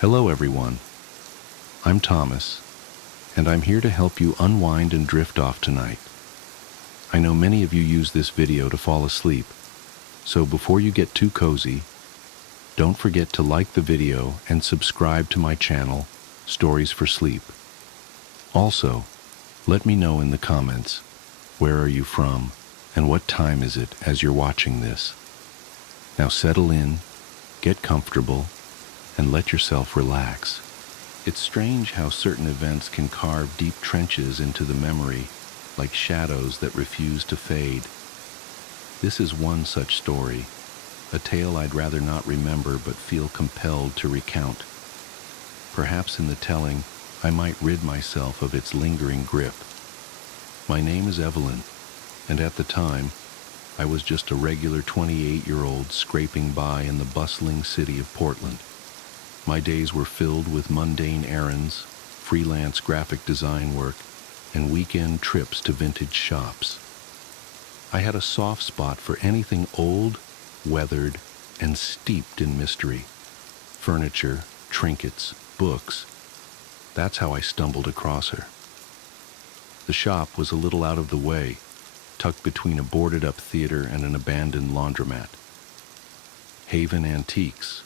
Hello everyone, I'm Thomas, and I'm here to help you unwind and drift off tonight. I know many of you use this video to fall asleep, so before you get too cozy, don't forget to like the video and subscribe to my channel, Stories for Sleep. Also, let me know in the comments, where are you from, and what time is it as you're watching this. Now settle in, get comfortable, and let yourself relax. It's strange how certain events can carve deep trenches into the memory, like shadows that refuse to fade. This is one such story, a tale I'd rather not remember but feel compelled to recount. Perhaps in the telling, I might rid myself of its lingering grip. My name is Evelyn, and at the time, I was just a regular 28-year-old scraping by in the bustling city of Portland. My days were filled with mundane errands, freelance graphic design work, and weekend trips to vintage shops. I had a soft spot for anything old, weathered, and steeped in mystery. Furniture, trinkets, books. That's how I stumbled across her. The shop was a little out of the way, tucked between a boarded-up theater and an abandoned laundromat. Haven Antiques,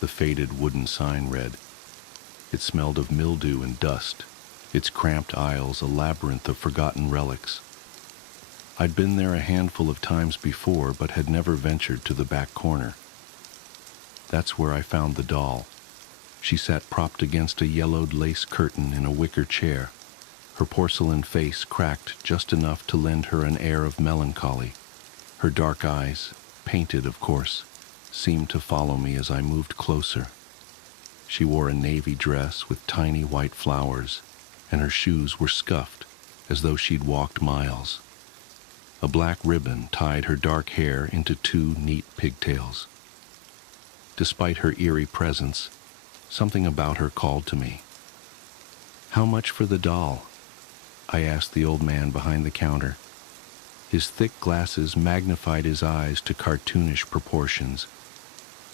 the faded wooden sign read. It smelled of mildew and dust, its cramped aisles a labyrinth of forgotten relics. I'd been there a handful of times before, but had never ventured to the back corner. That's where I found the doll. She sat propped against a yellowed lace curtain in a wicker chair, her porcelain face cracked just enough to lend her an air of melancholy. Her dark eyes, painted of course, seemed to follow me as I moved closer. She wore a navy dress with tiny white flowers, and her shoes were scuffed, as though she'd walked miles. A black ribbon tied her dark hair into two neat pigtails. Despite her eerie presence, something about her called to me. "How much for the doll?" I asked the old man behind the counter. His thick glasses magnified his eyes to cartoonish proportions,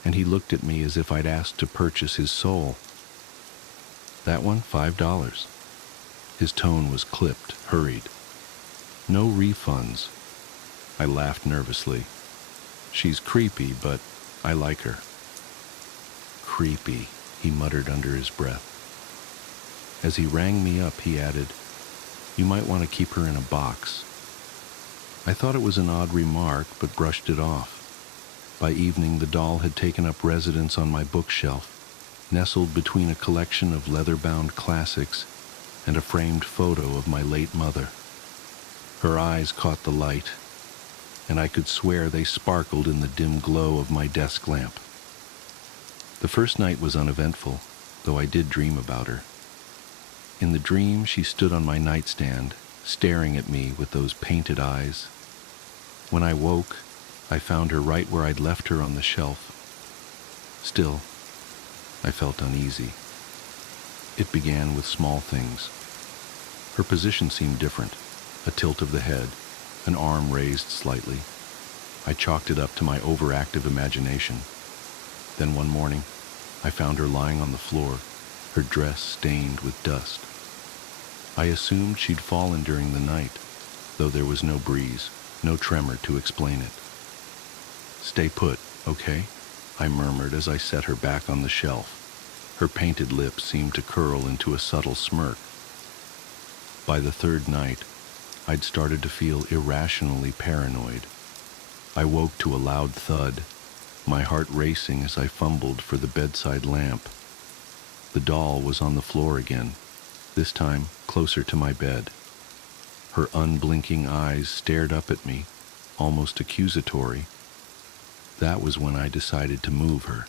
and he looked at me as if I'd asked to purchase his soul. "That one, $5. His tone was clipped, hurried. "No refunds." I laughed nervously. "She's creepy, but I like her." "Creepy," he muttered under his breath. As he rang me up, he added, "You might want to keep her in a box." I thought it was an odd remark, but brushed it off. By evening, the doll had taken up residence on my bookshelf, nestled between a collection of leather-bound classics and a framed photo of my late mother. Her eyes caught the light, and I could swear they sparkled in the dim glow of my desk lamp. The first night was uneventful, though I did dream about her. In the dream, she stood on my nightstand, staring at me with those painted eyes. When I woke, I found her right where I'd left her on the shelf. Still, I felt uneasy. It began with small things. Her position seemed different, a tilt of the head, an arm raised slightly. I chalked it up to my overactive imagination. Then one morning, I found her lying on the floor, her dress stained with dust. I assumed she'd fallen during the night, though there was no breeze, no tremor to explain it. "Stay put, okay?" I murmured as I set her back on the shelf. Her painted lips seemed to curl into a subtle smirk. By the third night, I'd started to feel irrationally paranoid. I woke to a loud thud, my heart racing as I fumbled for the bedside lamp. The doll was on the floor again, this time closer to my bed. Her unblinking eyes stared up at me, almost accusatory. That was when I decided to move her.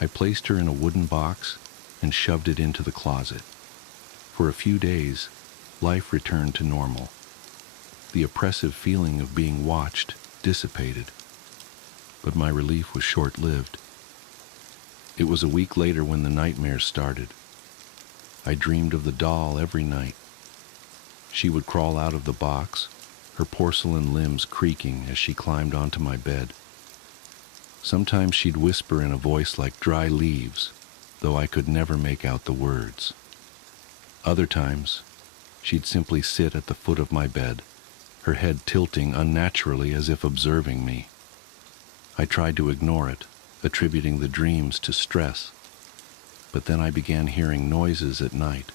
I placed her in a wooden box and shoved it into the closet. For a few days, life returned to normal. The oppressive feeling of being watched dissipated, but my relief was short-lived. It was a week later when the nightmares started. I dreamed of the doll every night. She would crawl out of the box, her porcelain limbs creaking as she climbed onto my bed. Sometimes she'd whisper in a voice like dry leaves, though I could never make out the words. Other times, she'd simply sit at the foot of my bed, her head tilting unnaturally as if observing me. I tried to ignore it, attributing the dreams to stress, but then I began hearing noises at night,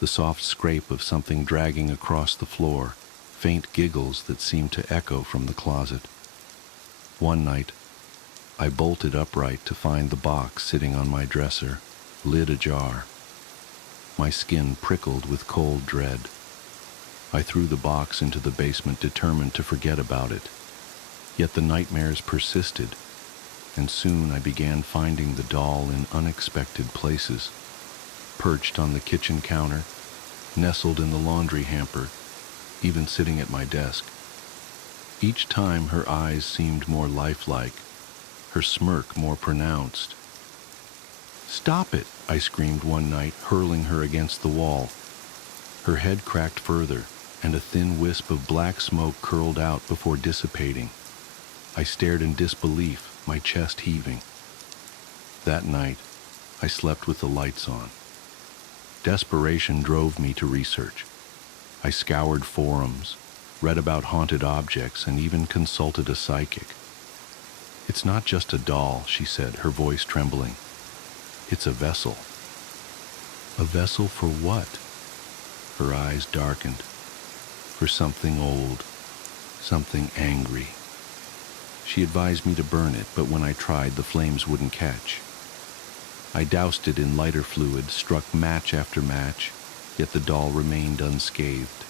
the soft scrape of something dragging across the floor, faint giggles that seemed to echo from the closet. One night, I bolted upright to find the box sitting on my dresser, lid ajar. My skin prickled with cold dread. I threw the box into the basement, determined to forget about it. Yet the nightmares persisted, and soon I began finding the doll in unexpected places, perched on the kitchen counter, nestled in the laundry hamper, even sitting at my desk. Each time her eyes seemed more lifelike, her smirk more pronounced. "Stop it!" I screamed one night, hurling her against the wall. Her head cracked further, and a thin wisp of black smoke curled out before dissipating. I stared in disbelief, my chest heaving. That night, I slept with the lights on. Desperation drove me to research. I scoured forums, read about haunted objects, and even consulted a psychic. "It's not just a doll," she said, her voice trembling. "It's a vessel." "A vessel for what?" Her eyes darkened. "For something old, something angry." She advised me to burn it, but when I tried, the flames wouldn't catch. I doused it in lighter fluid, struck match after match, yet the doll remained unscathed.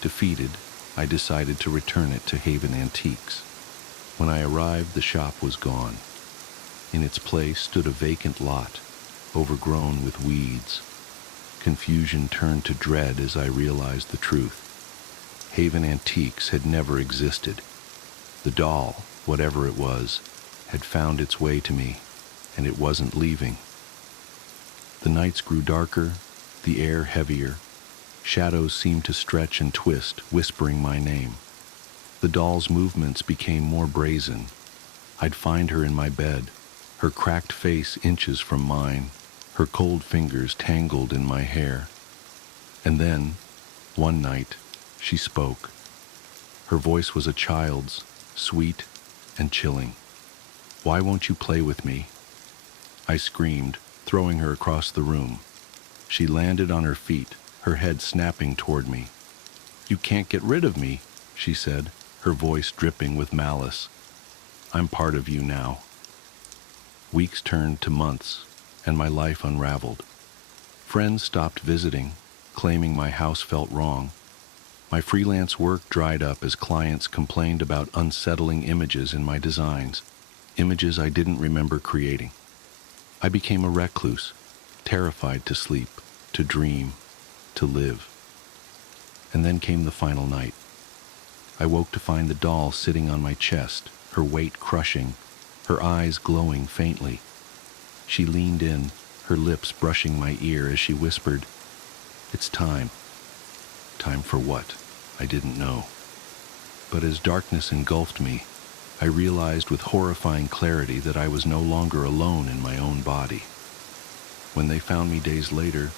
Defeated, I decided to return it to Haven Antiques. When I arrived, the shop was gone. In its place stood a vacant lot, overgrown with weeds. Confusion turned to dread as I realized the truth. Haven Antiques had never existed. The doll, whatever it was, had found its way to me, and it wasn't leaving. The nights grew darker, the air heavier. Shadows seemed to stretch and twist, whispering my name. The doll's movements became more brazen. I'd find her in my bed, her cracked face inches from mine, her cold fingers tangled in my hair. And then, one night, she spoke. Her voice was a child's, sweet and chilling. "Why won't you play with me?" I screamed, throwing her across the room. She landed on her feet, her head snapping toward me. "You can't get rid of me," she said, her voice dripping with malice. "I'm part of you now." Weeks turned to months, and my life unraveled. Friends stopped visiting, claiming my house felt wrong. My freelance work dried up as clients complained about unsettling images in my designs, images I didn't remember creating. I became a recluse, terrified to sleep, to dream, to live. And then came the final night. I woke to find the doll sitting on my chest, her weight crushing, her eyes glowing faintly. She leaned in, her lips brushing my ear as she whispered, "It's time." Time for what? I didn't know. But as darkness engulfed me, I realized with horrifying clarity that I was no longer alone in my own body. When they found me days later,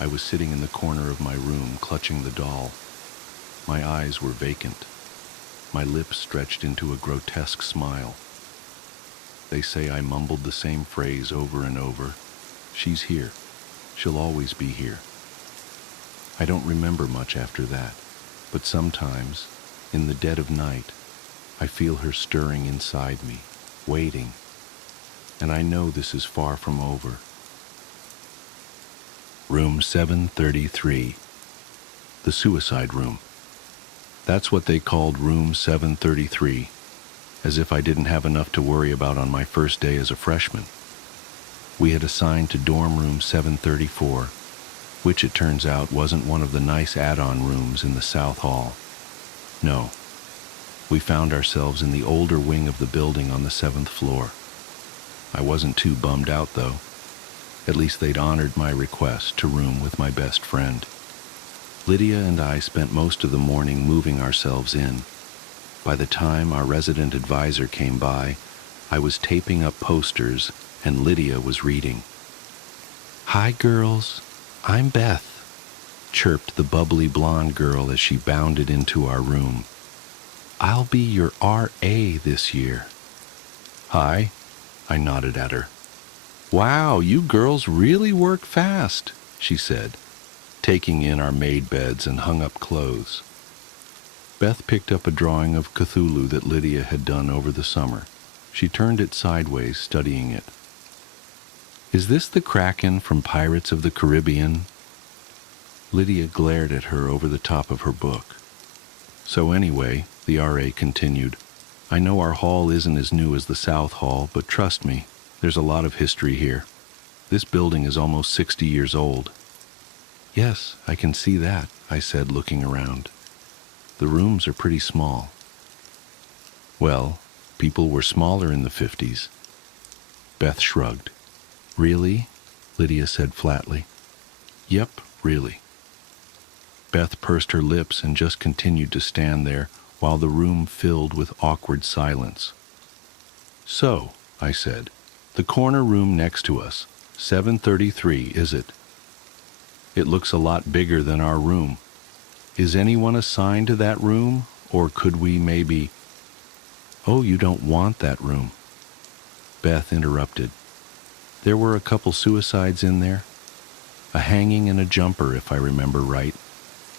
I was sitting in the corner of my room, clutching the doll. My eyes were vacant, my lips stretched into a grotesque smile. They say I mumbled the same phrase over and over. "She's here. She'll always be here." I don't remember much after that, but sometimes, in the dead of night, I feel her stirring inside me, waiting, and I know this is far from over. Room 733. The suicide room. That's what they called room 733, as if I didn't have enough to worry about on my first day as a freshman. We had assigned to dorm room 734, which it turns out wasn't one of the nice add-on rooms in the South Hall. No, we found ourselves in the older wing of the building on the 7th floor. I wasn't too bummed out, though. At least they'd honored my request to room with my best friend. Lydia and I spent most of the morning moving ourselves in. By the time our resident advisor came by, I was taping up posters and Lydia was reading. "Hi, girls. I'm Beth," chirped the bubbly blonde girl as she bounded into our room. "I'll be your RA this year." "Hi," I nodded at her. "Wow, you girls really work fast," she said, taking in our made beds and hung up clothes. Beth picked up a drawing of Cthulhu that Lydia had done over the summer. She turned it sideways, studying it. "Is this the Kraken from Pirates of the Caribbean?" Lydia glared at her over the top of her book. "So anyway," the RA continued, "I know our hall isn't as new as the South Hall, but trust me, there's a lot of history here. This building is almost 60 years old." "Yes, I can see that," I said, looking around. "The rooms are pretty small." "Well, people were smaller in the 50s. Beth shrugged. "Really?" Lydia said flatly. "Yep, really." Beth pursed her lips and just continued to stand there while the room filled with awkward silence. "So," I said, "the corner room next to us, 733, is it? It looks a lot bigger than our room. Is anyone assigned to that room, or could we maybe—" "Oh, you don't want that room," Beth interrupted. "There were a couple suicides in there. A hanging and a jumper, if I remember right.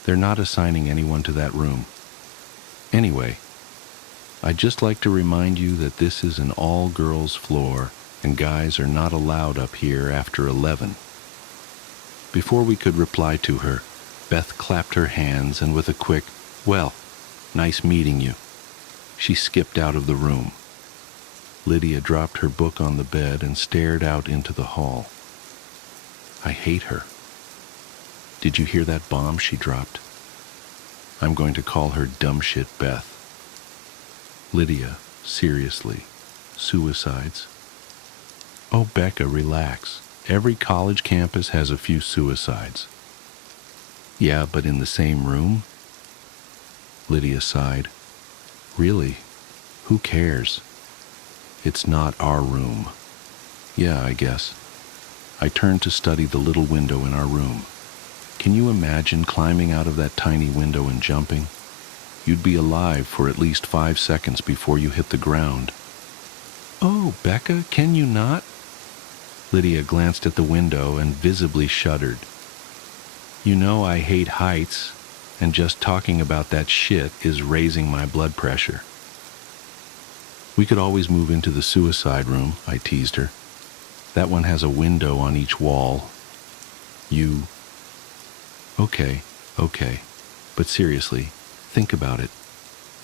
They're not assigning anyone to that room. Anyway, I'd just like to remind you that this is an all-girls floor, and guys are not allowed up here after 11. Before we could reply to her, Beth clapped her hands, and with a quick, "Well, nice meeting you," she skipped out of the room. Lydia dropped her book on the bed and stared out into the hall. "I hate her. Did you hear that bomb she dropped? I'm going to call her dumbshit Beth." "Lydia, seriously, suicides?" "Oh, Becca, relax. Every college campus has a few suicides." "Yeah, but in the same room?" Lydia sighed. "Really? Who cares? It's not our room." "Yeah, I guess." I turned to study the little window in our room. Can you imagine climbing out of that tiny window and jumping? You'd be alive for at least 5 seconds before you hit the ground. "Oh, Becca, can you not?" Lydia glanced at the window and visibly shuddered. "You know I hate heights, and just talking about that shit is raising my blood pressure." "We could always move into the suicide room," I teased her. "That one has a window on each wall. You..." Okay, but seriously, think about it.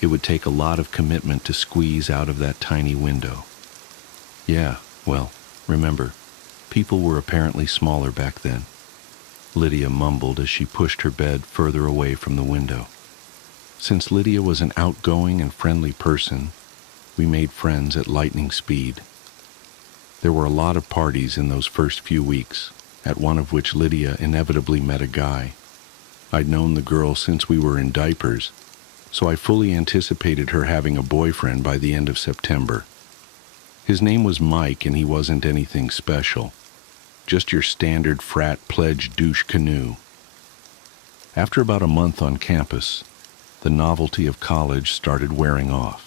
It would take a lot of commitment to squeeze out of that tiny window. "Yeah, well, remember, people were apparently smaller back then," Lydia mumbled as she pushed her bed further away from the window. Since Lydia was an outgoing and friendly person, we made friends at lightning speed. There were a lot of parties in those first few weeks, at one of which Lydia inevitably met a guy. I'd known the girl since we were in diapers, so I fully anticipated her having a boyfriend by the end of September. His name was Mike, and he wasn't anything special. Just your standard frat pledge douche canoe. After about a month on campus, the novelty of college started wearing off.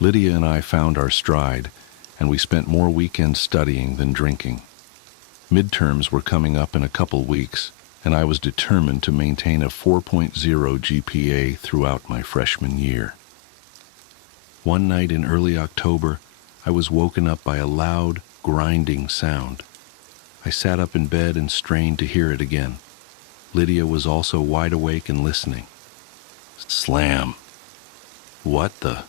Lydia and I found our stride, and we spent more weekends studying than drinking. Midterms were coming up in a couple weeks, and I was determined to maintain a 4.0 GPA throughout my freshman year. One night in early October, I was woken up by a loud, grinding sound. I sat up in bed and strained to hear it again. Lydia was also wide awake and listening. Slam. "What the?"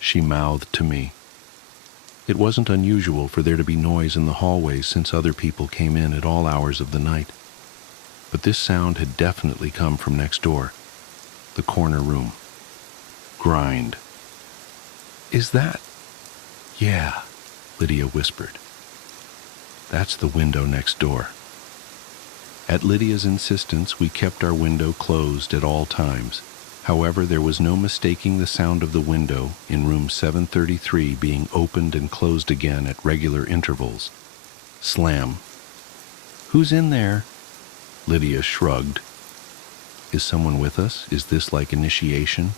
she mouthed to me. It wasn't unusual for there to be noise in the hallways since other people came in at all hours of the night. But this sound had definitely come from next door, the corner room. Grind. "Is that?" "Yeah," Lydia whispered. "That's the window next door." At Lydia's insistence, we kept our window closed at all times. However, there was no mistaking the sound of the window in room 733 being opened and closed again at regular intervals. Slam. Who's in there? Lydia shrugged. Is someone with us? Is this like initiation?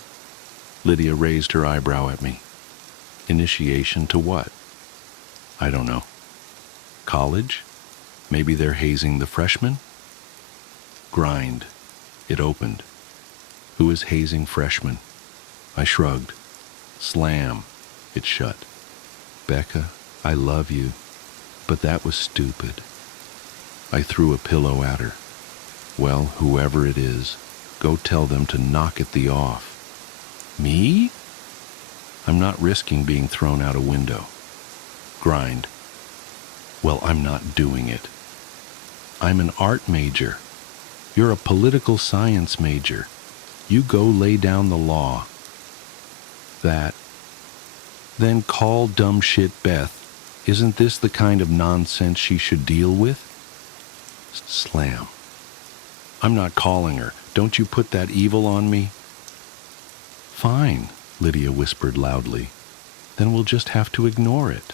Lydia raised her eyebrow at me. Initiation to what? I don't know. College? Maybe they're hazing the freshmen? Grind. It opened. Who is hazing freshmen? I shrugged. Slam. It shut. Becca, I love you, but that was stupid. I threw a pillow at her. Well, whoever it is, go tell them to knock it the off. Me? I'm not risking being thrown out a window. Grind. Well, I'm not doing it. I'm an art major. You're a political science major. You go lay down the law. Then call dumb shit Beth. Isn't this the kind of nonsense she should deal with? Slam. I'm not calling her. Don't you put that evil on me. Fine, Lydia whispered loudly. Then we'll just have to ignore it.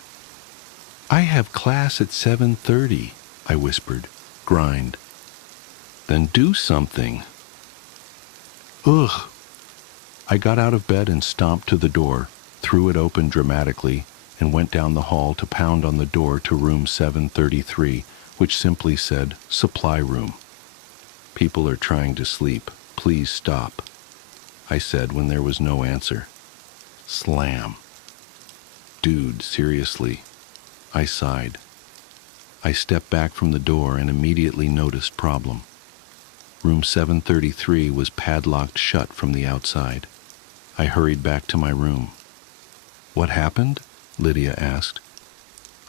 I have class at 7:30, I whispered. Grind. Then do something. Ugh. I got out of bed and stomped to the door, threw it open dramatically, and went down the hall to pound on the door to room 733, which simply said, supply room. People are trying to sleep. Please stop, I said when there was no answer. Slam. Dude, seriously. I sighed. I stepped back from the door and immediately noticed problem. Room 733 was padlocked shut from the outside. I hurried back to my room. What happened? Lydia asked.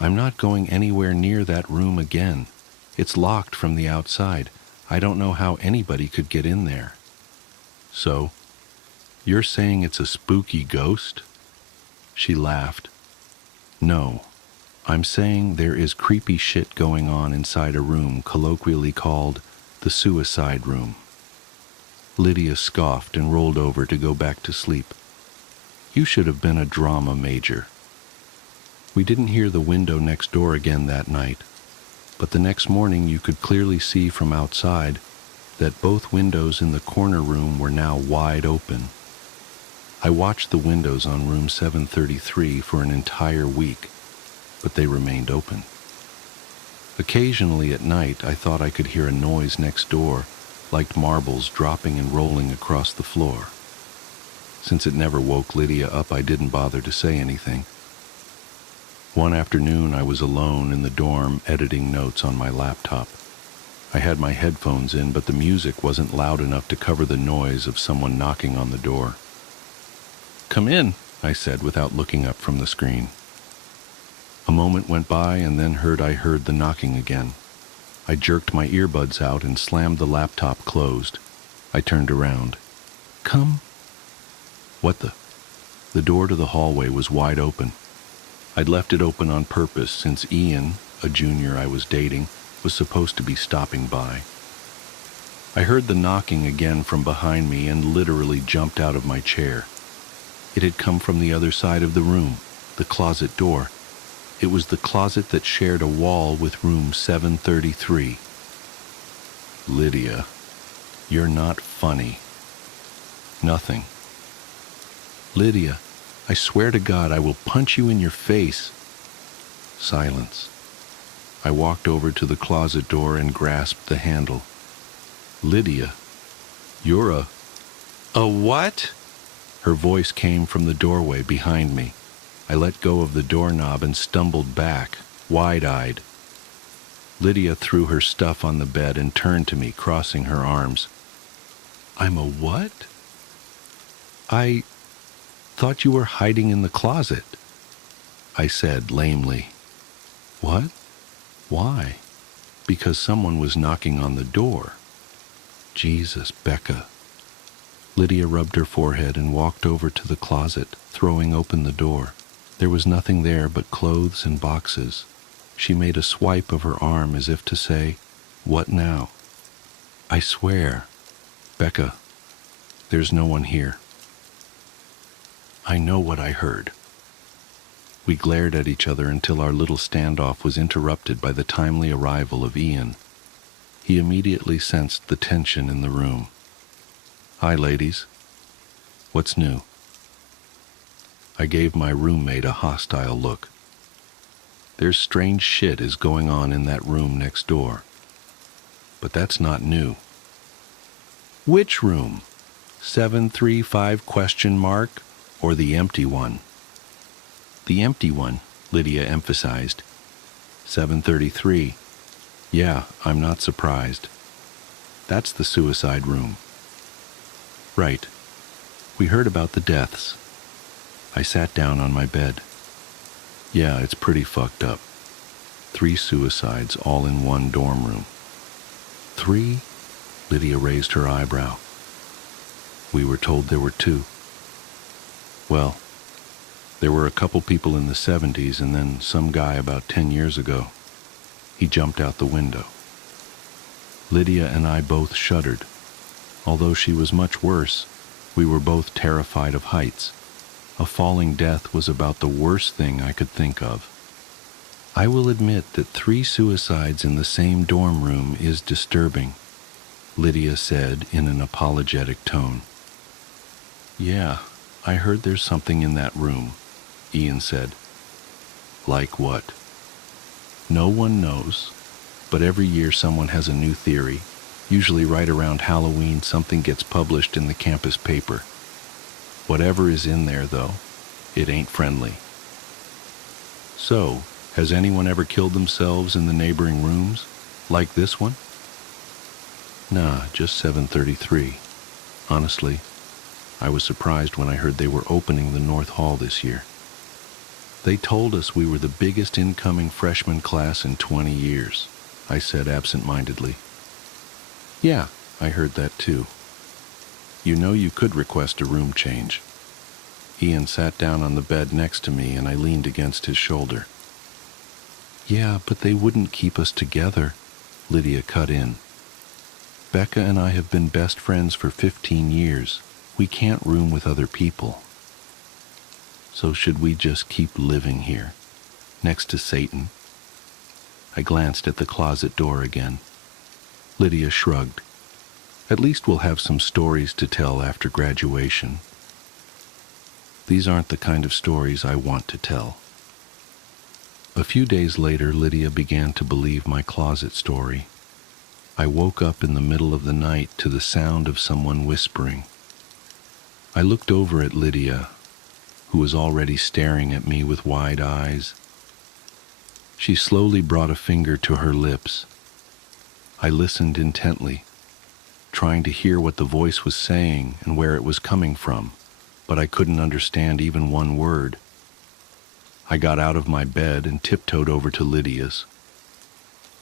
I'm not going anywhere near that room again. It's locked from the outside. I don't know how anybody could get in there. So, you're saying it's a spooky ghost? She laughed. No, I'm saying there is creepy shit going on inside a room colloquially called the suicide room. Lydia scoffed and rolled over to go back to sleep. You should have been a drama major. We didn't hear the window next door again that night, but the next morning you could clearly see from outside that both windows in the corner room were now wide open. I watched the windows on room 733 for an entire week, but they remained open. Occasionally at night I thought I could hear a noise next door, like marbles dropping and rolling across the floor. Since it never woke Lydia up, I didn't bother to say anything. One afternoon I was alone in the dorm editing notes on my laptop. I had my headphones in, but the music wasn't loud enough to cover the noise of someone knocking on the door. Come in, I said without looking up from the screen. A moment went by and then I heard the knocking again. I jerked my earbuds out and slammed the laptop closed. I turned around. Come. What the? The door to the hallway was wide open. I'd left it open on purpose since Ian, a junior I was dating, was supposed to be stopping by. I heard the knocking again from behind me and literally jumped out of my chair. It had come from the other side of the room, the closet door. It was the closet that shared a wall with room 733. Lydia, you're not funny. Nothing. Lydia, I swear to God I will punch you in your face. Silence. I walked over to the closet door and grasped the handle. Lydia, you're a what? Her voice came from the doorway behind me. I let go of the doorknob and stumbled back, wide-eyed. Lydia threw her stuff on the bed and turned to me, crossing her arms. I'm a what? I thought you were hiding in the closet, I said lamely. What? Why? Because someone was knocking on the door. Jesus, Becca. Lydia rubbed her forehead and walked over to the closet, throwing open the door. There was nothing there but clothes and boxes. She made a swipe of her arm as if to say, what now? I swear, Becca, there's no one here. I know what I heard. We glared at each other until our little standoff was interrupted by the timely arrival of Ian. He immediately sensed the tension in the room. "Hi, ladies. What's new?" I gave my roommate a hostile look. "There's strange shit is going on in that room next door. But that's not new." "Which room? 735 question mark or the empty one?" "The empty one," Lydia emphasized. 733. "Yeah, I'm not surprised. That's the suicide room." "Right. We heard about the deaths." I sat down on my bed. "Yeah, it's pretty fucked up. 3 suicides all in one dorm room." "3?" Lydia raised her eyebrow. "We were told there were 2. Well, there were a couple people in the 70s and then some guy about 10 years ago. He jumped out the window." Lydia and I both shuddered. Although she was much worse, we were both terrified of heights. A falling death was about the worst thing I could think of. "I will admit that 3 suicides in the same dorm room is disturbing," Lydia said in an apologetic tone. "Yeah, I heard there's something in that room," Ian said. "Like what?" "No one knows, but every year someone has a new theory. Usually right around Halloween something gets published in the campus paper. Whatever is in there, though, it ain't friendly." "So, has anyone ever killed themselves in the neighboring rooms, like this one?" "Nah, just 733. Honestly, I was surprised when I heard they were opening the North Hall this year. They told us we were the biggest incoming freshman class in 20 years, I said absent-mindedly. "Yeah, I heard that too. You know you could request a room change." Ian sat down on the bed next to me and I leaned against his shoulder. "Yeah, but they wouldn't keep us together," Lydia cut in. "Becca and I have been best friends for 15 years. We can't room with other people." "So should we just keep living here, next to Satan?" I glanced at the closet door again. Lydia shrugged. "At least we'll have some stories to tell after graduation." "These aren't the kind of stories I want to tell." A few days later, Lydia began to believe my closet story. I woke up in the middle of the night to the sound of someone whispering. I looked over at Lydia, who was already staring at me with wide eyes. She slowly brought a finger to her lips. I listened intently, trying to hear what the voice was saying and where it was coming from, but I couldn't understand even one word. I got out of my bed and tiptoed over to Lydia's.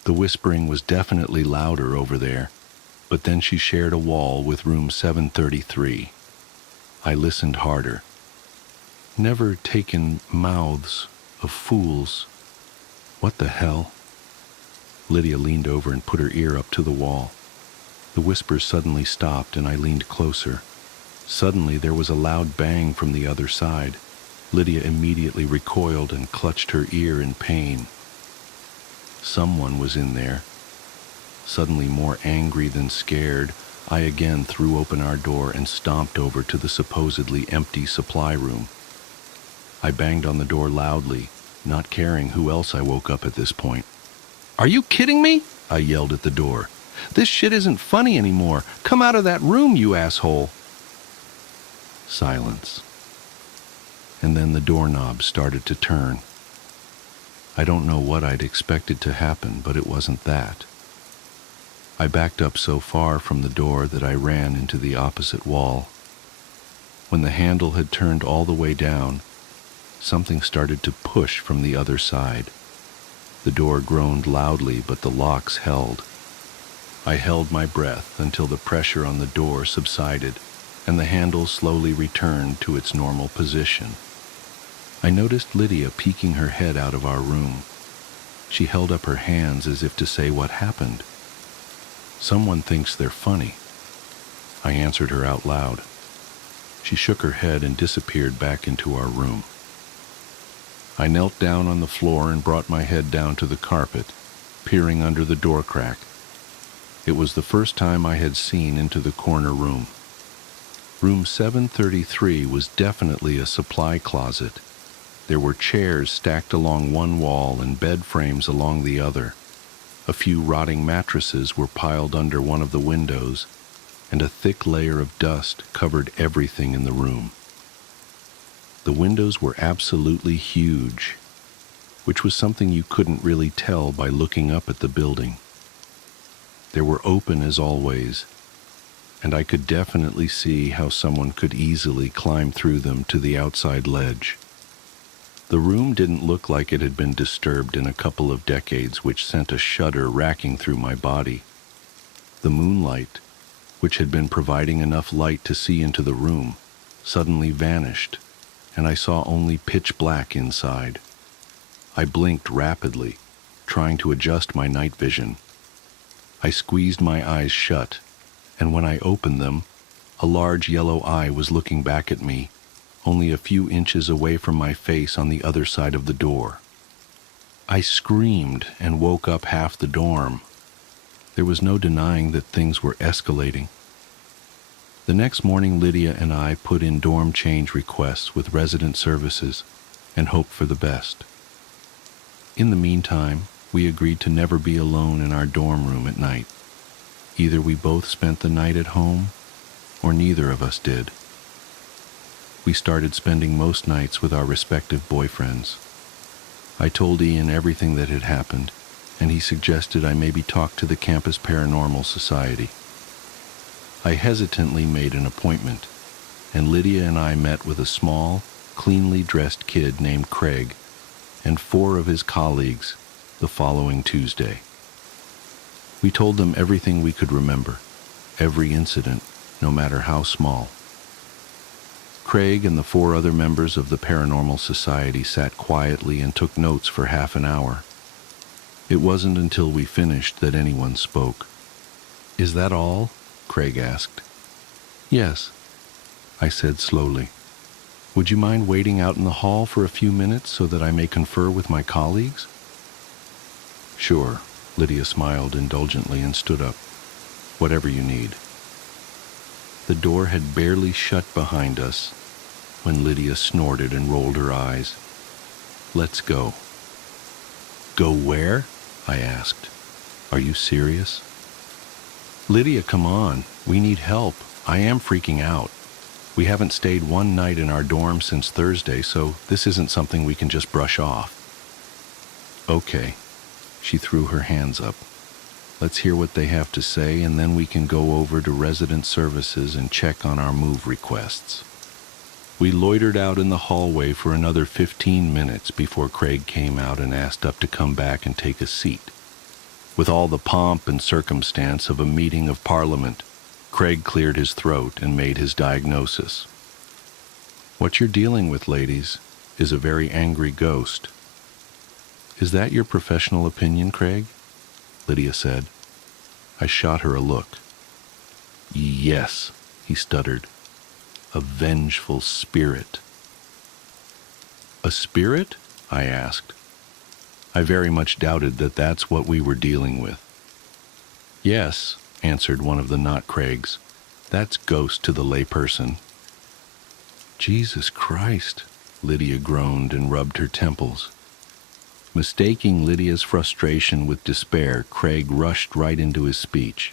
The whispering was definitely louder over there, but then she shared a wall with room 733. I listened harder. "Never taken mouths of fools." What the hell? Lydia leaned over and put her ear up to the wall. The whispers suddenly stopped and I leaned closer. Suddenly there was a loud bang from the other side. Lydia immediately recoiled and clutched her ear in pain. Someone was in there. Suddenly more angry than scared, I again threw open our door and stomped over to the supposedly empty supply room. I banged on the door loudly, not caring who else I woke up at this point. "Are you kidding me?" I yelled at the door. "This shit isn't funny anymore. Come out of that room, you asshole." Silence. And then the doorknob started to turn. I don't know what I'd expected to happen, but it wasn't that. I backed up so far from the door that I ran into the opposite wall. When the handle had turned all the way down, something started to push from the other side. The door groaned loudly, but the locks held. I held my breath until the pressure on the door subsided and the handle slowly returned to its normal position. I noticed Lydia peeking her head out of our room. She held up her hands as if to say what happened. "Someone thinks they're funny." I answered her out loud. She shook her head and disappeared back into our room. I knelt down on the floor and brought my head down to the carpet, peering under the door crack. It was the first time I had seen into the corner room. Room 733 was definitely a supply closet. There were chairs stacked along one wall and bed frames along the other. A few rotting mattresses were piled under one of the windows, and a thick layer of dust covered everything in the room. The windows were absolutely huge, which was something you couldn't really tell by looking up at the building. They were open as always, and I could definitely see how someone could easily climb through them to the outside ledge. The room didn't look like it had been disturbed in a couple of decades, which sent a shudder racking through my body. The moonlight, which had been providing enough light to see into the room, suddenly vanished, and I saw only pitch black inside. I blinked rapidly, trying to adjust my night vision. I squeezed my eyes shut, and when I opened them, a large yellow eye was looking back at me, only a few inches away from my face on the other side of the door. I screamed and woke up half the dorm. There was no denying that things were escalating. The next morning, Lydia and I put in dorm change requests with resident services and hoped for the best. In the meantime, we agreed to never be alone in our dorm room at night. Either we both spent the night at home, or neither of us did. We started spending most nights with our respective boyfriends. I told Ian everything that had happened, and he suggested I maybe talk to the campus Paranormal Society. I hesitantly made an appointment, and Lydia and I met with a small, cleanly dressed kid named Craig and 4 of his colleagues the following Tuesday. We told them everything we could remember, every incident, no matter how small. Craig and the 4 other members of the Paranormal Society sat quietly and took notes for half an hour. It wasn't until we finished that anyone spoke. "Is that all?" Craig asked. "Yes," I said slowly. "Would you mind waiting out in the hall for a few minutes so that I may confer with my colleagues?" "Sure," Lydia smiled indulgently and stood up. "Whatever you need." The door had barely shut behind us when Lydia snorted and rolled her eyes. "Let's go." "Go where?" I asked. "Are you serious?" "Lydia, come on. We need help. I am freaking out. We haven't stayed one night in our dorm since Thursday, so this isn't something we can just brush off." "Okay." She threw her hands up. "Let's hear what they have to say, and then we can go over to resident services and check on our move requests." We loitered out in the hallway for another 15 minutes before Craig came out and asked us to come back and take a seat. With all the pomp and circumstance of a meeting of Parliament, Craig cleared his throat and made his diagnosis. "What you're dealing with, ladies, is a very angry ghost." "Is that your professional opinion, Craig?" Lydia said. I shot her a look. "Yes," he stuttered. "A vengeful spirit." "A spirit?" I asked. I very much doubted that that's what we were dealing with. "Yes," answered one of the not Craigs. "That's ghost to the layperson." "Jesus Christ," Lydia groaned and rubbed her temples. Mistaking Lydia's frustration with despair, Craig rushed right into his speech.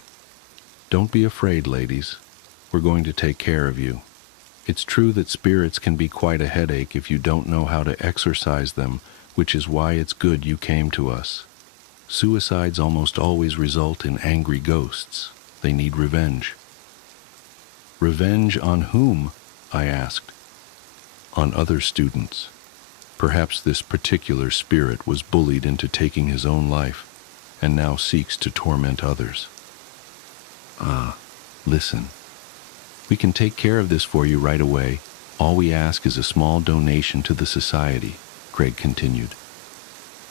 "Don't be afraid, ladies. We're going to take care of you. It's true that spirits can be quite a headache if you don't know how to exorcise them, which is why it's good you came to us. Suicides almost always result in angry ghosts. They need revenge." "Revenge on whom?" I asked. "On other students. Perhaps this particular spirit was bullied into taking his own life, and now seeks to torment others." Listen. We can take care of this for you right away. All we ask is a small donation to the society," Craig continued.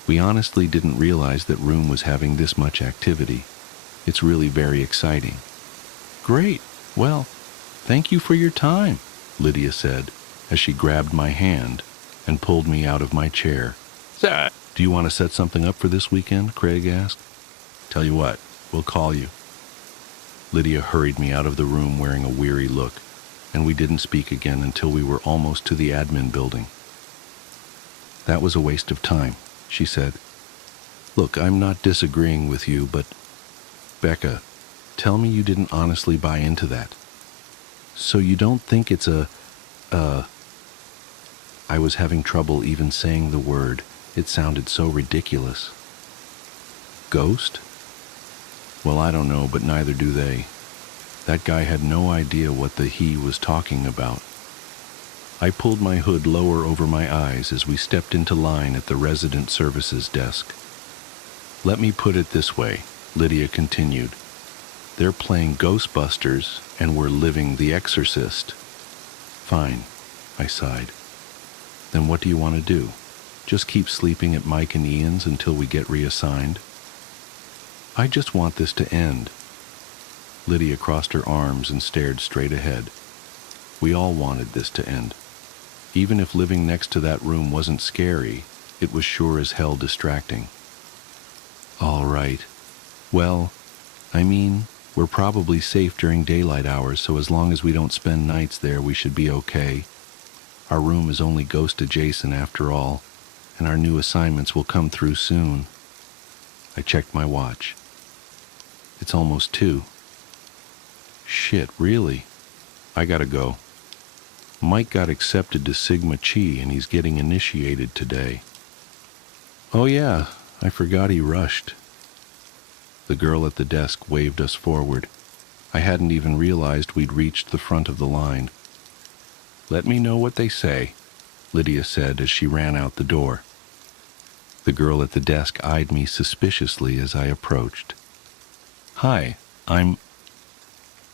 "We honestly didn't realize that room was having this much activity. It's really very exciting." "Great. Well, thank you for your time," Lydia said, as she grabbed my hand and pulled me out of my chair. "Sir, do you want to set something up for this weekend?" Craig asked. "Tell you what, we'll call you. Lydia hurried me out of the room wearing a weary look, and we didn't speak again until we were almost to the admin building. "That was a waste of time," she said. "Look, I'm not disagreeing with you, but Becca, tell me you didn't honestly buy into that. So you don't think it's I was having trouble even saying the word. It sounded so ridiculous. Ghost? Well, I don't know, but neither do they. That guy had no idea what the he was talking about." I pulled my hood lower over my eyes as we stepped into line at the resident services desk. "Let me put it this way," Lydia continued. "They're playing Ghostbusters, and we're living The Exorcist." "Fine," I sighed. "Then what do you want to do? Just keep sleeping at Mike and Ian's until we get reassigned?" "I just want this to end." Lydia crossed her arms and stared straight ahead. We all wanted this to end. Even if living next to that room wasn't scary, it was sure as hell distracting. "All right. Well, I mean, we're probably safe during daylight hours, so as long as we don't spend nights there, we should be okay. Our room is only ghost adjacent after all, and our new assignments will come through soon." I checked my watch. "It's almost 2. "Shit, really? I gotta go. Mike got accepted to Sigma Chi and he's getting initiated today." "Oh yeah, I forgot he rushed." The girl at the desk waved us forward. I hadn't even realized we'd reached the front of the line. "Let me know what they say," Lydia said as she ran out the door. The girl at the desk eyed me suspiciously as I approached. "Hi,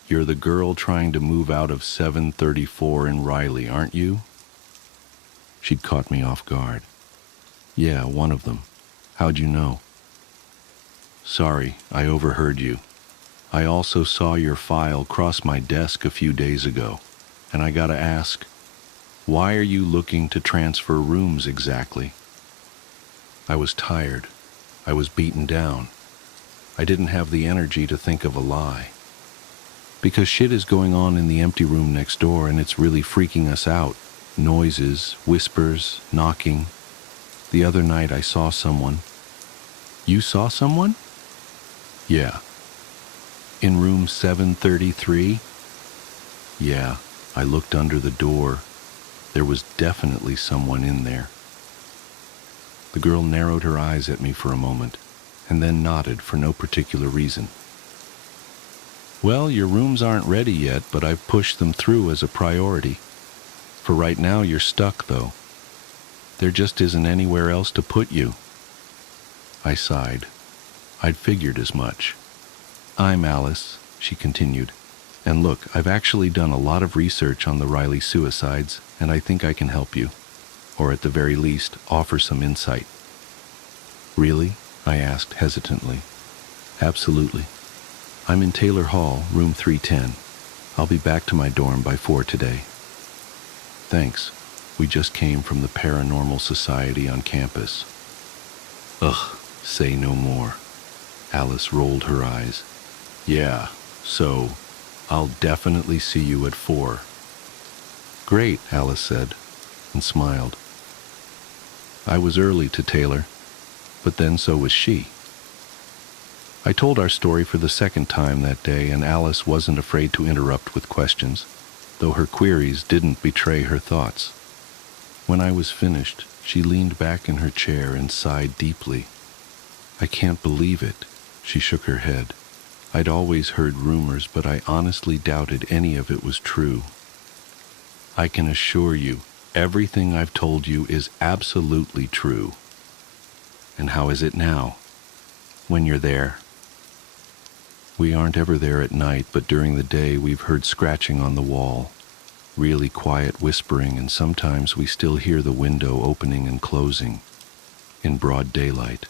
You're the girl trying to move out of 734 in Riley, aren't you?" She'd caught me off guard. "Yeah, one of them. How'd you know?" "Sorry, I overheard you. I also saw your file cross my desk a few days ago, and I gotta ask, why are you looking to transfer rooms exactly?" I was tired. I was beaten down. I didn't have the energy to think of a lie. "Because shit is going on in the empty room next door and it's really freaking us out. Noises, whispers, knocking. The other night I saw someone." "You saw someone?" "Yeah." "In room 733? "Yeah, I looked under the door. There was definitely someone in there." The girl narrowed her eyes at me for a moment, and then nodded for no particular reason. "Well, your rooms aren't ready yet, but I've pushed them through as a priority. For right now, you're stuck, though. There just isn't anywhere else to put you." I sighed. I'd figured as much. "I'm Alice," she continued. "And look, I've actually done a lot of research on the Riley suicides, and I think I can help you. Or at the very least, offer some insight." "Really?" I asked hesitantly. "Absolutely. I'm in Taylor Hall, room 310. I'll be back to my dorm by 4 today." "Thanks. We just came from the Paranormal Society on campus." "Ugh, say no more." Alice rolled her eyes. "Yeah, so I'll definitely see you at 4. "Great," Alice said, and smiled. I was early to Taylor, but then so was she. I told our story for the second time that day, and Alice wasn't afraid to interrupt with questions, though her queries didn't betray her thoughts. When I was finished, she leaned back in her chair and sighed deeply. "I can't believe it," she shook her head. "I'd always heard rumors, but I honestly doubted any of it was true. I can assure you, everything I've told you is absolutely true." "And how is it now, when you're there?" "We aren't ever there at night, but during the day we've heard scratching on the wall, really quiet whispering, and sometimes we still hear the window opening and closing, in broad daylight.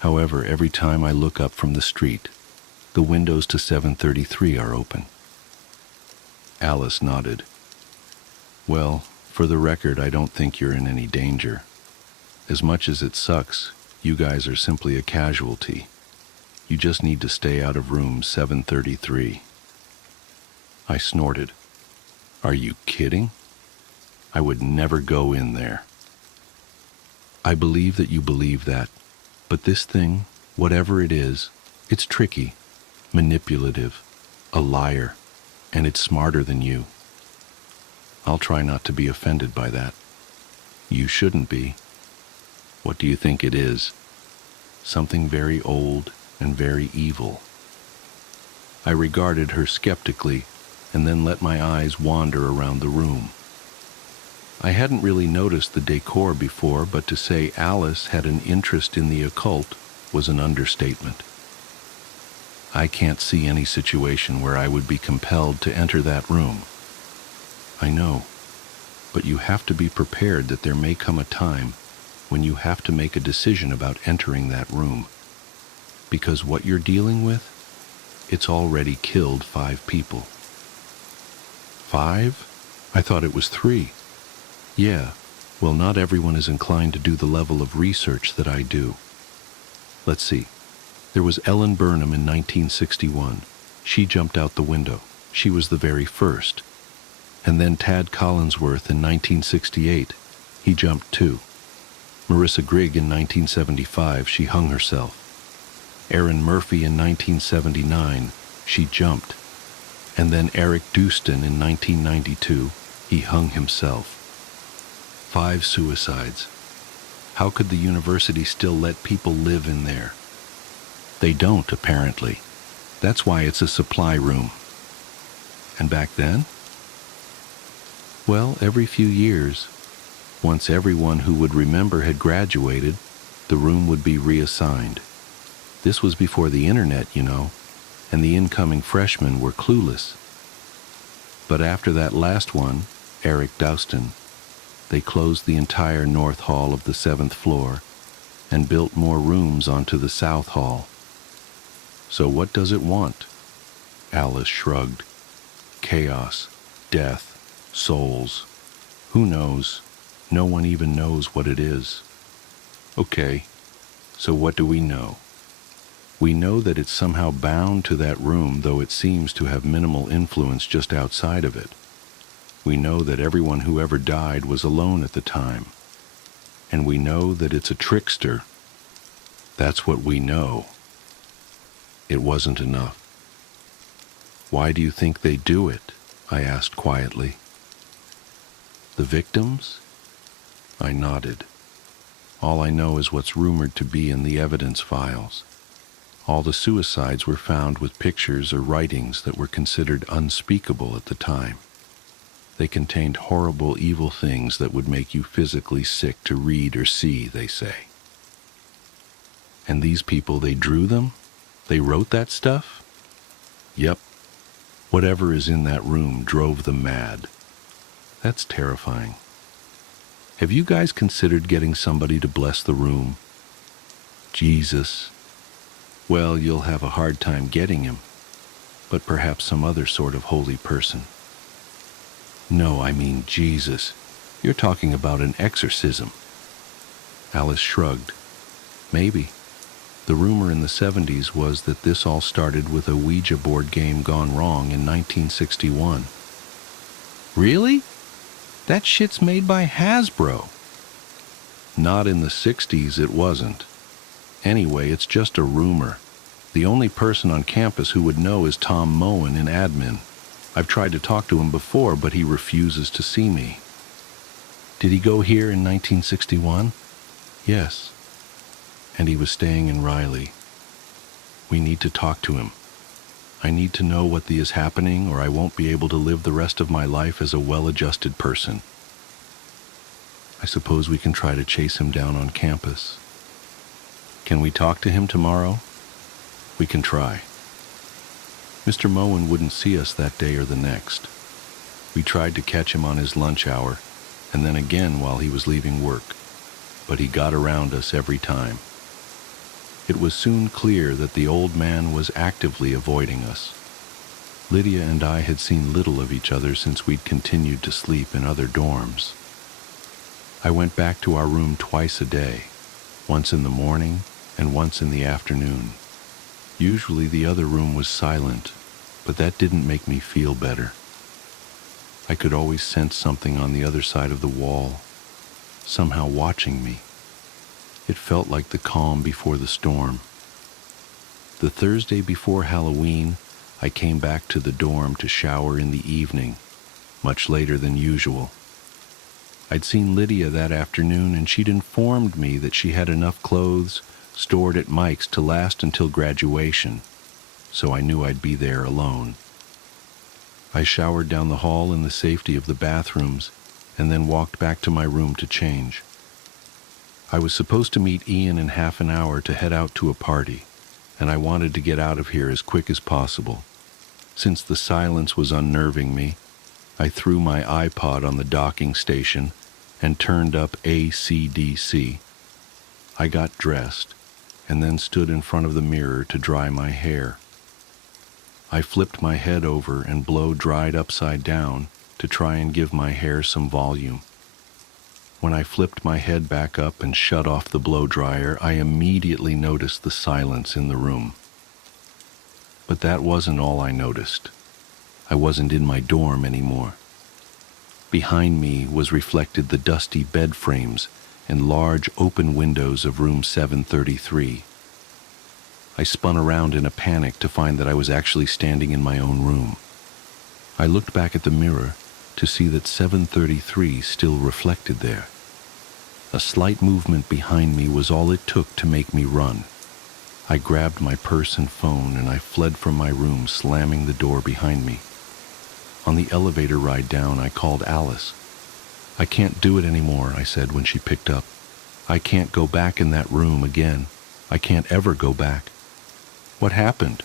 However, every time I look up from the street, the windows to 733 are open." Alice nodded. "Well, for the record, I don't think you're in any danger. As much as it sucks, you guys are simply a casualty. You just need to stay out of room 733. I snorted. Are you kidding? I would never go in there. I believe that you believe that, but this thing, whatever it is, it's tricky, manipulative, a liar, and it's smarter than you. I'll try not to be offended by that. You shouldn't be. What do you think it is? Something very old and very evil. I regarded her skeptically and then let my eyes wander around the room. I hadn't really noticed the decor before, but to say Alice had an interest in the occult was an understatement. I can't see any situation where I would be compelled to enter that room. I know, but you have to be prepared that there may come a time when you have to make a decision about entering that room. Because what you're dealing with, it's already killed 5 people. 5? I thought it was 3. Yeah, well, not everyone is inclined to do the level of research that I do. Let's see. There was Ellen Burnham in 1961. She jumped out the window. She was the very first. And then Tad Collinsworth in 1968. He jumped too. Marissa Grigg in 1975. She hung herself. Erin Murphy in 1979. She jumped. And then Eric Dustin in 1992. He hung himself. 5 suicides. How could the university still let people live in there? They don't, apparently. That's why it's a supply room. And back then? Well, every few years, once everyone who would remember had graduated, the room would be reassigned. This was before the internet, you know, and the incoming freshmen were clueless. But after that last one, Eric Dustin, they closed the entire north hall of the 7th floor and built more rooms onto the south hall. So what does it want? Alice shrugged. Chaos, death, souls. Who knows? No one even knows what it is. Okay, so what do we know? We know that it's somehow bound to that room, though it seems to have minimal influence just outside of it. We know that everyone who ever died was alone at the time. And we know that it's a trickster. That's what we know. It wasn't enough. Why do you think they do it? I asked quietly. The victims? I nodded. All I know is what's rumored to be in the evidence files. All the suicides were found with pictures or writings that were considered unspeakable at the time. They contained horrible, evil things that would make you physically sick to read or see, they say. And these people, they drew them? They wrote that stuff? Yep. Whatever is in that room drove them mad. That's terrifying. Have you guys considered getting somebody to bless the room? Jesus. Well, you'll have a hard time getting him, but perhaps some other sort of holy person. No, I mean Jesus. You're talking about an exorcism. Alice shrugged. Maybe. The rumor in the 70s was that this all started with a Ouija board game gone wrong in 1961. Really? That shit's made by Hasbro. Not in the 60s, it wasn't. Anyway, it's just a rumor. The only person on campus who would know is Tom Moen in admin. I've tried to talk to him before, but he refuses to see me. Did he go here in 1961? Yes. And he was staying in Riley. We need to talk to him. I need to know what is happening, or I won't be able to live the rest of my life as a well-adjusted person. I suppose we can try to chase him down on campus. Can we talk to him tomorrow? We can try. Mr. Moen wouldn't see us that day or the next. We tried to catch him on his lunch hour, and then again while he was leaving work, but he got around us every time. It was soon clear that the old man was actively avoiding us. Lydia and I had seen little of each other since we'd continued to sleep in other dorms. I went back to our room twice a day, once in the morning and once in the afternoon. Usually the other room was silent, but that didn't make me feel better. I could always sense something on the other side of the wall, somehow watching me. It felt like the calm before the storm. The Thursday before Halloween, I came back to the dorm to shower in the evening, much later than usual. I'd seen Lydia that afternoon, and she'd informed me that she had enough clothes stored at Mike's to last until graduation, so I knew I'd be there alone. I showered down the hall in the safety of the bathrooms and then walked back to my room to change. I was supposed to meet Ian in half an hour to head out to a party, and I wanted to get out of here as quick as possible. Since the silence was unnerving me, I threw my iPod on the docking station and turned up AC/DC. I got dressed and then stood in front of the mirror to dry my hair. I flipped my head over and blow-dried upside down to try and give my hair some volume. When I flipped my head back up and shut off the blow-dryer, I immediately noticed the silence in the room. But that wasn't all I noticed. I wasn't in my dorm anymore. Behind me was reflected the dusty bed frames and large open windows of room 733. I spun around in a panic to find that I was actually standing in my own room. I looked back at the mirror to see that 733 still reflected there. A slight movement behind me was all it took to make me run. I grabbed my purse and phone and I fled from my room, slamming the door behind me. On the elevator ride down, I called Alice. "I can't do it anymore," I said when she picked up. "I can't go back in that room again. I can't ever go back." "What happened?"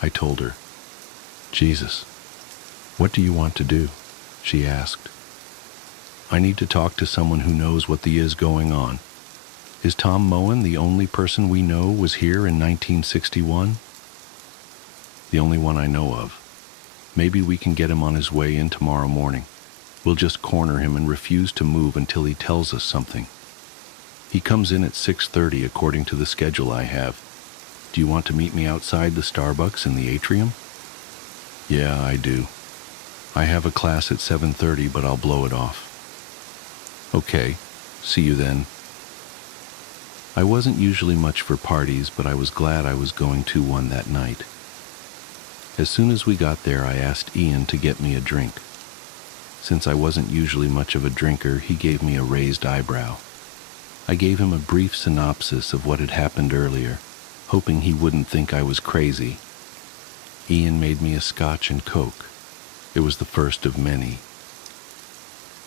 I told her. "Jesus, what do you want to do?" she asked. "I need to talk to someone who knows what is going on. Is Tom Moen the only person we know was here in 1961? "The only one I know of. Maybe we can get him on his way in tomorrow morning. We'll just corner him and refuse to move until he tells us something. He comes in at 6:30 according to the schedule I have. Do you want to meet me outside the Starbucks in the atrium?" "Yeah, I do. I have a class at 7:30, but I'll blow it off." "Okay, see you then." I wasn't usually much for parties, but I was glad I was going to one that night. As soon as we got there, I asked Ian to get me a drink. Since I wasn't usually much of a drinker, he gave me a raised eyebrow. I gave him a brief synopsis of what had happened earlier, hoping he wouldn't think I was crazy. Ian made me a scotch and Coke. It was the first of many.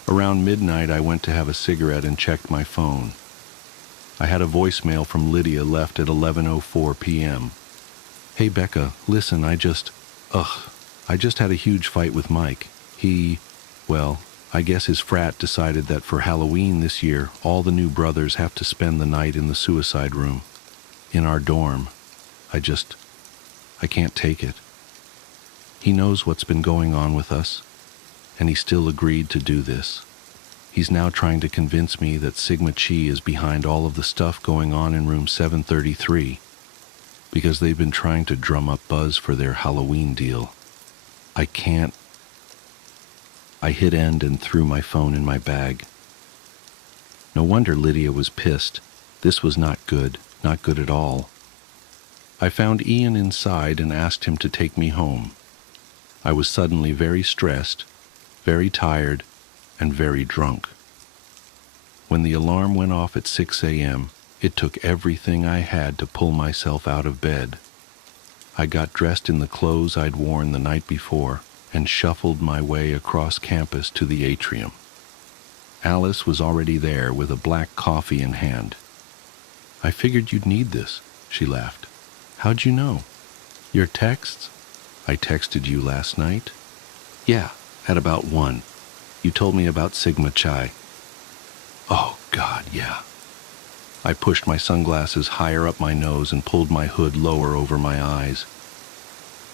Around midnight, I went to have a cigarette and checked my phone. I had a voicemail from Lydia left at 11:04 p.m. "Hey Becca, listen, I just had a huge fight with Mike. I guess his frat decided that for Halloween this year, all the new brothers have to spend the night in the suicide room. In our dorm. I can't take it. He knows what's been going on with us, and he still agreed to do this. He's now trying to convince me that Sigma Chi is behind all of the stuff going on in room 733, because they've been trying to drum up buzz for their Halloween deal. I can't." I hit end and threw my phone in my bag. No wonder Lydia was pissed. This was not good at all. I found Ian inside and asked him to take me home. I was suddenly very stressed, very tired, and very drunk. When the alarm went off at 6 a.m., it took everything I had to pull myself out of bed. I got dressed in the clothes I'd worn the night before and shuffled my way across campus to the atrium. Alice was already there with a black coffee in hand. "I figured you'd need this," she laughed. "How'd you know?" "Your texts?" "I texted you last night." "Yeah, at about 1. You told me about Sigma Chi." "Oh, God, yeah." I pushed my sunglasses higher up my nose and pulled my hood lower over my eyes.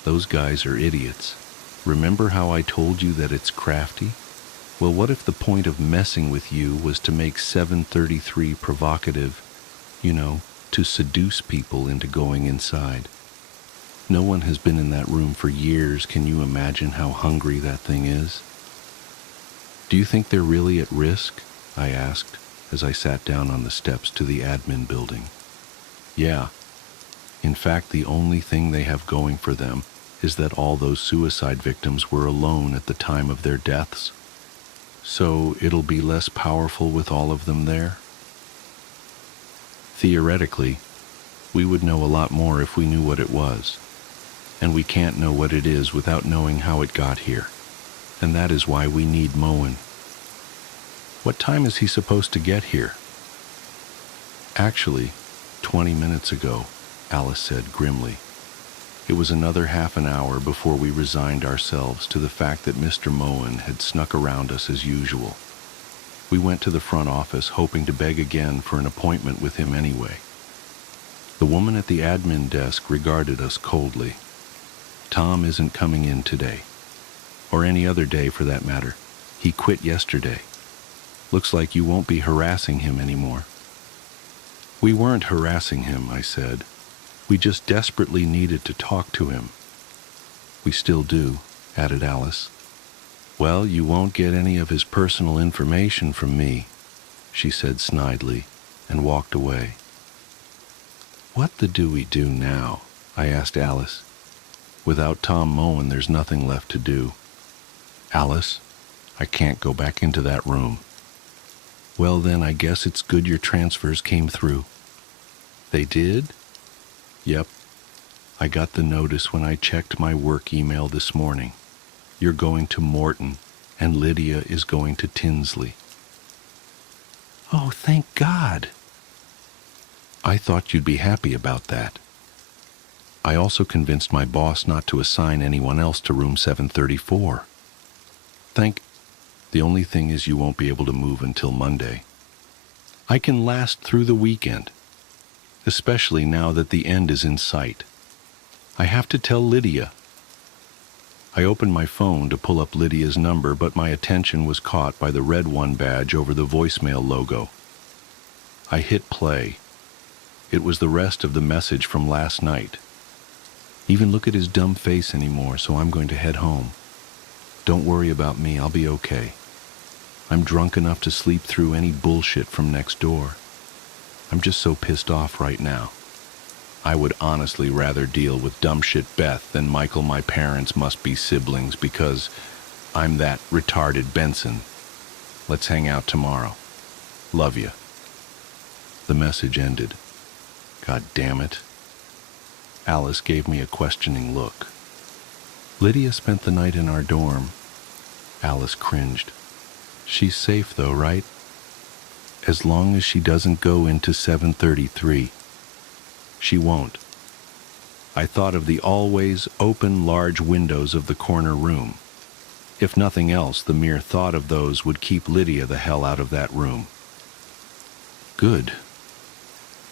"Those guys are idiots. Remember how I told you that it's crafty? Well, what if the point of messing with you was to make 733 provocative, to seduce people into going inside? No one has been in that room for years. Can you imagine how hungry that thing is? Do you think they're really at risk? I asked as I sat down on the steps to the admin building. Yeah. In fact, the only thing they have going for them is that all those suicide victims were alone at the time of their deaths. So it'll be less powerful with all of them there? Theoretically, we would know a lot more if we knew what it was. And we can't know what it is without knowing how it got here. And that is why we need Moen. What time is he supposed to get here? Actually, 20 minutes ago, Alice said grimly. It was another half an hour before we resigned ourselves to the fact that Mr. Moen had snuck around us as usual. We went to the front office hoping to beg again for an appointment with him anyway. The woman at the admin desk regarded us coldly. Tom isn't coming in today. Or any other day for that matter. He quit yesterday. Looks like you won't be harassing him anymore. We weren't harassing him, I said. We just desperately needed to talk to him. We still do, added Alice. Well, you won't get any of his personal information from me, she said snidely, and walked away. What the do we do now? I asked Alice. Without Tom Moen, there's nothing left to do. Alice, I can't go back into that room. Well then, I guess it's good your transfers came through. They did? Yep. I got the notice when I checked my work email this morning. You're going to Morton, and Lydia is going to Tinsley. Oh, thank God. I thought you'd be happy about that. I also convinced my boss not to assign anyone else to room 734. The only thing is you won't be able to move until Monday. I can last through the weekend, especially now that the end is in sight. I have to tell Lydia. I opened my phone to pull up Lydia's number, but my attention was caught by the red 1 badge over the voicemail logo. I hit play. It was the rest of the message from last night. Even look at his dumb face anymore, so I'm going to head home. Don't worry about me, I'll be okay. I'm drunk enough to sleep through any bullshit from next door. I'm just so pissed off right now. I would honestly rather deal with dumb shit Beth than Michael. My parents must be siblings because I'm that retarded Benson. Let's hang out tomorrow. Love ya. The message ended. God damn it. Alice gave me a questioning look. Lydia spent the night in our dorm. Alice cringed. She's safe though, right? As long as she doesn't go into 733. She won't. I thought of the always open large windows of the corner room. If nothing else, the mere thought of those would keep Lydia the hell out of that room. Good.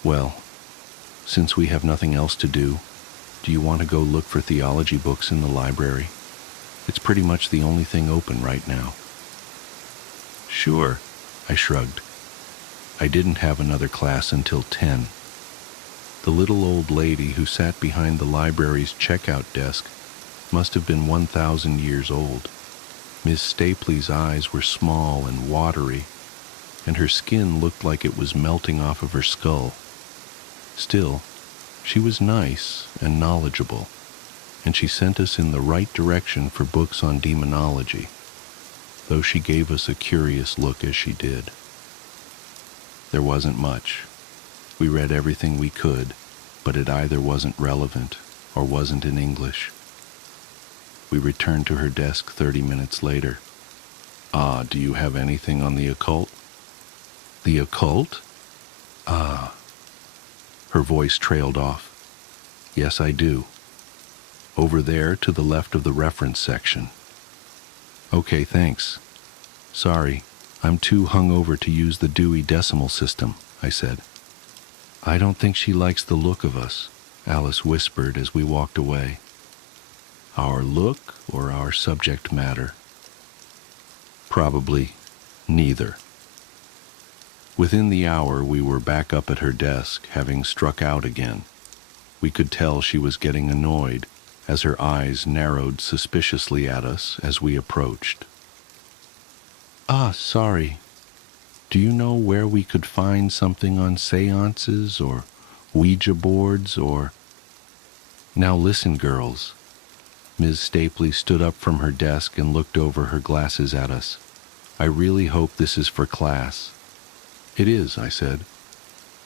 Well, since we have nothing else to do you want to go look for theology books in the library? It's pretty much the only thing open right now. Sure, I shrugged. I didn't have another class until 10. The little old lady who sat behind the library's checkout desk must have been 1,000 years old. Miss Stapley's eyes were small and watery, and her skin looked like it was melting off of her skull. Still, she was nice and knowledgeable, and she sent us in the right direction for books on demonology, though she gave us a curious look as she did. There wasn't much. We read everything we could, but it either wasn't relevant or wasn't in English. We returned to her desk 30 minutes later. Do you have anything on the occult? The occult? Her voice trailed off. Yes, I do. Over there to the left of the reference section. Okay, thanks. Sorry, I'm too hungover to use the Dewey Decimal System, I said. I don't think she likes the look of us, Alice whispered as we walked away. Our look or our subject matter? Probably neither. Within the hour, we were back up at her desk, having struck out again. We could tell she was getting annoyed as her eyes narrowed suspiciously at us as we approached. "Ah, sorry. Do you know where we could find something on seances or Ouija boards or—" "Now listen, girls." Ms. Stapley stood up from her desk and looked over her glasses at us. "I really hope this is for class." "It is," I said.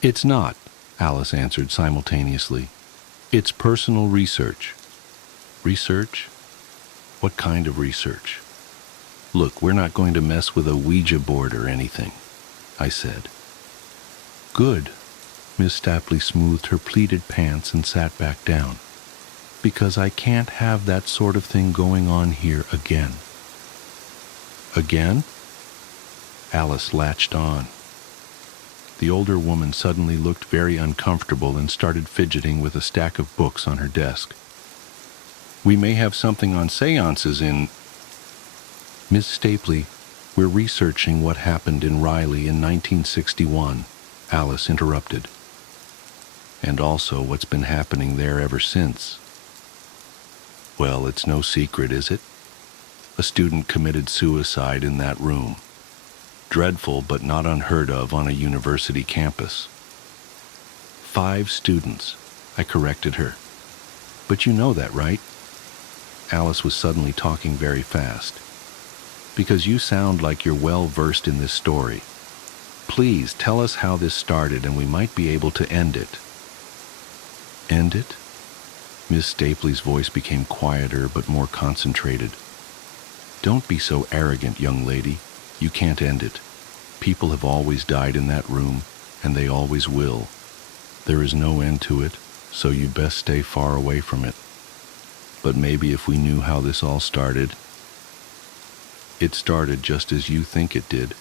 "It's not," Alice answered simultaneously. "It's personal research." "Research? What kind of research?" "Look, we're not going to mess with a Ouija board or anything," I said. "Good." Miss Stapley smoothed her pleated pants and sat back down. "Because I can't have that sort of thing going on here again." "Again?" Alice latched on. The older woman suddenly looked very uncomfortable and started fidgeting with a stack of books on her desk. "We may have something on seances in—" "Miss Stapley, we're researching what happened in Riley in 1961, Alice interrupted. "And also what's been happening there ever since." "Well, it's no secret, is it? A student committed suicide in that room. Dreadful, but not unheard of on a university campus." 5 students, I corrected her. "But you know that, right?" Alice was suddenly talking very fast. "Because you sound like you're well versed in this story. Please tell us how this started and we might be able to end it." "End it?" Miss Stapley's voice became quieter but more concentrated. "Don't be so arrogant, young lady. You can't end it. People have always died in that room, and they always will. There is no end to it, so you'd best stay far away from it. But maybe if we knew how this all started—" "It started just as you think it did,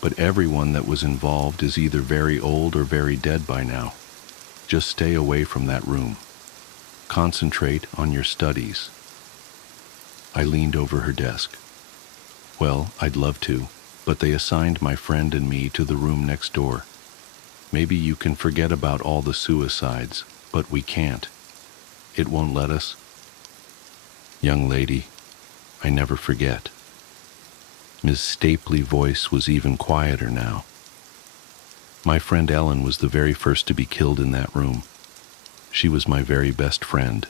but everyone that was involved is either very old or very dead by now. Just stay away from that room. Concentrate on your studies." I leaned over her desk. "Well, I'd love to, but they assigned my friend and me to the room next door. Maybe you can forget about all the suicides, but we can't. It won't let us." "Young lady, I never forget." Ms. Stapley's voice was even quieter now. "My friend Ellen was the very first to be killed in that room. She was my very best friend,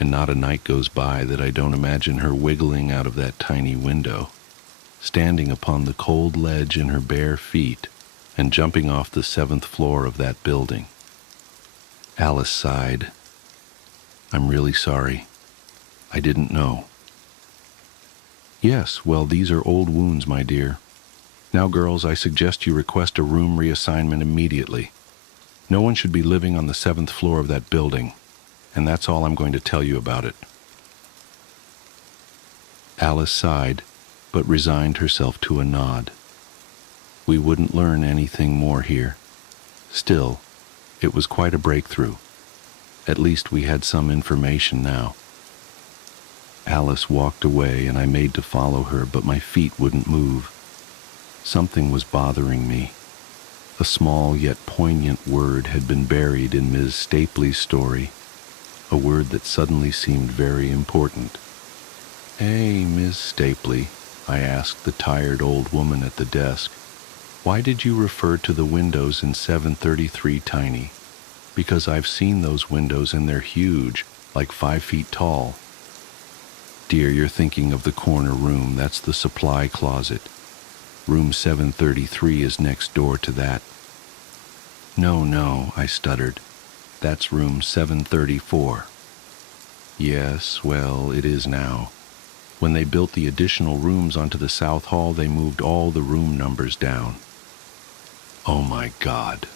and not a night goes by that I don't imagine her wiggling out of that tiny window, standing upon the cold ledge in her bare feet, and jumping off the 7th floor of that building." Alice sighed. "I'm really sorry. I didn't know." "Yes, well, these are old wounds, my dear. Now, girls, I suggest you request a room reassignment immediately. No one should be living on the 7th floor of that building, and that's all I'm going to tell you about it." Alice sighed, but resigned herself to a nod. We wouldn't learn anything more here. Still, it was quite a breakthrough. At least we had some information now. Alice walked away and I made to follow her, but my feet wouldn't move. Something was bothering me. A small yet poignant word had been buried in Ms. Stapley's story, a word that suddenly seemed very important. "Hey, Ms. Stapley," I asked the tired old woman at the desk, "why did you refer to the windows in 733 tiny? Because I've seen those windows and they're huge, like 5 feet tall." "Dear, you're thinking of the corner room. That's the supply closet. Room 733 is next door to that." No, I stuttered. "That's room 734. "Yes, well, it is now. When they built the additional rooms onto the South Hall, they moved all the room numbers down." Oh my God.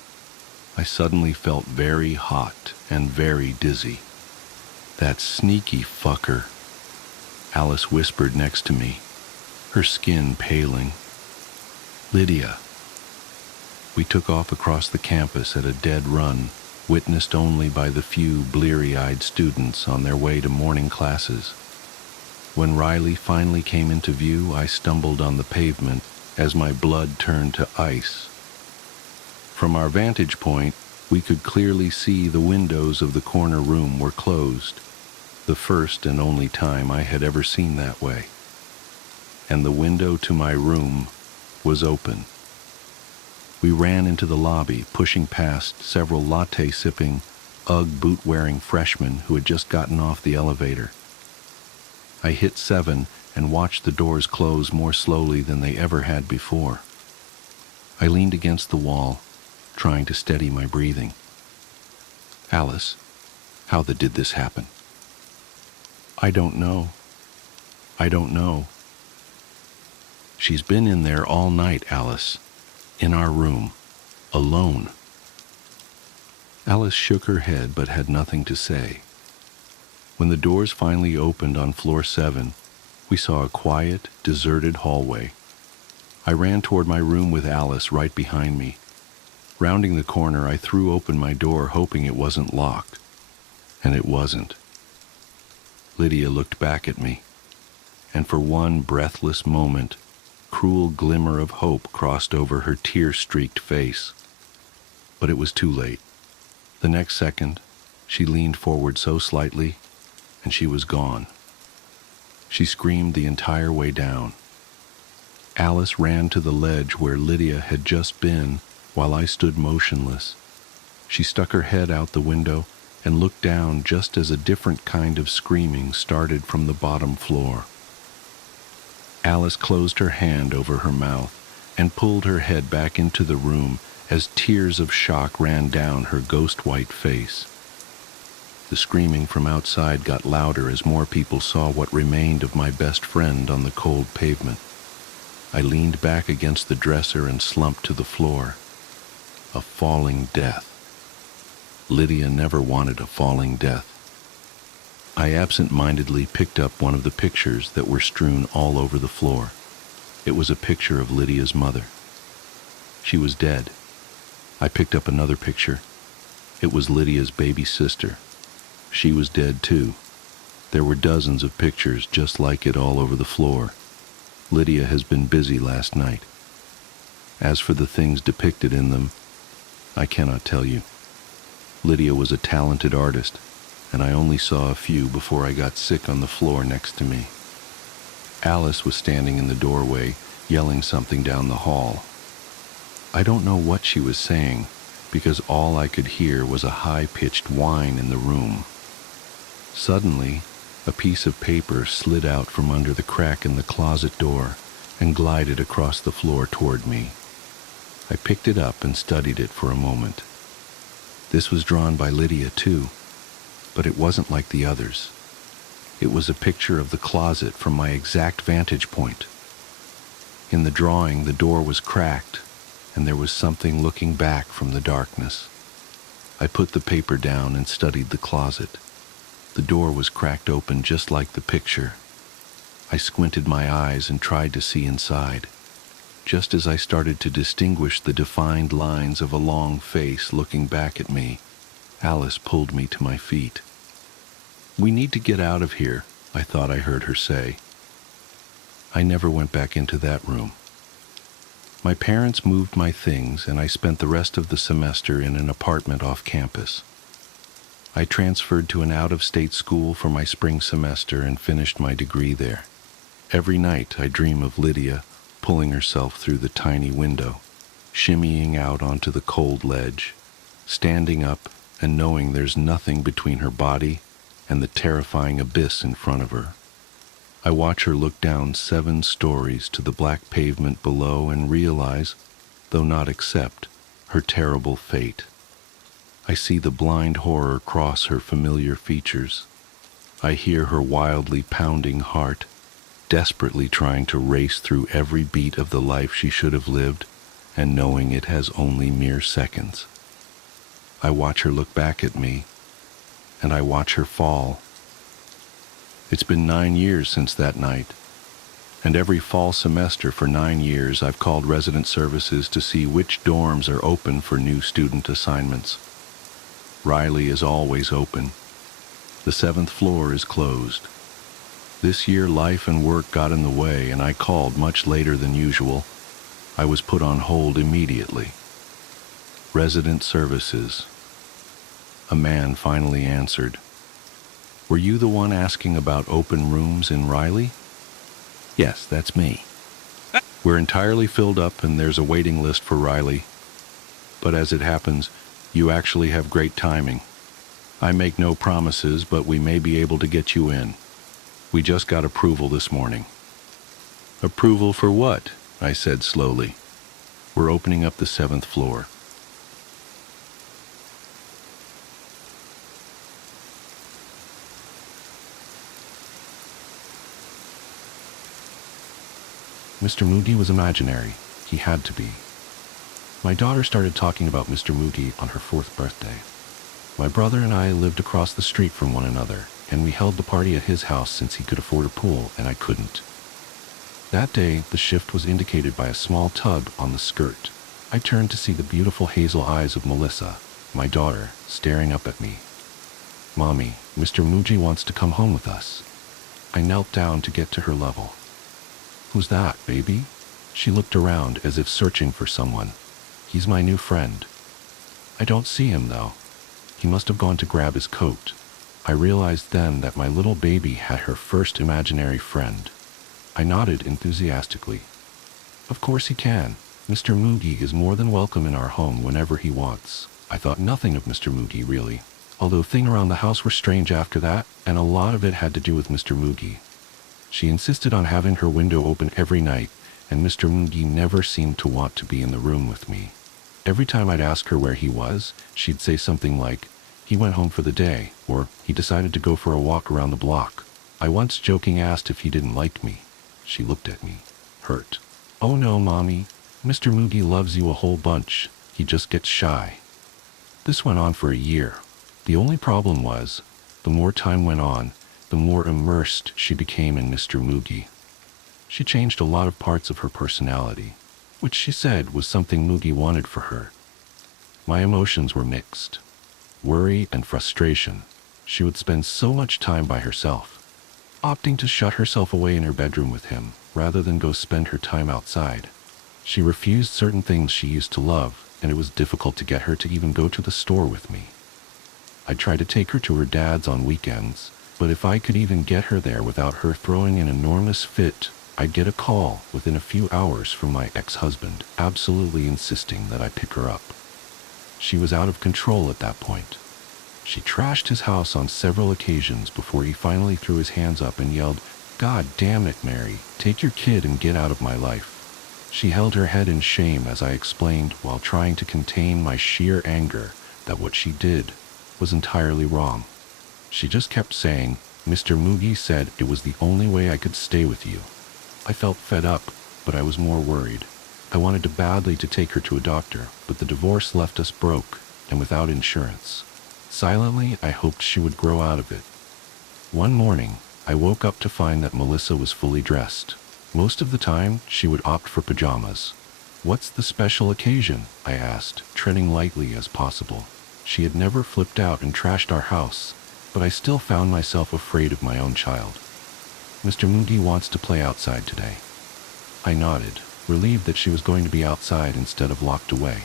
I suddenly felt very hot and very dizzy. "That sneaky fucker," Alice whispered next to me, her skin paling. "Lydia." We took off across the campus at a dead run, witnessed only by the few bleary-eyed students on their way to morning classes. When Riley finally came into view, I stumbled on the pavement as my blood turned to ice. From our vantage point, We could clearly see the windows of the corner room were closed, the first and only time I had ever seen that way. And the window to my room was open. We ran into the lobby, pushing past several latte-sipping, Ugg boot-wearing freshmen who had just gotten off the elevator. I hit 7 and watched the doors close more slowly than they ever had before. I leaned against the wall, trying to steady my breathing. Alice, how did this happen? I don't know. I don't know. She's been in there all night, Alice. In our room. Alone. Alice shook her head but had nothing to say. When the doors finally opened on floor 7, we saw a quiet, deserted hallway. I ran toward my room with Alice right behind me. Rounding the corner, I threw open my door, hoping it wasn't locked. And it wasn't. Lydia looked back at me, and for one breathless moment, cruel glimmer of hope crossed over her tear-streaked face. But it was too late. The next second, she leaned forward so slightly, and she was gone. She screamed the entire way down. Alice ran to the ledge where Lydia had just been, while I stood motionless. She stuck her head out the window and looked down just as a different kind of screaming started from the bottom floor. Alice closed her hand over her mouth and pulled her head back into the room as tears of shock ran down her ghost-white face. The screaming from outside got louder as more people saw what remained of my best friend on the cold pavement. I leaned back against the dresser and slumped to the floor. A falling death. Lydia never wanted a falling death. I absent-mindedly picked up one of the pictures that were strewn all over the floor. It was a picture of Lydia's mother. She was dead. I picked up another picture. It was Lydia's baby sister. She was dead too. There were dozens of pictures just like it all over the floor. Lydia has been busy last night. As for the things depicted in them, I cannot tell you. Lydia was a talented artist, and I only saw a few before I got sick on the floor next to me. Alice was standing in the doorway, yelling something down the hall. I don't know what she was saying, because all I could hear was a high-pitched whine in the room. Suddenly, a piece of paper slid out from under the crack in the closet door and glided across the floor toward me. I picked it up and studied it for a moment. This was drawn by Lydia too, but it wasn't like the others. It was a picture of the closet from my exact vantage point. In the drawing, the door was cracked, and there was something looking back from the darkness. I put the paper down and studied the closet. The door was cracked open just like the picture. I squinted my eyes and tried to see inside. Just as I started to distinguish the defined lines of a long face looking back at me, Alice pulled me to my feet. "We need to get out of here," I thought I heard her say. I never went back into that room. My parents moved my things, and I spent the rest of the semester in an apartment off campus. I transferred to an out-of-state school for my spring semester and finished my degree there. Every night I dream of Lydia pulling herself through the tiny window, shimmying out onto the cold ledge, standing up and knowing there's nothing between her body and the terrifying abyss in front of her. I watch her look down 7 stories to the black pavement below and realize, though not accept, her terrible fate. I see the blind horror cross her familiar features. I hear her wildly pounding heart, desperately trying to race through every beat of the life she should have lived, and knowing it has only mere seconds. I watch her look back at me, and I watch her fall. It's been 9 years since that night, and every fall semester for 9 years I've called resident services to see which dorms are open for new student assignments. Riley is always open. The 7th floor is closed. This year life and work got in the way, and I called much later than usual. I was put on hold immediately. Resident services, A man finally answered. "Were you the one asking about open rooms in Riley?" "Yes, that's me." "We're entirely filled up and there's a waiting list for Riley. But as it happens, you actually have great timing. I make no promises, but we may be able to get you in. We just got approval this morning." "Approval for what?" I said slowly. "We're opening up the 7th floor." Mr. Moody was imaginary. He had to be. My daughter started talking about Mr. Moody on her 4th birthday. My brother and I lived across the street from one another, and we held the party at his house since he could afford a pool and I couldn't. That day, the shift was indicated by a small tug on the skirt. I turned to see the beautiful hazel eyes of Melissa, my daughter, staring up at me. "Mommy, Mr. Moody wants to come home with us." I knelt down to get to her level. "Who's that, baby?" She looked around as if searching for someone. "He's my new friend." "I don't see him, though. He must have gone to grab his coat." I realized then that my little baby had her first imaginary friend. I nodded enthusiastically. "Of course he can. Mr. Moody is more than welcome in our home whenever he wants." I thought nothing of Mr. Moody, really, although things around the house were strange after that, and a lot of it had to do with Mr. Moody. She insisted on having her window open every night, and Mr. Moody never seemed to want to be in the room with me. Every time I'd ask her where he was, she'd say something like, "He went home for the day," or "He decided to go for a walk around the block." I once joking asked if he didn't like me. She looked at me, hurt. "Oh no, Mommy. Mr. Moody loves you a whole bunch. He just gets shy." This went on for a year. The only problem was, the more time went on, the more immersed she became in Mr. Moody. She changed a lot of parts of her personality, which she said was something Moody wanted for her. My emotions were mixed. Worry and frustration. She would spend so much time by herself, opting to shut herself away in her bedroom with him, rather than go spend her time outside. She refused certain things she used to love, and it was difficult to get her to even go to the store with me. I tried to take her to her dad's on weekends, but if I could even get her there without her throwing an enormous fit, I'd get a call within a few hours from my ex-husband, absolutely insisting that I pick her up. She was out of control at that point. She trashed his house on several occasions before he finally threw his hands up and yelled, "God damn it, Mary, take your kid and get out of my life." She held her head in shame as I explained, while trying to contain my sheer anger, that what she did was entirely wrong. She just kept saying, "Mr. Moody said it was the only way I could stay with you." I felt fed up, but I was more worried. I wanted badly to take her to a doctor, but the divorce left us broke and without insurance. Silently, I hoped she would grow out of it. One morning, I woke up to find that Melissa was fully dressed. Most of the time, she would opt for pajamas. "What's the special occasion?" I asked, treading lightly as possible. She had never flipped out and trashed our house, but I still found myself afraid of my own child. "Mr. Moody wants to play outside today." I nodded, relieved that she was going to be outside instead of locked away.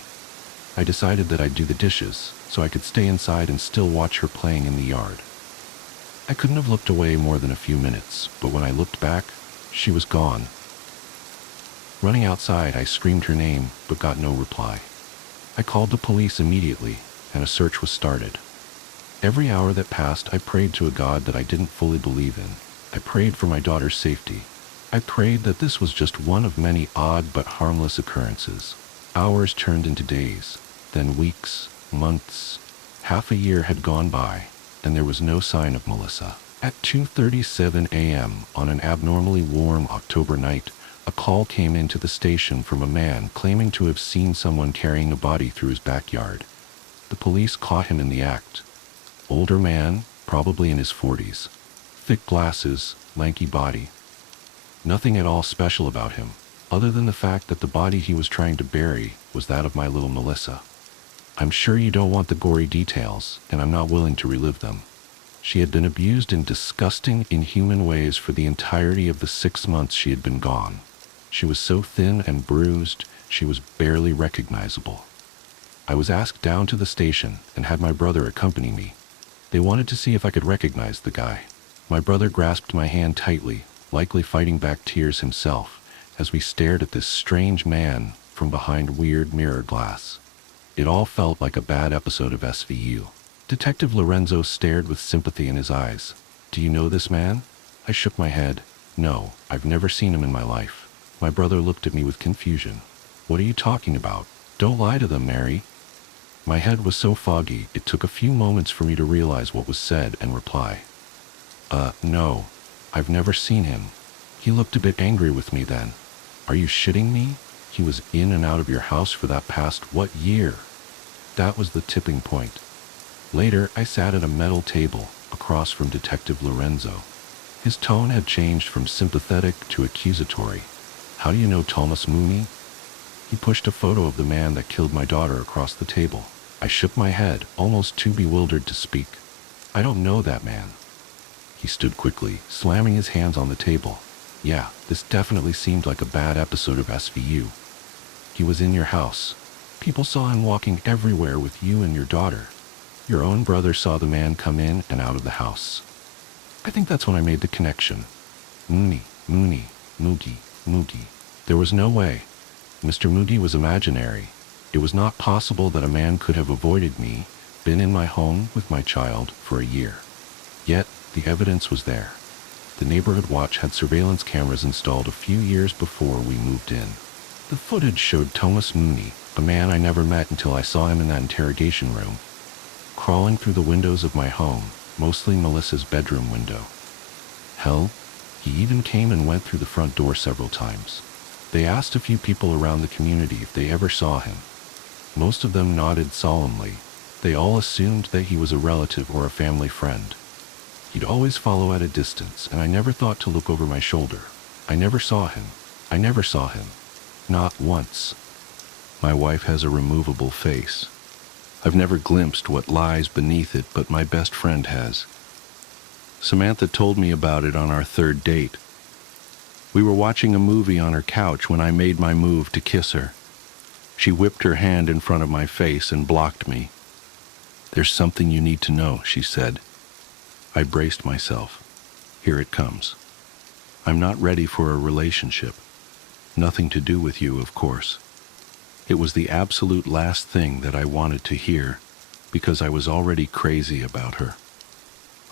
I decided that I'd do the dishes, so I could stay inside and still watch her playing in the yard. I couldn't have looked away more than a few minutes, but when I looked back, she was gone. Running outside, I screamed her name, but got no reply. I called the police immediately, and a search was started. Every hour that passed, I prayed to a God that I didn't fully believe in. I prayed for my daughter's safety. I prayed that this was just one of many odd but harmless occurrences. Hours turned into days, then weeks, months. Half a year had gone by, and there was no sign of Melissa. At 2:37 a.m. on an abnormally warm October night, a call came into the station from a man claiming to have seen someone carrying a body through his backyard. The police caught him in the act. Older man, probably in his 40s. Thick glasses, lanky body. Nothing at all special about him, other than the fact that the body he was trying to bury was that of my little Melissa. I'm sure you don't want the gory details, and I'm not willing to relive them. She had been abused in disgusting, inhuman ways for the entirety of the 6 months she had been gone. She was so thin and bruised, she was barely recognizable. I was asked down to the station and had my brother accompany me. They wanted to see if I could recognize the guy. My brother grasped my hand tightly, likely fighting back tears himself, as we stared at this strange man from behind weird mirror glass. It all felt like a bad episode of SVU. Detective Lorenzo stared with sympathy in his eyes. "Do you know this man?" I shook my head. "No, I've never seen him in my life." My brother looked at me with confusion. "What are you talking about? Don't lie to them, Mary." My head was so foggy, it took a few moments for me to realize what was said and reply. No, I've never seen him." He looked a bit angry with me then. "Are you shitting me? He was in and out of your house for that past what year?" That was the tipping point. Later, I sat at a metal table across from Detective Lorenzo. His tone had changed from sympathetic to accusatory. "How do you know Thomas Mooney?" He pushed a photo of the man that killed my daughter across the table. I shook my head, almost too bewildered to speak. "I don't know that man." He stood quickly, slamming his hands on the table. "Yeah, this definitely seemed like a bad episode of SVU. He was in your house. People saw him walking everywhere with you and your daughter. Your own brother saw the man come in and out of the house." I think that's when I made the connection. Mooney, Moogie. There was no way. Mr. Moody was imaginary. It was not possible that a man could have avoided me, been in my home with my child for a year. Yet, the evidence was there. The neighborhood watch had surveillance cameras installed a few years before we moved in. The footage showed Thomas Mooney, a man I never met until I saw him in that interrogation room, crawling through the windows of my home, mostly Melissa's bedroom window. Hell, he even came and went through the front door several times. They asked a few people around the community if they ever saw him. Most of them nodded solemnly. They all assumed that he was a relative or a family friend. He'd always follow at a distance, and I never thought to look over my shoulder. I never saw him. Not once. My wife has a removable face. I've never glimpsed what lies beneath it, but my best friend has. Samantha told me about it on our third date. We were watching a movie on her couch when I made my move to kiss her. She whipped her hand in front of my face and blocked me. "There's something you need to know," she said. I braced myself. Here it comes. I'm not ready for a relationship. Nothing to do with you, of course. It was the absolute last thing that I wanted to hear, because I was already crazy about her.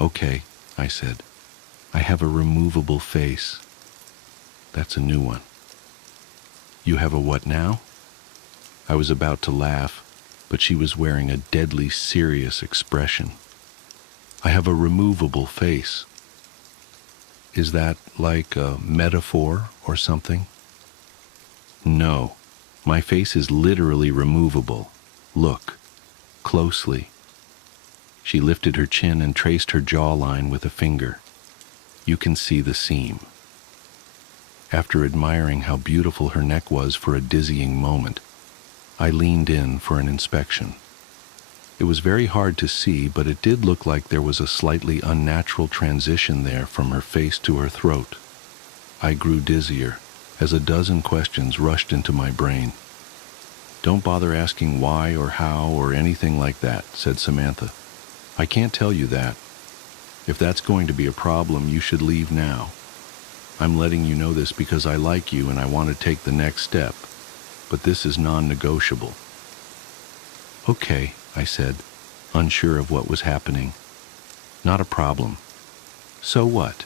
"Okay," I said. "I have a removable face." That's a new one. "You have a what now?" I was about to laugh, but she was wearing a deadly serious expression. "I have a removable face." Is that like a metaphor or something? No, my face is literally removable. Look, closely. She lifted her chin and traced her jawline with a finger. You can see the seam. After admiring how beautiful her neck was for a dizzying moment, I leaned in for an inspection. It was very hard to see, but it did look like there was a slightly unnatural transition there from her face to her throat. I grew dizzier as a dozen questions rushed into my brain. "Don't bother asking why or how or anything like that," said Samantha. "I can't tell you that. If that's going to be a problem, you should leave now. I'm letting you know this because I like you and I want to take the next step, but this is non-negotiable." "Okay," I said, unsure of what was happening. "Not a problem. So what?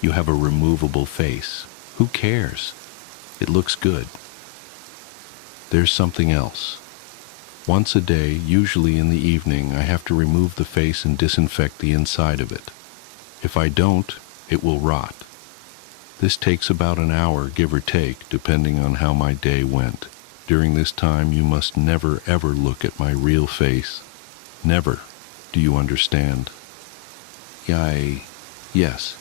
You have a removable face. Who cares? It looks good." "There's something else. Once a day, usually in the evening, I have to remove the face and disinfect the inside of it. If I don't, it will rot. This takes about an hour, give or take, depending on how my day went. During this time, you must never ever look at my real face. Never. Do you understand?" Yes.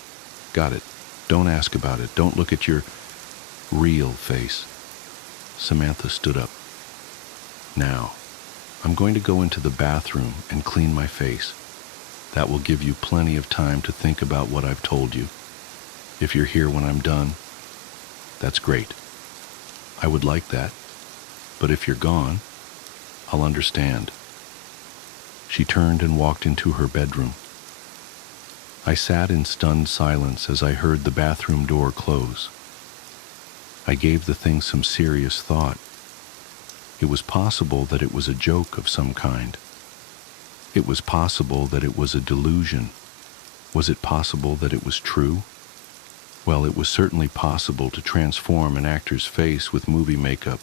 Got it. Don't ask about it. Don't look at your real face." Samantha stood up. "Now, I'm going to go into the bathroom and clean my face. That will give you plenty of time to think about what I've told you. If you're here when I'm done, that's great. I would like that. But if you're gone, I'll understand." She turned and walked into her bedroom. I sat in stunned silence as I heard the bathroom door close. I gave the thing some serious thought. It was possible that it was a joke of some kind. It was possible that it was a delusion. Was it possible that it was true? Well, it was certainly possible to transform an actor's face with movie makeup,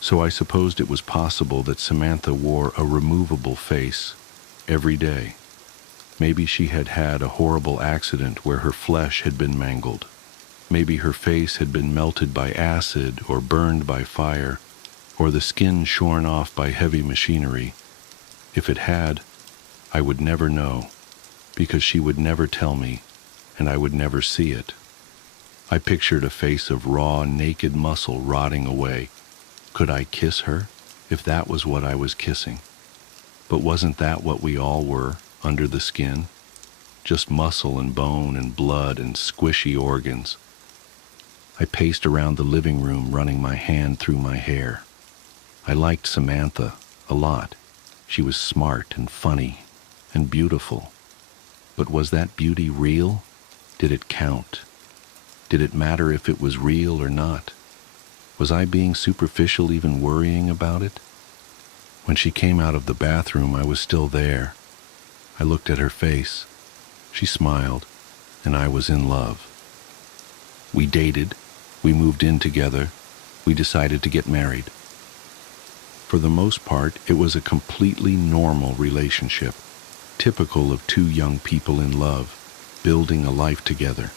so I supposed it was possible that Samantha wore a removable face every day. Maybe she had had a horrible accident where her flesh had been mangled. Maybe her face had been melted by acid or burned by fire, or the skin shorn off by heavy machinery. If it had, I would never know, because she would never tell me, and I would never see it. I pictured a face of raw, naked muscle rotting away. Could I kiss her, if that was what I was kissing? But wasn't that what we all were, under the skin? Just muscle and bone and blood and squishy organs. I paced around the living room, running my hand through my hair. I liked Samantha a lot. She was smart and funny and beautiful. But was that beauty real? Did it count? Did it matter if it was real or not? Was I being superficial, even worrying about it? When she came out of the bathroom, I was still there. I looked at her face. She smiled, and I was in love. We dated. We moved in together. We decided to get married. For the most part, it was a completely normal relationship, typical of two young people in love, building a life together.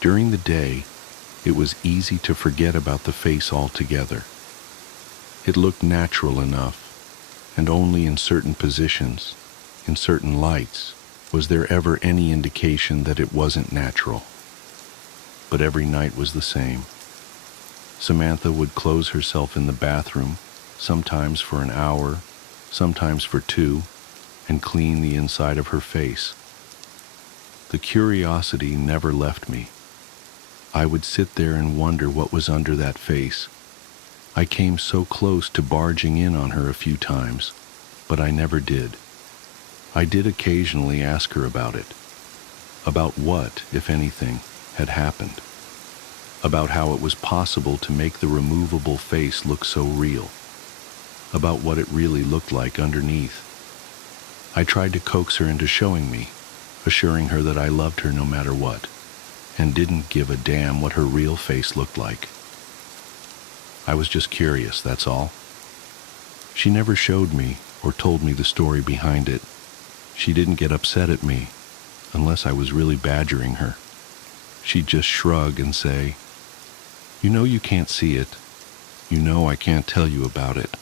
During the day, it was easy to forget about the face altogether. It looked natural enough, and only in certain positions, in certain lights, was there ever any indication that it wasn't natural. But every night was the same. Samantha would close herself in the bathroom, sometimes for an hour, sometimes for 2, and clean the inside of her face. The curiosity never left me. I would sit there and wonder what was under that face. I came so close to barging in on her a few times, but I never did. I did occasionally ask her about it. About what, if anything, had happened. About how it was possible to make the removable face look so real. About what it really looked like underneath. I tried to coax her into showing me, assuring her that I loved her no matter what, and didn't give a damn what her real face looked like. I was just curious, that's all. She never showed me or told me the story behind it. She didn't get upset at me, unless I was really badgering her. She'd just shrug and say, "You know you can't see it. You know I can't tell you about it."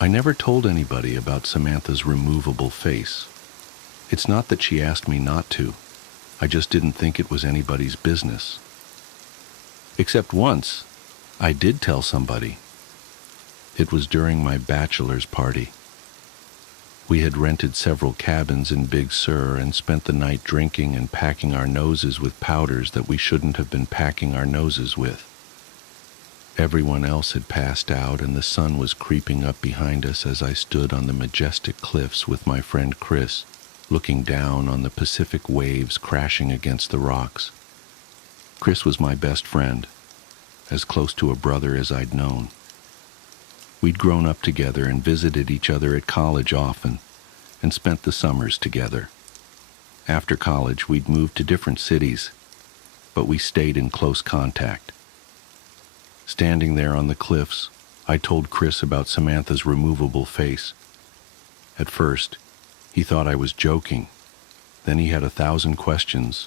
I never told anybody about Samantha's removable face. It's not that she asked me not to. I just didn't think it was anybody's business. Except once, I did tell somebody. It was during my bachelor's party. We had rented several cabins in Big Sur and spent the night drinking and packing our noses with powders that we shouldn't have been packing our noses with. Everyone else had passed out, and the sun was creeping up behind us as I stood on the majestic cliffs with my friend Chris, looking down on the Pacific waves crashing against the rocks. Chris was my best friend, as close to a brother as I'd known. We'd grown up together and visited each other at college often, and spent the summers together. After college, we'd moved to different cities, but we stayed in close contact. Standing there on the cliffs, I told Chris about Samantha's removable face. At first, he thought I was joking. Then he had 1,000 questions,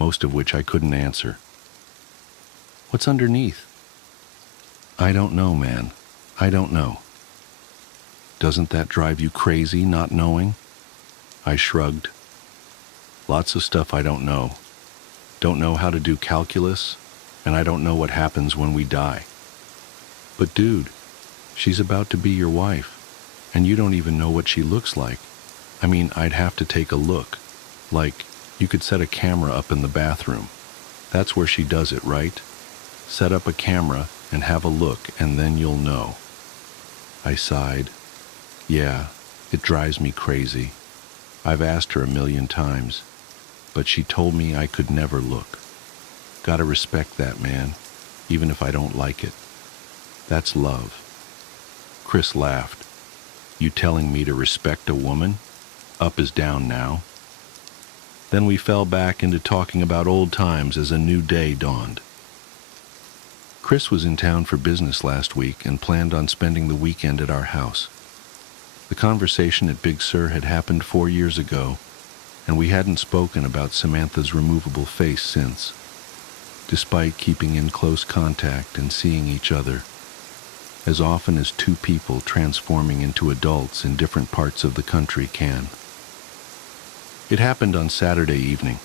most of which I couldn't answer. "What's underneath?" "I don't know, man. I don't know." "Doesn't that drive you crazy, not knowing?" I shrugged. "Lots of stuff I don't know. Don't know how to do calculus, and I don't know what happens when we die." "But dude, she's about to be your wife, and you don't even know what she looks like. I mean, I'd have to take a look. Like, you could set a camera up in the bathroom. That's where she does it, right? Set up a camera and have a look, and then you'll know." I sighed. Yeah, it drives me crazy. I've asked her 1,000,000 times, but she told me I could never look. Gotta respect that, man, even if I don't like it. That's love. Chris laughed. You telling me to respect a woman? Up is down now. Then we fell back into talking about old times as a new day dawned. Chris was in town for business last week and planned on spending the weekend at our house. The conversation at Big Sur had happened 4 years ago, and we hadn't spoken about Samantha's removable face since, despite keeping in close contact and seeing each other, as often as two people transforming into adults in different parts of the country can. It happened on Saturday evening.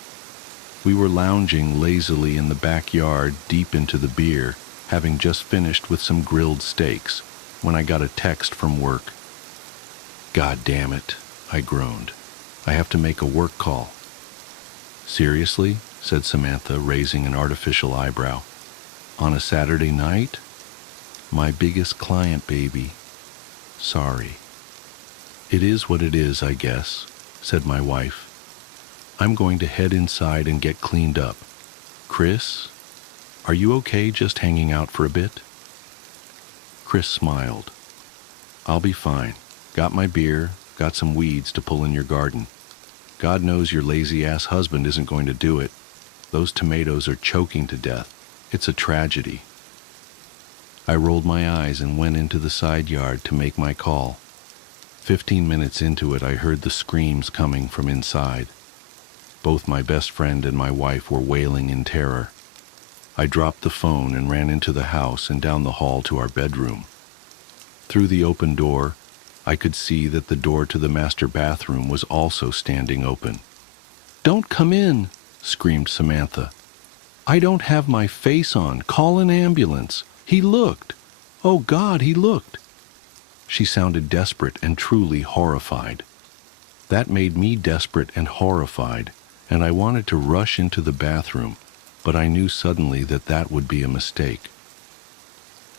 We were lounging lazily in the backyard deep into the beer, having just finished with some grilled steaks, when I got a text from work. God damn it, I groaned. I have to make a work call. Seriously? Said Samantha, raising an artificial eyebrow. On a Saturday night? My biggest client, baby. Sorry. It is what it is, I guess, said my wife. I'm going to head inside and get cleaned up. Chris, are you okay just hanging out for a bit? Chris smiled. I'll be fine. Got my beer, got some weeds to pull in your garden. God knows your lazy-ass husband isn't going to do it. Those tomatoes are choking to death. It's a tragedy. I rolled my eyes and went into the side yard to make my call. 15 minutes into it, I heard the screams coming from inside. Both my best friend and my wife were wailing in terror. I dropped the phone and ran into the house and down the hall to our bedroom. Through the open door, I could see that the door to the master bathroom was also standing open. Don't come in, screamed Samantha. I don't have my face on. Call an ambulance. He looked. Oh God, he looked. She sounded desperate and truly horrified. That made me desperate and horrified, and I wanted to rush into the bathroom, but I knew suddenly that that would be a mistake.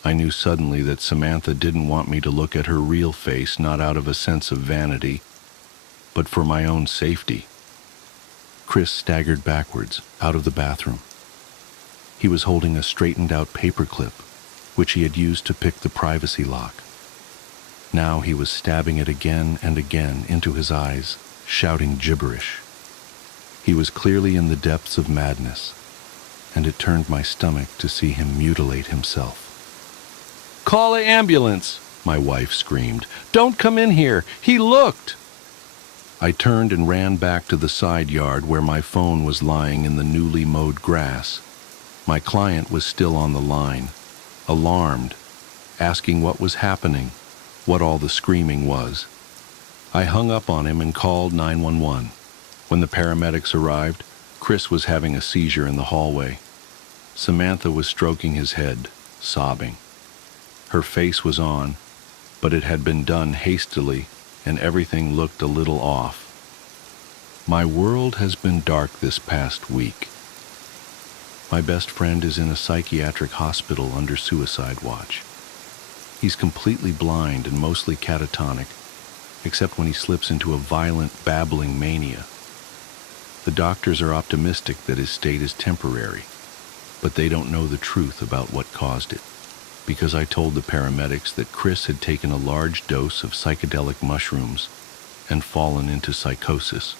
I knew suddenly that Samantha didn't want me to look at her real face, not out of a sense of vanity, but for my own safety. Chris staggered backwards, out of the bathroom. He was holding a straightened-out paperclip, which he had used to pick the privacy lock. Now he was stabbing it again and again into his eyes, shouting gibberish. He was clearly in the depths of madness, and it turned my stomach to see him mutilate himself. Call an ambulance, my wife screamed. Don't come in here. He looked. I turned and ran back to the side yard where my phone was lying in the newly mowed grass. My client was still on the line, alarmed, asking what was happening, what all the screaming was. I hung up on him and called 911. When the paramedics arrived, Chris was having a seizure in the hallway. Samantha was stroking his head, sobbing. Her face was on, but it had been done hastily, and everything looked a little off. My world has been dark this past week. My best friend is in a psychiatric hospital under suicide watch. He's completely blind and mostly catatonic, except when he slips into a violent, babbling mania. The doctors are optimistic that his state is temporary, but they don't know the truth about what caused it, because I told the paramedics that Chris had taken a large dose of psychedelic mushrooms and fallen into psychosis.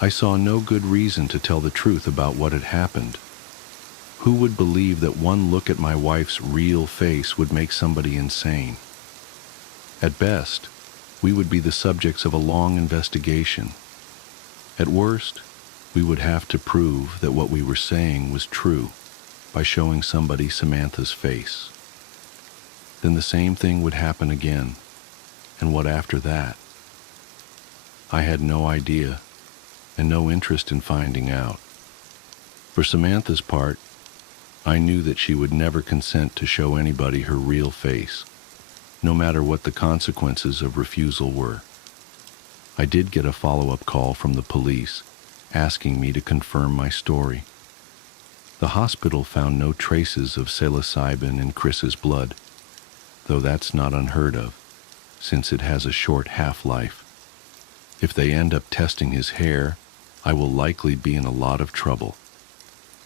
I saw no good reason to tell the truth about what had happened. Who would believe that one look at my wife's real face would make somebody insane? At best, we would be the subjects of a long investigation. At worst, we would have to prove that what we were saying was true by showing somebody Samantha's face. Then the same thing would happen again, and what after that? I had no idea, and no interest in finding out. For Samantha's part, I knew that she would never consent to show anybody her real face, no matter what the consequences of refusal were. I did get a follow-up call from the police, asking me to confirm my story. The hospital found no traces of psilocybin in Chris's blood, though that's not unheard of, since it has a short half-life. If they end up testing his hair, I will likely be in a lot of trouble.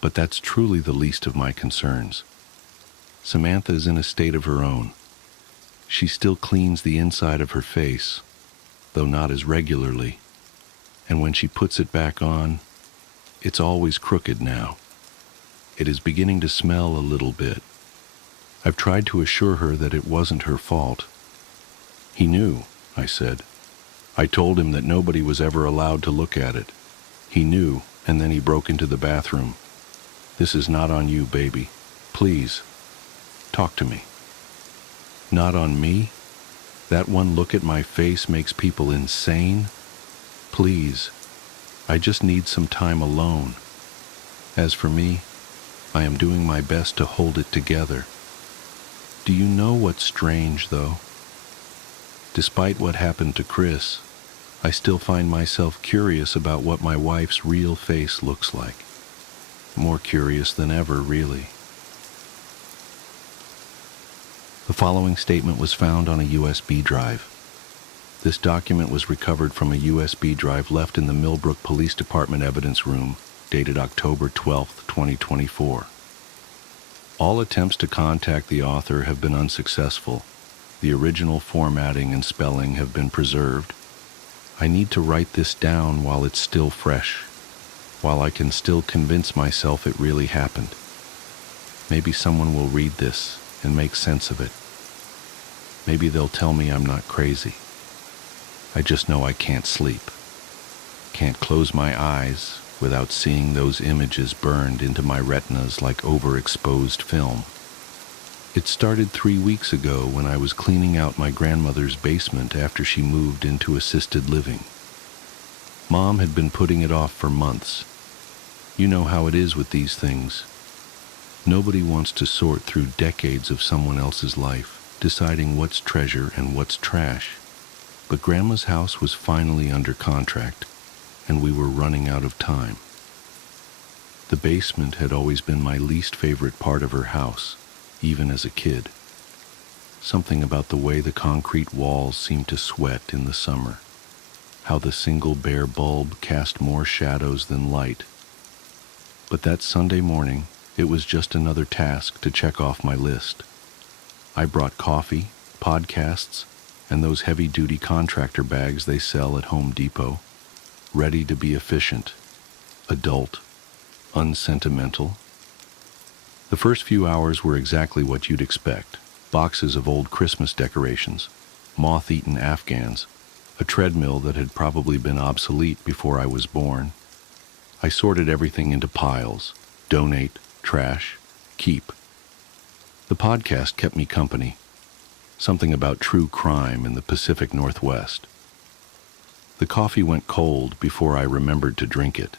But that's truly the least of my concerns. Samantha is in a state of her own. She still cleans the inside of her face, though not as regularly, and when she puts it back on, it's always crooked now. It is beginning to smell a little bit. I've tried to assure her that it wasn't her fault. He knew, I said. I told him that nobody was ever allowed to look at it. He knew, and then he broke into the bathroom. This is not on you, baby. Please, talk to me. Not on me? That one look at my face makes people insane? Please, I just need some time alone. As for me, I am doing my best to hold it together. Do you know what's strange, though? Despite what happened to Chris, I still find myself curious about what my wife's real face looks like. More curious than ever, really. The following statement was found on a USB drive. This document was recovered from a USB drive left in the Millbrook Police Department evidence room, dated October 12, 2024. All attempts to contact the author have been unsuccessful. The original formatting and spelling have been preserved. I need to write this down while it's still fresh, while I can still convince myself it really happened. Maybe someone will read this and make sense of it. Maybe they'll tell me I'm not crazy. I just know I can't sleep. Can't close my eyes without seeing those images burned into my retinas like overexposed film. It started 3 weeks ago when I was cleaning out my grandmother's basement after she moved into assisted living. Mom had been putting it off for months. You know how it is with these things. Nobody wants to sort through decades of someone else's life, deciding what's treasure and what's trash. But Grandma's house was finally under contract, and we were running out of time. The basement had always been my least favorite part of her house, even as a kid. Something about the way the concrete walls seemed to sweat in the summer, how the single bare bulb cast more shadows than light. But that Sunday morning, it was just another task to check off my list. I brought coffee, podcasts, and those heavy-duty contractor bags they sell at Home Depot, ready to be efficient, adult, unsentimental. The first few hours were exactly what you'd expect. Boxes of old Christmas decorations, moth-eaten Afghans, a treadmill that had probably been obsolete before I was born. I sorted everything into piles: donate, trash, keep. The podcast kept me company. Something about true crime in the Pacific Northwest. The coffee went cold before I remembered to drink it.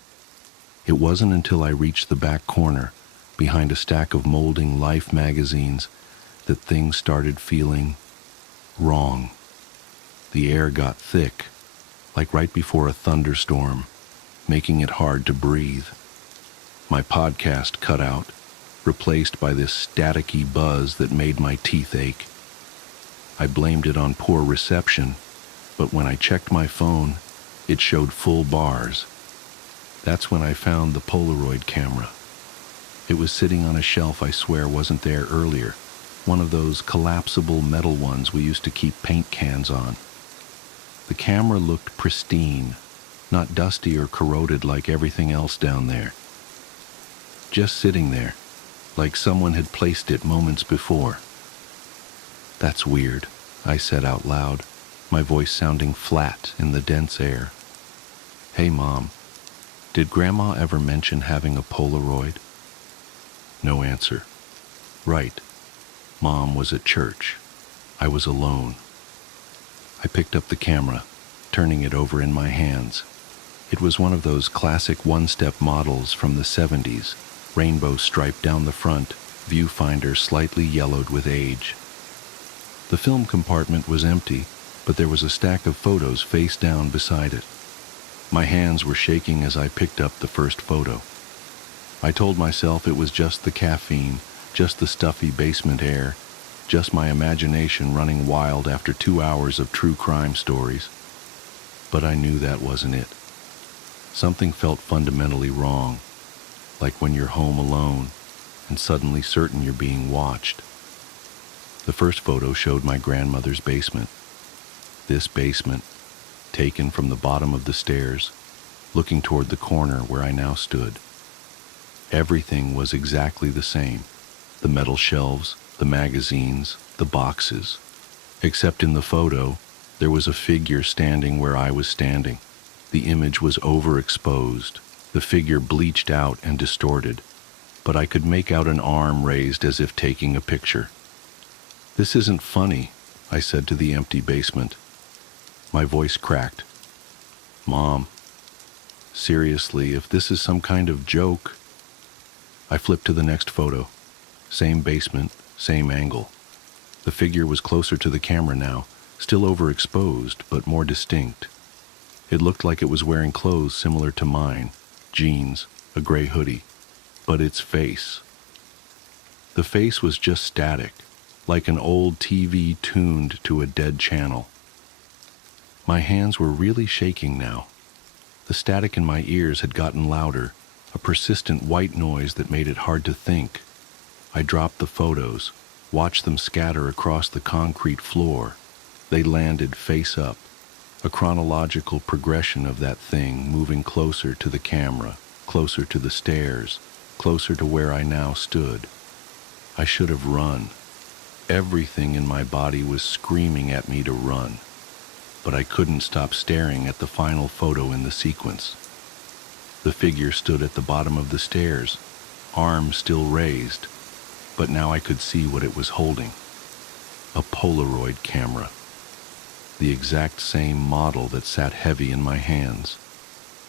It wasn't until I reached the back corner, behind a stack of molding Life magazines, that things started feeling wrong. The air got thick, like right before a thunderstorm, making it hard to breathe. My podcast cut out, replaced by this staticky buzz that made my teeth ache. I blamed it on poor reception, but when I checked my phone, it showed full bars. That's when I found the Polaroid camera. It was sitting on a shelf I swear wasn't there earlier, one of those collapsible metal ones we used to keep paint cans on. The camera looked pristine, not dusty or corroded like everything else down there. Just sitting there, like someone had placed it moments before. That's weird, I said out loud, my voice sounding flat in the dense air. Hey, Mom, did Grandma ever mention having a Polaroid? No answer. Right. Mom was at church. I was alone. I picked up the camera, turning it over in my hands. It was one of those classic one-step models from the 70s, rainbow stripe down the front, viewfinder slightly yellowed with age. The film compartment was empty, but there was a stack of photos face down beside it. My hands were shaking as I picked up the first photo. I told myself it was just the caffeine, just the stuffy basement air, just my imagination running wild after 2 hours of true crime stories. But I knew that wasn't it. Something felt fundamentally wrong, like when you're home alone and suddenly certain you're being watched. The first photo showed my grandmother's basement. This basement, taken from the bottom of the stairs, looking toward the corner where I now stood. Everything was exactly the same. The metal shelves, the magazines, the boxes. Except in the photo, there was a figure standing where I was standing. The image was overexposed, the figure bleached out and distorted, but I could make out an arm raised as if taking a picture. "This isn't funny," I said to the empty basement. My voice cracked. "Mom, seriously, if this is some kind of joke..." I flipped to the next photo. Same basement, same angle. The figure was closer to the camera now, still overexposed, but more distinct. It looked like it was wearing clothes similar to mine, jeans, a gray hoodie, but its face. The face was just static, like an old TV tuned to a dead channel. My hands were really shaking now. The static in my ears had gotten louder, a persistent white noise that made it hard to think. I dropped the photos, watched them scatter across the concrete floor. They landed face up, a chronological progression of that thing moving closer to the camera, closer to the stairs, closer to where I now stood. I should have run. Everything in my body was screaming at me to run, but I couldn't stop staring at the final photo in the sequence. The figure stood at the bottom of the stairs, arms still raised, but now I could see what it was holding. A Polaroid camera. The exact same model that sat heavy in my hands.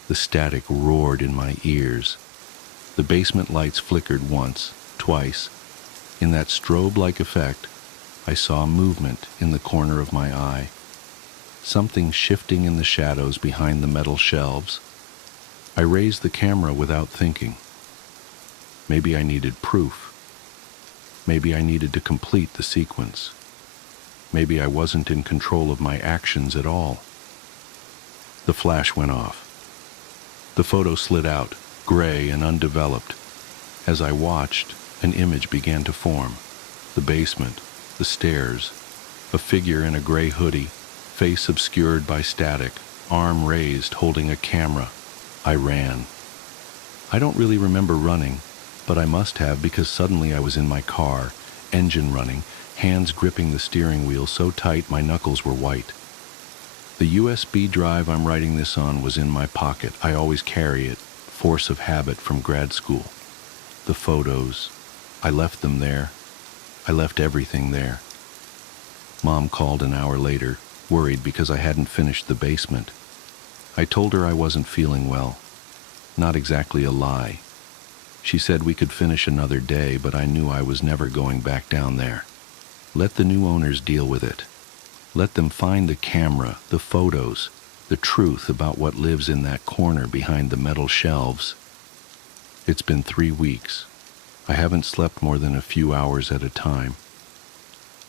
The static roared in my ears. The basement lights flickered once, twice. In that strobe-like effect, I saw movement in the corner of my eye. Something shifting in the shadows behind the metal shelves. I raised the camera without thinking. Maybe I needed proof. Maybe I needed to complete the sequence. Maybe I wasn't in control of my actions at all. The flash went off. The photo slid out, gray and undeveloped. As I watched, an image began to form. The basement, the stairs, a figure in a gray hoodie, face obscured by static, arm raised, holding a camera. I ran. I don't really remember running, but I must have because suddenly I was in my car, engine running, hands gripping the steering wheel so tight my knuckles were white. The USB drive I'm writing this on was in my pocket. I always carry it, force of habit from grad school. The photos, I left them there. I left everything there. Mom called an hour later, worried because I hadn't finished the basement. I told her I wasn't feeling well. Not exactly a lie. She said we could finish another day, but I knew I was never going back down there. Let the new owners deal with it. Let them find the camera, the photos, the truth about what lives in that corner behind the metal shelves. It's been 3 weeks. I haven't slept more than a few hours at a time.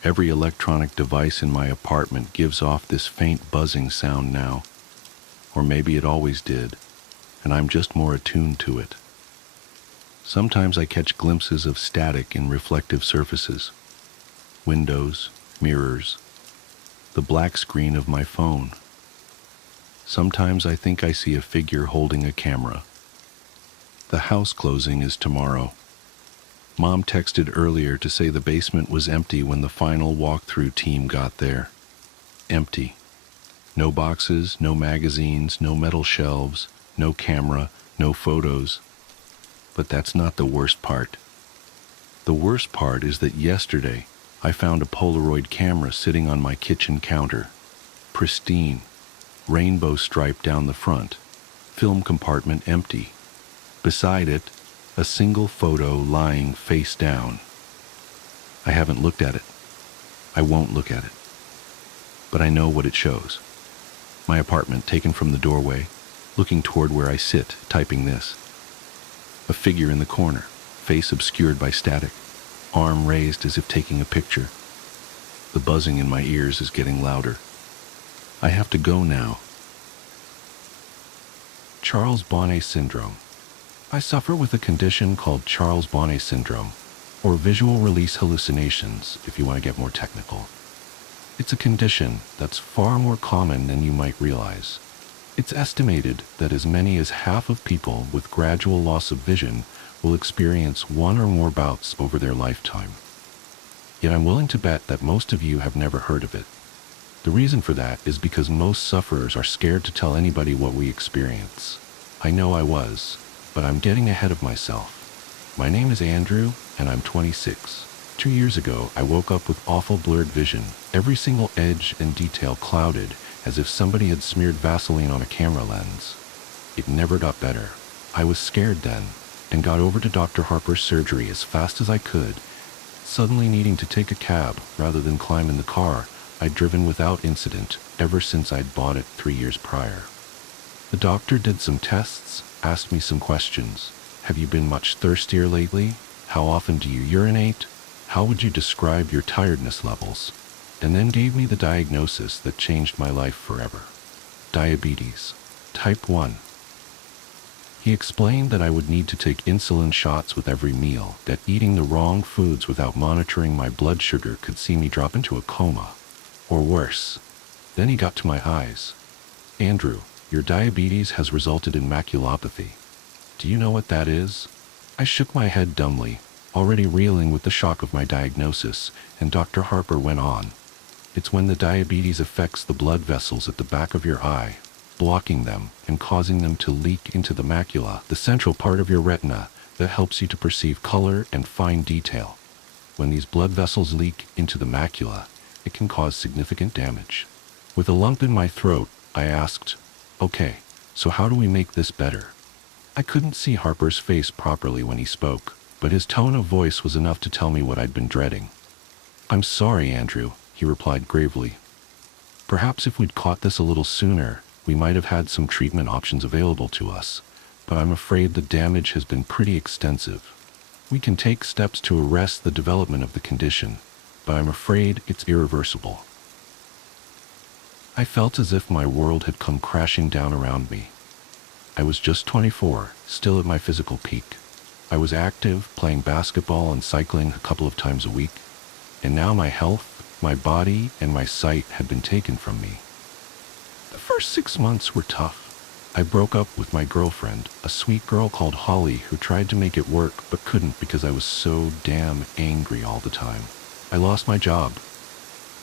Every electronic device in my apartment gives off this faint buzzing sound now. Or maybe it always did, and I'm just more attuned to it. Sometimes I catch glimpses of static in reflective surfaces. Windows, mirrors, the black screen of my phone. Sometimes I think I see a figure holding a camera. The house closing is tomorrow. Mom texted earlier to say the basement was empty when the final walkthrough team got there. Empty. No boxes, no magazines, no metal shelves, no camera, no photos. But that's not the worst part. The worst part is that yesterday I found a Polaroid camera sitting on my kitchen counter. Pristine, rainbow stripe down the front, film compartment empty. Beside it, a single photo lying face down. I haven't looked at it. I won't look at it. But I know what it shows. My apartment taken from the doorway, looking toward where I sit, typing this. A figure in the corner, face obscured by static, arm raised as if taking a picture. The buzzing in my ears is getting louder. I have to go now. Charles Bonnet syndrome. I suffer with a condition called Charles Bonnet syndrome, or visual release hallucinations, if you want to get more technical. It's a condition that's far more common than you might realize. It's estimated that as many as half of people with gradual loss of vision will experience one or more bouts over their lifetime. Yet I'm willing to bet that most of you have never heard of it. The reason for that is because most sufferers are scared to tell anybody what we experience. I know I was, but I'm getting ahead of myself. My name is Andrew, and I'm 26. 2 years ago, I woke up with awful blurred vision, every single edge and detail clouded, as if somebody had smeared Vaseline on a camera lens. It never got better. I was scared then, and got over to Dr. Harper's surgery as fast as I could. Suddenly needing to take a cab rather than climb in the car I'd driven without incident ever since I'd bought it 3 years prior. The doctor did some tests, asked me some questions. Have you been much thirstier lately? How often do you urinate? How would you describe your tiredness levels? And then gave me the diagnosis that changed my life forever. Diabetes, type 1. He explained that I would need to take insulin shots with every meal, that eating the wrong foods without monitoring my blood sugar could see me drop into a coma. Or worse. Then he got to my eyes. Andrew, your diabetes has resulted in maculopathy. Do you know what that is? I shook my head dumbly, already reeling with the shock of my diagnosis, and Dr. Harper went on. It's when the diabetes affects the blood vessels at the back of your eye, blocking them and causing them to leak into the macula, the central part of your retina that helps you to perceive color and fine detail. When these blood vessels leak into the macula, it can cause significant damage. With a lump in my throat, I asked, "Okay, so how do we make this better?" I couldn't see Harper's face properly when he spoke, but his tone of voice was enough to tell me what I'd been dreading. "I'm sorry, Andrew," he replied gravely. "Perhaps if we'd caught this a little sooner, we might have had some treatment options available to us, but I'm afraid the damage has been pretty extensive. We can take steps to arrest the development of the condition, but I'm afraid it's irreversible." I felt as if my world had come crashing down around me. I was just 24, still at my physical peak. I was active, playing basketball and cycling a couple of times a week, and now my health, my body, and my sight had been taken from me. The first 6 months were tough. I broke up with my girlfriend, a sweet girl called Holly who tried to make it work but couldn't because I was so damn angry all the time. I lost my job,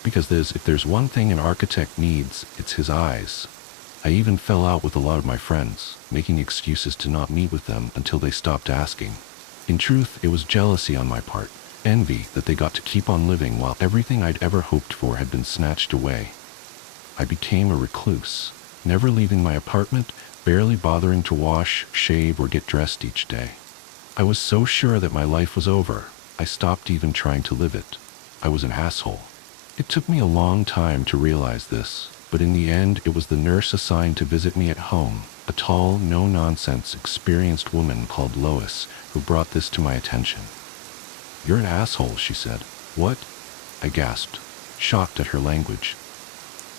because if there's one thing an architect needs, it's his eyes. I even fell out with a lot of my friends, making excuses to not meet with them until they stopped asking. In truth, it was jealousy on my part, envy that they got to keep on living while everything I'd ever hoped for had been snatched away. I became a recluse, never leaving my apartment, barely bothering to wash, shave, or get dressed each day. I was so sure that my life was over, I stopped even trying to live it. I was an asshole. It took me a long time to realize this, but in the end it was the nurse assigned to visit me at home, a tall, no-nonsense, experienced woman called Lois, who brought this to my attention. "You're an asshole," she said. "What?" I gasped, shocked at her language.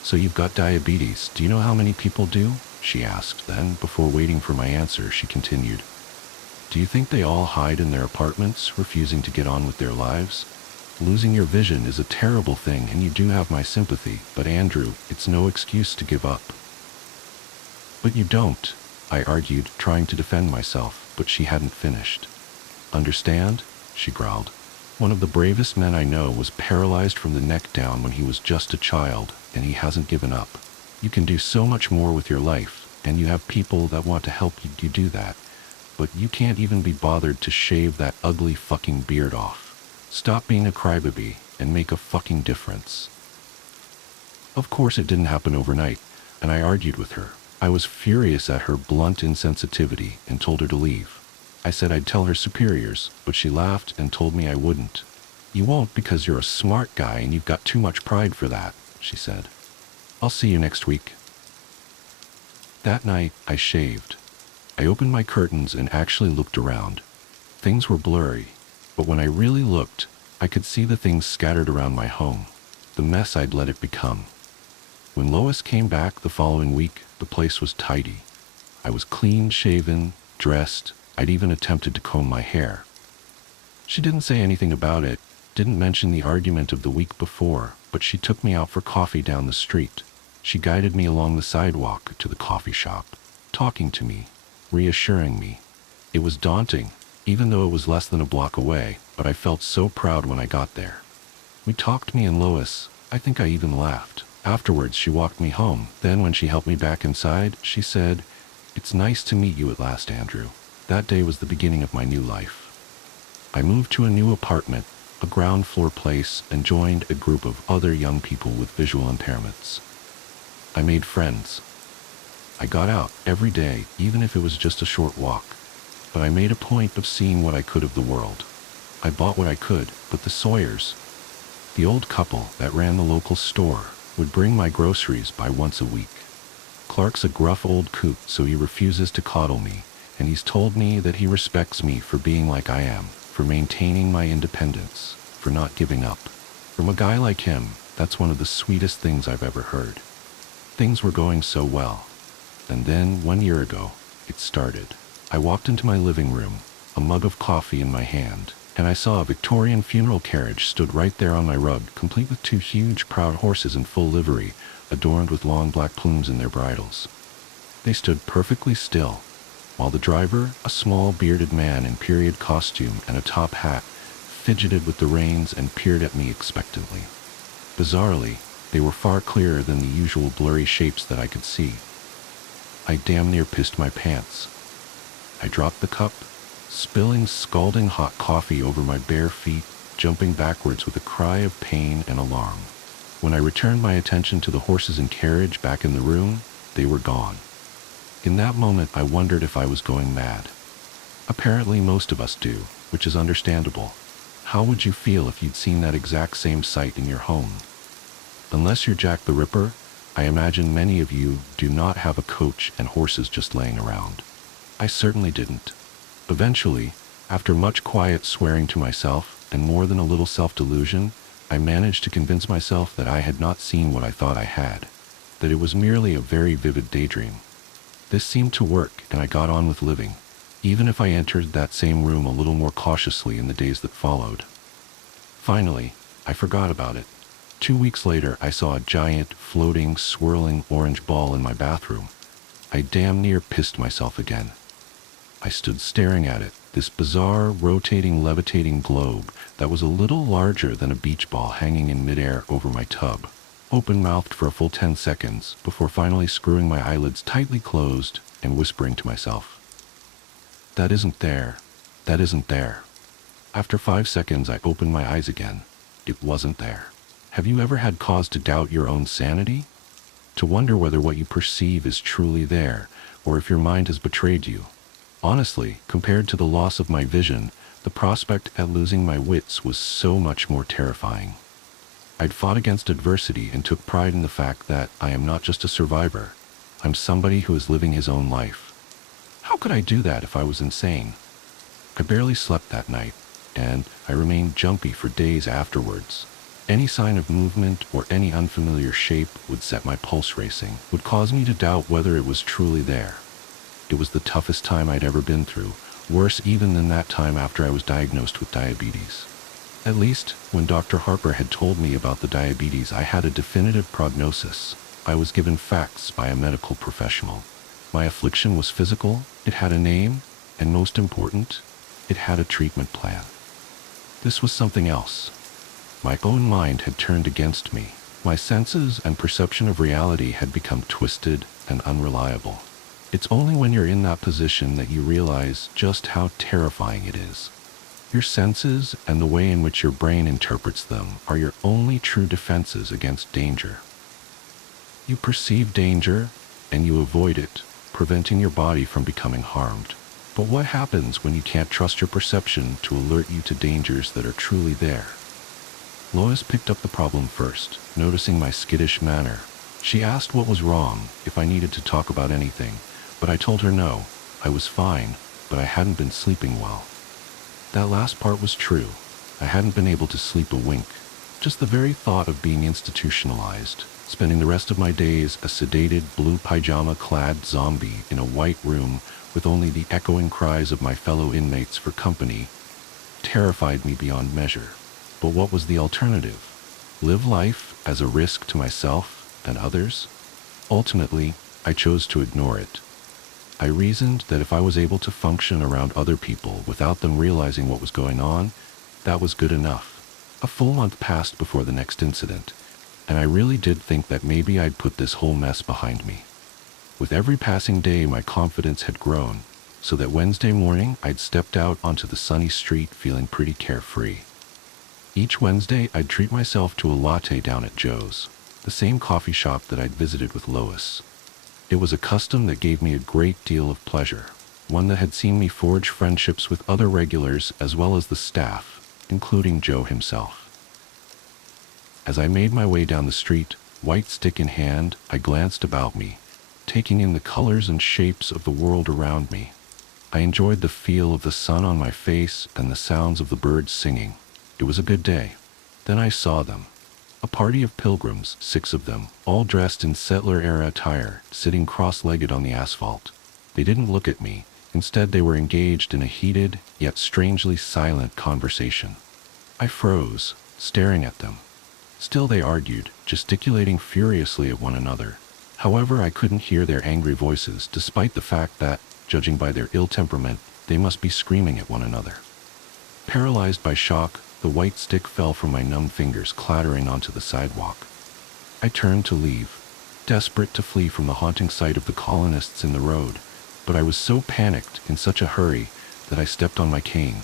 "So you've got diabetes. Do you know how many people do?" she asked. Then, before waiting for my answer, she continued. "Do you think they all hide in their apartments, refusing to get on with their lives? Losing your vision is a terrible thing, and you do have my sympathy, but Andrew, it's no excuse to give up." "But you don't," I argued, trying to defend myself, but she hadn't finished. "Understand?" she growled. "One of the bravest men I know was paralyzed from the neck down when he was just a child, and he hasn't given up. You can do so much more with your life, and you have people that want to help you do that, but you can't even be bothered to shave that ugly fucking beard off. Stop being a crybaby and make a fucking difference." Of course it didn't happen overnight, and I argued with her. I was furious at her blunt insensitivity and told her to leave. I said I'd tell her superiors, but she laughed and told me I wouldn't. "You won't because you're a smart guy and you've got too much pride for that," she said. "I'll see you next week." That night, I shaved. I opened my curtains and actually looked around. Things were blurry, but when I really looked, I could see the things scattered around my home. the mess I'd let it become. When Lois came back the following week, the place was tidy. I was clean shaven, dressed. I'd even attempted to comb my hair. She didn't say anything about it, didn't mention the argument of the week before, but she took me out for coffee down the street. She guided me along the sidewalk to the coffee shop, talking to me, reassuring me. It was daunting, even though it was less than a block away, but I felt so proud when I got there. We talked, me and Lois. I think I even laughed. Afterwards, she walked me home. Then when she helped me back inside, she said, "It's nice to meet you at last, Andrew." That day was the beginning of my new life. I moved to a new apartment, a ground floor place, and joined a group of other young people with visual impairments. I made friends. I got out every day, even if it was just a short walk. But I made a point of seeing what I could of the world. I bought what I could, but the Sawyers, the old couple that ran the local store, would bring my groceries by once a week. Clark's a gruff old coot, so he refuses to coddle me, and he's told me that he respects me for being like I am, for maintaining my independence, for not giving up. From a guy like him, that's one of the sweetest things I've ever heard. Things were going so well. And then, 1 year ago, it started. I walked into my living room, a mug of coffee in my hand, and I saw a Victorian funeral carriage stood right there on my rug, complete with two huge, proud horses in full livery, adorned with long black plumes in their bridles. They stood perfectly still, while the driver, a small bearded man in period costume and a top hat, fidgeted with the reins and peered at me expectantly. Bizarrely, they were far clearer than the usual blurry shapes that I could see. I damn near pissed my pants. I dropped the cup, spilling scalding hot coffee over my bare feet, jumping backwards with a cry of pain and alarm. When I returned my attention to the horses and carriage back in the room, they were gone. In that moment, I wondered if I was going mad. Apparently most of us do, which is understandable. How would you feel if you'd seen that exact same sight in your home? Unless you're Jack the Ripper, I imagine many of you do not have a coach and horses just laying around. I certainly didn't. Eventually, after much quiet swearing to myself and more than a little self-delusion, I managed to convince myself that I had not seen what I thought I had, that it was merely a very vivid daydream. This seemed to work, and I got on with living, even if I entered that same room a little more cautiously in the days that followed. Finally, I forgot about it. 2 weeks later, I saw a giant, floating, swirling orange ball in my bathroom. I damn near pissed myself again. I stood staring at it, this bizarre, rotating, levitating globe that was a little larger than a beach ball hanging in midair over my tub, open-mouthed for a full 10 seconds before finally screwing my eyelids tightly closed and whispering to myself, "That isn't there. That isn't there." After 5 seconds, I opened my eyes again. It wasn't there. Have you ever had cause to doubt your own sanity? To wonder whether what you perceive is truly there, or if your mind has betrayed you? Honestly, compared to the loss of my vision, the prospect at losing my wits was so much more terrifying. I'd fought against adversity and took pride in the fact that I am not just a survivor. I'm somebody who is living his own life. How could I do that if I was insane? I barely slept that night, and I remained jumpy for days afterwards. Any sign of movement or any unfamiliar shape would set my pulse racing, would cause me to doubt whether it was truly there. It was the toughest time I'd ever been through, worse even than that time after I was diagnosed with diabetes. At least, when Dr. Harper had told me about the diabetes, I had a definitive prognosis. I was given facts by a medical professional. My affliction was physical, it had a name, and most important, it had a treatment plan. This was something else. My own mind had turned against me. My senses and perception of reality had become twisted and unreliable. It's only when you're in that position that you realize just how terrifying it is. Your senses and the way in which your brain interprets them are your only true defenses against danger. You perceive danger, and you avoid it, preventing your body from becoming harmed. But what happens when you can't trust your perception to alert you to dangers that are truly there? Lois picked up the problem first, noticing my skittish manner. She asked what was wrong, if I needed to talk about anything, but I told her no, I was fine, but I hadn't been sleeping well. That last part was true. I hadn't been able to sleep a wink. Just the very thought of being institutionalized, spending the rest of my days a sedated, blue pajama-clad zombie in a white room with only the echoing cries of my fellow inmates for company, terrified me beyond measure. But what was the alternative? Live life as a risk to myself and others? Ultimately, I chose to ignore it. I reasoned that if I was able to function around other people without them realizing what was going on, that was good enough. A full month passed before the next incident, and I really did think that maybe I'd put this whole mess behind me. With every passing day, my confidence had grown, so that Wednesday morning I'd stepped out onto the sunny street feeling pretty carefree. Each Wednesday, I'd treat myself to a latte down at Joe's, the same coffee shop that I'd visited with Lois. It was a custom that gave me a great deal of pleasure, one that had seen me forge friendships with other regulars as well as the staff, including Joe himself. As I made my way down the street, white stick in hand, I glanced about me, taking in the colors and shapes of the world around me. I enjoyed the feel of the sun on my face and the sounds of the birds singing. It was a good day. Then I saw them. A party of pilgrims, 6 of them, all dressed in settler-era attire, sitting cross-legged on the asphalt. They didn't look at me. Instead, they were engaged in a heated, yet strangely silent conversation. I froze, staring at them. Still they argued, gesticulating furiously at one another. However, I couldn't hear their angry voices, despite the fact that, judging by their ill temperament, they must be screaming at one another. Paralyzed by shock, the white stick fell from my numb fingers, clattering onto the sidewalk. I turned to leave, desperate to flee from the haunting sight of the colonists in the road, but I was so panicked, in such a hurry, that I stepped on my cane.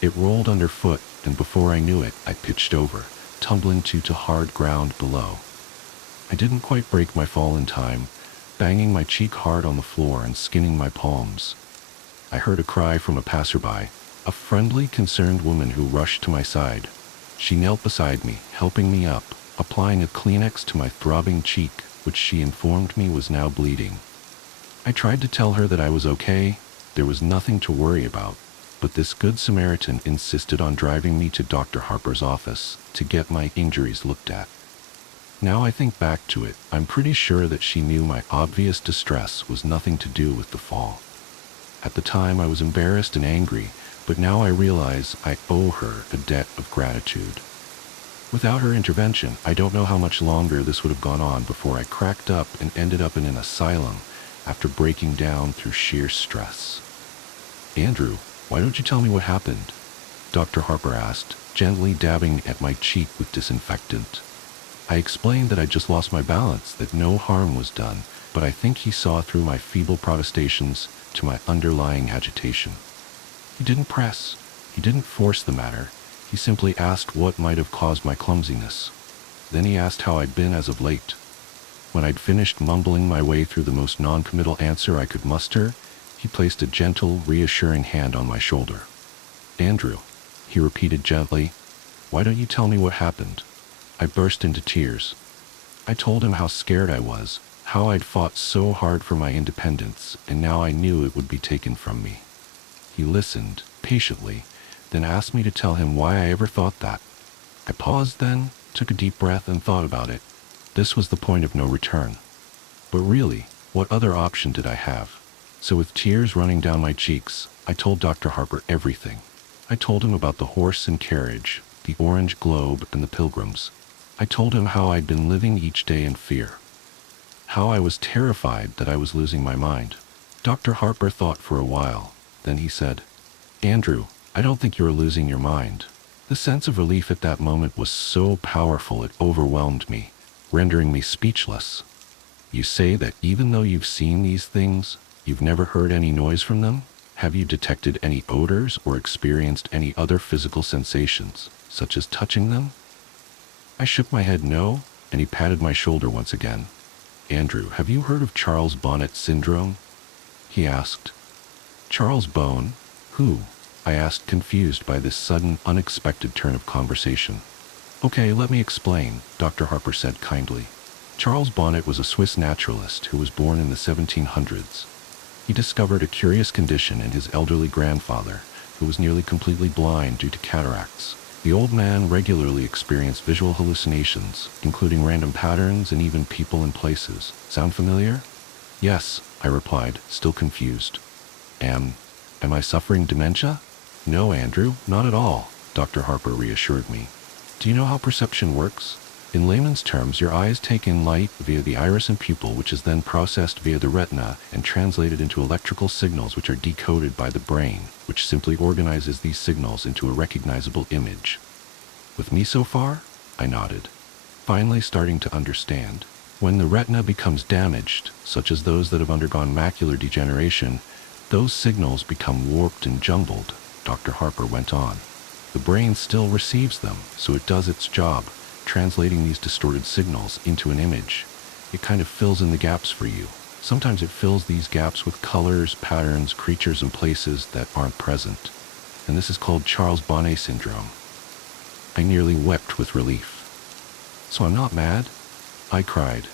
It rolled underfoot, and before I knew it, I pitched over, tumbling to hard ground below. I didn't quite break my fall in time, banging my cheek hard on the floor and skinning my palms. I heard a cry from a passerby, a friendly, concerned woman who rushed to my side. She knelt beside me, helping me up, applying a Kleenex to my throbbing cheek, which she informed me was now bleeding. I tried to tell her that I was okay, there was nothing to worry about, but this good Samaritan insisted on driving me to Dr. Harper's office to get my injuries looked at. Now I think back to it, I'm pretty sure that she knew my obvious distress was nothing to do with the fall. At the time I was embarrassed and angry, but now I realize I owe her a debt of gratitude. Without her intervention, I don't know how much longer this would have gone on before I cracked up and ended up in an asylum after breaking down through sheer stress. "Andrew, why don't you tell me what happened?" Dr. Harper asked, gently dabbing at my cheek with disinfectant. I explained that I'd just lost my balance, that no harm was done, but I think he saw through my feeble protestations to my underlying agitation. He didn't press. He didn't force the matter. He simply asked what might have caused my clumsiness. Then he asked how I'd been as of late. When I'd finished mumbling my way through the most non-committal answer I could muster, he placed a gentle, reassuring hand on my shoulder. "Andrew," he repeated gently, "why don't you tell me what happened?" I burst into tears. I told him how scared I was, how I'd fought so hard for my independence, and now I knew it would be taken from me. He listened, patiently, then asked me to tell him why I ever thought that. I paused then, took a deep breath, and thought about it. This was the point of no return. But really, what other option did I have? So with tears running down my cheeks, I told Dr. Harper everything. I told him about the horse and carriage, the orange globe, and the pilgrims. I told him how I'd been living each day in fear. How I was terrified that I was losing my mind. Dr. Harper thought for a while. Then he said, "Andrew, I don't think you're losing your mind." The sense of relief at that moment was so powerful it overwhelmed me, rendering me speechless. "You say that even though you've seen these things, you've never heard any noise from them? Have you detected any odors or experienced any other physical sensations, such as touching them?" I shook my head no, and he patted my shoulder once again. "Andrew, have you heard of Charles Bonnet syndrome?" he asked. "Charles Bone? Who?" I asked, confused by this sudden, unexpected turn of conversation. "Okay, let me explain," Dr. Harper said kindly. Charles Bonnet was a Swiss naturalist who was born in the 1700s. He discovered a curious condition in his elderly grandfather, who was nearly completely blind due to cataracts. The old man regularly experienced visual hallucinations, including random patterns and even people and places. Sound familiar? Yes, I replied, still confused. Am I suffering dementia? No, Andrew, not at all, Dr. Harper reassured me. Do you know how perception works? In layman's terms, your eyes take in light via the iris and pupil, which is then processed via the retina and translated into electrical signals which are decoded by the brain, which simply organizes these signals into a recognizable image. With me so far? I nodded, finally starting to understand. When the retina becomes damaged, such as those that have undergone macular degeneration, those signals become warped and jumbled, Dr. Harper went on. The brain still receives them, so it does its job, translating these distorted signals into an image. It kind of fills in the gaps for you. Sometimes it fills these gaps with colors, patterns, creatures, and places that aren't present. And this is called Charles Bonnet syndrome. I nearly wept with relief. So I'm not mad? I cried.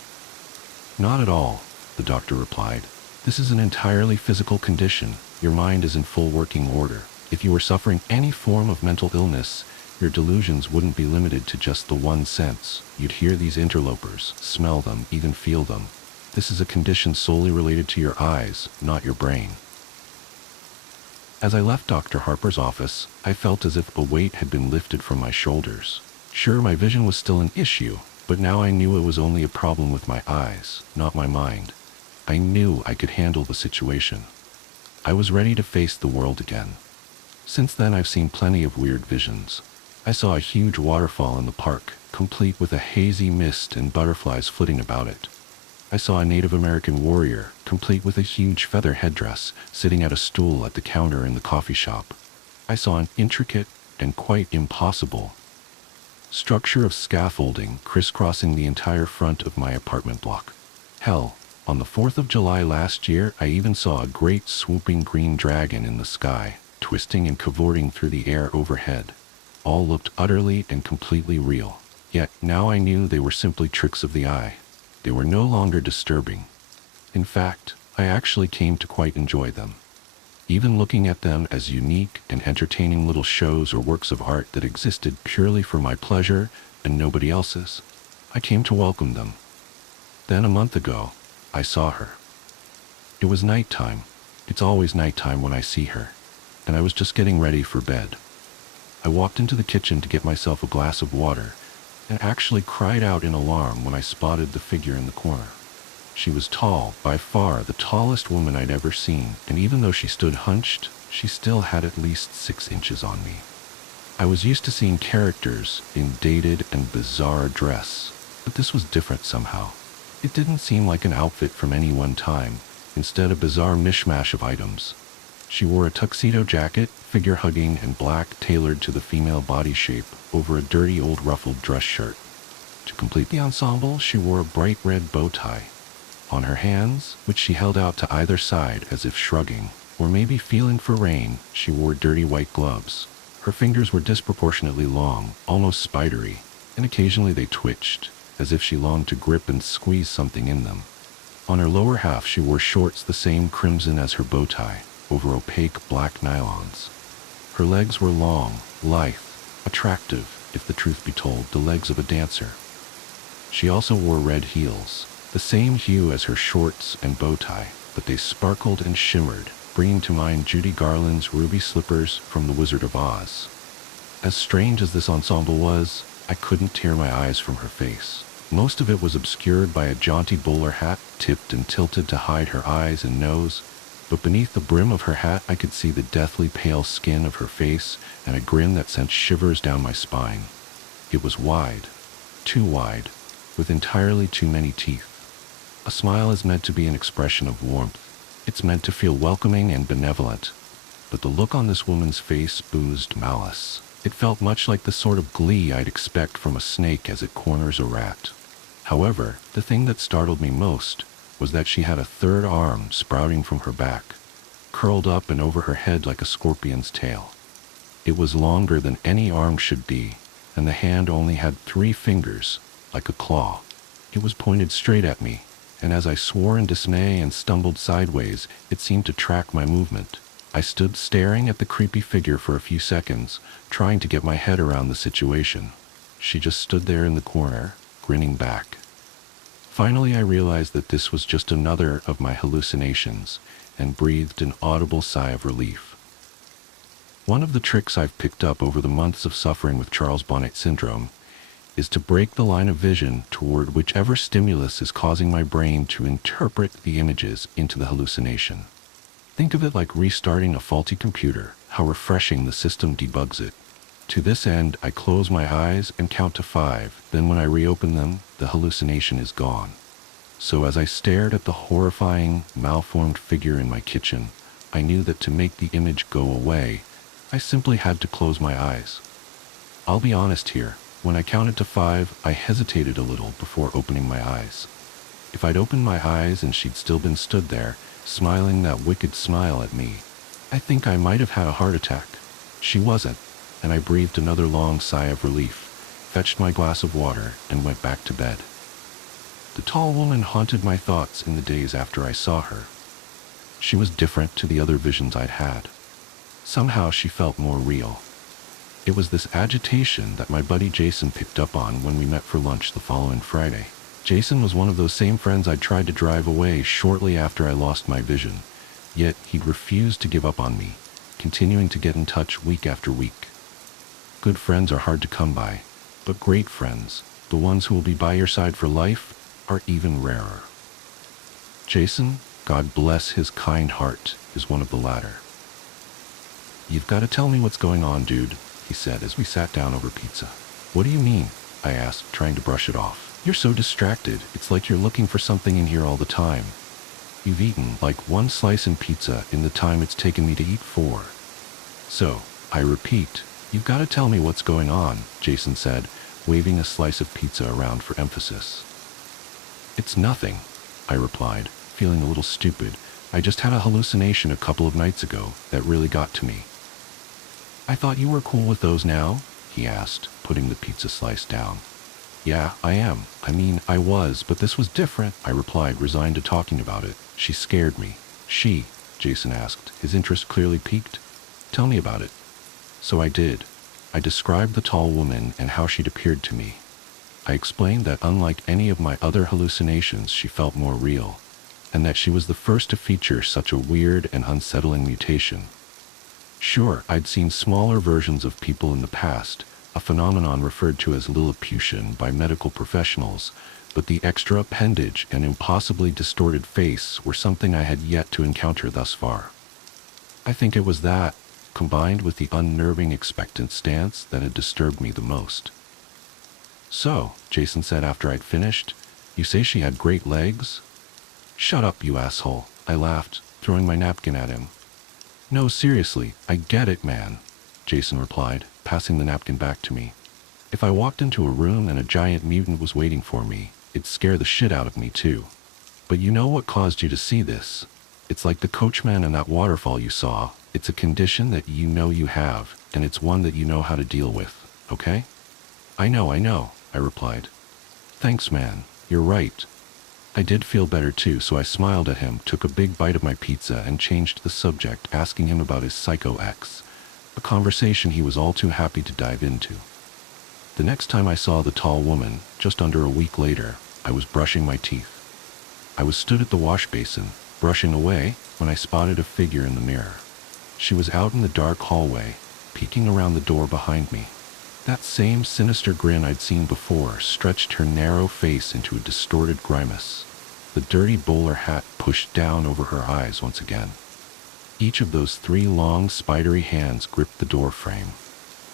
Not at all, the doctor replied. This is an entirely physical condition. Your mind is in full working order. If you were suffering any form of mental illness, your delusions wouldn't be limited to just the one sense. You'd hear these interlopers, smell them, even feel them. This is a condition solely related to your eyes, not your brain. As I left Dr. Harper's office, I felt as if a weight had been lifted from my shoulders. Sure, my vision was still an issue, but now I knew it was only a problem with my eyes, not my mind. I knew I could handle the situation. I was ready to face the world again. Since then, I've seen plenty of weird visions. I saw a huge waterfall in the park, complete with a hazy mist and butterflies flitting about it. I saw a Native American warrior, complete with a huge feather headdress, sitting at a stool at the counter in the coffee shop. I saw an intricate and quite impossible structure of scaffolding crisscrossing the entire front of my apartment block. Hell, on the 4th of July last year, I even saw a great swooping green dragon in the sky, twisting and cavorting through the air overhead. All looked utterly and completely real. Yet now I knew they were simply tricks of the eye. They were no longer disturbing. In fact, I actually came to quite enjoy them. Even looking at them as unique and entertaining little shows or works of art that existed purely for my pleasure and nobody else's, I came to welcome them. Then a month ago, I saw her. It was nighttime. It's always nighttime when I see her, and I was just getting ready for bed. I walked into the kitchen to get myself a glass of water, and actually cried out in alarm when I spotted the figure in the corner. She was tall, by far the tallest woman I'd ever seen, and even though she stood hunched, she still had at least 6 inches on me. I was used to seeing characters in dated and bizarre dress, but this was different somehow. It didn't seem like an outfit from any one time, instead a bizarre mishmash of items. She wore a tuxedo jacket, figure-hugging and black, tailored to the female body shape, over a dirty old ruffled dress shirt. To complete the ensemble, she wore a bright red bow tie. On her hands, which she held out to either side as if shrugging, or maybe feeling for rain, she wore dirty white gloves. Her fingers were disproportionately long, almost spidery, and occasionally they twitched, as if she longed to grip and squeeze something in them. On her lower half, she wore shorts the same crimson as her bow tie, over opaque black nylons. Her legs were long, lithe, attractive, if the truth be told, the legs of a dancer. She also wore red heels, the same hue as her shorts and bow tie, but they sparkled and shimmered, bringing to mind Judy Garland's ruby slippers from The Wizard of Oz. As strange as this ensemble was, I couldn't tear my eyes from her face. Most of it was obscured by a jaunty bowler hat, tipped and tilted to hide her eyes and nose, but beneath the brim of her hat I could see the deathly pale skin of her face and a grin that sent shivers down my spine. It was wide, too wide, with entirely too many teeth. A smile is meant to be an expression of warmth. It's meant to feel welcoming and benevolent. But the look on this woman's face oozed malice. It felt much like the sort of glee I'd expect from a snake as it corners a rat. However, the thing that startled me most was that she had a third arm sprouting from her back, curled up and over her head like a scorpion's tail. It was longer than any arm should be, and the hand only had 3 fingers, like a claw. It was pointed straight at me, and as I swore in dismay and stumbled sideways, it seemed to track my movement. I stood staring at the creepy figure for a few seconds, trying to get my head around the situation. She just stood there in the corner, grinning back. Finally, I realized that this was just another of my hallucinations, and breathed an audible sigh of relief. One of the tricks I've picked up over the months of suffering with Charles Bonnet syndrome is to break the line of vision toward whichever stimulus is causing my brain to interpret the images into the hallucination. Think of it like restarting a faulty computer, how refreshing the system debugs it. To this end, I close my eyes and count to 5, then when I reopen them, the hallucination is gone. So as I stared at the horrifying, malformed figure in my kitchen, I knew that to make the image go away, I simply had to close my eyes. I'll be honest here, when I counted to 5, I hesitated a little before opening my eyes. If I'd opened my eyes and she'd still been stood there, smiling that wicked smile at me, I think I might have had a heart attack. She wasn't, and I breathed another long sigh of relief, fetched my glass of water, and went back to bed. The tall woman haunted my thoughts in the days after I saw her. She was different to the other visions I'd had. Somehow she felt more real. It was this agitation that my buddy Jason picked up on when we met for lunch the following Friday. Jason was one of those same friends I'd tried to drive away shortly after I lost my vision, yet he'd refused to give up on me, continuing to get in touch week after week. Good friends are hard to come by, but great friends, the ones who will be by your side for life, are even rarer. Jason, God bless his kind heart, is one of the latter. "You've got to tell me what's going on, dude," he said as we sat down over pizza. "What do you mean?" I asked, trying to brush it off. "You're so distracted, it's like you're looking for something in here all the time. You've eaten like one slice in pizza in the time it's taken me to eat 4. So, I repeat, you've got to tell me what's going on," Jason said, waving a slice of pizza around for emphasis. "It's nothing," I replied, feeling a little stupid. "I just had a hallucination a couple of nights ago that really got to me." "I thought you were cool with those now?" he asked, putting the pizza slice down. "Yeah, I am. I mean, I was, but this was different," I replied, resigned to talking about it. "She scared me." "She?" Jason asked, his interest clearly piqued. "Tell me about it." So I did. I described the tall woman and how she'd appeared to me. I explained that unlike any of my other hallucinations, she felt more real, and that she was the first to feature such a weird and unsettling mutation. Sure, I'd seen smaller versions of people in the past, a phenomenon referred to as Lilliputian by medical professionals, but the extra appendage and impossibly distorted face were something I had yet to encounter thus far. I think it was that, combined with the unnerving expectant stance, that had disturbed me the most. "So," Jason said after I'd finished, "you say she had great legs?" "Shut up, you asshole," I laughed, throwing my napkin at him. "No, seriously, I get it, man," Jason replied, passing the napkin back to me. "If I walked into a room and a giant mutant was waiting for me, it'd scare the shit out of me too. But you know what caused you to see this? It's like the coachman and that waterfall you saw. It's a condition that you know you have, and it's one that you know how to deal with, okay?" I know, I replied. "Thanks, man, you're right." I did feel better too, so I smiled at him, took a big bite of my pizza, and changed the subject, asking him about his psycho ex, a conversation he was all too happy to dive into. The next time I saw the tall woman, just under a week later, I was brushing my teeth. I was stood at the wash basin, brushing away, when I spotted a figure in the mirror. She was out in the dark hallway, peeking around the door behind me. That same sinister grin I'd seen before stretched her narrow face into a distorted grimace, the dirty bowler hat pushed down over her eyes once again. Each of those 3 long, spidery hands gripped the door frame.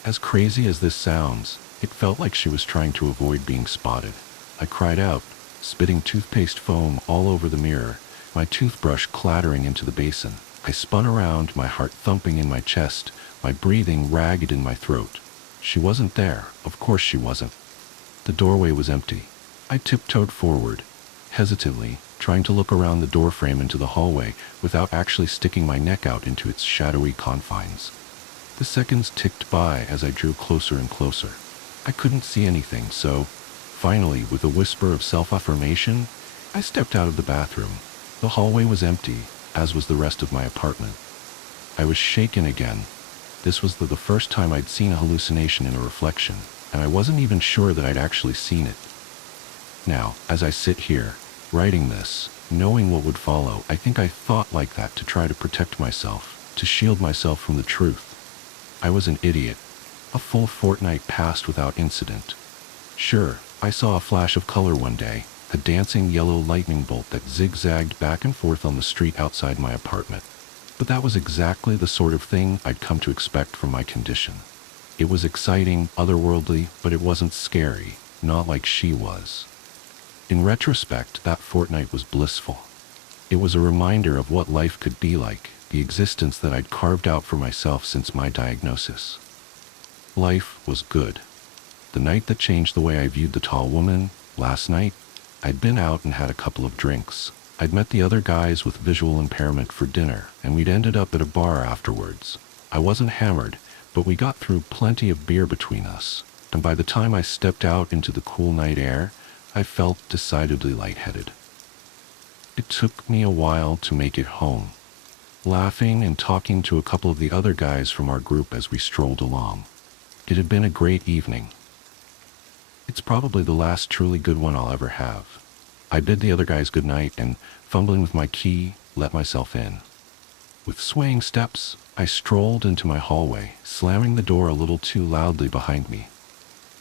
As crazy as this sounds, it felt like she was trying to avoid being spotted. I cried out, spitting toothpaste foam all over the mirror, my toothbrush clattering into the basin. I spun around, my heart thumping in my chest, my breathing ragged in my throat. She wasn't there. Of course she wasn't. The doorway was empty. I tiptoed forward, hesitantly, trying to look around the doorframe into the hallway without actually sticking my neck out into its shadowy confines. The seconds ticked by as I drew closer and closer. I couldn't see anything, so, finally, with a whisper of self-affirmation, I stepped out of the bathroom. The hallway was empty, as was the rest of my apartment. I was shaken again. This was the first time I'd seen a hallucination in a reflection, and I wasn't even sure that I'd actually seen it. Now, as I sit here, writing this, knowing what would follow, I think I thought like that to try to protect myself, to shield myself from the truth. I was an idiot. A full fortnight passed without incident. Sure, I saw a flash of color one day, a dancing yellow lightning bolt that zigzagged back and forth on the street outside my apartment. But that was exactly the sort of thing I'd come to expect from my condition. It was exciting, otherworldly, but it wasn't scary, not like she was. In retrospect, that fortnight was blissful. It was a reminder of what life could be like, the existence that I'd carved out for myself since my diagnosis. Life was good. The night that changed the way I viewed the tall woman, last night, I'd been out and had a couple of drinks. I'd met the other guys with visual impairment for dinner, and we'd ended up at a bar afterwards. I wasn't hammered, but we got through plenty of beer between us, and by the time I stepped out into the cool night air, I felt decidedly lightheaded. It took me a while to make it home, laughing and talking to a couple of the other guys from our group as we strolled along. It had been a great evening. It's probably the last truly good one I'll ever have. I bid the other guys good night and, fumbling with my key, let myself in. With swaying steps, I strolled into my hallway, slamming the door a little too loudly behind me.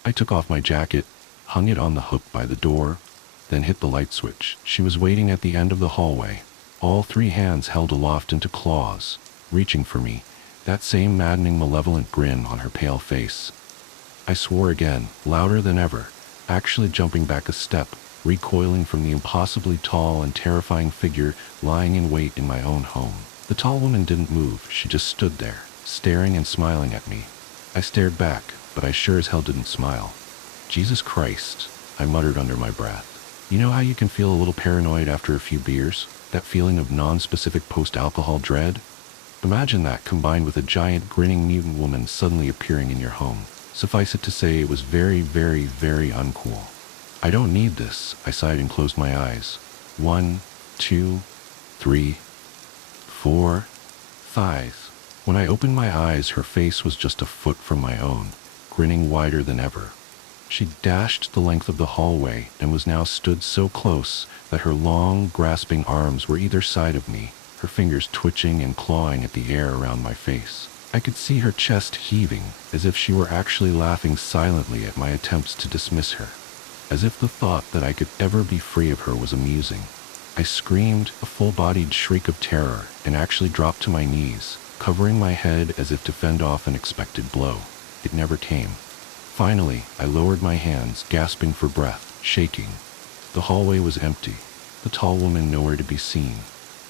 I took off my jacket, hung it on the hook by the door, then hit the light switch. She was waiting at the end of the hallway, all three hands held aloft into claws, reaching for me, that same maddening malevolent grin on her pale face. I swore again, louder than ever, actually jumping back a step, recoiling from the impossibly tall and terrifying figure lying in wait in my own home. The tall woman didn't move, she just stood there, staring and smiling at me. I stared back, but I sure as hell didn't smile. Jesus Christ, I muttered under my breath. You know how you can feel a little paranoid after a few beers? That feeling of non-specific post-alcohol dread? Imagine that combined with a giant grinning mutant woman suddenly appearing in your home. Suffice it to say, it was very, very, very uncool. I don't need this, I sighed and closed my eyes. 1, 2, 3, 4, 5. When I opened my eyes, her face was just a foot from my own, grinning wider than ever. She dashed the length of the hallway and was now stood so close that her long, grasping arms were either side of me, her fingers twitching and clawing at the air around my face. I could see her chest heaving, as if she were actually laughing silently at my attempts to dismiss her, as if the thought that I could ever be free of her was amusing. I screamed, a full-bodied shriek of terror, and actually dropped to my knees, covering my head as if to fend off an expected blow. It never came. Finally, I lowered my hands, gasping for breath, shaking. The hallway was empty, the tall woman nowhere to be seen.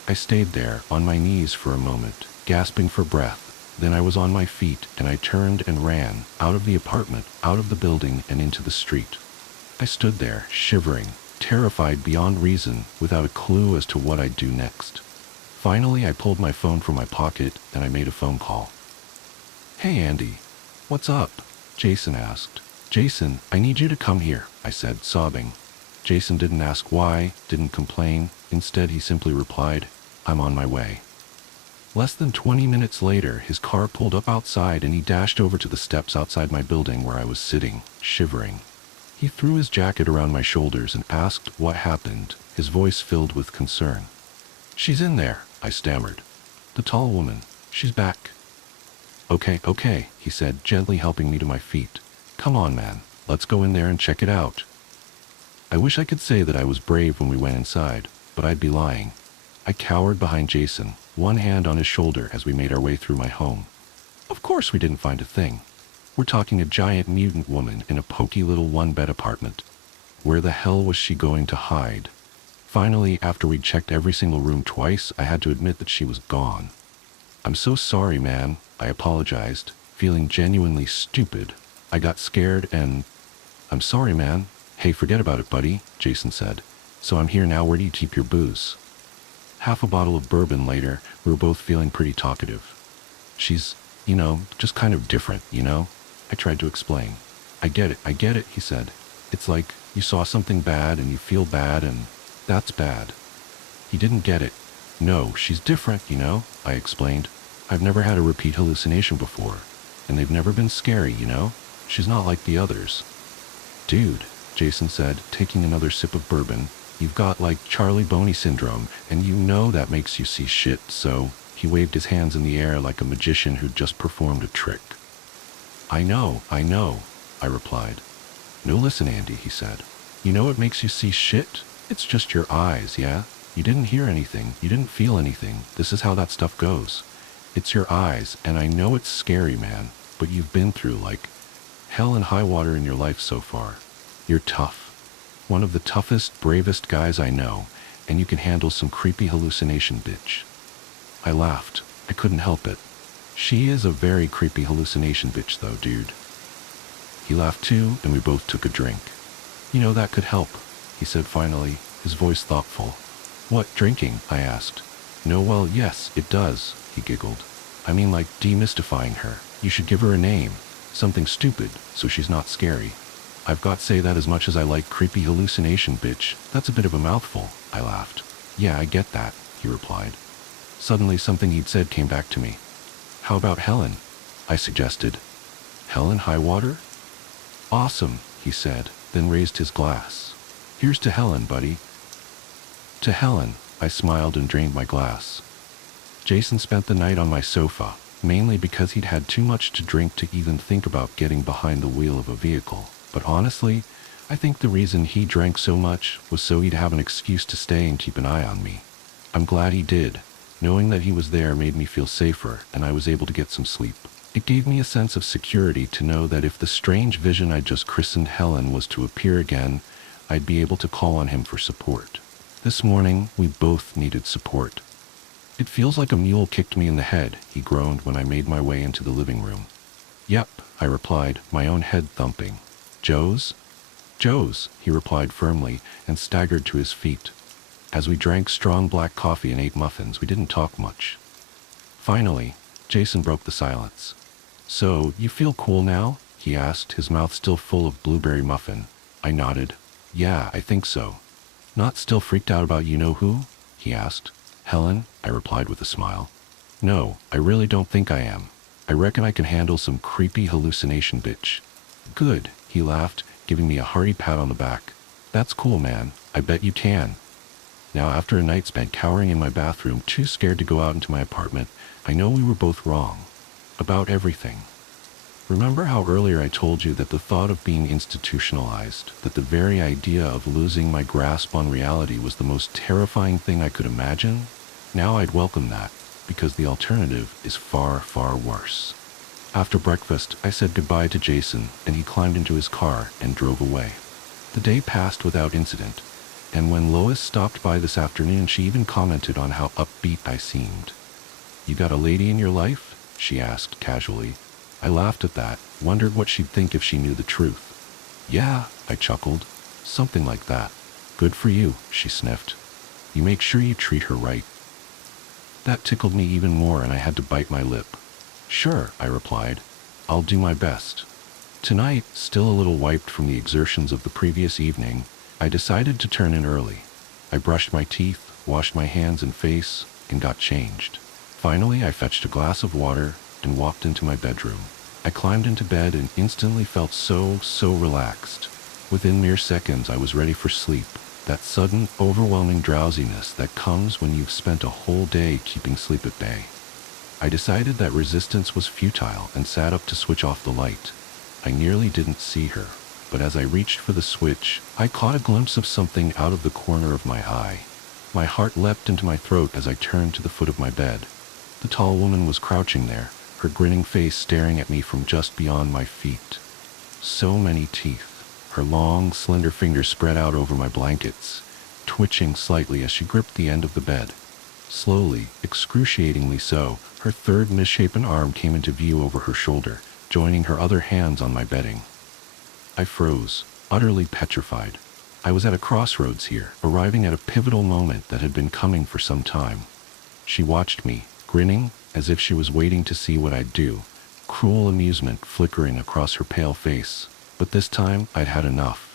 I stayed there, on my knees for a moment, gasping for breath. Then I was on my feet, and I turned and ran, out of the apartment, out of the building, and into the street. I stood there, shivering, terrified beyond reason, without a clue as to what I'd do next. Finally, I pulled my phone from my pocket, and I made a phone call. "Hey, Andy. What's up?" Jason asked. "Jason, I need you to come here," I said, sobbing. Jason didn't ask why, didn't complain. Instead, he simply replied, "I'm on my way." Less than 20 minutes later, his car pulled up outside and he dashed over to the steps outside my building where I was sitting, shivering. He threw his jacket around my shoulders and asked what happened, his voice filled with concern. "She's in there," I stammered. "The tall woman. She's back." Okay, he said, gently helping me to my feet. "Come on, man. Let's go in there and check it out." I wish I could say that I was brave when we went inside, but I'd be lying. I cowered behind Jason, one hand on his shoulder as we made our way through my home. Of course we didn't find a thing. We're talking a giant mutant woman in a poky little one-bed apartment. Where the hell was she going to hide? Finally, after we'd checked every single room twice, I had to admit that she was gone. "I'm so sorry, man," I apologized, feeling genuinely stupid. I got scared and... "I'm sorry, man." "Hey, forget about it, buddy," Jason said. "So I'm here now, where do you keep your booze?" Half a bottle of bourbon later, we were both feeling pretty talkative. "She's, just kind of different, I tried to explain. I get it, he said. "It's like you saw something bad and you feel bad and that's bad." He didn't get it. "No, she's different, I explained. I've never had a repeat hallucination before, and they've never been scary, you know? She's not like the others. Dude, Jason said, taking another sip of bourbon, you've got like Charlie Boney syndrome, and you know that makes you see shit, so... He waved his hands in the air like a magician who'd just performed a trick. I know, I replied. No, listen, Andy, he said. You know what makes you see shit? It's just your eyes, yeah? You didn't hear anything, you didn't feel anything. This is how that stuff goes. It's your eyes, and I know it's scary, man, but you've been through, like, hell and high water in your life so far. You're tough. One of the toughest, bravest guys I know, and you can handle some creepy hallucination, bitch. I laughed. I couldn't help it. She is a very creepy hallucination bitch though, dude. He laughed too, and we both took a drink. You know, that could help, he said finally, his voice thoughtful. What, drinking? I asked. No, well, yes, it does, he giggled. I mean, like, demystifying her. You should give her a name. Something stupid, so she's not scary. I've got to say that as much as I like creepy hallucination bitch, that's a bit of a mouthful, I laughed. Yeah, I get that, he replied. Suddenly something he'd said came back to me. How about Helen? I suggested. Helen Highwater? Awesome, he said, then raised his glass. Here's to Helen, buddy. To Helen, I smiled and drained my glass. Jason spent the night on my sofa, mainly because he'd had too much to drink to even think about getting behind the wheel of a vehicle. But honestly, I think the reason he drank so much was so he'd have an excuse to stay and keep an eye on me. I'm glad he did. Knowing that he was there made me feel safer, and I was able to get some sleep. It gave me a sense of security to know that if the strange vision I'd just christened Helen was to appear again, I'd be able to call on him for support. This morning, we both needed support. It feels like a mule kicked me in the head, he groaned when I made my way into the living room. Yep, I replied, my own head thumping. Joe's? Joe's, he replied firmly, and staggered to his feet. As we drank strong black coffee and ate muffins, we didn't talk much. Finally, Jason broke the silence. So, you feel cool now? He asked, his mouth still full of blueberry muffin. I nodded. Yeah, I think so. Not still freaked out about you-know-who? He asked. Helen, I replied with a smile. No, I really don't think I am. I reckon I can handle some creepy hallucination bitch. Good, he laughed, giving me a hearty pat on the back. That's cool, man. I bet you can. Now, after a night spent cowering in my bathroom, too scared to go out into my apartment, I know we were both wrong. About everything. Remember how earlier I told you that the thought of being institutionalized, that the very idea of losing my grasp on reality was the most terrifying thing I could imagine? Now I'd welcome that, because the alternative is far, far worse. After breakfast, I said goodbye to Jason, and he climbed into his car and drove away. The day passed without incident. And when Lois stopped by this afternoon, she even commented on how upbeat I seemed. You got a lady in your life? She asked casually. I laughed at that, wondered what she'd think if she knew the truth. Yeah, I chuckled. Something like that. Good for you, she sniffed. You make sure you treat her right. That tickled me even more, and I had to bite my lip. Sure, I replied. I'll do my best. Tonight, still a little wiped from the exertions of the previous evening, I decided to turn in early. I brushed my teeth, washed my hands and face, and got changed. Finally, I fetched a glass of water and walked into my bedroom. I climbed into bed and instantly felt so relaxed. Within mere seconds, I was ready for sleep. That sudden, overwhelming drowsiness that comes when you've spent a whole day keeping sleep at bay. I decided that resistance was futile and sat up to switch off the light. I nearly didn't see her. But as I reached for the switch, I caught a glimpse of something out of the corner of my eye. My heart leapt into my throat as I turned to the foot of my bed. The tall woman was crouching there, her grinning face staring at me from just beyond my feet. So many teeth, her long, slender fingers spread out over my blankets, twitching slightly as she gripped the end of the bed. Slowly, excruciatingly so, her third misshapen arm came into view over her shoulder, joining her other hands on my bedding. I froze, utterly petrified. I was at a crossroads here, arriving at a pivotal moment that had been coming for some time. She watched me, grinning, as if she was waiting to see what I'd do, cruel amusement flickering across her pale face. But this time, I'd had enough.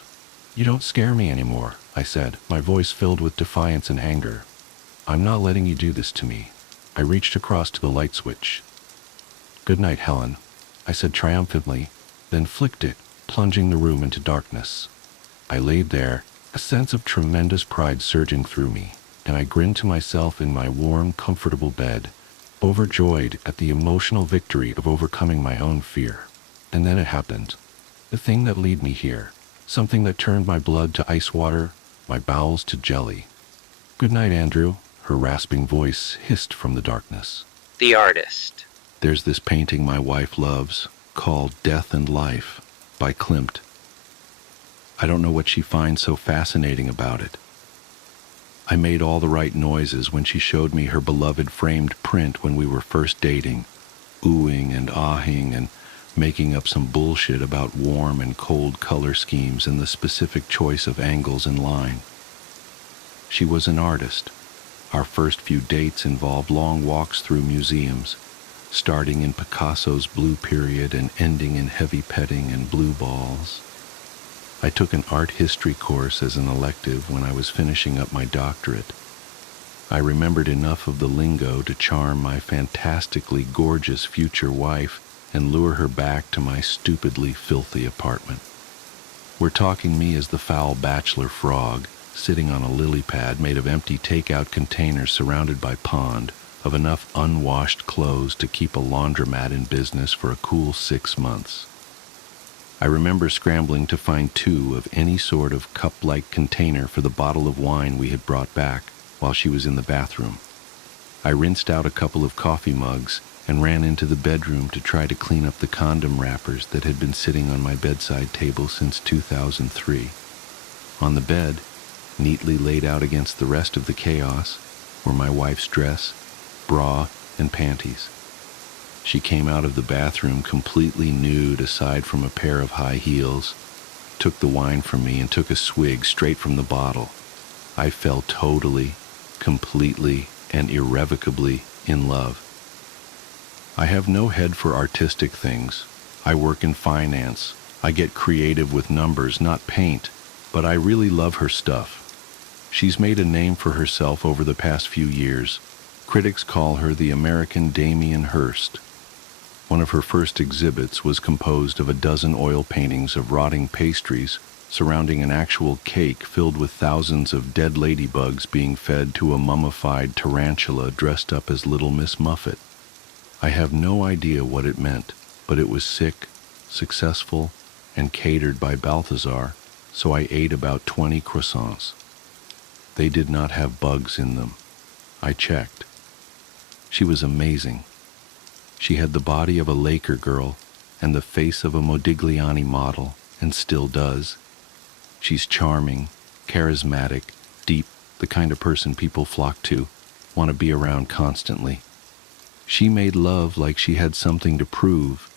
You don't scare me anymore, I said, my voice filled with defiance and anger. I'm not letting you do this to me. I reached across to the light switch. "Good night, Helen," I said triumphantly, then flicked it, plunging the room into darkness. I laid there, a sense of tremendous pride surging through me, and I grinned to myself in my warm, comfortable bed, overjoyed at the emotional victory of overcoming my own fear. And then it happened. The thing that led me here. Something that turned my blood to ice water, my bowels to jelly. "Good night, Andrew," her rasping voice hissed from the darkness. The Artist. "There's this painting my wife loves, called Death and Life, by Klimt. I don't know what she finds so fascinating about it. I made all the right noises when she showed me her beloved framed print when we were first dating, oohing and ahing and making up some bullshit about warm and cold color schemes and the specific choice of angles and line. She was an artist. Our first few dates involved long walks through museums, starting in Picasso's Blue Period and ending in heavy petting and blue balls. I took an art history course as an elective when I was finishing up my doctorate. I remembered enough of the lingo to charm my fantastically gorgeous future wife and lure her back to my stupidly filthy apartment. We're talking me as the foul bachelor frog, sitting on a lily pad made of empty takeout containers surrounded by pond, of enough unwashed clothes to keep a laundromat in business for a cool 6 months. I remember scrambling to find 2 of any sort of cup-like container for the bottle of wine we had brought back while she was in the bathroom. I rinsed out a couple of coffee mugs and ran into the bedroom to try to clean up the condom wrappers that had been sitting on my bedside table since 2003. On the bed, neatly laid out against the rest of the chaos, were my wife's dress, bra, and panties. She came out of the bathroom completely nude aside from a pair of high heels, took the wine from me and took a swig straight from the bottle. I fell totally, completely, and irrevocably in love. I have no head for artistic things. I work in finance. I get creative with numbers, not paint, but I really love her stuff. She's made a name for herself over the past few years. Critics call her the American Damien Hirst. One of her first exhibits was composed of a dozen oil paintings of rotting pastries surrounding an actual cake filled with thousands of dead ladybugs being fed to a mummified tarantula dressed up as Little Miss Muffet. I have no idea what it meant, but it was sick, successful, and catered by Balthazar, so I ate about 20 croissants. They did not have bugs in them. I checked. She was amazing. She had the body of a Laker girl and the face of a Modigliani model, and still does. She's charming, charismatic, deep, the kind of person people flock to, want to be around constantly. She made love like she had something to prove.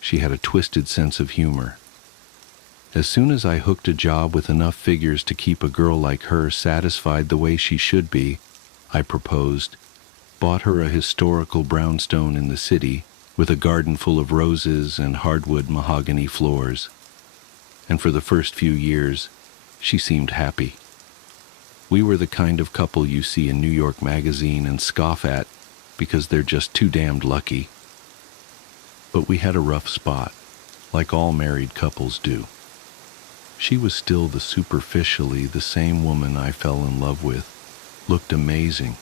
She had a twisted sense of humor. As soon as I hooked a job with enough figures to keep a girl like her satisfied the way she should be, I proposed, bought her a historical brownstone in the city with a garden full of roses and hardwood mahogany floors. And for the first few years, she seemed happy. We were the kind of couple you see in New York Magazine and scoff at because they're just too damned lucky. But we had a rough spot, like all married couples do. She was still superficially the same woman I fell in love with, looked amazing.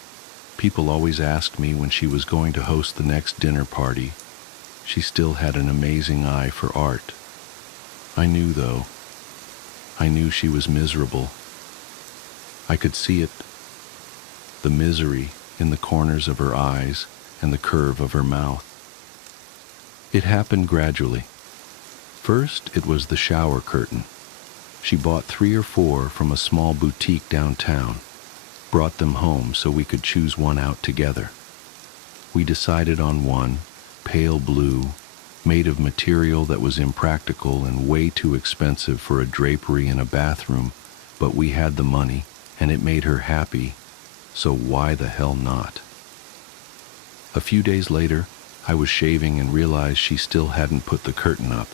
People always asked me when she was going to host the next dinner party. She still had an amazing eye for art. I knew, though. I knew she was miserable. I could see it. The misery in the corners of her eyes and the curve of her mouth. It happened gradually. First, it was the shower curtain. She bought 3 or 4 from a small boutique downtown, brought them home so we could choose one out together. We decided on one, pale blue, made of material that was impractical and way too expensive for a drapery in a bathroom, but we had the money, and it made her happy, so why the hell not? A few days later, I was shaving and realized she still hadn't put the curtain up.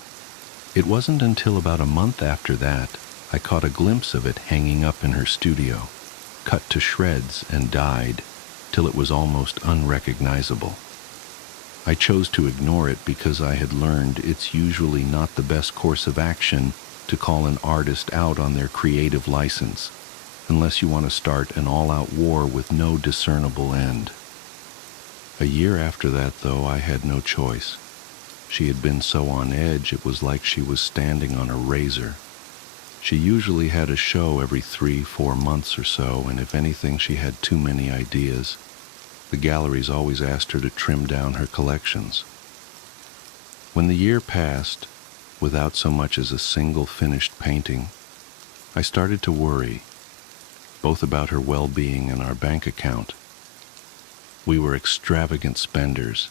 It wasn't until about a month after that I caught a glimpse of it hanging up in her studio, cut to shreds and dyed. till it was almost unrecognizable. I chose to ignore it because I had learned it's usually not the best course of action to call an artist out on their creative license, unless you want to start an all-out war with no discernible end. A year after that, though, I had no choice. She had been so on edge it was like she was standing on a razor. She usually had a show every 3-4 months or so, and if anything, she had too many ideas. The galleries always asked her to trim down her collections. When the year passed, without so much as a single finished painting, I started to worry, both about her well-being and our bank account. We were extravagant spenders,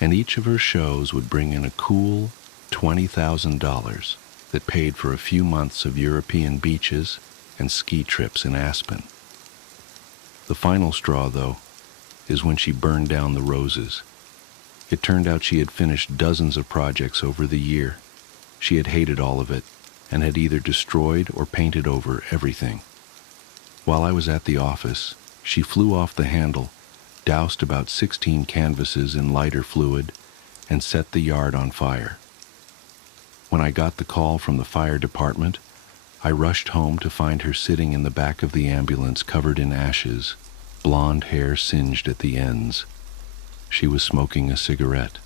and each of her shows would bring in a cool $20,000 that paid for a few months of European beaches and ski trips in Aspen. The final straw, though, is when she burned down the roses. It turned out she had finished dozens of projects over the year. She had hated all of it and had either destroyed or painted over everything. While I was at the office, she flew off the handle, doused about 16 canvases in lighter fluid, and set the yard on fire. When I got the call from the fire department, I rushed home to find her sitting in the back of the ambulance covered in ashes, blonde hair singed at the ends. She was smoking a cigarette.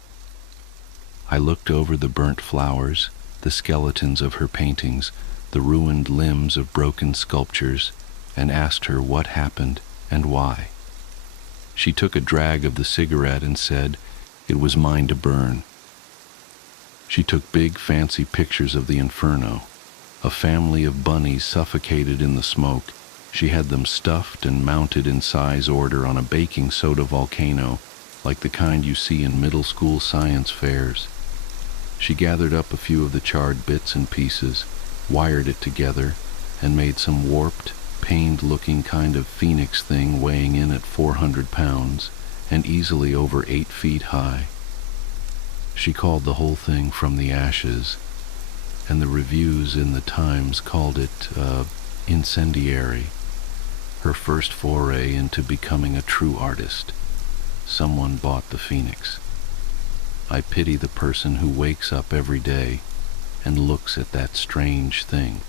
I looked over the burnt flowers, the skeletons of her paintings, the ruined limbs of broken sculptures, and asked her what happened and why. She took a drag of the cigarette and said it was mine to burn. She took big, fancy pictures of the inferno, a family of bunnies suffocated in the smoke. She had them stuffed and mounted in size order on a baking soda volcano, like the kind you see in middle school science fairs. She gathered up a few of the charred bits and pieces, wired it together, and made some warped, pained-looking kind of phoenix thing weighing in at 400 pounds and easily over 8 feet high. She called the whole thing From the Ashes, and the reviews in the Times called it incendiary, her first foray into becoming a true artist. Someone bought the phoenix. I pity the person who wakes up every day and looks at that strange thing,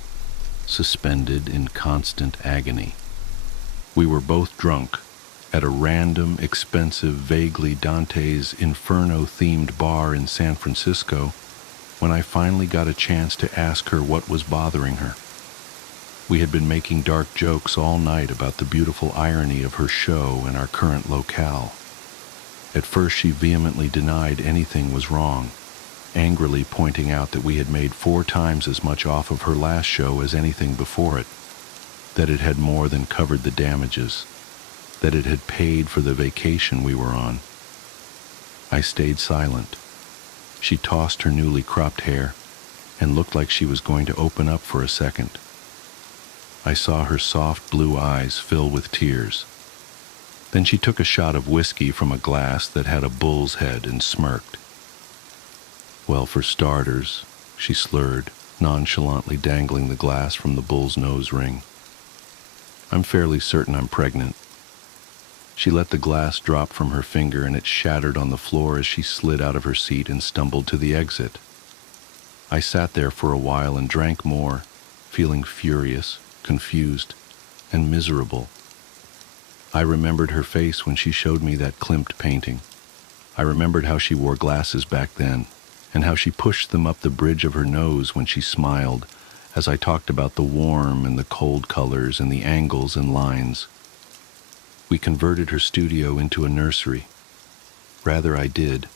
suspended in constant agony. We were both drunk at a random, expensive, vaguely Dante's Inferno-themed bar in San Francisco when I finally got a chance to ask her what was bothering her. We had been making dark jokes all night about the beautiful irony of her show and our current locale. At first she vehemently denied anything was wrong, angrily pointing out that we had made 4 times as much off of her last show as anything before it, that it had more than covered the damages, that it had paid for the vacation we were on. I stayed silent. She tossed her newly cropped hair and looked like she was going to open up for a second. I saw her soft blue eyes fill with tears. Then she took a shot of whiskey from a glass that had a bull's head and smirked. "Well, for starters," she slurred, nonchalantly dangling the glass from the bull's nose ring, "I'm fairly certain I'm pregnant." She let the glass drop from her finger and it shattered on the floor as she slid out of her seat and stumbled to the exit. I sat there for a while and drank more, feeling furious, confused, and miserable. I remembered her face when she showed me that Klimt painting. I remembered how she wore glasses back then, and how she pushed them up the bridge of her nose when she smiled, as I talked about the warm and the cold colors and the angles and lines. We converted her studio into a nursery. Rather, I did,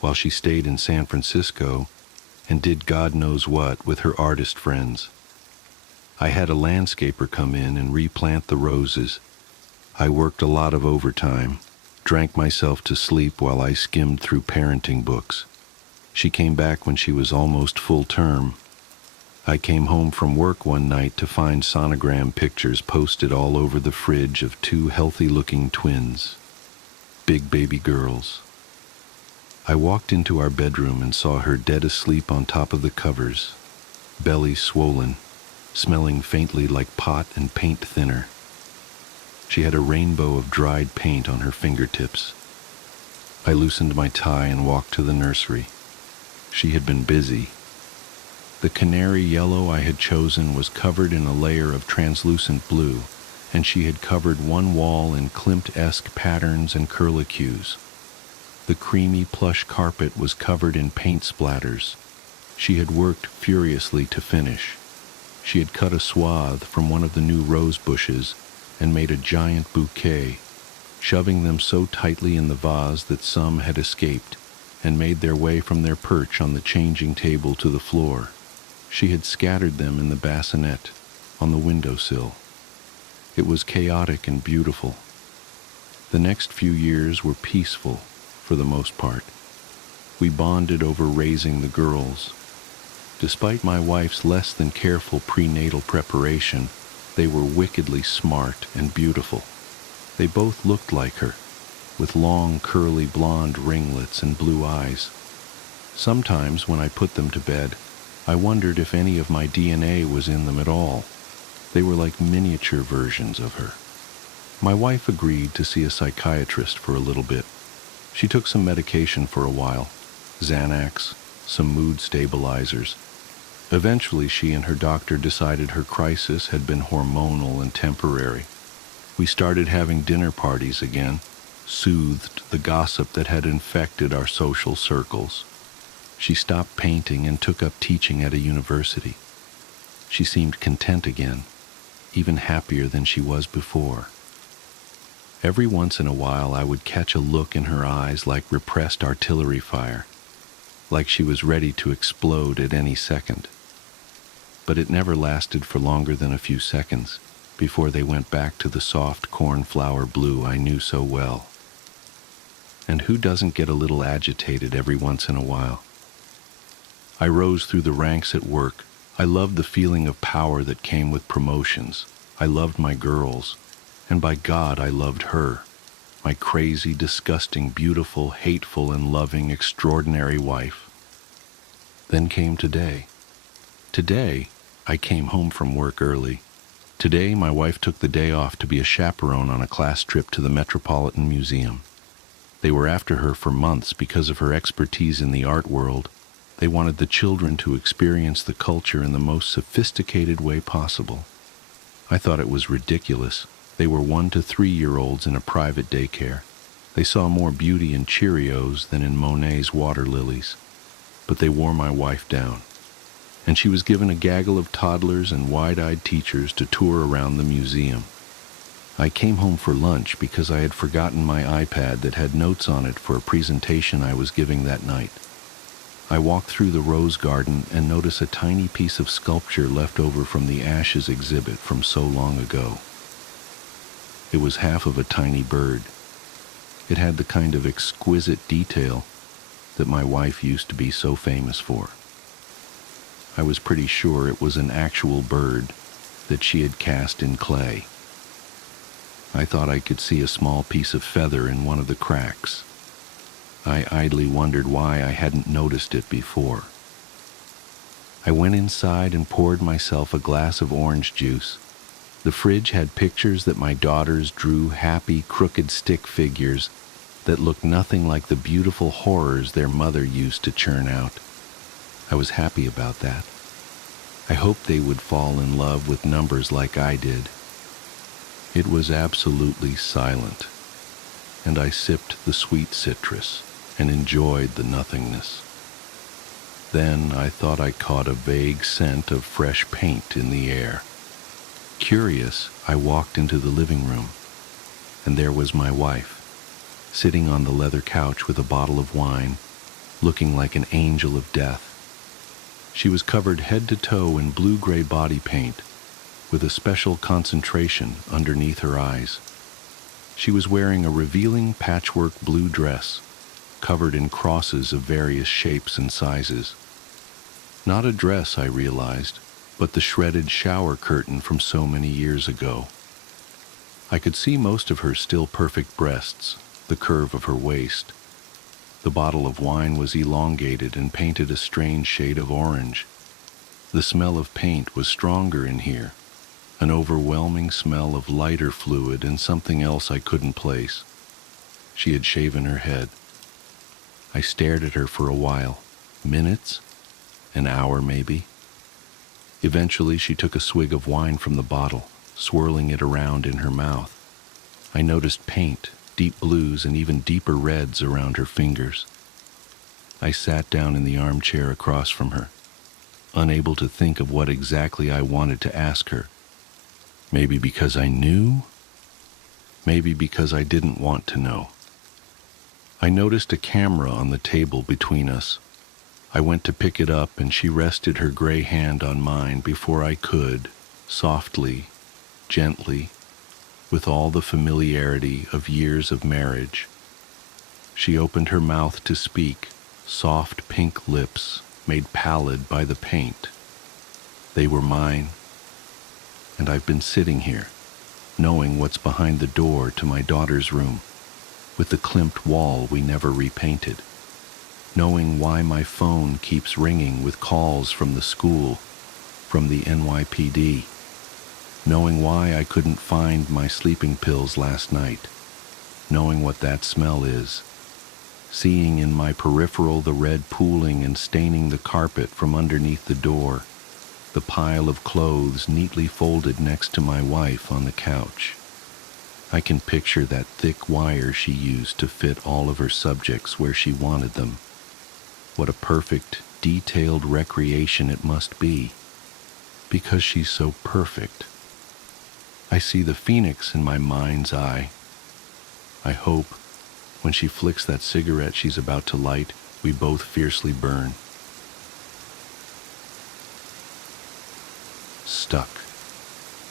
while she stayed in San Francisco and did God knows what with her artist friends. I had a landscaper come in and replant the roses. I worked a lot of overtime, drank myself to sleep while I skimmed through parenting books. She came back when she was almost full term. I came home from work one night to find sonogram pictures posted all over the fridge of 2 healthy-looking twins, big baby girls. I walked into our bedroom and saw her dead asleep on top of the covers, belly swollen, smelling faintly like pot and paint thinner. She had a rainbow of dried paint on her fingertips. I loosened my tie and walked to the nursery. She had been busy. The canary yellow I had chosen was covered in a layer of translucent blue, and she had covered one wall in Klimt-esque patterns and curlicues. The creamy plush carpet was covered in paint splatters. She had worked furiously to finish. She had cut a swath from one of the new rose bushes and made a giant bouquet, shoving them so tightly in the vase that some had escaped and made their way from their perch on the changing table to the floor. She had scattered them in the bassinet on the windowsill. It was chaotic and beautiful. The next few years were peaceful, for the most part. We bonded over raising the girls. Despite my wife's less than careful prenatal preparation, they were wickedly smart and beautiful. They both looked like her, with long curly blonde ringlets and blue eyes. Sometimes when I put them to bed, I wondered if any of my DNA was in them at all. They were like miniature versions of her. My wife agreed to see a psychiatrist for a little bit. She took some medication for a while, Xanax, some mood stabilizers. Eventually, she and her doctor decided her crisis had been hormonal and temporary. We started having dinner parties again, soothed the gossip that had infected our social circles. She stopped painting and took up teaching at a university. She seemed content again, even happier than she was before. Every once in a while I would catch a look in her eyes like repressed artillery fire, like she was ready to explode at any second. But it never lasted for longer than a few seconds before they went back to the soft cornflower blue I knew so well. And who doesn't get a little agitated every once in a while? I rose through the ranks at work. I loved the feeling of power that came with promotions. I loved my girls, and by God I loved her, my crazy, disgusting, beautiful, hateful, and loving, extraordinary wife. Then came today. Today, I came home from work early. Today, my wife took the day off to be a chaperone on a class trip to the Metropolitan Museum. They were after her for months because of her expertise in the art world. They wanted the children to experience the culture in the most sophisticated way possible. I thought it was ridiculous. They were 1 to 3-year-olds in a private daycare. They saw more beauty in Cheerios than in Monet's water lilies. But they wore my wife down. And she was given a gaggle of toddlers and wide-eyed teachers to tour around the museum. I came home for lunch because I had forgotten my iPad that had notes on it for a presentation I was giving that night. I walked through the rose garden and noticed a tiny piece of sculpture left over from the Ashes exhibit from so long ago. It was half of a tiny bird. It had the kind of exquisite detail that my wife used to be so famous for. I was pretty sure it was an actual bird that she had cast in clay. I thought I could see a small piece of feather in one of the cracks. I idly wondered why I hadn't noticed it before. I went inside and poured myself a glass of orange juice. The fridge had pictures that my daughters drew, happy, crooked stick figures that looked nothing like the beautiful horrors their mother used to churn out. I was happy about that. I hoped they would fall in love with numbers like I did. It was absolutely silent, and I sipped the sweet citrus and enjoyed the nothingness. Then I thought I caught a vague scent of fresh paint in the air. Curious, I walked into the living room, and there was my wife, sitting on the leather couch with a bottle of wine, looking like an angel of death. She was covered head to toe in blue-gray body paint, with a special concentration underneath her eyes. She was wearing a revealing patchwork blue dress, covered in crosses of various shapes and sizes. Not a dress, I realized, but the shredded shower curtain from so many years ago. I could see most of her still perfect breasts, the curve of her waist. The bottle of wine was elongated and painted a strange shade of orange. The smell of paint was stronger in here, an overwhelming smell of lighter fluid and something else I couldn't place. She had shaven her head. I stared at her for a while, minutes, an hour maybe. Eventually, she took a swig of wine from the bottle, swirling it around in her mouth. I noticed paint, deep blues, and even deeper reds around her fingers. I sat down in the armchair across from her, unable to think of what exactly I wanted to ask her. Maybe because I knew, maybe because I didn't want to know. I noticed a camera on the table between us. I went to pick it up and she rested her gray hand on mine before I could, softly, gently, with all the familiarity of years of marriage. She opened her mouth to speak, soft pink lips made pallid by the paint. They were mine, and I've been sitting here, knowing what's behind the door to my daughter's room, with the klimt wall we never repainted, knowing why my phone keeps ringing with calls from the school, from the NYPD, knowing why I couldn't find my sleeping pills last night, knowing what that smell is, seeing in my peripheral the red pooling and staining the carpet from underneath the door, the pile of clothes neatly folded next to my wife on the couch. I can picture that thick wire she used to fit all of her subjects where she wanted them. What a perfect, detailed recreation it must be, because she's so perfect. I see the phoenix in my mind's eye. I hope, when she flicks that cigarette she's about to light, we both fiercely burn. Stuck.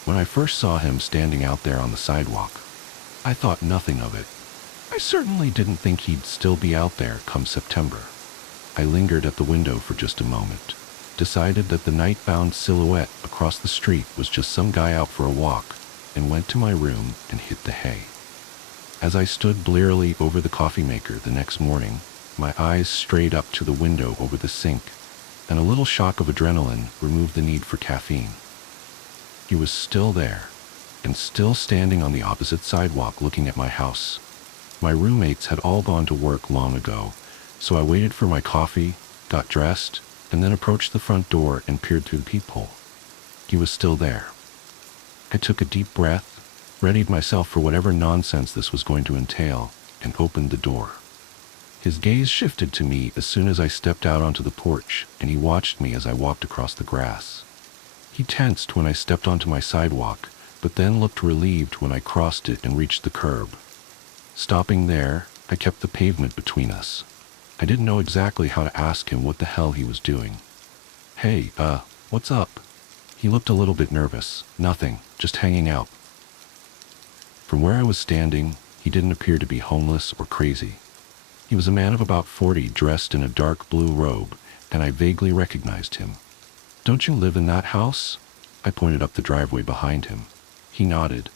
When I first saw him standing out there on the sidewalk, I thought nothing of it. I certainly didn't think he'd still be out there come September. I lingered at the window for just a moment, decided that the night-bound silhouette across the street was just some guy out for a walk, and went to my room and hit the hay. As I stood blearily over the coffee maker the next morning, my eyes strayed up to the window over the sink, and a little shock of adrenaline removed the need for caffeine. He was still there, and still standing on the opposite sidewalk looking at my house. My roommates had all gone to work long ago, so I waited for my coffee, got dressed, and then approached the front door and peered through the peephole. He was still there. I took a deep breath, readied myself for whatever nonsense this was going to entail, and opened the door. His gaze shifted to me as soon as I stepped out onto the porch, and he watched me as I walked across the grass. He tensed when I stepped onto my sidewalk, but then looked relieved when I crossed it and reached the curb. Stopping there, I kept the pavement between us. I didn't know exactly how to ask him what the hell he was doing. "Hey, what's up?" He looked a little bit nervous. "Nothing, just hanging out." From where I was standing, he didn't appear to be homeless or crazy. He was a man of about 40 dressed in a dark blue robe, and I vaguely recognized him. "Don't you live in that house?" I pointed up the driveway behind him. He nodded.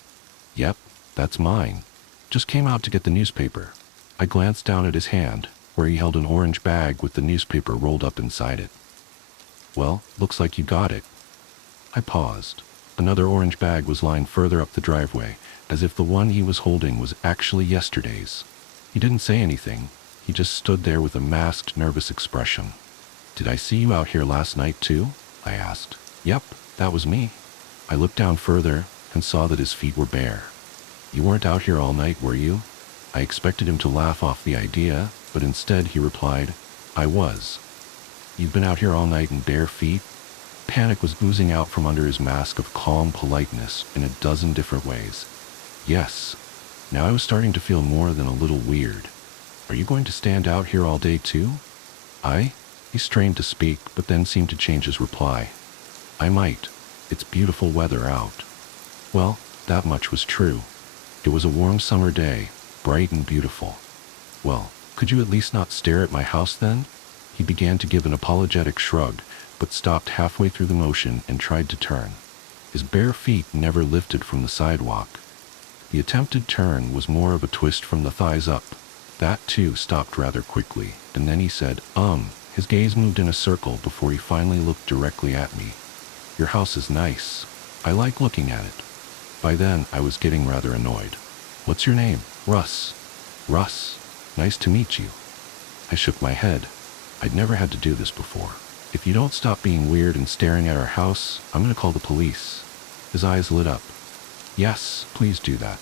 "Yep, that's mine. Just came out to get the newspaper." I glanced down at his hand, where he held an orange bag with the newspaper rolled up inside it. "Well, looks like you got it." I paused. Another orange bag was lying further up the driveway, as if the one he was holding was actually yesterday's. He didn't say anything. He just stood there with a masked, nervous expression. "Did I see you out here last night, too?" I asked. "Yep, that was me." I looked down further and saw that his feet were bare. "You weren't out here all night, were you?" I expected him to laugh off the idea, but instead he replied, "I was." "You've been out here all night in bare feet?" Panic was oozing out from under his mask of calm politeness in a dozen different ways. "Yes." Now I was starting to feel more than a little weird. "Are you going to stand out here all day too?" He strained to speak, but then seemed to change his reply. "I might. It's beautiful weather out." Well, that much was true. It was a warm summer day, bright and beautiful. "Well, could you at least not stare at my house then?" He began to give an apologetic shrug, but stopped halfway through the motion and tried to turn. His bare feet never lifted from the sidewalk. The attempted turn was more of a twist from the thighs up. That too stopped rather quickly, and then he said, His gaze moved in a circle before he finally looked directly at me. "Your house is nice." I like looking at it. By then, I was getting rather annoyed. What's your name? Russ. Russ. Nice to meet you. I shook my head. I'd never had to do this before. If you don't stop being weird and staring at our house, I'm going to call the police. His eyes lit up. Yes, please do that.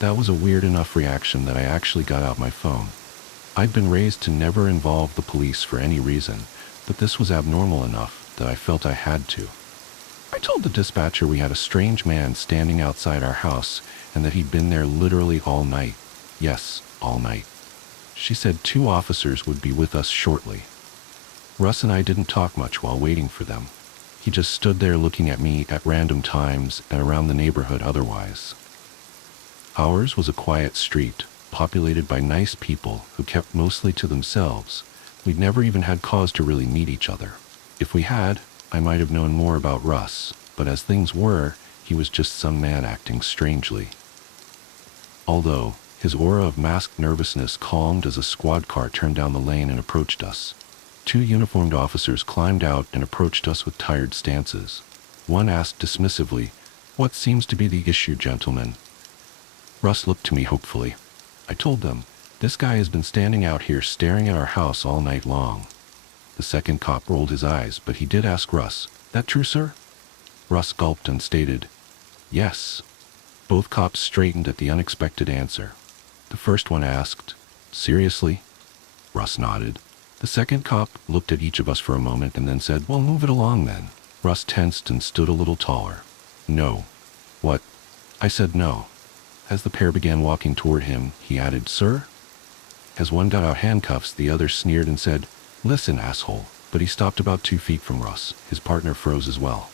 That was a weird enough reaction that I actually got out my phone. I'd been raised to never involve the police for any reason, but this was abnormal enough that I felt I had to. I told the dispatcher we had a strange man standing outside our house and that he'd been there literally all night. Yes, all night. She said 2 officers would be with us shortly. Russ and I didn't talk much while waiting for them. He just stood there looking at me at random times and around the neighborhood otherwise. Ours was a quiet street, populated by nice people who kept mostly to themselves. We'd never even had cause to really meet each other. If we had, I might have known more about Russ, but as things were, he was just some man acting strangely. Although, his aura of masked nervousness calmed as a squad car turned down the lane and approached us. 2 uniformed officers climbed out and approached us with tired stances. One asked dismissively, "What seems to be the issue, gentlemen?" Russ looked to me hopefully. I told them, "This guy has been standing out here staring at our house all night long." The second cop rolled his eyes, but he did ask Russ, "That true, sir?" Russ gulped and stated, "Yes." Both cops straightened at the unexpected answer. The first one asked, "Seriously?" Russ nodded. The second cop looked at each of us for a moment and then said, "Well, move it along then." Russ tensed and stood a little taller. "No." "What?" I said no. As the pair began walking toward him, he added, "Sir?" As one got out handcuffs, the other sneered and said, "Listen, asshole." But he stopped about 2 feet from Russ. His partner froze as well.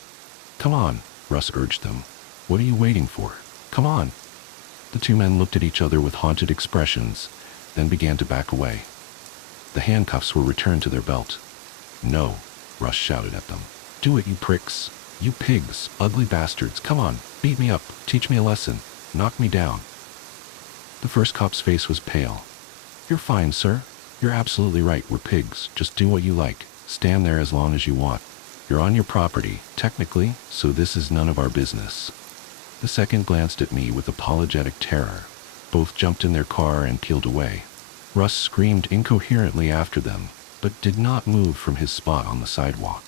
"Come on," Russ urged them. "What are you waiting for? Come on." The 2 men looked at each other with haunted expressions, then began to back away. The handcuffs were returned to their belt. "No," Russ shouted at them. "Do it, you pricks. You pigs, ugly bastards. Come on, beat me up, teach me a lesson, knock me down." The first cop's face was pale. "You're fine, sir. You're absolutely right, we're pigs. Just do what you like. Stand there as long as you want. You're on your property, technically, so this is none of our business." The second glanced at me with apologetic terror. Both jumped in their car and peeled away. Russ screamed incoherently after them, but did not move from his spot on the sidewalk.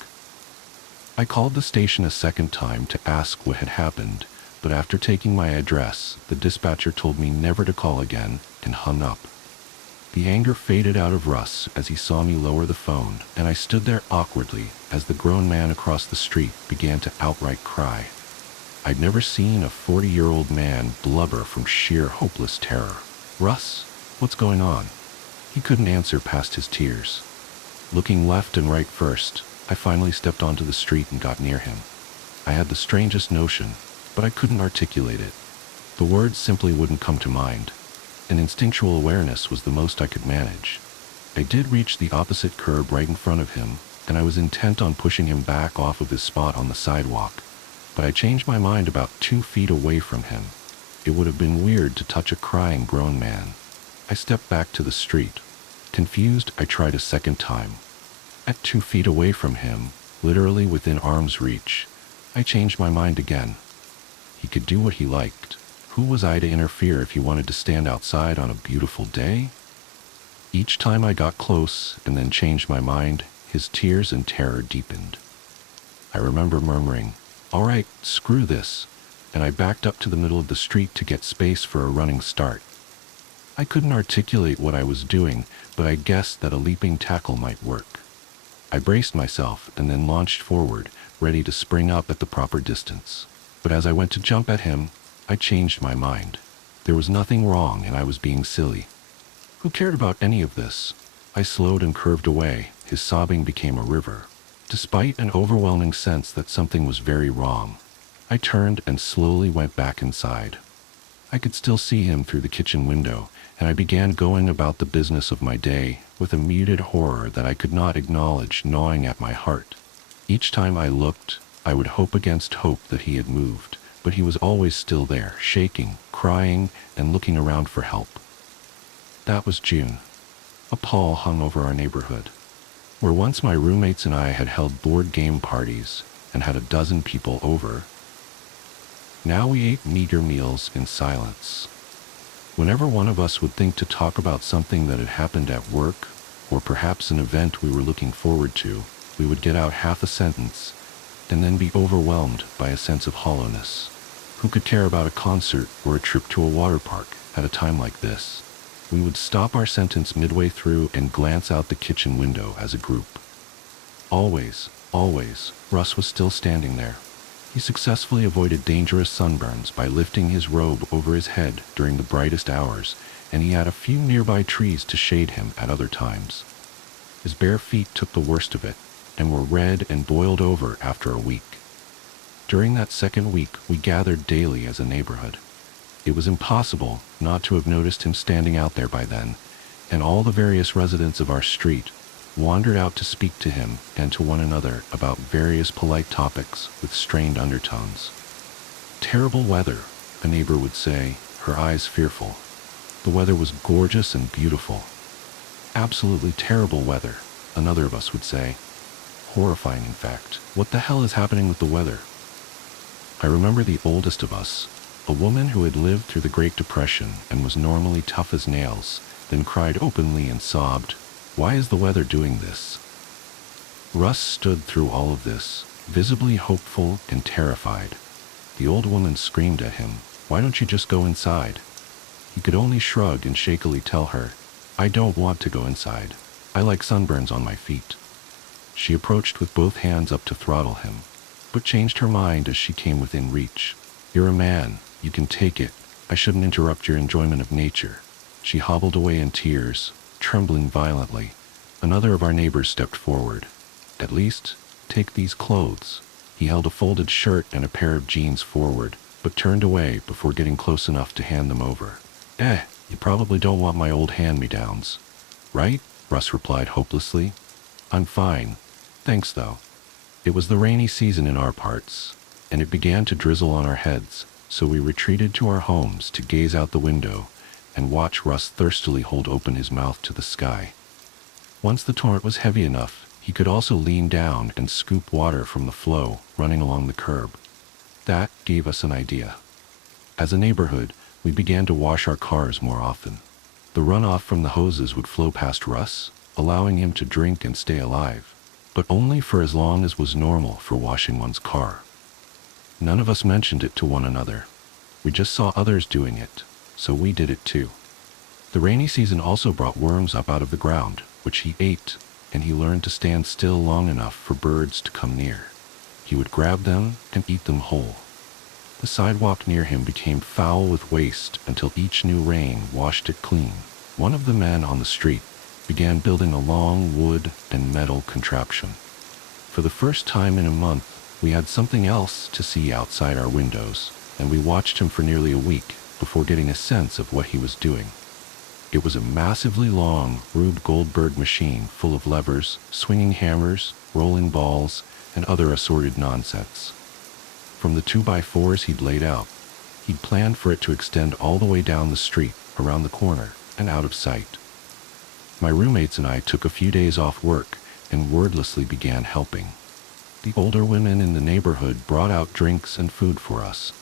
I called the station a second time to ask what had happened, but after taking my address, the dispatcher told me never to call again and hung up. The anger faded out of Russ as he saw me lower the phone, and I stood there awkwardly as the grown man across the street began to outright cry. I'd never seen a 40-year-old man blubber from sheer hopeless terror. "Russ, what's going on?" He couldn't answer past his tears. Looking left and right first, I finally stepped onto the street and got near him. I had the strangest notion, but I couldn't articulate it. The words simply wouldn't come to mind. An instinctual awareness was the most I could manage. I did reach the opposite curb right in front of him, and I was intent on pushing him back off of his spot on the sidewalk. But I changed my mind about 2 feet away from him. It would have been weird to touch a crying grown man. I stepped back to the street. Confused, I tried a second time. At 2 feet away from him, literally within arm's reach, I changed my mind again. He could do what he liked. Who was I to interfere if he wanted to stand outside on a beautiful day? Each time I got close and then changed my mind, his tears and terror deepened. I remember murmuring, "All right, screw this," and I backed up to the middle of the street to get space for a running start. I couldn't articulate what I was doing, but I guessed that a leaping tackle might work. I braced myself and then launched forward, ready to spring up at the proper distance. But as I went to jump at him, I changed my mind. There was nothing wrong and I was being silly. Who cared about any of this? I slowed and curved away. His sobbing became a river. Despite an overwhelming sense that something was very wrong, I turned and slowly went back inside. I could still see him through the kitchen window, and I began going about the business of my day with a muted horror that I could not acknowledge gnawing at my heart. Each time I looked, I would hope against hope that he had moved, but he was always still there, shaking, crying, and looking around for help. That was June. A pall hung over our neighborhood. Where once my roommates and I had held board game parties and had a dozen people over, Now we ate meager meals in silence. Whenever one of us would think to talk about something that had happened at work, or perhaps an event we were looking forward to, we would get out half a sentence, and then be overwhelmed by a sense of hollowness. Who could care about a concert or a trip to a water park at a time like this? We would stop our sentence midway through and glance out the kitchen window as a group. Always, Russ was still standing there. He successfully avoided dangerous sunburns by lifting his robe over his head during the brightest hours, and he had a few nearby trees to shade him at other times. His bare feet took the worst of it, and were red and boiled over after a week. During that second week, we gathered daily as a neighborhood. It was impossible not to have noticed him standing out there by then, and all the various residents of our street wandered out to speak to him and to one another about various polite topics with strained undertones. Terrible weather, a neighbor would say, her eyes fearful. The weather was gorgeous and beautiful. Absolutely terrible weather, another of us would say. Horrifying, in fact. What the hell is happening with the weather? I remember the oldest of us, a woman who had lived through the Great Depression and was normally tough as nails, then cried openly and sobbed, "Why is the weather doing this?" Russ stood through all of this, visibly hopeful and terrified. The old woman screamed at him, "Why don't you just go inside?" He could only shrug and shakily tell her, "I don't want to go inside. I like sunburns on my feet." She approached with both hands up to throttle him, but changed her mind as she came within reach. "You're a man. You can take it. I shouldn't interrupt your enjoyment of nature." She hobbled away in tears, trembling violently. Another of our neighbors stepped forward. "At least, take these clothes." He held a folded shirt and a pair of jeans forward, but turned away before getting close enough to hand them over. You probably don't want my old hand-me-downs, right?" Russ replied hopelessly. "I'm fine. Thanks, though." It was the rainy season in our parts, and it began to drizzle on our heads, so we retreated to our homes to gaze out the window and watch Russ thirstily hold open his mouth to the sky. Once the torrent was heavy enough, he could also lean down and scoop water from the flow running along the curb. That gave us an idea. As a neighborhood, we began to wash our cars more often. The runoff from the hoses would flow past Russ, allowing him to drink and stay alive, but only for as long as was normal for washing one's car. None of us mentioned it to one another. We just saw others doing it, so we did it too. The rainy season also brought worms up out of the ground, which he ate, and he learned to stand still long enough for birds to come near. He would grab them and eat them whole. The sidewalk near him became foul with waste until each new rain washed it clean. One of the men on the street began building a long wood and metal contraption. For the first time in a month, we had something else to see outside our windows, and we watched him for nearly a week before getting a sense of what he was doing. It was a massively long Rube Goldberg machine full of levers, swinging hammers, rolling balls, and other assorted nonsense. From the 2x4s he'd laid out, he'd planned for it to extend all the way down the street, around the corner, and out of sight. My roommates and I took a few days off work and wordlessly began helping. The older women in the neighborhood brought out drinks and food for us.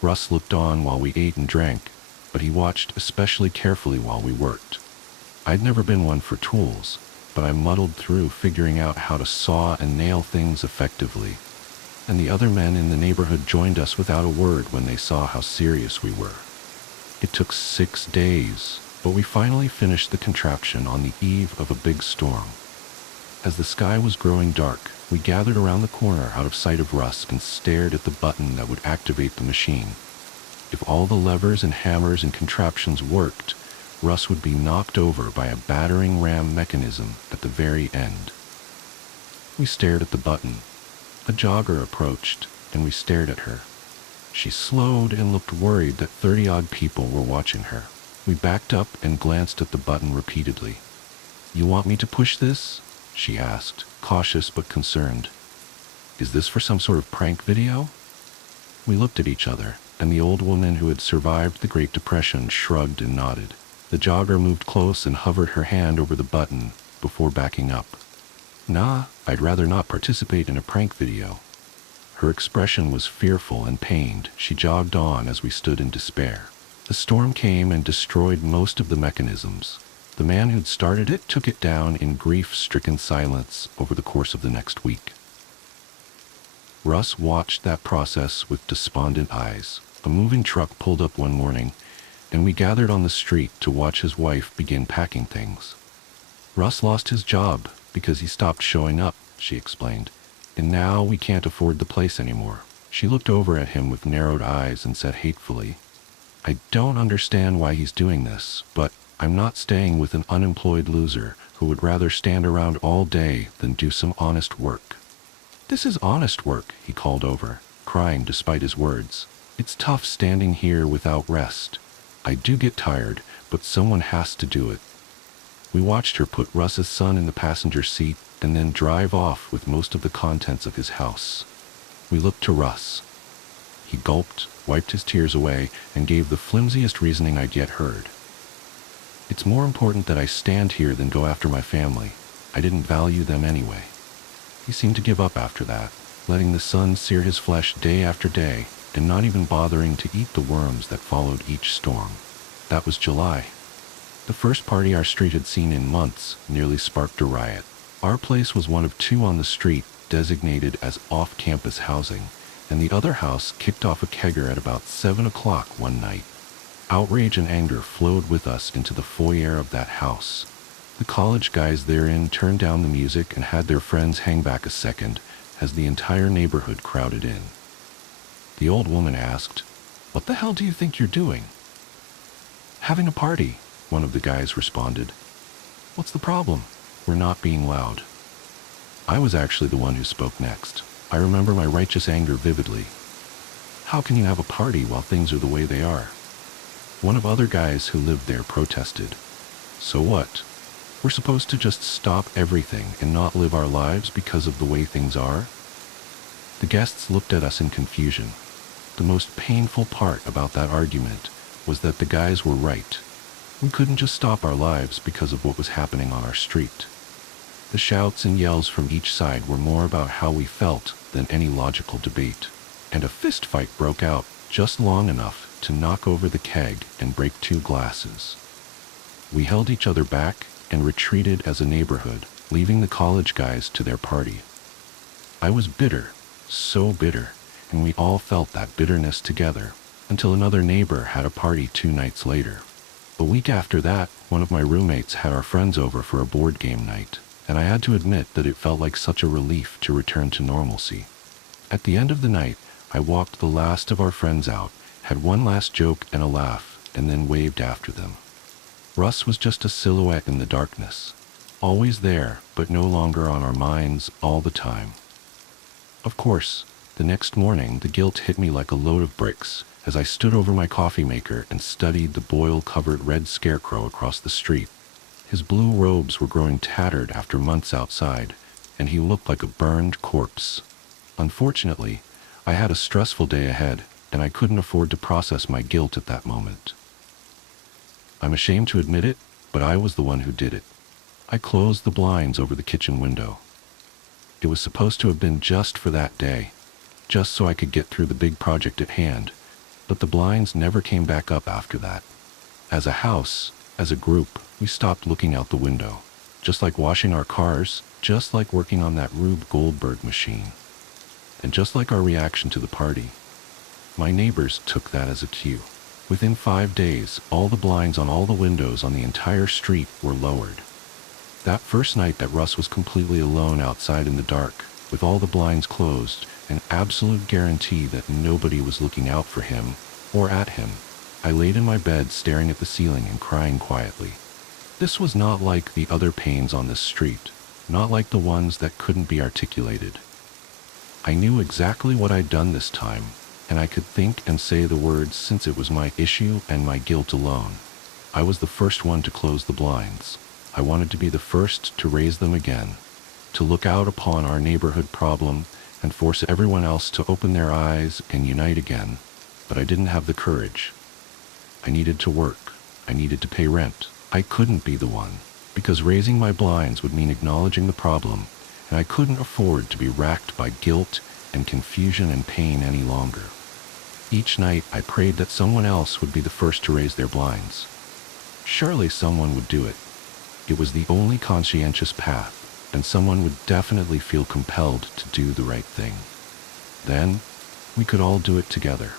Russ looked on while we ate and drank, but he watched especially carefully while we worked. I'd never been one for tools, but I muddled through figuring out how to saw and nail things effectively, and the other men in the neighborhood joined us without a word when they saw how serious we were. It took 6 days, but we finally finished the contraption on the eve of a big storm. As the sky was growing dark, we gathered around the corner out of sight of Russ and stared at the button that would activate the machine. If all the levers and hammers and contraptions worked, Russ would be knocked over by a battering ram mechanism at the very end. We stared at the button. A jogger approached, and we stared at her. She slowed and looked worried that 30-odd people were watching her. We backed up and glanced at the button repeatedly. "You want me to push this?" she asked, cautious but concerned. "Is this for some sort of prank video?" We looked at each other, and the old woman who had survived the Great Depression shrugged and nodded. The jogger moved close and hovered her hand over the button before backing up. "Nah, I'd rather not participate in a prank video." Her expression was fearful and pained. She jogged on as we stood in despair. The storm came and destroyed most of the mechanisms. The man who'd started it took it down in grief-stricken silence over the course of the next week. Russ watched that process with despondent eyes. A moving truck pulled up one morning, and we gathered on the street to watch his wife begin packing things. Russ lost his job because he stopped showing up, she explained, and now we can't afford the place anymore. She looked over at him with narrowed eyes and said hatefully, "I don't understand why he's doing this, but I'm not staying with an unemployed loser who would rather stand around all day than do some honest work." "This is honest work," he called over, crying despite his words. "It's tough standing here without rest. I do get tired, but someone has to do it." We watched her put Russ's son in the passenger seat and then drive off with most of the contents of his house. We looked to Russ. He gulped, wiped his tears away, and gave the flimsiest reasoning I'd yet heard. "It's more important that I stand here than go after my family. I didn't value them anyway." He seemed to give up after that, letting the sun sear his flesh day after day, and not even bothering to eat the worms that followed each storm. That was July. The first party our street had seen in months nearly sparked a riot. Our place was one of two on the street designated as off-campus housing, and the other house kicked off a kegger at about 7 o'clock one night. Outrage and anger flowed with us into the foyer of that house. The college guys therein turned down the music and had their friends hang back a second as the entire neighborhood crowded in. The old woman asked, "What the hell do you think you're doing?" "Having a party," one of the guys responded. "What's the problem?" "We're not being loud." I was actually the one who spoke next. I remember my righteous anger vividly. "How can you have a party while things are the way they are?" One of other guys who lived there protested. "So what? We're supposed to just stop everything and not live our lives because of the way things are?" The guests looked at us in confusion. The most painful part about that argument was that the guys were right. We couldn't just stop our lives because of what was happening on our street. The shouts and yells from each side were more about how we felt than any logical debate, and a fist fight broke out just long enough to knock over the keg and break 2 glasses. We held each other back and retreated as a neighborhood, leaving the college guys to their party. I was bitter, so bitter, and we all felt that bitterness together, until another neighbor had a party 2 nights later. A week after that, one of my roommates had our friends over for a board game night, and I had to admit that it felt like such a relief to return to normalcy. At the end of the night, I walked the last of our friends out, had one last joke and a laugh, and then waved after them. Russ was just a silhouette in the darkness, always there, but no longer on our minds all the time. Of course, the next morning the guilt hit me like a load of bricks as I stood over my coffee maker and studied the boil-covered red scarecrow across the street. His blue robes were growing tattered after months outside, and he looked like a burned corpse. Unfortunately, I had a stressful day ahead, and I couldn't afford to process my guilt at that moment. I'm ashamed to admit it, but I was the one who did it. I closed the blinds over the kitchen window. It was supposed to have been just for that day, just so I could get through the big project at hand, but the blinds never came back up after that. As a house, as a group, we stopped looking out the window, just like washing our cars, just like working on that Rube Goldberg machine, and just like our reaction to the party. My neighbors took that as a cue. Within 5 days, all the blinds on all the windows on the entire street were lowered. That first night that Russ was completely alone outside in the dark, with all the blinds closed, an absolute guarantee that nobody was looking out for him or at him, I laid in my bed staring at the ceiling and crying quietly. This was not like the other pains on this street, not like the ones that couldn't be articulated. I knew exactly what I'd done this time, and I could think and say the words since it was my issue and my guilt alone. I was the first one to close the blinds. I wanted to be the first to raise them again, to look out upon our neighborhood problem and force everyone else to open their eyes and unite again, but I didn't have the courage. I needed to work. I needed to pay rent. I couldn't be the one, because raising my blinds would mean acknowledging the problem, and I couldn't afford to be racked by guilt and confusion and pain any longer. Each night I prayed that someone else would be the first to raise their blinds. Surely someone would do it. It was the only conscientious path, and someone would definitely feel compelled to do the right thing. Then, we could all do it together.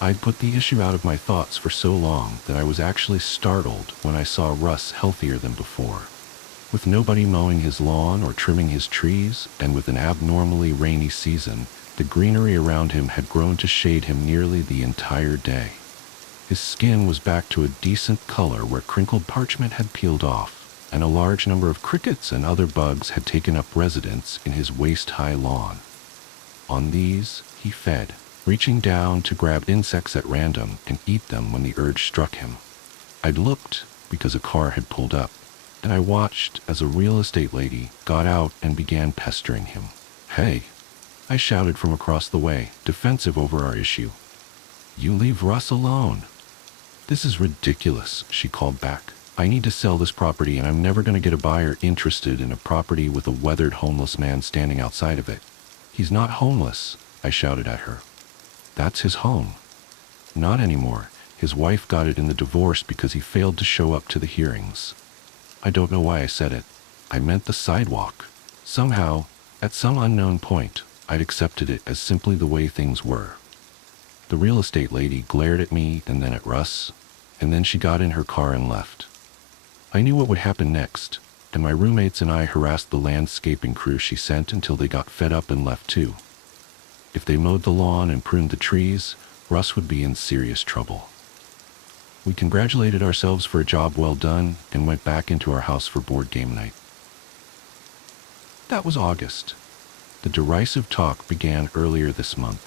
I'd put the issue out of my thoughts for so long that I was actually startled when I saw Russ healthier than before. With nobody mowing his lawn or trimming his trees, and with an abnormally rainy season, the greenery around him had grown to shade him nearly the entire day. His skin was back to a decent color where crinkled parchment had peeled off, and a large number of crickets and other bugs had taken up residence in his waist-high lawn. On these, he fed, reaching down to grab insects at random and eat them when the urge struck him. I'd looked because a car had pulled up, and I watched as a real estate lady got out and began pestering him. "Hey," I shouted from across the way, defensive over our issue. "You leave Russ alone." "This is ridiculous," she called back. "I need to sell this property and I'm never going to get a buyer interested in a property with a weathered homeless man standing outside of it." "He's not homeless," I shouted at her. "That's his home." "Not anymore. His wife got it in the divorce because he failed to show up to the hearings." I don't know why I said it. I meant the sidewalk. Somehow, at some unknown point, I'd accepted it as simply the way things were. The real estate lady glared at me and then at Russ, and then she got in her car and left. I knew what would happen next, and my roommates and I harassed the landscaping crew she sent until they got fed up and left too. If they mowed the lawn and pruned the trees, Russ would be in serious trouble. We congratulated ourselves for a job well done and went back into our house for board game night. That was August. The derisive talk began earlier this month.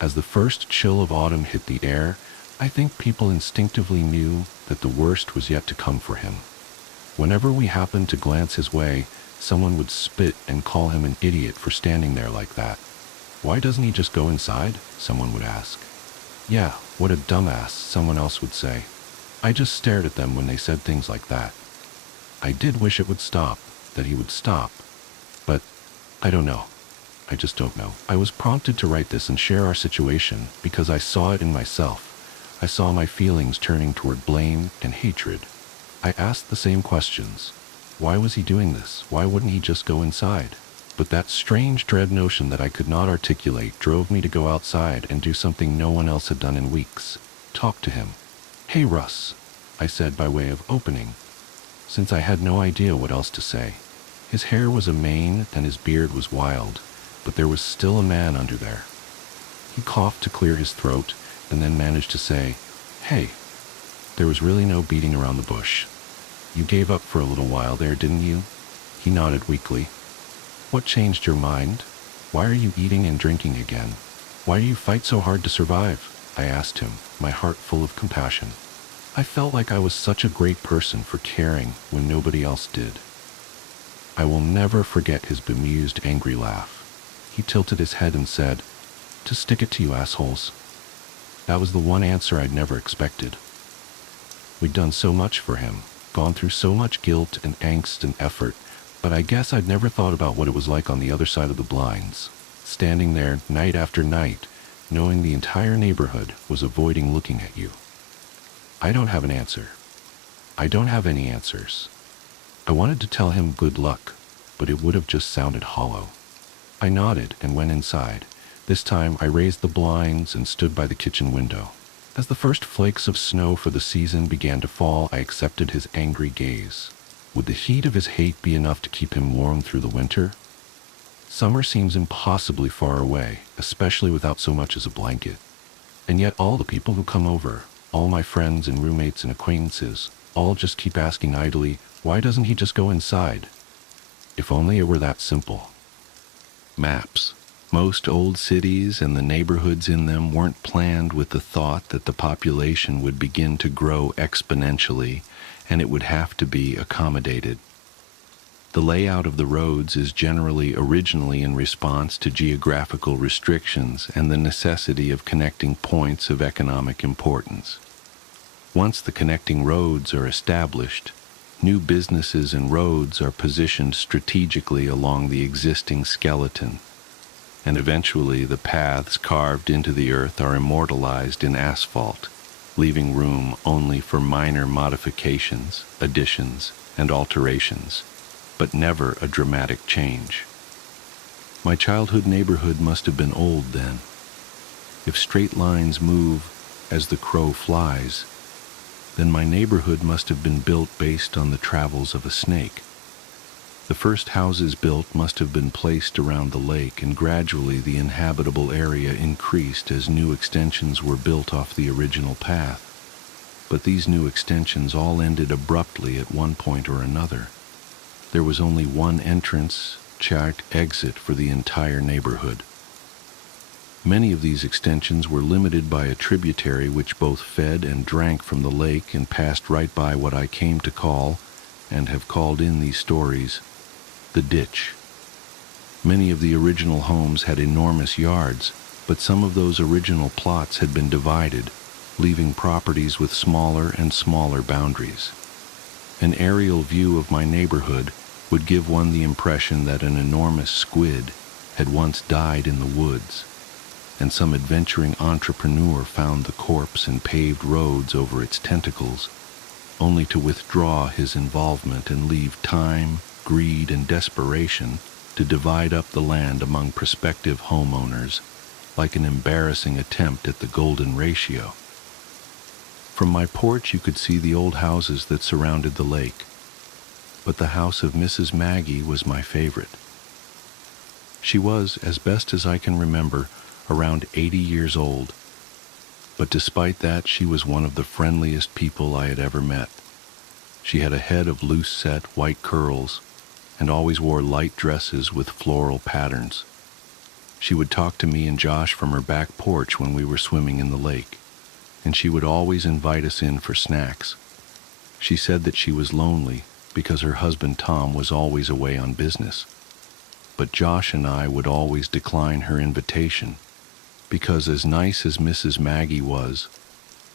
As the first chill of autumn hit the air, I think people instinctively knew that the worst was yet to come for him. Whenever we happened to glance his way, someone would spit and call him an idiot for standing there like that. "Why doesn't he just go inside?" someone would ask. "Yeah, what a dumbass," someone else would say. I just stared at them when they said things like that. I did wish it would stop, that he would stop. But, I don't know. I just don't know. I was prompted to write this and share our situation because I saw it in myself. I saw my feelings turning toward blame and hatred. I asked the same questions. Why was he doing this? Why wouldn't he just go inside? But that strange dread notion that I could not articulate drove me to go outside and do something no one else had done in weeks. Talk to him. "Hey, Russ," I said by way of opening, since I had no idea what else to say. His hair was a mane and his beard was wild, but there was still a man under there. He coughed to clear his throat and then managed to say, "Hey." There was really no beating around the bush. "You gave up for a little while there, didn't you?" He nodded weakly. "What changed your mind? Why are you eating and drinking again? Why do you fight so hard to survive?" I asked him, my heart full of compassion. I felt like I was such a great person for caring when nobody else did. I will never forget his bemused, angry laugh. He tilted his head and said, "To stick it to you assholes." That was the one answer I'd never expected. We'd done so much for him, gone through so much guilt and angst and effort, but I guess I'd never thought about what it was like on the other side of the blinds, standing there night after night, knowing the entire neighborhood was avoiding looking at you. I don't have an answer. I don't have any answers. I wanted to tell him good luck, but it would have just sounded hollow. I nodded and went inside. This time I raised the blinds and stood by the kitchen window. As the first flakes of snow for the season began to fall, I accepted his angry gaze. Would the heat of his hate be enough to keep him warm through the winter? Summer seems impossibly far away, especially without so much as a blanket. And yet all the people who come over, all my friends and roommates and acquaintances, all just keep asking idly, why doesn't he just go inside? If only it were that simple. Maps. Most old cities and the neighborhoods in them weren't planned with the thought that the population would begin to grow exponentially and it would have to be accommodated. The layout of the roads is generally originally in response to geographical restrictions and the necessity of connecting points of economic importance. Once the connecting roads are established, new businesses and roads are positioned strategically along the existing skeleton. and eventually the paths carved into the earth are immortalized in asphalt, leaving room only for minor modifications, additions, and alterations, but never a dramatic change. My childhood neighborhood must have been old then. If straight lines move as the crow flies, then my neighborhood must have been built based on the travels of a snake. The first houses built must have been placed around the lake, and gradually the inhabitable area increased as new extensions were built off the original path. But these new extensions all ended abruptly at one point or another. There was only one entrance, exit for the entire neighborhood. Many of these extensions were limited by a tributary which both fed and drank from the lake and passed right by what I came to call, and have called in these stories, the ditch. Many of the original homes had enormous yards, but some of those original plots had been divided, leaving properties with smaller and smaller boundaries. An aerial view of my neighborhood would give one the impression that an enormous squid had once died in the woods, and some adventuring entrepreneur found the corpse and paved roads over its tentacles, only to withdraw his involvement and leave time, greed, and desperation to divide up the land among prospective homeowners, like an embarrassing attempt at the golden ratio. From my porch you could see the old houses that surrounded the lake, but the house of Mrs. Maggie was my favorite. She was, as best as I can remember, around 80 years old, but despite that she was one of the friendliest people I had ever met. She had a head of loose-set white curls and always wore light dresses with floral patterns. She would talk to me and Josh from her back porch when we were swimming in the lake, and she would always invite us in for snacks. She said that she was lonely because her husband Tom was always away on business, but Josh and I would always decline her invitation because, as nice as Mrs. Maggie was,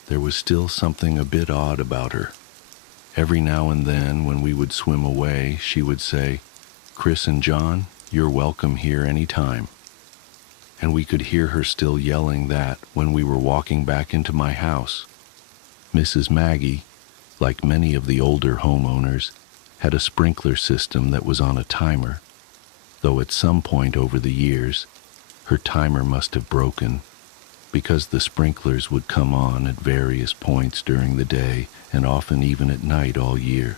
there was still something a bit odd about her. Every now and then, when we would swim away, she would say, "Chris and John, you're welcome here any time." And we could hear her still yelling that when we were walking back into my house. Mrs. Maggie, like many of the older homeowners, had a sprinkler system that was on a timer, though at some point over the years, her timer must have broken, because the sprinklers would come on at various points during the day and often even at night all year.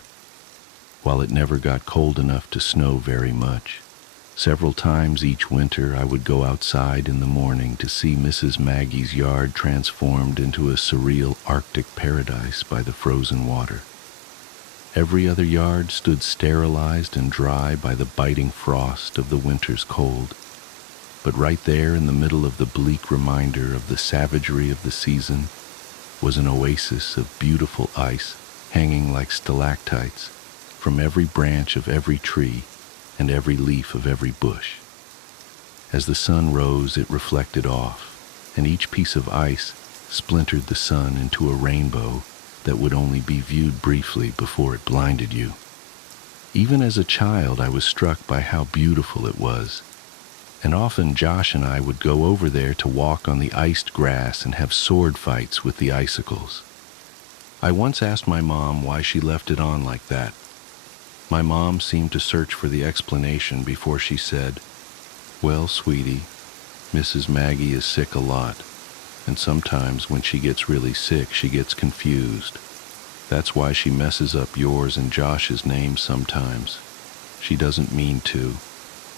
While it never got cold enough to snow very much, several times each winter I would go outside in the morning to see Mrs. Maggie's yard transformed into a surreal Arctic paradise by the frozen water. Every other yard stood sterilized and dry by the biting frost of the winter's cold. But right there in the middle of the bleak reminder of the savagery of the season was an oasis of beautiful ice hanging like stalactites from every branch of every tree and every leaf of every bush. As the sun rose, it reflected off, and each piece of ice splintered the sun into a rainbow that would only be viewed briefly before it blinded you. Even as a child, I was struck by how beautiful it was, and often Josh and I would go over there to walk on the iced grass and have sword fights with the icicles. I once asked my mom why she left it on like that. My mom seemed to search for the explanation before she said, "Well, sweetie, Mrs. Maggie is sick a lot, and sometimes when she gets really sick, she gets confused. That's why she messes up yours and Josh's names sometimes. She doesn't mean to,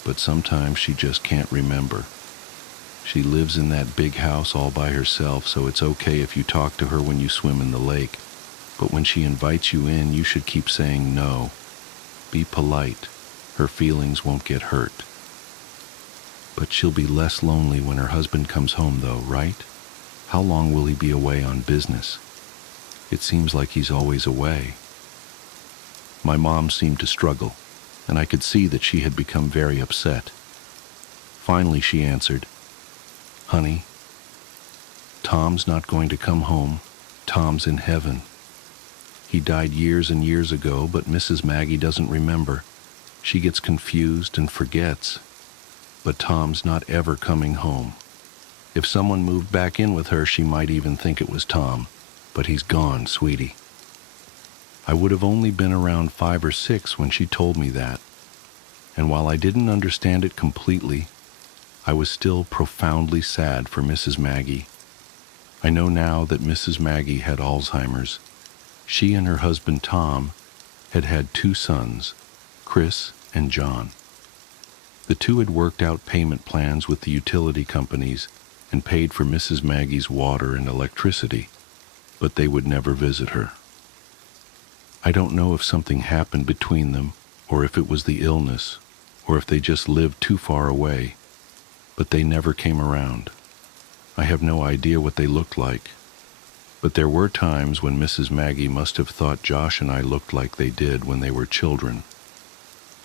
but sometimes she just can't remember. She lives in that big house all by herself, so it's okay if you talk to her when you swim in the lake, but when she invites you in, you should keep saying no. Be polite. Her feelings won't get hurt. But she'll be less lonely when her husband comes home, though, right? How long will he be away on business? It seems like he's always away." My mom seemed to struggle, and I could see that she had become very upset. Finally, she answered, "Honey, Tom's not going to come home. Tom's in heaven. He died years and years ago, but Mrs. Maggie doesn't remember. She gets confused and forgets. but Tom's not ever coming home. If someone moved back in with her, she might even think it was Tom, but he's gone, sweetie." I would have only been around 5 or 6 when she told me that, and while I didn't understand it completely, I was still profoundly sad for Mrs. Maggie. I know now that Mrs. Maggie had Alzheimer's. She and her husband Tom had had 2 sons, Chris and John. The 2 had worked out payment plans with the utility companies and paid for Mrs. Maggie's water and electricity, but they would never visit her. I don't know if something happened between them, or if it was the illness, or if they just lived too far away, but they never came around. I have no idea what they looked like, but there were times when Mrs. Maggie must have thought Josh and I looked like they did when they were children.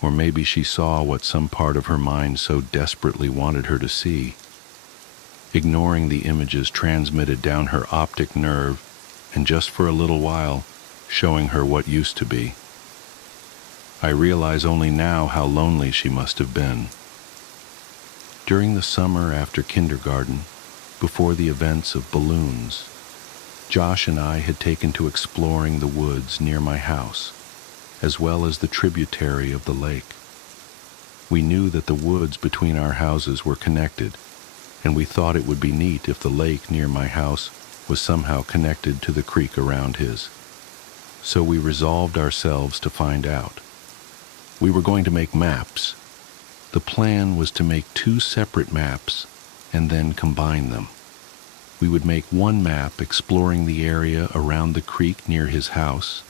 Or maybe she saw what some part of her mind so desperately wanted her to see, ignoring the images transmitted down her optic nerve, and just for a little while, showing her what used to be. I realize only now how lonely she must have been. During the summer after kindergarten, before the events of balloons, Josh and I had taken to exploring the woods near my house, as well as the tributary of the lake. We knew that the woods between our houses were connected, and we thought it would be neat if the lake near my house was somehow connected to the creek around his. So we resolved ourselves to find out. We were going to make maps. The plan was to make 2 separate maps and then combine them. We would make one map exploring the area around the creek near his house,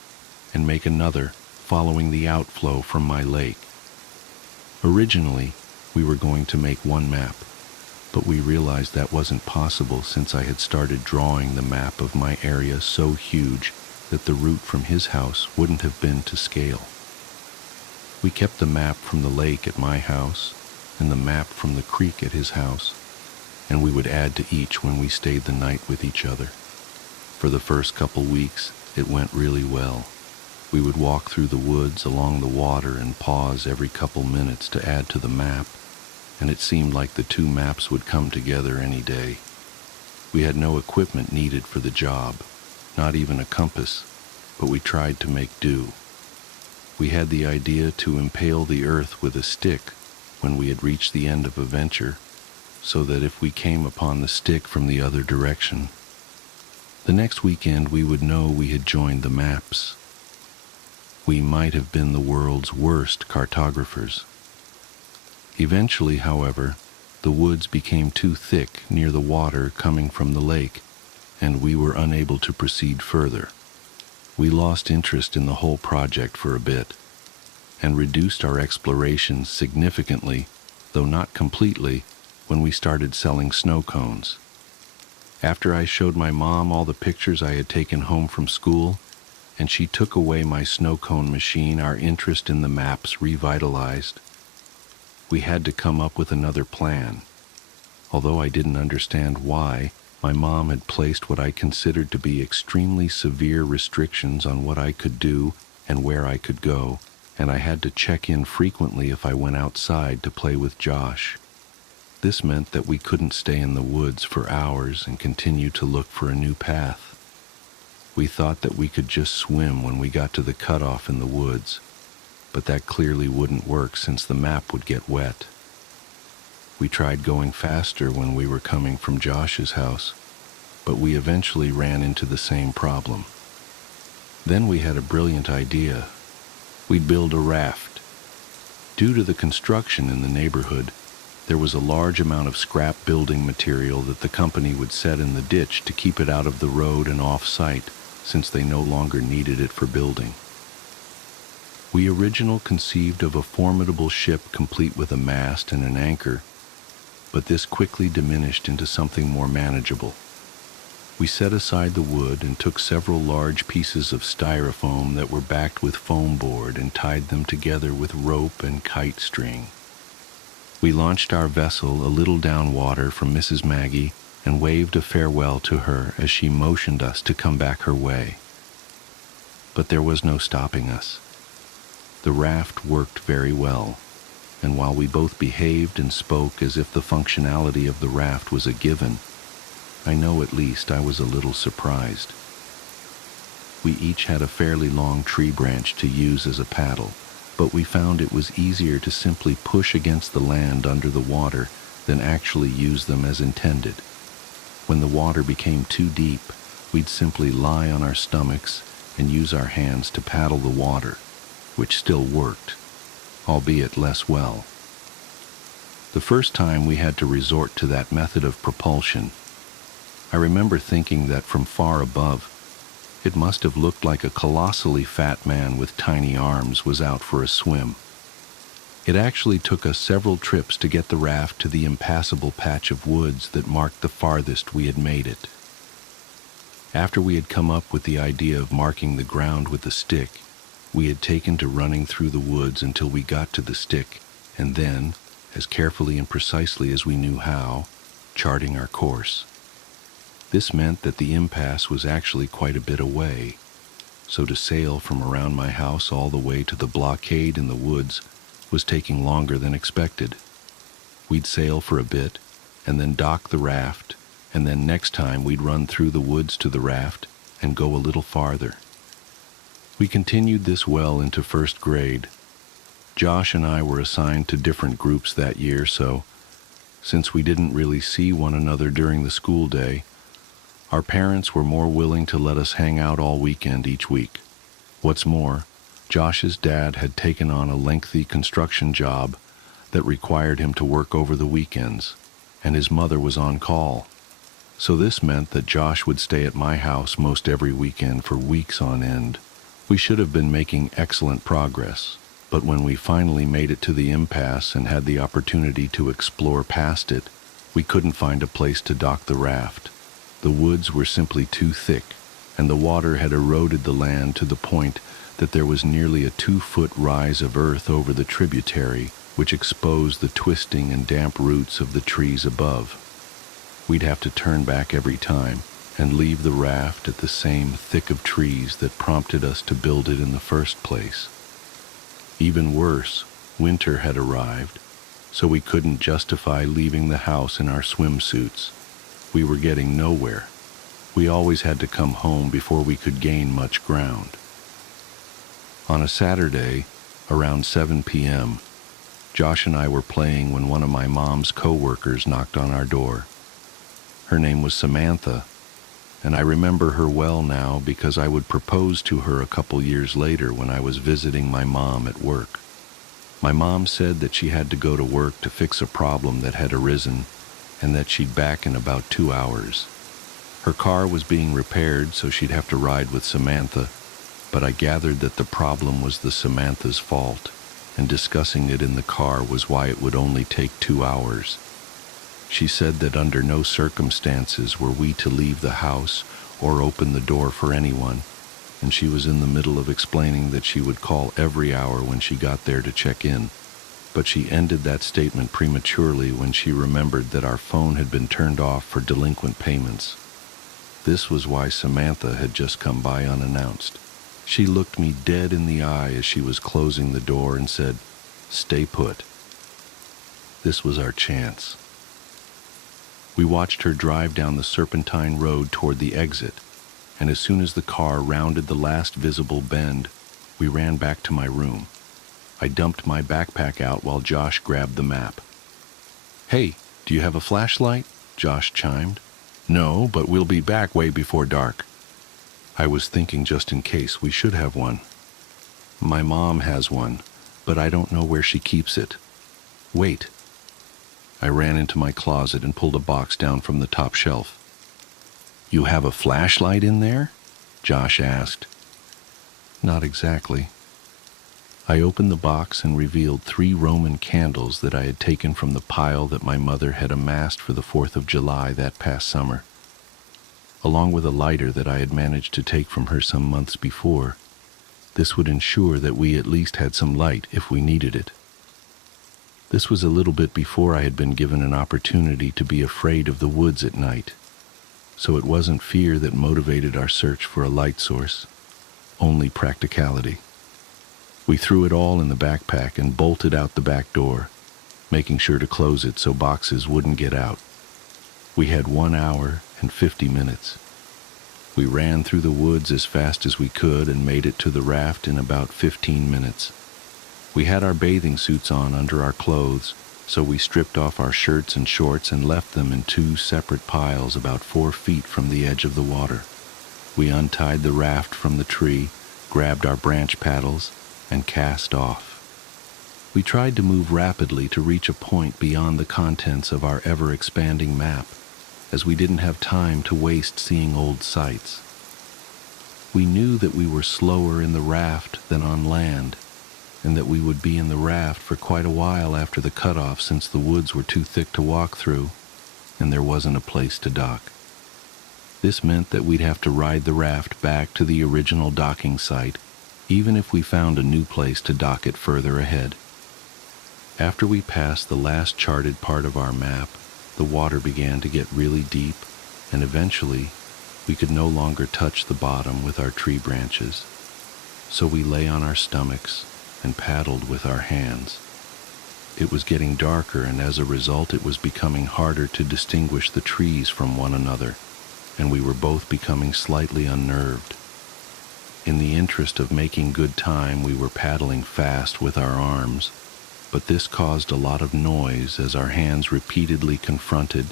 and make another following the outflow from my lake. Originally, we were going to make one map, but we realized that wasn't possible since I had started drawing the map of my area so huge that the route from his house wouldn't have been to scale. We kept the map from the lake at my house and the map from the creek at his house, and we would add to each when we stayed the night with each other. For the first couple weeks, it went really well. We would walk through the woods along the water and pause every couple minutes to add to the map, and it seemed like the 2 maps would come together any day. We had no equipment needed for the job, not even a compass, but we tried to make do. We had the idea to impale the earth with a stick when we had reached the end of a venture, so that if we came upon the stick from the other direction, the next weekend we would know we had joined the maps. We might have been the world's worst cartographers. Eventually, however, the woods became too thick near the water coming from the lake, and we were unable to proceed further. We lost interest in the whole project for a bit, and reduced our explorations significantly, though not completely, when we started selling snow cones. After I showed my mom all the pictures I had taken home from school, and she took away my snow cone machine, our interest in the maps revitalized. We had to come up with another plan. Although I didn't understand why, my mom had placed what I considered to be extremely severe restrictions on what I could do and where I could go, and I had to check in frequently if I went outside to play with Josh. This meant that we couldn't stay in the woods for hours and continue to look for a new path. We thought that we could just swim when we got to the cutoff in the woods, but that clearly wouldn't work since the map would get wet. We tried going faster when we were coming from Josh's house, but we eventually ran into the same problem. Then we had a brilliant idea. We'd build a raft. Due to the construction in the neighborhood, there was a large amount of scrap building material that the company would set in the ditch to keep it out of the road and off-site, since they no longer needed it for building. We originally conceived of a formidable ship complete with a mast and an anchor, but this quickly diminished into something more manageable. We set aside the wood and took several large pieces of styrofoam that were backed with foam board and tied them together with rope and kite string. We launched our vessel a little downwater from Mrs. Maggie and waved a farewell to her as she motioned us to come back her way. But there was no stopping us. The raft worked very well, and while we both behaved and spoke as if the functionality of the raft was a given, I know at least I was a little surprised. We each had a fairly long tree branch to use as a paddle, but we found it was easier to simply push against the land under the water than actually use them as intended. When the water became too deep, we'd simply lie on our stomachs and use our hands to paddle the water, which still worked, albeit less well. The first time we had to resort to that method of propulsion, I remember thinking that from far above, it must have looked like a colossally fat man with tiny arms was out for a swim. It actually took us several trips to get the raft to the impassable patch of woods that marked the farthest we had made it. After we had come up with the idea of marking the ground with a stick, we had taken to running through the woods until we got to the stick, and then, as carefully and precisely as we knew how, charting our course. This meant that the impasse was actually quite a bit away, so to sail from around my house all the way to the blockade in the woods was taking longer than expected. We'd sail for a bit, and then dock the raft, and then next time we'd run through the woods to the raft and go a little farther. We continued this well into first grade. Josh and I were assigned to different groups that year, so since we didn't really see one another during the school day, our parents were more willing to let us hang out all weekend each week. What's more, Josh's dad had taken on a lengthy construction job that required him to work over the weekends, and his mother was on call. So this meant that Josh would stay at my house most every weekend for weeks on end. We should have been making excellent progress, but when we finally made it to the impasse and had the opportunity to explore past it, we couldn't find a place to dock the raft. The woods were simply too thick, and the water had eroded the land to the point that there was nearly a 2-foot rise of earth over the tributary, which exposed the twisting and damp roots of the trees above. We'd have to turn back every time and leave the raft at the same thick of trees that prompted us to build it in the first place. Even worse, winter had arrived, so we couldn't justify leaving the house in our swimsuits. We were getting nowhere. We always had to come home before we could gain much ground. On a Saturday, around 7 p.m., Josh and I were playing when one of my mom's co-workers knocked on our door. Her name was Samantha, and I remember her well now because I would propose to her a couple years later when I was visiting my mom at work. My mom said that she had to go to work to fix a problem that had arisen and that she'd back in about 2 hours. Her car was being repaired, so she'd have to ride with Samantha, but I gathered that the problem was the Samantha's fault, and discussing it in the car was why it would only take 2 hours. She said that under no circumstances were we to leave the house or open the door for anyone, and she was in the middle of explaining that she would call every hour when she got there to check in. But she ended that statement prematurely when she remembered that our phone had been turned off for delinquent payments. This was why Samantha had just come by unannounced. She looked me dead in the eye as she was closing the door and said, "Stay put." This was our chance. We watched her drive down the serpentine road toward the exit, and as soon as the car rounded the last visible bend, we ran back to my room. I dumped my backpack out while Josh grabbed the map. "Hey, do you have a flashlight?" Josh chimed. "No, but we'll be back way before dark." I was thinking just in case we should have one. "My mom has one, but I don't know where she keeps it." "Wait." I ran into my closet and pulled a box down from the top shelf. "You have a flashlight in there?" Josh asked. "Not exactly." I opened the box and revealed 3 Roman candles that I had taken from the pile that my mother had amassed for the 4th of July that past summer, along with a lighter that I had managed to take from her some months before. This would ensure that we at least had some light if we needed it. This was a little bit before I had been given an opportunity to be afraid of the woods at night, so it wasn't fear that motivated our search for a light source, only practicality. We threw it all in the backpack and bolted out the back door, making sure to close it so boxes wouldn't get out. We had 1 hour and 50 minutes. We ran through the woods as fast as we could and made it to the raft in about 15 minutes. We had our bathing suits on under our clothes, so we stripped off our shirts and shorts and left them in 2 separate piles about 4 feet from the edge of the water. We untied the raft from the tree, grabbed our branch paddles, and cast off. We tried to move rapidly to reach a point beyond the contents of our ever-expanding map, as we didn't have time to waste seeing old sights. We knew that we were slower in the raft than on land, and that we would be in the raft for quite a while after the cutoff since the woods were too thick to walk through, and there wasn't a place to dock. This meant that we'd have to ride the raft back to the original docking site, even if we found a new place to dock it further ahead. After we passed the last charted part of our map, the water began to get really deep, and eventually we could no longer touch the bottom with our tree branches. So we lay on our stomachs and paddled with our hands. It was getting darker, and as a result it was becoming harder to distinguish the trees from one another, and we were both becoming slightly unnerved. In the interest of making good time, we were paddling fast with our arms, but this caused a lot of noise as our hands repeatedly confronted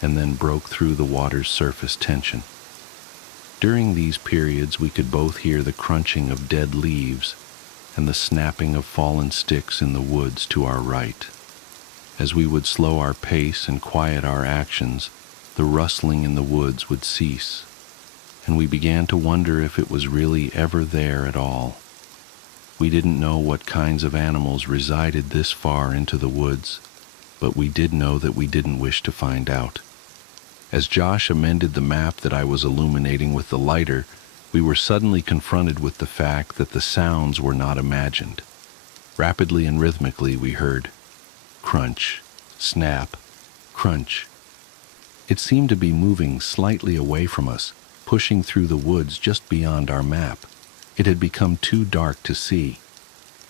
and then broke through the water's surface tension. During these periods, we could both hear the crunching of dead leaves and the snapping of fallen sticks in the woods to our right. As we would slow our pace and quiet our actions, the rustling in the woods would cease, and we began to wonder if it was really ever there at all. We didn't know what kinds of animals resided this far into the woods, but we did know that we didn't wish to find out. As Josh amended the map that I was illuminating with the lighter, we were suddenly confronted with the fact that the sounds were not imagined. Rapidly and rhythmically we heard crunch, snap, crunch. It seemed to be moving slightly away from us, pushing through the woods just beyond our map. It had become too dark to see.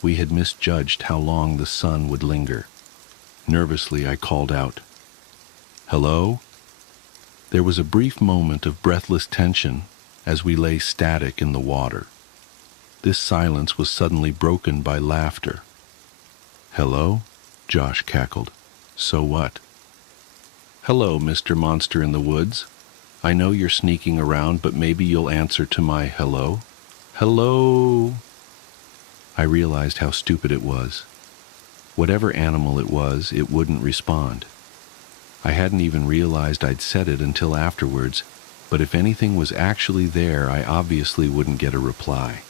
We had misjudged how long the sun would linger. Nervously, I called out, "Hello?" There was a brief moment of breathless tension as we lay static in the water. This silence was suddenly broken by laughter. "Hello?" Josh cackled. "So what?" "Hello, Mr. Monster in the Woods. I know you're sneaking around, but maybe you'll answer to my hello?" "Hello?" I realized how stupid it was. Whatever animal it was, it wouldn't respond. I hadn't even realized I'd said it until afterwards, but if anything was actually there, I obviously wouldn't get a reply.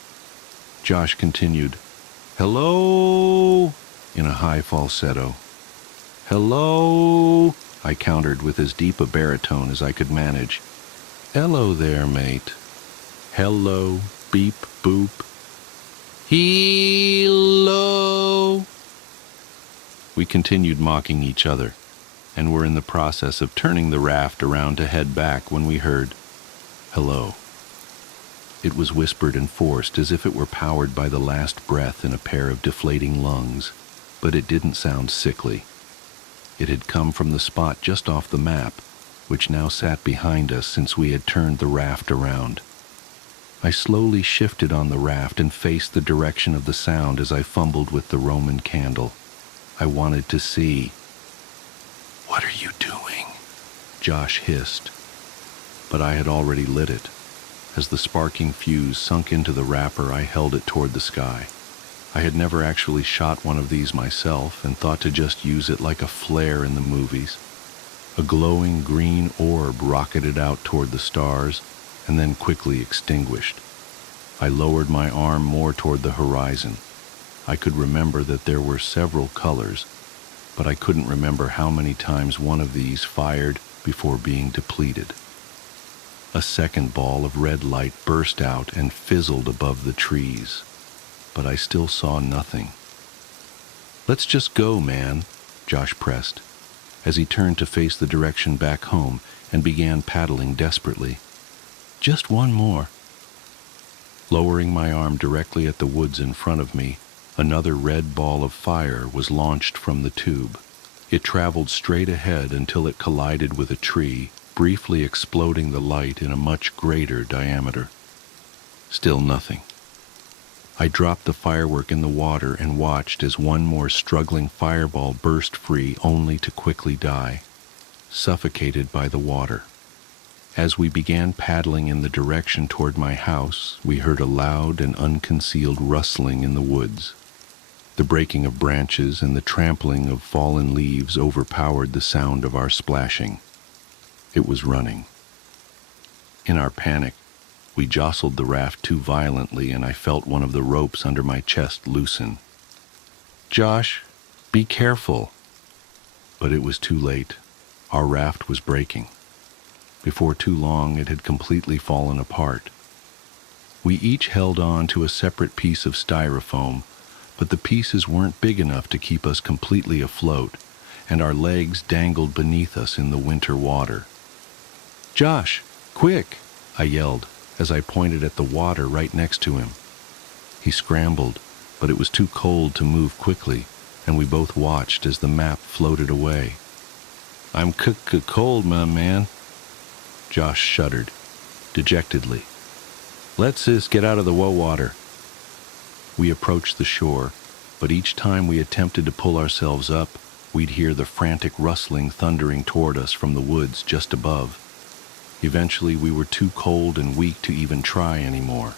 Josh continued, "Hello?" in a high falsetto. "Hello?" I countered with as deep a baritone as I could manage. "Hello there, mate." "Hello, beep, boop." "Hello." We continued mocking each other, and were in the process of turning the raft around to head back when we heard, "Hello." It was whispered and forced as if it were powered by the last breath in a pair of deflating lungs, but it didn't sound sickly. It had come from the spot just off the map, which now sat behind us since we had turned the raft around. I slowly shifted on the raft and faced the direction of the sound as I fumbled with the Roman candle. I wanted to see. "What are you doing?" Josh hissed. But I had already lit it. As the sparking fuse sunk into the wrapper, I held it toward the sky. I had never actually shot one of these myself and thought to just use it like a flare in the movies. A glowing green orb rocketed out toward the stars and then quickly extinguished. I lowered my arm more toward the horizon. I could remember that there were several colors, but I couldn't remember how many times one of these fired before being depleted. A second ball of red light burst out and fizzled above the trees, but I still saw nothing. "Let's just go, man," Josh pressed, as he turned to face the direction back home and began paddling desperately. "Just one more." Lowering my arm directly at the woods in front of me, another red ball of fire was launched from the tube. It traveled straight ahead until it collided with a tree, briefly exploding the light in a much greater diameter. Still nothing. I dropped the firework in the water and watched as one more struggling fireball burst free only to quickly die, suffocated by the water. As we began paddling in the direction toward my house, we heard a loud and unconcealed rustling in the woods. The breaking of branches and the trampling of fallen leaves overpowered the sound of our splashing. It was running. In our panic, we jostled the raft too violently, and I felt one of the ropes under my chest loosen. "Josh, be careful!" But it was too late. Our raft was breaking. Before too long, it had completely fallen apart. We each held on to a separate piece of styrofoam, but the pieces weren't big enough to keep us completely afloat, and our legs dangled beneath us in the winter water. "Josh, quick!" I yelled, as I pointed at the water right next to him. He scrambled, but it was too cold to move quickly, and we both watched as the map floated away. "I'm cold, my man." Josh shuddered, dejectedly. "Let's just get out of the water." We approached the shore, but each time we attempted to pull ourselves up, we'd hear the frantic rustling thundering toward us from the woods just above. Eventually, we were too cold and weak to even try anymore.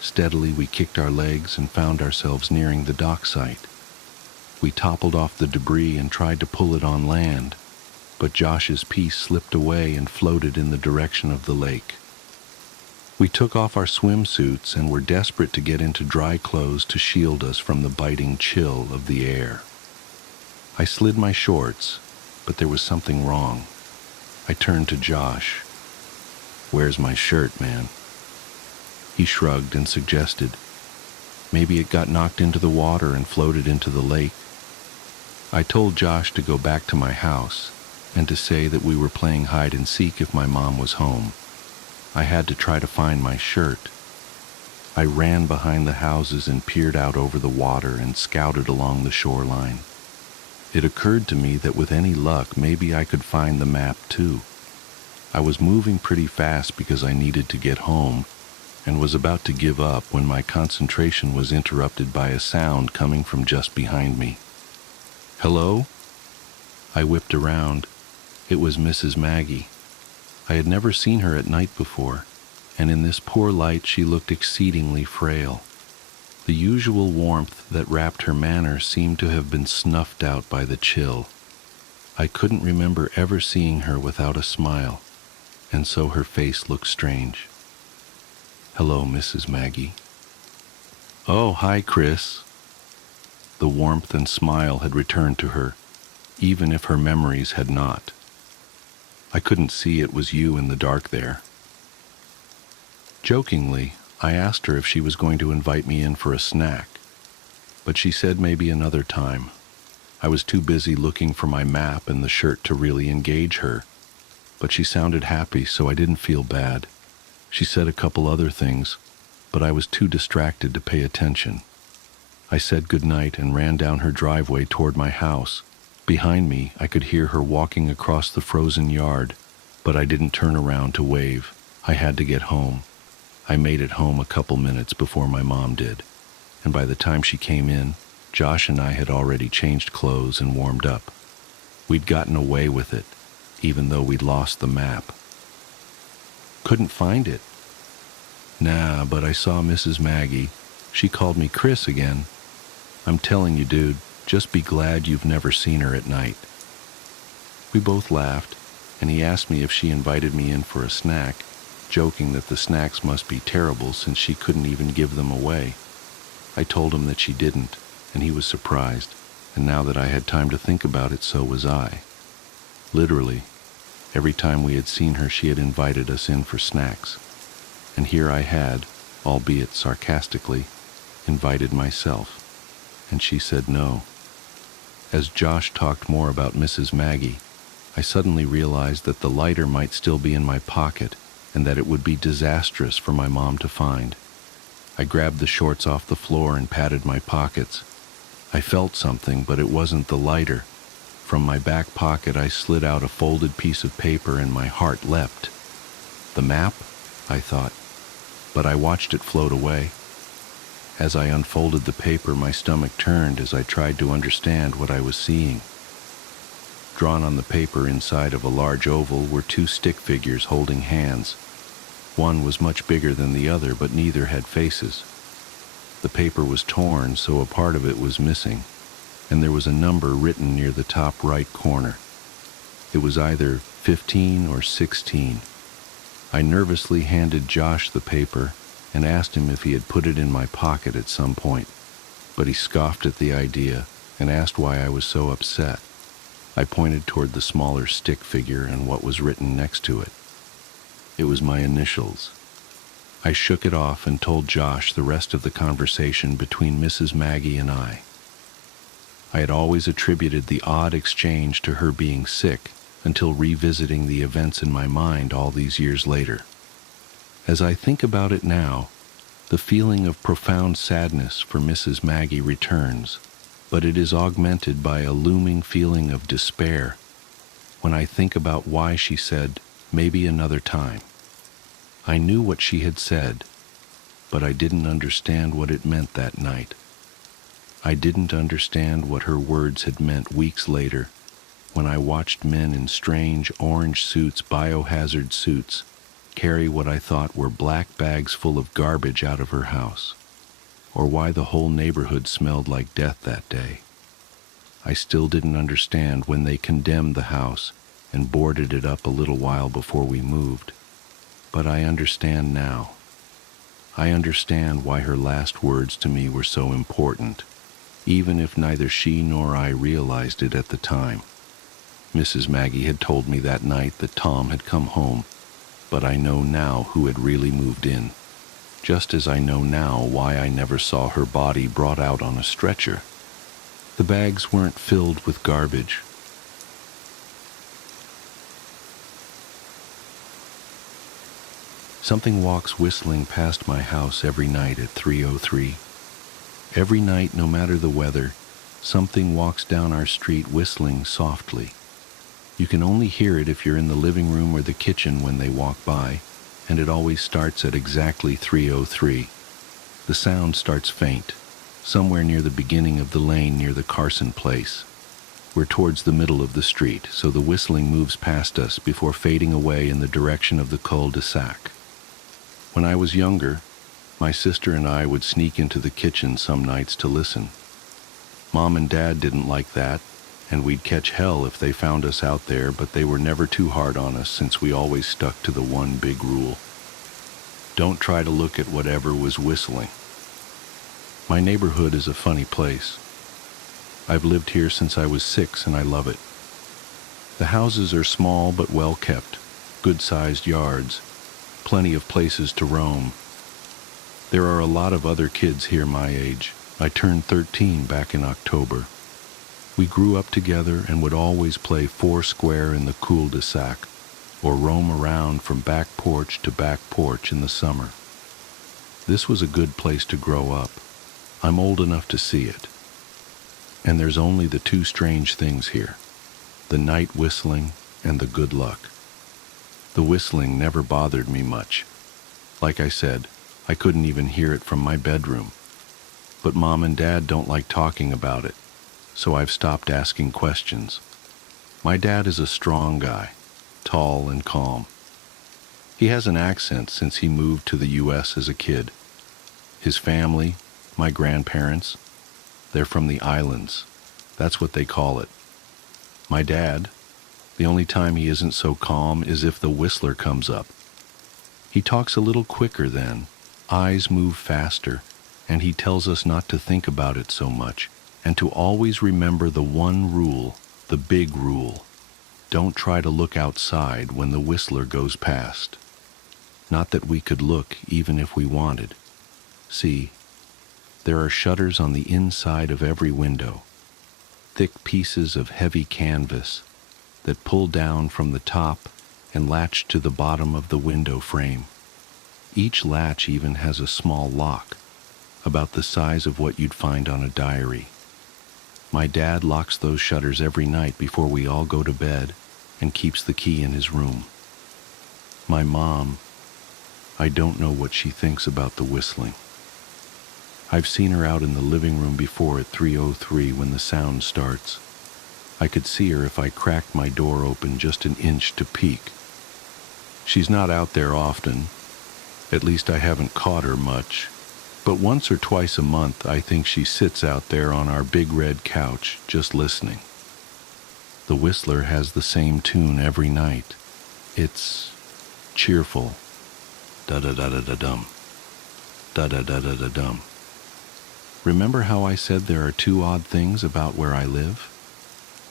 Steadily, we kicked our legs and found ourselves nearing the dock site. We toppled off the debris and tried to pull it on land, but Josh's piece slipped away and floated in the direction of the lake. We took off our swimsuits and were desperate to get into dry clothes to shield us from the biting chill of the air. I slid my shorts, but there was something wrong. I turned to Josh. "Where's my shirt, man?" He shrugged and suggested, "Maybe it got knocked into the water and floated into the lake." I told Josh to go back to my house and to say that we were playing hide and seek if my mom was home. I had to try to find my shirt. I ran behind the houses and peered out over the water and scouted along the shoreline. It occurred to me that with any luck, maybe I could find the map too. I was moving pretty fast because I needed to get home, and was about to give up when my concentration was interrupted by a sound coming from just behind me. "Hello?" I whipped around. It was Mrs. Maggie. I had never seen her at night before, and in this poor light she looked exceedingly frail. The usual warmth that wrapped her manner seemed to have been snuffed out by the chill. I couldn't remember ever seeing her without a smile, and so her face looked strange. "Hello, Mrs. Maggie." "Oh, hi, Chris." The warmth and smile had returned to her, even if her memories had not. I couldn't see it was you in the dark there. Jokingly, I asked her if she was going to invite me in for a snack, but she said maybe another time. I was too busy looking for my map and the shirt to really engage her, but she sounded happy, so I didn't feel bad. She said a couple other things, but I was too distracted to pay attention. I said goodnight and ran down her driveway toward my house. Behind me, I could hear her walking across the frozen yard, but I didn't turn around to wave. I had to get home. I made it home a couple minutes before my mom did, and by the time she came in, Josh and I had already changed clothes and warmed up. We'd gotten away with it, even though we'd lost the map. "Couldn't find it." "Nah, but I saw Mrs. Maggie. She called me Chris again. I'm telling you, dude, just be glad you've never seen her at night." We both laughed, and he asked me if she invited me in for a snack, joking that the snacks must be terrible since she couldn't even give them away. I told him that she didn't, and he was surprised, and now that I had time to think about it, so was I. Literally, every time we had seen her, she had invited us in for snacks, and here I had, albeit sarcastically, invited myself, and she said no. As Josh talked more about Mrs. Maggie, I suddenly realized that the lighter might still be in my pocket, and that it would be disastrous for my mom to find. I grabbed the shorts off the floor and patted my pockets. I felt something, but it wasn't the lighter. From my back pocket, I slid out a folded piece of paper and my heart leapt. The map? I thought, but I watched it float away. As I unfolded the paper, my stomach turned as I tried to understand what I was seeing. Drawn on the paper inside of a large oval were two stick figures holding hands. One was much bigger than the other, but neither had faces. The paper was torn, so a part of it was missing, and there was a number written near the top right corner. It was either 15 or 16. I nervously handed Josh the paper and asked him if he had put it in my pocket at some point, but he scoffed at the idea and asked why I was so upset. I pointed toward the smaller stick figure and what was written next to it. It was my initials. I shook it off and told Josh the rest of the conversation between Mrs. Maggie and I. I had always attributed the odd exchange to her being sick until revisiting the events in my mind all these years later. As I think about it now, the feeling of profound sadness for Mrs. Maggie returns, but it is augmented by a looming feeling of despair when I think about why she said, "Maybe another time." I knew what she had said, but I didn't understand what it meant that night. I didn't understand what her words had meant weeks later when I watched men in strange orange suits, biohazard suits, carry what I thought were black bags full of garbage out of her house, or why the whole neighborhood smelled like death that day. I still didn't understand when they condemned the house and boarded it up a little while before we moved, but I understand now. I understand why her last words to me were so important, even if neither she nor I realized it at the time. Mrs. Maggie had told me that night that Tom had come home, but I know now who had really moved in, just as I know now why I never saw her body brought out on a stretcher. The bags weren't filled with garbage. Something walks whistling past my house every night at 3:03. Every night, no matter the weather, something walks down our street whistling softly. You can only hear it if you're in the living room or the kitchen when they walk by, and it always starts at exactly 3:03. The sound starts faint, somewhere near the beginning of the lane near the Carson place. We're towards the middle of the street, so the whistling moves past us before fading away in the direction of the cul-de-sac. When I was younger, my sister and I would sneak into the kitchen some nights to listen. Mom and Dad didn't like that, and we'd catch hell if they found us out there, but they were never too hard on us since we always stuck to the one big rule: don't try to look at whatever was whistling. My neighborhood is a funny place. I've lived here since I was 6 and I love it. The houses are small but well kept, good-sized yards, plenty of places to roam. There are a lot of other kids here my age. I turned 13 back in October. We grew up together and would always play foursquare in the cul-de-sac, or roam around from back porch to back porch in the summer. This was a good place to grow up. I'm old enough to see it. And there's only the two strange things here: the night whistling and the good luck. The whistling never bothered me much. Like I said, I couldn't even hear it from my bedroom. But Mom and Dad don't like talking about it, so I've stopped asking questions. My dad is a strong guy, tall and calm. He has an accent since he moved to the U.S. as a kid. His family, my grandparents, they're from the islands. That's what they call it. My dad, the only time he isn't so calm is if the whistler comes up. He talks a little quicker then, eyes move faster, and he tells us not to think about it so much, and to always remember the one rule, the big rule: don't try to look outside when the whistler goes past. Not that we could look even if we wanted. See, there are shutters on the inside of every window, thick pieces of heavy canvas that pull down from the top and latch to the bottom of the window frame. Each latch even has a small lock, about the size of what you'd find on a diary. My dad locks those shutters every night before we all go to bed and keeps the key in his room. My mom, I don't know what she thinks about the whistling. I've seen her out in the living room before at 3:03 when the sound starts. I could see her if I cracked my door open just an inch to peek. She's not out there often, at least I haven't caught her much, but once or twice a month I think she sits out there on our big red couch just listening. The whistler has the same tune every night. It's cheerful. Da-da-da-da-da-dum. Da-da-da-da-da-dum. Remember how I said there are two odd things about where I live?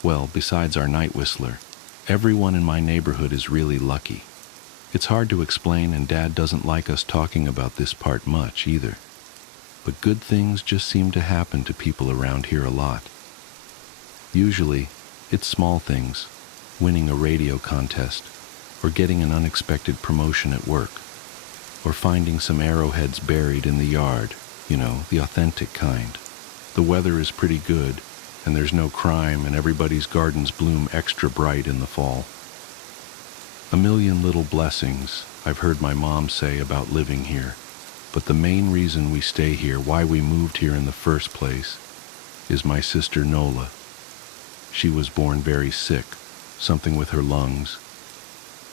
Well, besides our night whistler, everyone in my neighborhood is really lucky. It's hard to explain, and Dad doesn't like us talking about this part much either. But good things just seem to happen to people around here a lot. Usually, it's small things, winning a radio contest, or getting an unexpected promotion at work, or finding some arrowheads buried in the yard, the authentic kind. The weather is pretty good, and there's no crime, and everybody's gardens bloom extra bright in the fall. A million little blessings, I've heard my mom say about living here, but the main reason we stay here, why we moved here in the first place, is my sister Nola. She was born very sick, something with her lungs.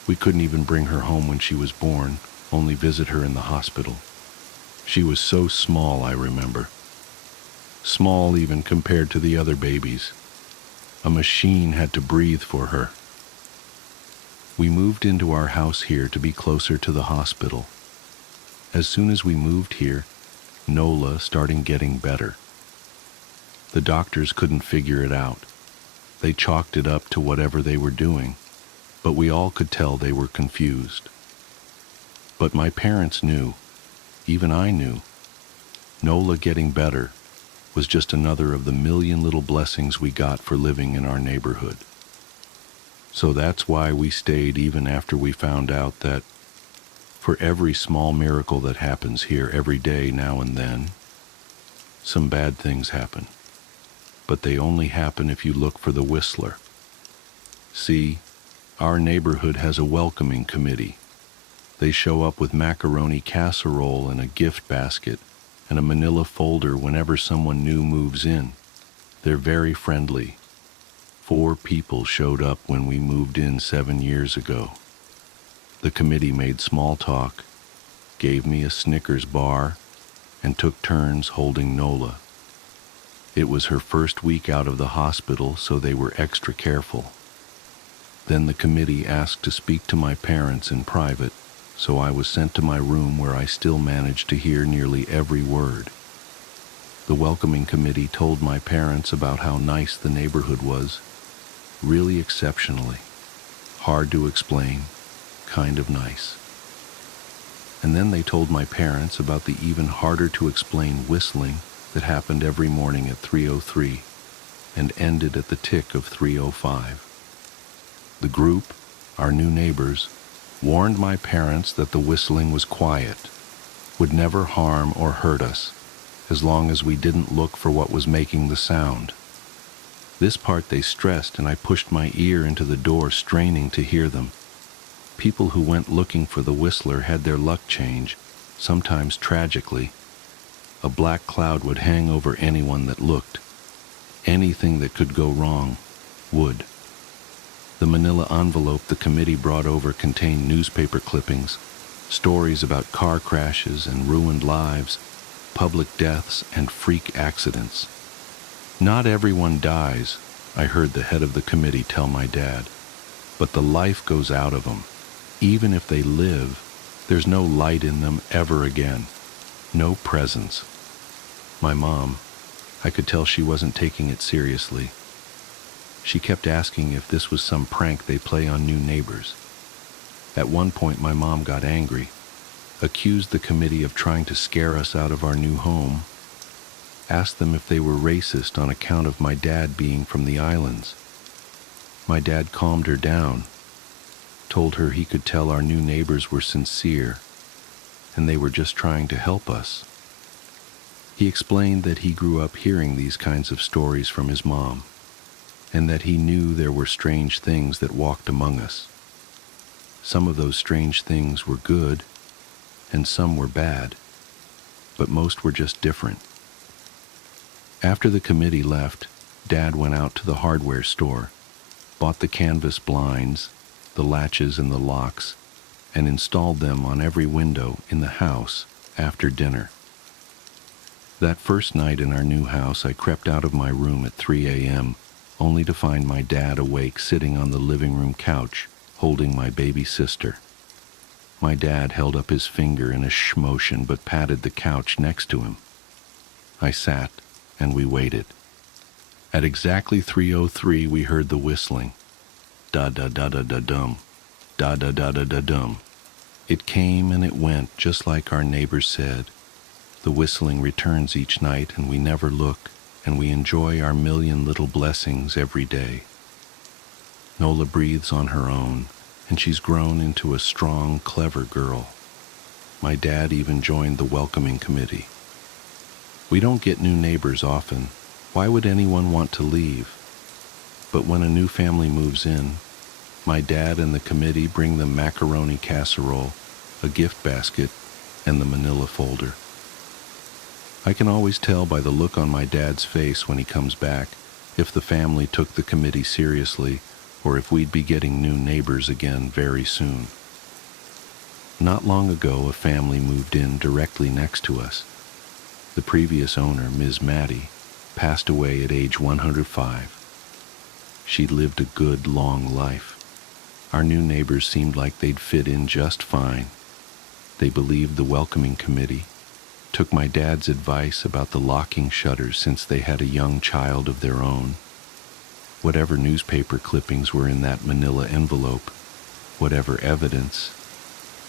We couldn't even bring her home when she was born, only visit her in the hospital. She was so small, I remember. Small even compared to the other babies. A machine had to breathe for her. We moved into our house here to be closer to the hospital. As soon as we moved here, Nola started getting better. The doctors couldn't figure it out. They chalked it up to whatever they were doing, but we all could tell they were confused. But my parents knew, even I knew, Nola getting better was just another of the million little blessings we got for living in our neighborhood. So that's why we stayed even after we found out that for every small miracle that happens here every day now and then, some bad things happen. But they only happen if you look for the whistler. See, our neighborhood has a welcoming committee. They show up with macaroni casserole and a gift basket and a manila folder whenever someone new moves in. They're very friendly. 4 people showed up when we moved in 7 years ago. The committee made small talk, gave me a Snickers bar, and took turns holding Nola. It was her first week out of the hospital, so they were extra careful. Then the committee asked to speak to my parents in private, so I was sent to my room where I still managed to hear nearly every word. The welcoming committee told my parents about how nice the neighborhood was, really exceptionally. Hard to explain, kind of nice. And then they told my parents about the even harder to explain whistling that happened every morning at 3:03 and ended at the tick of 3:05. The group, our new neighbors, warned my parents that the whistling was quiet, would never harm or hurt us, as long as we didn't look for what was making the sound. This part they stressed, and I pushed my ear into the door, straining to hear them. People who went looking for the whistler had their luck change, sometimes tragically. A black cloud would hang over anyone that looked. Anything that could go wrong would. The manila envelope the committee brought over contained newspaper clippings, stories about car crashes and ruined lives, public deaths, and freak accidents. Not everyone dies, I heard the head of the committee tell my dad, but the life goes out of them. Even if they live, there's no light in them ever again, no presence. My mom, I could tell she wasn't taking it seriously. She kept asking if this was some prank they play on new neighbors. At one point, my mom got angry, accused the committee of trying to scare us out of our new home, asked them if they were racist on account of my dad being from the islands. My dad calmed her down, told her he could tell our new neighbors were sincere, and they were just trying to help us. He explained that he grew up hearing these kinds of stories from his mom, and that he knew there were strange things that walked among us. Some of those strange things were good, and some were bad, but most were just different. After the committee left, Dad went out to the hardware store, bought the canvas blinds, the latches and the locks, and installed them on every window in the house after dinner. That first night in our new house, I crept out of my room at 3 a.m., only to find my dad awake sitting on the living room couch, holding my baby sister. My dad held up his finger in a shh motion but patted the couch next to him. I sat, and we waited. At exactly 3:03, we heard the whistling. Da-da-da-da-da-dum. Da-da-da-da-da-dum. It came and it went, just like our neighbors said. The whistling returns each night, and we never look, and we enjoy our million little blessings every day. Nola breathes on her own, and she's grown into a strong, clever girl. My dad even joined the welcoming committee. We don't get new neighbors often. Why would anyone want to leave? But when a new family moves in, my dad and the committee bring them macaroni casserole, a gift basket, and the manila folder. I can always tell by the look on my dad's face when he comes back if the family took the committee seriously or if we'd be getting new neighbors again very soon. Not long ago, a family moved in directly next to us. The previous owner, Ms. Maddie, passed away at age 105. She'd lived a good, long life. Our new neighbors seemed like they'd fit in just fine. They believed the welcoming committee, took my dad's advice about the locking shutters since they had a young child of their own. Whatever newspaper clippings were in that manila envelope, whatever evidence,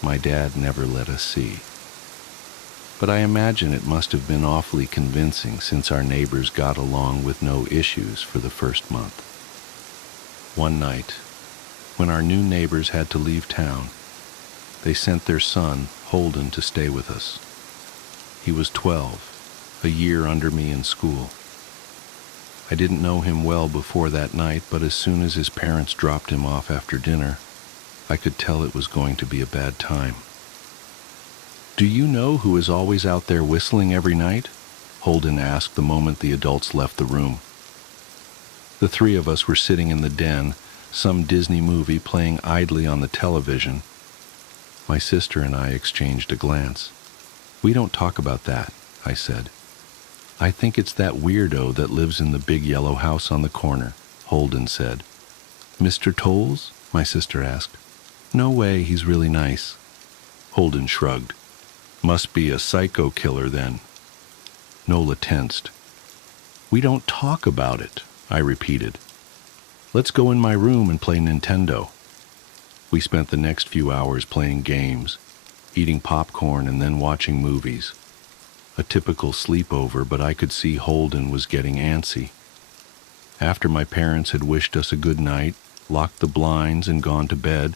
my dad never let us see. But I imagine it must have been awfully convincing since our neighbors got along with no issues for the first month. One night, when our new neighbors had to leave town, they sent their son, Holden, to stay with us. He was 12, a year under me in school. I didn't know him well before that night, but as soon as his parents dropped him off after dinner, I could tell it was going to be a bad time. "Do you know who is always out there whistling every night?" Holden asked the moment the adults left the room. The three of us were sitting in the den, some Disney movie playing idly on the television. My sister and I exchanged a glance. "We don't talk about that," I said. "I think it's that weirdo that lives in the big yellow house on the corner," Holden said. "Mr. Tolles?" my sister asked. "No way, he's really nice." Holden shrugged. "Must be a psycho killer then." Nola tensed. "We don't talk about it," I repeated. "Let's go in my room and play Nintendo." We spent the next few hours playing games, eating popcorn and then watching movies. A typical sleepover, but I could see Holden was getting antsy. After my parents had wished us a good night, locked the blinds and gone to bed,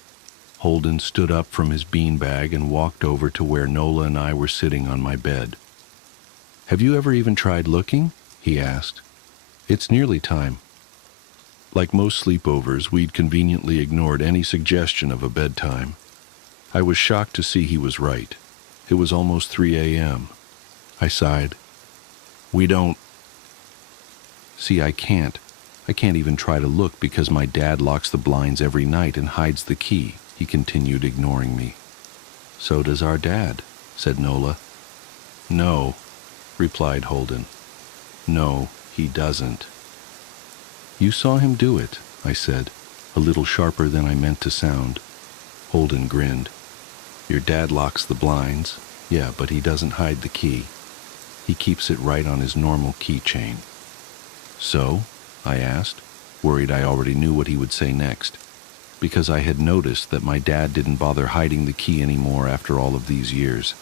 Holden stood up from his beanbag and walked over to where Nola and I were sitting on my bed. "Have you ever even tried looking?" he asked. "It's nearly time." Like most sleepovers, we'd conveniently ignored any suggestion of a bedtime. I was shocked to see he was right. It was almost 3 a.m. I sighed. "We don't." "See, I can't even try to look because my dad locks the blinds every night and hides the key," he continued, ignoring me. "So does our dad," said Nola. "No," replied Holden. "No, he doesn't." "You saw him do it," I said, a little sharper than I meant to sound. Holden grinned. "Your dad locks the blinds. Yeah, but he doesn't hide the key. He keeps it right on his normal keychain." "So?" I asked, worried I already knew what he would say next, because I had noticed that my dad didn't bother hiding the key anymore after all of these years,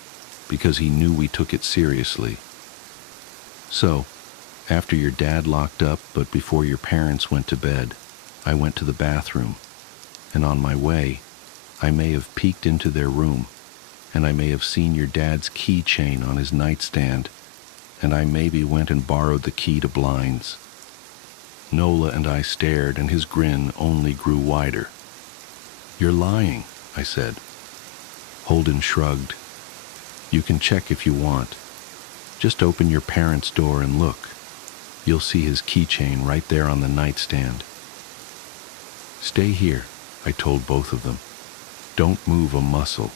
because he knew we took it seriously. "So, after your dad locked up, but before your parents went to bed, I went to the bathroom, and on my way, I may have peeked into their room, and I may have seen your dad's keychain on his nightstand, and I maybe went and borrowed the key to blinds. Nola and I stared, and his grin only grew wider. "You're lying," I said. Holden shrugged. "You can check if you want. Just open your parents' door and look. You'll see his keychain right there on the nightstand." "Stay here," I told both of them. "Don't move a muscle."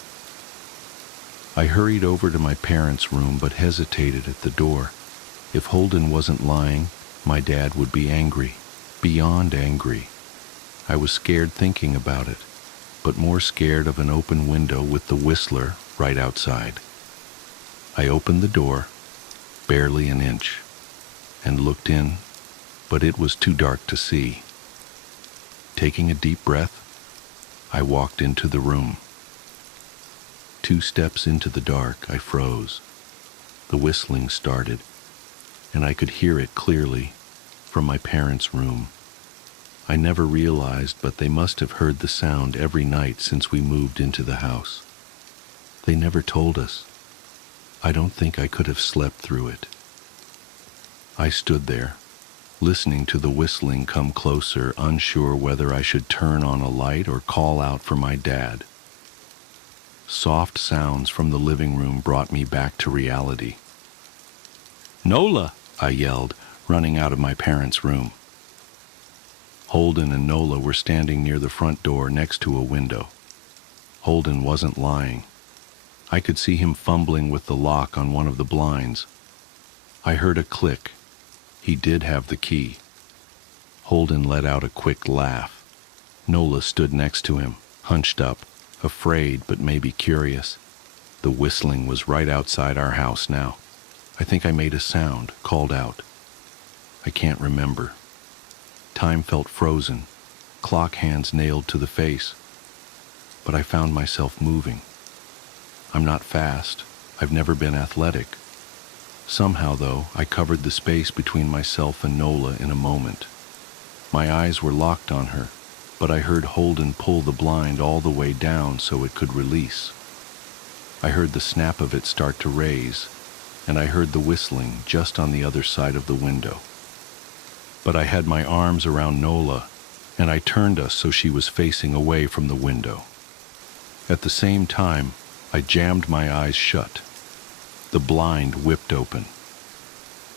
I hurried over to my parents' room but hesitated at the door. If Holden wasn't lying, my dad would be angry, beyond angry. I was scared thinking about it, but more scared of an open window with the Whistler right outside. I opened the door, barely an inch, and looked in, but it was too dark to see. Taking a deep breath, I walked into the room. 2 steps into the dark, I froze. The whistling started, and I could hear it clearly from my parents' room. I never realized, but they must have heard the sound every night since we moved into the house. They never told us. I don't think I could have slept through it. I stood there, listening to the whistling come closer, unsure whether I should turn on a light or call out for my dad. Soft sounds from the living room brought me back to reality. "Nola!" I yelled, running out of my parents' room. Holden and Nola were standing near the front door next to a window. Holden wasn't lying. I could see him fumbling with the lock on one of the blinds. I heard a click. He did have the key. Holden let out a quick laugh. Nola stood next to him, hunched up, afraid but maybe curious. The whistling was right outside our house now. I think I made a sound, called out. I can't remember. Time felt frozen, clock hands nailed to the face. But I found myself moving. I'm not fast. I've never been athletic. Somehow, though, I covered the space between myself and Nola in a moment. My eyes were locked on her, but I heard Holden pull the blind all the way down so it could release. I heard the snap of it start to raise, and I heard the whistling just on the other side of the window. But I had my arms around Nola, and I turned us so she was facing away from the window. At the same time, I jammed my eyes shut. The blind whipped open.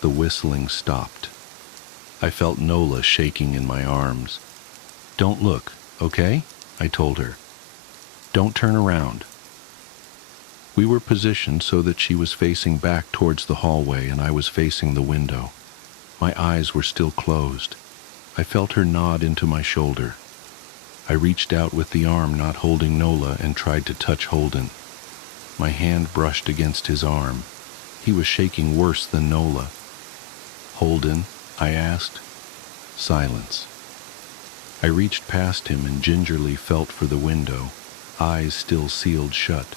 The whistling stopped. I felt Nola shaking in my arms. "Don't look, okay?" I told her. "Don't turn around." We were positioned so that she was facing back towards the hallway and I was facing the window. My eyes were still closed. I felt her nod into my shoulder. I reached out with the arm not holding Nola and tried to touch Holden. My hand brushed against his arm. He was shaking worse than Nola. "Holden?" I asked. Silence. I reached past him and gingerly felt for the window, eyes still sealed shut.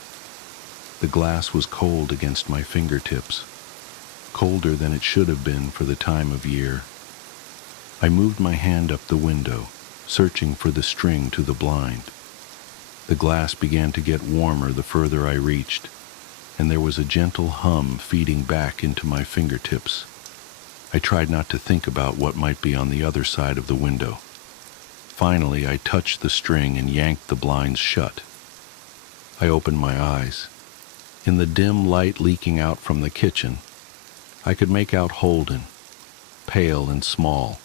The glass was cold against my fingertips, colder than it should have been for the time of year. I moved my hand up the window, searching for the string to the blind. The glass began to get warmer the further I reached, and there was a gentle hum feeding back into my fingertips. I tried not to think about what might be on the other side of the window. Finally, I touched the string and yanked the blinds shut. I opened my eyes. In the dim light leaking out from the kitchen, I could make out Holden, pale and small,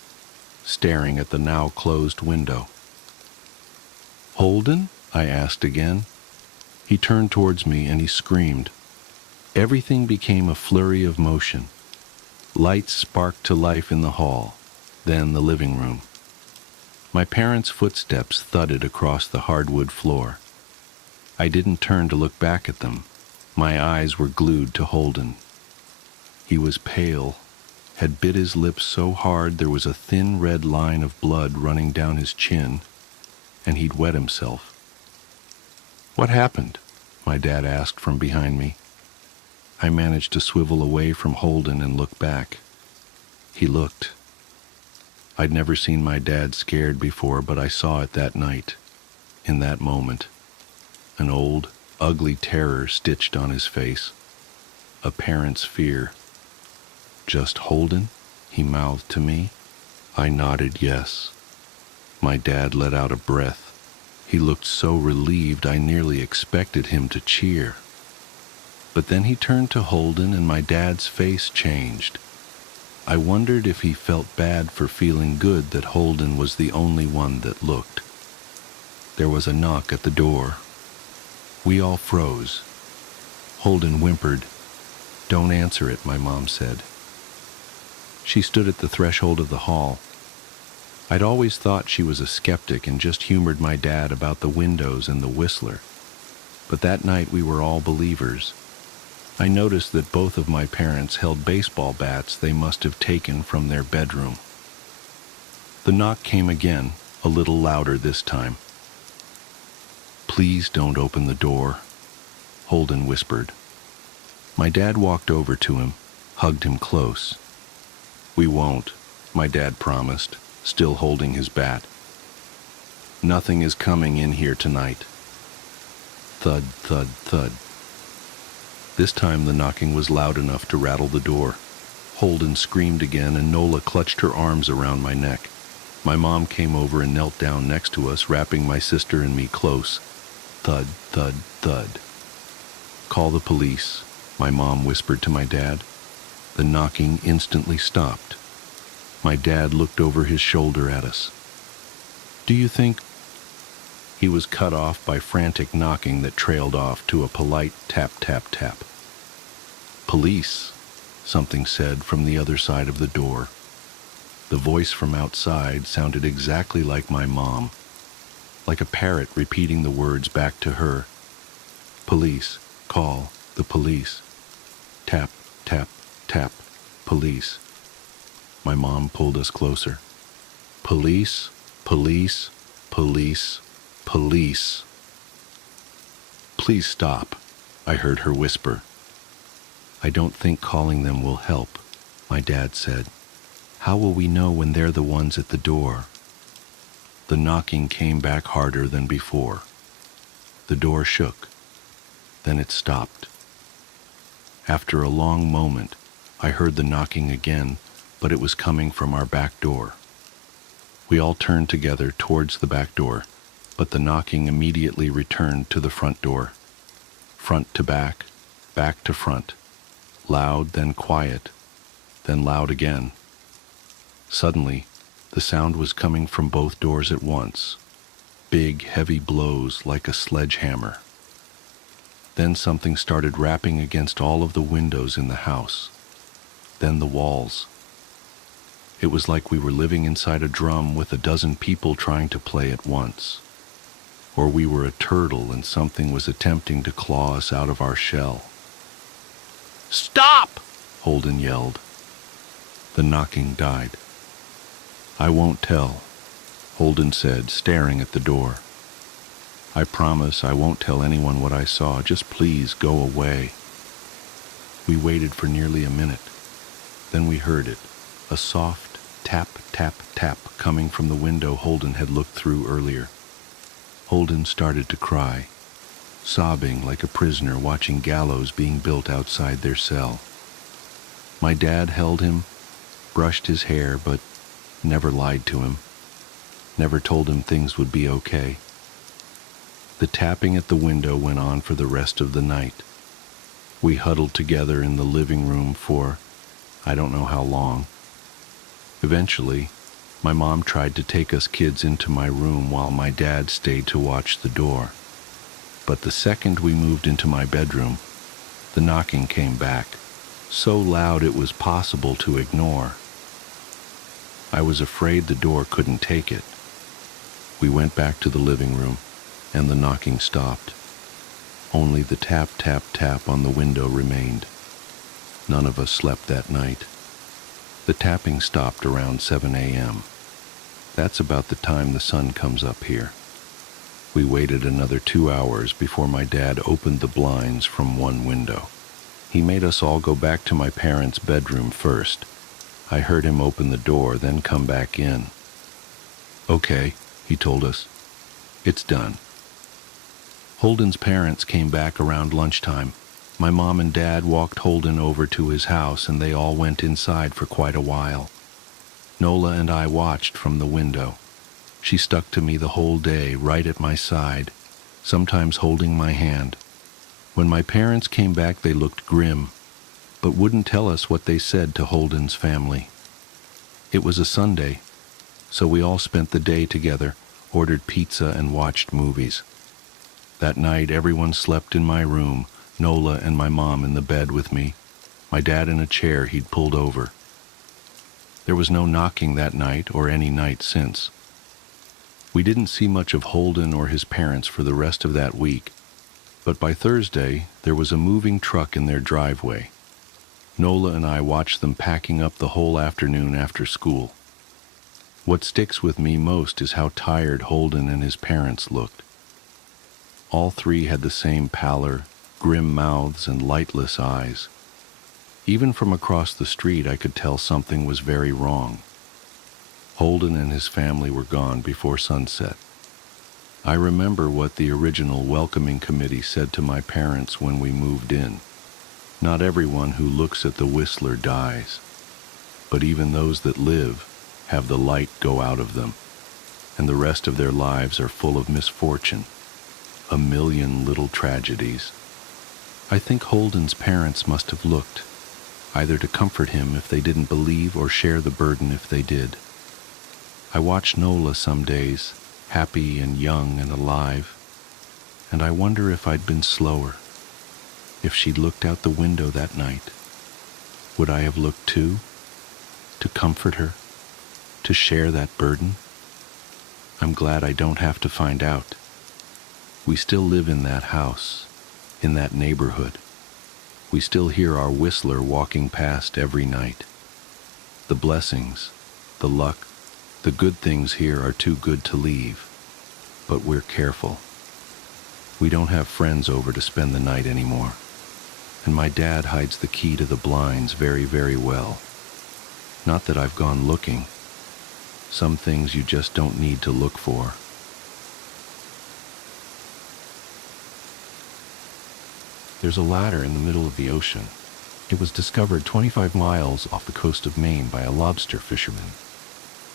staring at the now closed window. "Holden?" I asked again. He turned towards me and he screamed. Everything became a flurry of motion. Lights sparked to life in the hall, then the living room. My parents' footsteps thudded across the hardwood floor. I didn't turn to look back at them. My eyes were glued to Holden. He was pale, had bit his lips so hard there was a thin red line of blood running down his chin, and he'd wet himself. "What happened?" my dad asked from behind me. I managed to swivel away from Holden and look back. He looked. I'd never seen my dad scared before, but I saw it that night, in that moment. An old, ugly terror stitched on his face, a parent's fear. just Holden?" he mouthed to me. I nodded yes. My dad let out a breath. He looked so relieved I nearly expected him to cheer. But then he turned to Holden and my dad's face changed. I wondered if he felt bad for feeling good that Holden was the only one that looked. There was a knock at the door. We all froze. Holden whimpered. "Don't answer it," my mom said. She stood at the threshold of the hall. I'd always thought she was a skeptic and just humored my dad about the windows and the whistler. But that night we were all believers. I noticed that both of my parents held baseball bats they must have taken from their bedroom. The knock came again, a little louder this time. "Please don't open the door," Holden whispered. My dad walked over to him, hugged him close. "We won't," my dad promised, still holding his bat. "Nothing is coming in here tonight." Thud, thud, thud. This time the knocking was loud enough to rattle the door. Holden screamed again and Nola clutched her arms around my neck. My mom came over and knelt down next to us, wrapping my sister and me close. Thud, thud, thud. "Call the police," my mom whispered to my dad. The knocking instantly stopped. My dad looked over his shoulder at us. "Do you think—" He was cut off by frantic knocking that trailed off to a polite tap, tap, tap. "Police," something said from the other side of the door. The voice from outside sounded exactly like my mom, like a parrot repeating the words back to her. "Police, call the police. Tap, tap, tap, police." My mom pulled us closer. "Police, police, police, police." "Please stop," I heard her whisper. "I don't think calling them will help," my dad said. "How will we know when they're the ones at the door?" The knocking came back harder than before. The door shook. Then it stopped. After a long moment, I heard the knocking again, but it was coming from our back door. We all turned together towards the back door, but the knocking immediately returned to the front door. Front to back to front. Loud, then quiet, then loud again. Suddenly, the sound was coming from both doors at once. Big, heavy blows like a sledgehammer. Then something started rapping against all of the windows in the house. Then the walls. It was like we were living inside a drum with a dozen people trying to play at once. Or we were a turtle and something was attempting to claw us out of our shell. "Stop!" Holden yelled. The knocking died. "I won't tell," Holden said, staring at the door. "I promise I won't tell anyone what I saw. Just please go away." We waited for nearly a minute. Then we heard it, a soft tap, tap, tap coming from the window Holden had looked through earlier. Holden started to cry, sobbing like a prisoner watching gallows being built outside their cell. My dad held him, brushed his hair, but never lied to him, never told him things would be okay. The tapping at the window went on for the rest of the night. We huddled together in the living room for I don't know how long. Eventually, my mom tried to take us kids into my room while my dad stayed to watch the door. But the second we moved into my bedroom, the knocking came back, so loud it was possible to ignore. I was afraid the door couldn't take it. We went back to the living room, and the knocking stopped. Only the tap, tap, tap on the window remained. None of us slept that night. The tapping stopped around 7 a.m. That's about the time the sun comes up here. We waited another 2 hours before my dad opened the blinds from one window. He made us all go back to my parents' bedroom first. I heard him open the door, then come back in. "Okay," he told us. "It's done." Holden's parents came back around lunchtime. My mom and dad walked Holden over to his house and they all went inside for quite a while. Nola and I watched from the window. She stuck to me the whole day, right at my side, sometimes holding my hand. When my parents came back, they looked grim, but wouldn't tell us what they said to Holden's family. It was a Sunday, so we all spent the day together, ordered pizza and watched movies. That night, everyone slept in my room, Nola and my mom in the bed with me, my dad in a chair he'd pulled over. There was no knocking that night or any night since. We didn't see much of Holden or his parents for the rest of that week, but by Thursday, there was a moving truck in their driveway. Nola and I watched them packing up the whole afternoon after school. What sticks with me most is how tired Holden and his parents looked. All three had the same pallor, grim mouths, and lightless eyes. Even from across the street, I could tell something was very wrong. Holden and his family were gone before sunset. I remember what the original welcoming committee said to my parents when we moved in. Not everyone who looks at the Whistler dies, but even those that live have the light go out of them, and the rest of their lives are full of misfortune, a million little tragedies. I think Holden's parents must have looked, either to comfort him if they didn't believe or share the burden if they did. I watch Nola some days, happy and young and alive, and I wonder if I'd been slower. If she'd looked out the window that night, would I have looked too? To comfort her? To share that burden? I'm glad I don't have to find out. We still live in that house, in that neighborhood. We still hear our Whistler walking past every night. The blessings, the luck, the good things here are too good to leave, but we're careful. We don't have friends over to spend the night anymore, and my dad hides the key to the blinds very, very well. Not that I've gone looking. Some things you just don't need to look for. There's a ladder in the middle of the ocean. It was discovered 25 miles off the coast of Maine by a lobster fisherman.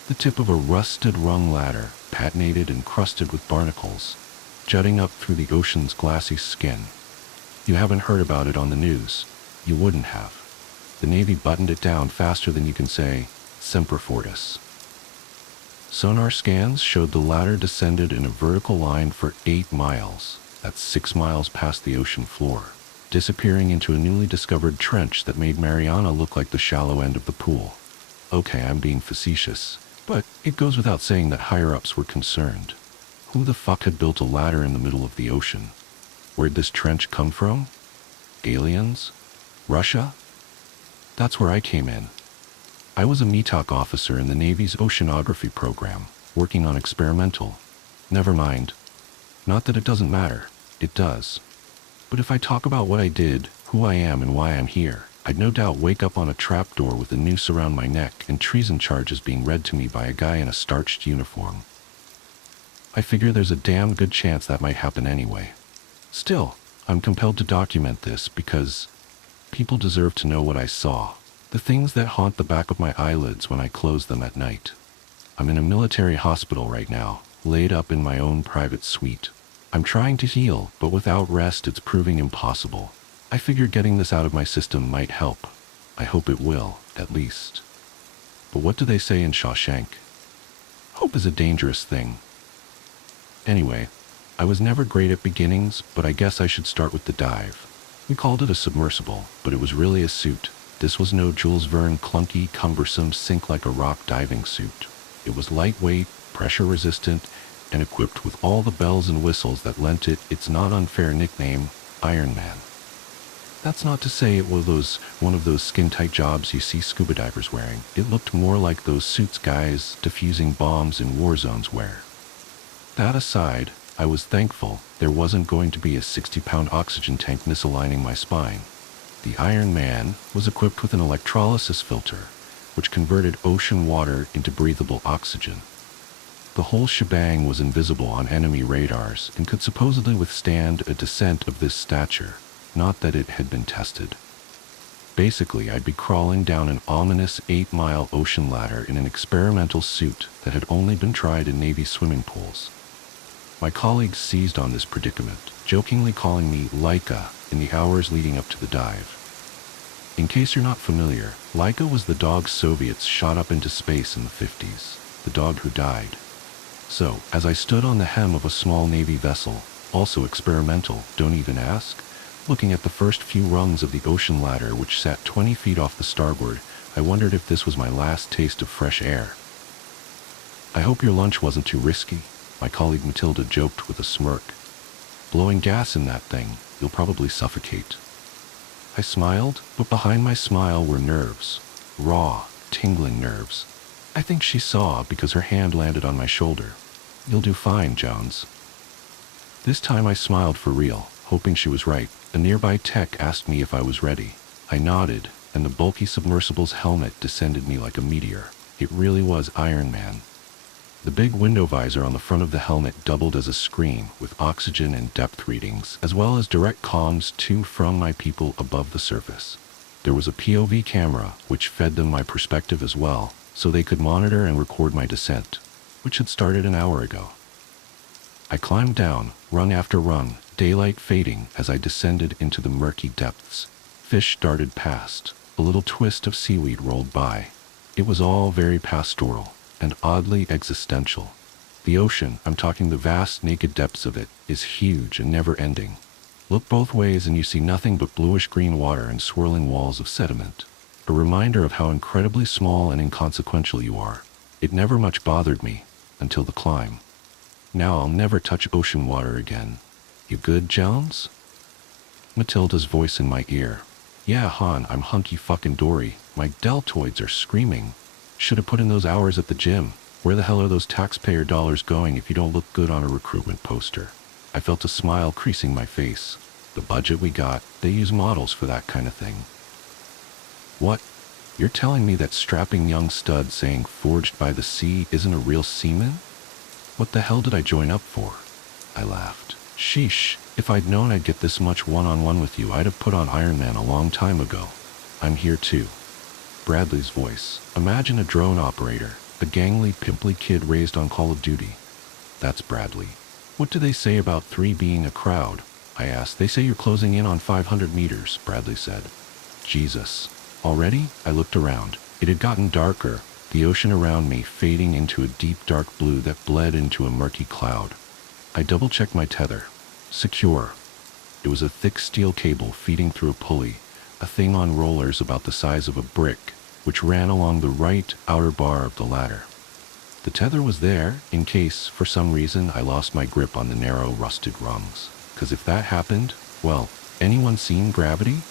The tip of a rusted rung ladder, patinated and crusted with barnacles, jutting up through the ocean's glassy skin. You haven't heard about it on the news. You wouldn't have. The Navy buttoned it down faster than you can say, Semper Fortis. Sonar scans showed the ladder descended in a vertical line for 8 miles. That's 6 miles past the ocean floor, disappearing into a newly discovered trench that made Mariana look like the shallow end of the pool. Okay, I'm being facetious, but it goes without saying that higher-ups were concerned. Who the fuck had built a ladder in the middle of the ocean? Where'd this trench come from? Aliens? Russia? That's where I came in. I was a METOC officer in the Navy's oceanography program, working on experimental. Never mind. Not that it doesn't matter. It does. But if I talk about what I did, who I am, and why I'm here, I'd no doubt wake up on a trapdoor with a noose around my neck and treason charges being read to me by a guy in a starched uniform. I figure there's a damn good chance that might happen anyway. Still, I'm compelled to document this because people deserve to know what I saw, the things that haunt the back of my eyelids when I close them at night. I'm in a military hospital right now, laid up in my own private suite. I'm trying to heal, but without rest it's proving impossible. I figured getting this out of my system might help. I hope it will, at least. But what do they say in Shawshank? Hope is a dangerous thing. Anyway, I was never great at beginnings, but I guess I should start with the dive. We called it a submersible, but it was really a suit. This was no Jules Verne clunky, cumbersome, sink-like-a-rock diving suit. It was lightweight, pressure-resistant, and equipped with all the bells and whistles that lent it its not unfair nickname, Iron Man. That's not to say it was one of those skin-tight jobs you see scuba divers wearing. It looked more like those suits guys defusing bombs in war zones wear. That aside, I was thankful there wasn't going to be a 60-pound oxygen tank misaligning my spine. The Iron Man was equipped with an electrolysis filter, which converted ocean water into breathable oxygen. The whole shebang was invisible on enemy radars and could supposedly withstand a descent of this stature. not that it had been tested. Basically, I'd be crawling down an ominous 8-mile ocean ladder in an experimental suit that had only been tried in Navy swimming pools. My colleagues seized on this predicament, jokingly calling me Laika in the hours leading up to the dive. In case you're not familiar, Laika was the dog Soviets shot up into space in the 50s, the dog who died. So, as I stood on the hem of a small Navy vessel, also experimental, don't even ask, looking at the first few rungs of the ocean ladder which sat 20 feet off the starboard, I wondered if this was my last taste of fresh air. "I hope your lunch wasn't too risky," my colleague Matilda joked with a smirk. "Blowing gas in that thing, you'll probably suffocate." I smiled, but behind my smile were nerves. Raw, tingling nerves. I think she saw because her hand landed on my shoulder. "You'll do fine, Jones." This time I smiled for real, hoping she was right. A nearby tech asked me if I was ready. I nodded, and the bulky submersible's helmet descended me like a meteor. It really was Iron Man. The big window visor on the front of the helmet doubled as a screen, with oxygen and depth readings, as well as direct comms to from my people above the surface. There was a POV camera, which fed them my perspective as well, so they could monitor and record my descent, which had started an hour ago. I climbed down, rung after rung, daylight fading as I descended into the murky depths. Fish darted past. A little twist of seaweed rolled by. It was all very pastoral and oddly existential. The ocean, I'm talking the vast naked depths of it, is huge and never-ending. Look both ways and you see nothing but bluish-green water and swirling walls of sediment. A reminder of how incredibly small and inconsequential you are. It never much bothered me, until the climb. Now I'll never touch ocean water again. "You good, Jones?" Matilda's voice in my ear. "Yeah, hon, I'm hunky-fucking-dory. My deltoids are screaming. Should have put in those hours at the gym. Where the hell are those taxpayer dollars going if you don't look good on a recruitment poster?" I felt a smile creasing my face. The budget we got, they use models for that kind of thing. "What? You're telling me that strapping young stud saying forged by the sea isn't a real seaman? What the hell did I join up for?" I laughed. "Sheesh, if I'd known I'd get this much one-on-one with you, I'd have put on Iron Man a long time ago. I'm here too." Bradley's voice. Imagine a drone operator, a gangly, pimply kid raised on Call of Duty. That's Bradley. "What do they say about 3 being a crowd?" I asked. "They say you're closing in on 500 meters, Bradley said. "Jesus. Already?" I looked around. It had gotten darker, the ocean around me fading into a deep dark blue that bled into a murky cloud. I double-checked my tether. Secure. It was a thick steel cable feeding through a pulley, a thing on rollers about the size of a brick, which ran along the right outer bar of the ladder. The tether was there, in case, for some reason, I lost my grip on the narrow, rusted rungs. 'Cause if that happened, well, anyone seen Gravity?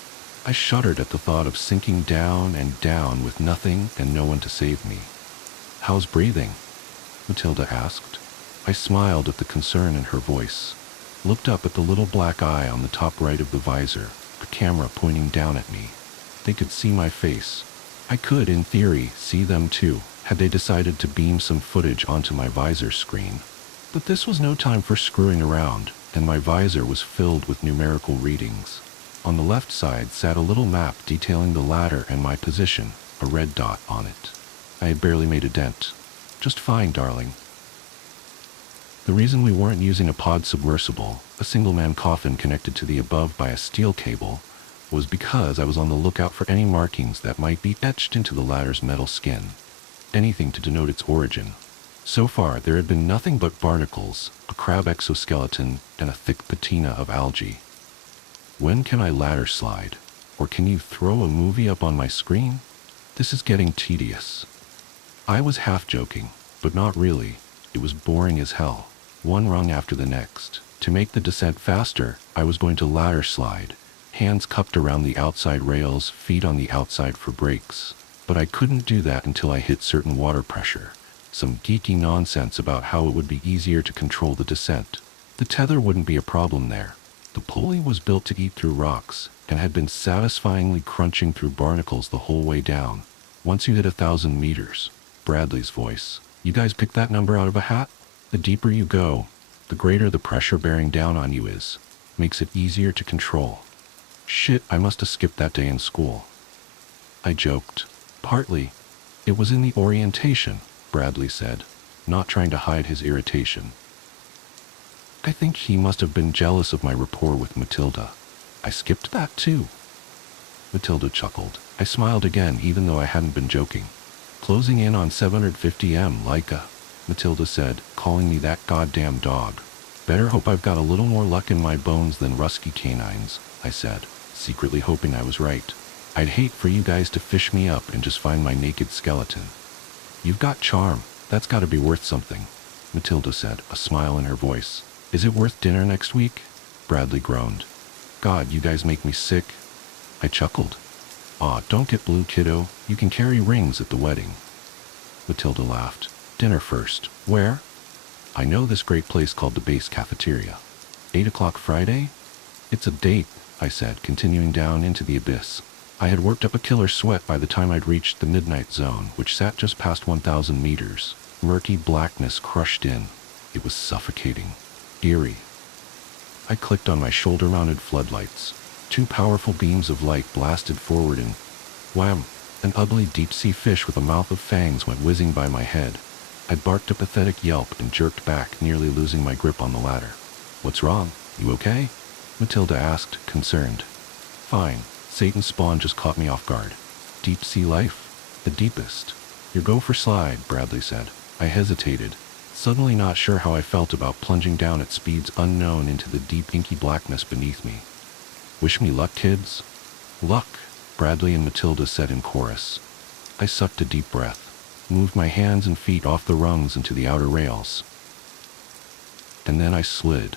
I shuddered at the thought of sinking down and down with nothing and no one to save me. "How's breathing?" Matilda asked. I smiled at the concern in her voice, looked up at the little black eye on the top right of the visor, the camera pointing down at me. They could see my face. I could, in theory, see them too, had they decided to beam some footage onto my visor screen. But this was no time for screwing around, and my visor was filled with numerical readings. On the left side sat a little map detailing the ladder and my position, a red dot on it. I had barely made a dent. "Just fine, darling." The reason we weren't using a pod submersible, a single-man coffin connected to the above by a steel cable, was because I was on the lookout for any markings that might be etched into the ladder's metal skin. Anything to denote its origin. So far, there had been nothing but barnacles, a crab exoskeleton, and a thick patina of algae. When can I ladder slide? Or can you throw a movie up on my screen? This is getting tedious. I was half joking, but not really. It was boring as hell. One rung after the next. To make the descent faster, I was going to ladder slide, hands cupped around the outside rails, feet on the outside for brakes. But I couldn't do that until I hit certain water pressure. Some geeky nonsense about how it would be easier to control the descent. The tether wouldn't be a problem there. The pulley was built to eat through rocks, and had been satisfyingly crunching through barnacles the whole way down. Once you hit 1,000 meters, Bradley's voice. "You guys pick that number out of a hat? The deeper you go, the greater the pressure bearing down on you is. Makes it easier to control." Shit, I must have skipped that day in school. I joked. Partly. It was in the orientation, Bradley said, not trying to hide his irritation. I think he must have been jealous of my rapport with Matilda. I skipped that too. Matilda chuckled. I smiled again, even though I hadn't been joking. Closing in on 750 M, Laika, Matilda said, calling me that goddamn dog. Better hope I've got a little more luck in my bones than rusky canines, I said, secretly hoping I was right. I'd hate for you guys to fish me up and just find my naked skeleton. You've got charm. That's got to be worth something, Matilda said, a smile in her voice. Is it worth dinner next week? Bradley groaned. God, you guys make me sick. I chuckled. Aw, don't get blue, kiddo. You can carry rings at the wedding. Matilda laughed. Dinner first. Where? I know this great place called the Base Cafeteria. 8 o'clock Friday? It's a date, I said, continuing down into the abyss. I had worked up a killer sweat by the time I'd reached the midnight zone, which sat just past 1,000 meters. Murky blackness crushed in. It was suffocating. Eerie. I clicked on my shoulder-mounted floodlights. 2 powerful beams of light blasted forward and wham! An ugly deep-sea fish with a mouth of fangs went whizzing by my head. I barked a pathetic yelp and jerked back, nearly losing my grip on the ladder. What's wrong? You okay? Matilda asked, concerned. Fine. Satan's spawn just caught me off guard. Deep-sea life? The deepest. Your gopher slide, Bradley said. I hesitated, suddenly not sure how I felt about plunging down at speeds unknown into the deep inky blackness beneath me. Wish me luck, kids? Luck, Bradley and Matilda said in chorus. I sucked a deep breath, moved my hands and feet off the rungs into the outer rails. And then I slid.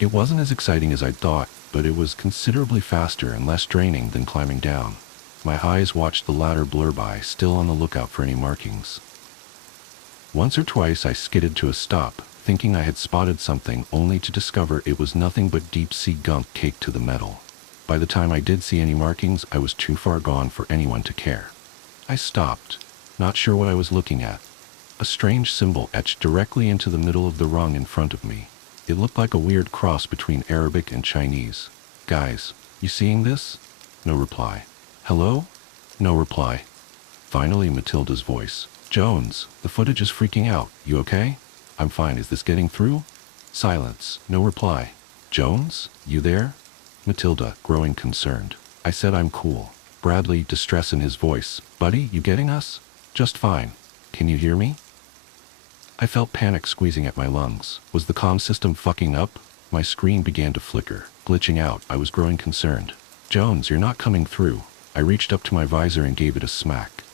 It wasn't as exciting as I'd thought, but it was considerably faster and less draining than climbing down. My eyes watched the ladder blur by, still on the lookout for any markings. Once or twice I skidded to a stop, thinking I had spotted something, only to discover it was nothing but deep-sea gunk caked to the metal. By the time I did see any markings, I was too far gone for anyone to care. I stopped, not sure what I was looking at. A strange symbol etched directly into the middle of the rung in front of me. It looked like a weird cross between Arabic and Chinese. Guys, you seeing this? No reply. Hello? No reply. Finally, Matilda's voice. Jones, the footage is freaking out. You okay? I'm fine. Is this getting through? Silence. No reply. Jones, you there? Matilda, growing concerned. I said I'm cool. Bradley, distress in his voice. Buddy, you getting us? Just fine. Can you hear me? I felt panic squeezing at my lungs. Was the comm system fucking up? My screen began to flicker, glitching out. I was growing concerned. Jones, you're not coming through. I reached up to my visor and gave it a smack.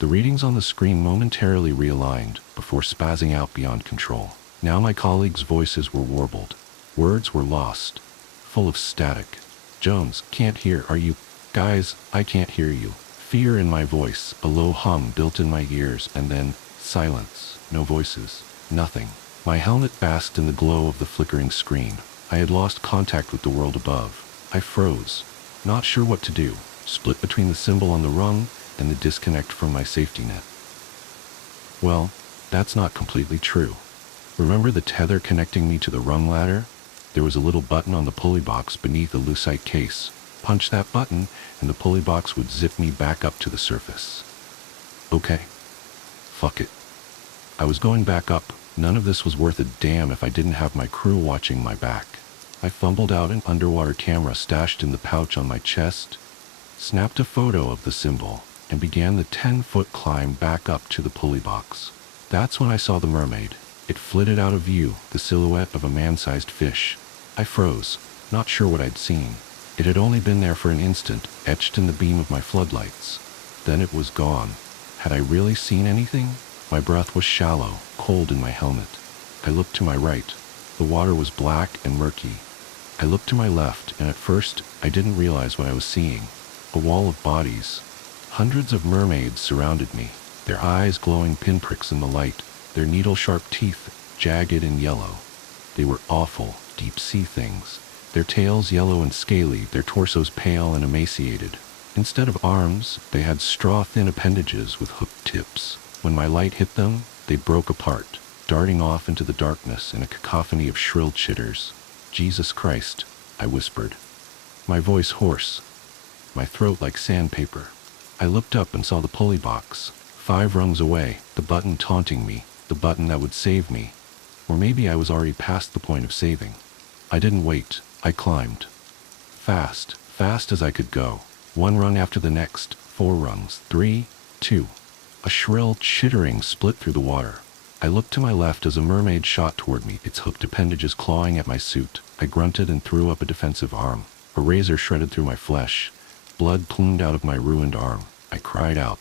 The readings on the screen momentarily realigned, before spazzing out beyond control. Now my colleagues' voices were warbled. Words were lost, full of static. Jones, can't hear, are you? Guys, I can't hear you. Fear in my voice, a low hum built in my ears, and then silence. No voices. Nothing. My helmet basked in the glow of the flickering screen. I had lost contact with the world above. I froze, not sure what to do, split between the symbol on the rung and the disconnect from my safety net. Well, that's not completely true. Remember the tether connecting me to the rung ladder? There was a little button on the pulley box beneath a lucite case. Punch that button, and the pulley box would zip me back up to the surface. Okay. Fuck it. I was going back up. None of this was worth a damn if I didn't have my crew watching my back. I fumbled out an underwater camera stashed in the pouch on my chest, snapped a photo of the symbol, and began the 10-foot climb back up to the pulley box. That's when I saw the mermaid. It flitted out of view, the silhouette of a man-sized fish. I froze, not sure what I'd seen. It had only been there for an instant, etched in the beam of my floodlights. Then it was gone. Had I really seen anything? My breath was shallow, cold in my helmet. I looked to my right. The water was black and murky. I looked to my left, and at first, I didn't realize what I was seeing. A wall of bodies. Hundreds of mermaids surrounded me, their eyes glowing pinpricks in the light, their needle-sharp teeth jagged and yellow. They were awful, deep-sea things. Their tails yellow and scaly, their torsos pale and emaciated. Instead of arms, they had straw-thin appendages with hooked tips. When my light hit them, they broke apart, darting off into the darkness in a cacophony of shrill chitters. Jesus Christ, I whispered, my voice hoarse. my throat like sandpaper. I looked up and saw the pulley box, 5 rungs away, the button taunting me, the button that would save me. Or maybe I was already past the point of saving. I didn't wait, I climbed. Fast as I could go. 1 rung after the next, 4 rungs, 3, 2. A shrill chittering split through the water. I looked to my left as a mermaid shot toward me, its hooked appendages clawing at my suit. I grunted and threw up a defensive arm. A razor shredded through my flesh. Blood plumed out of my ruined arm. I cried out.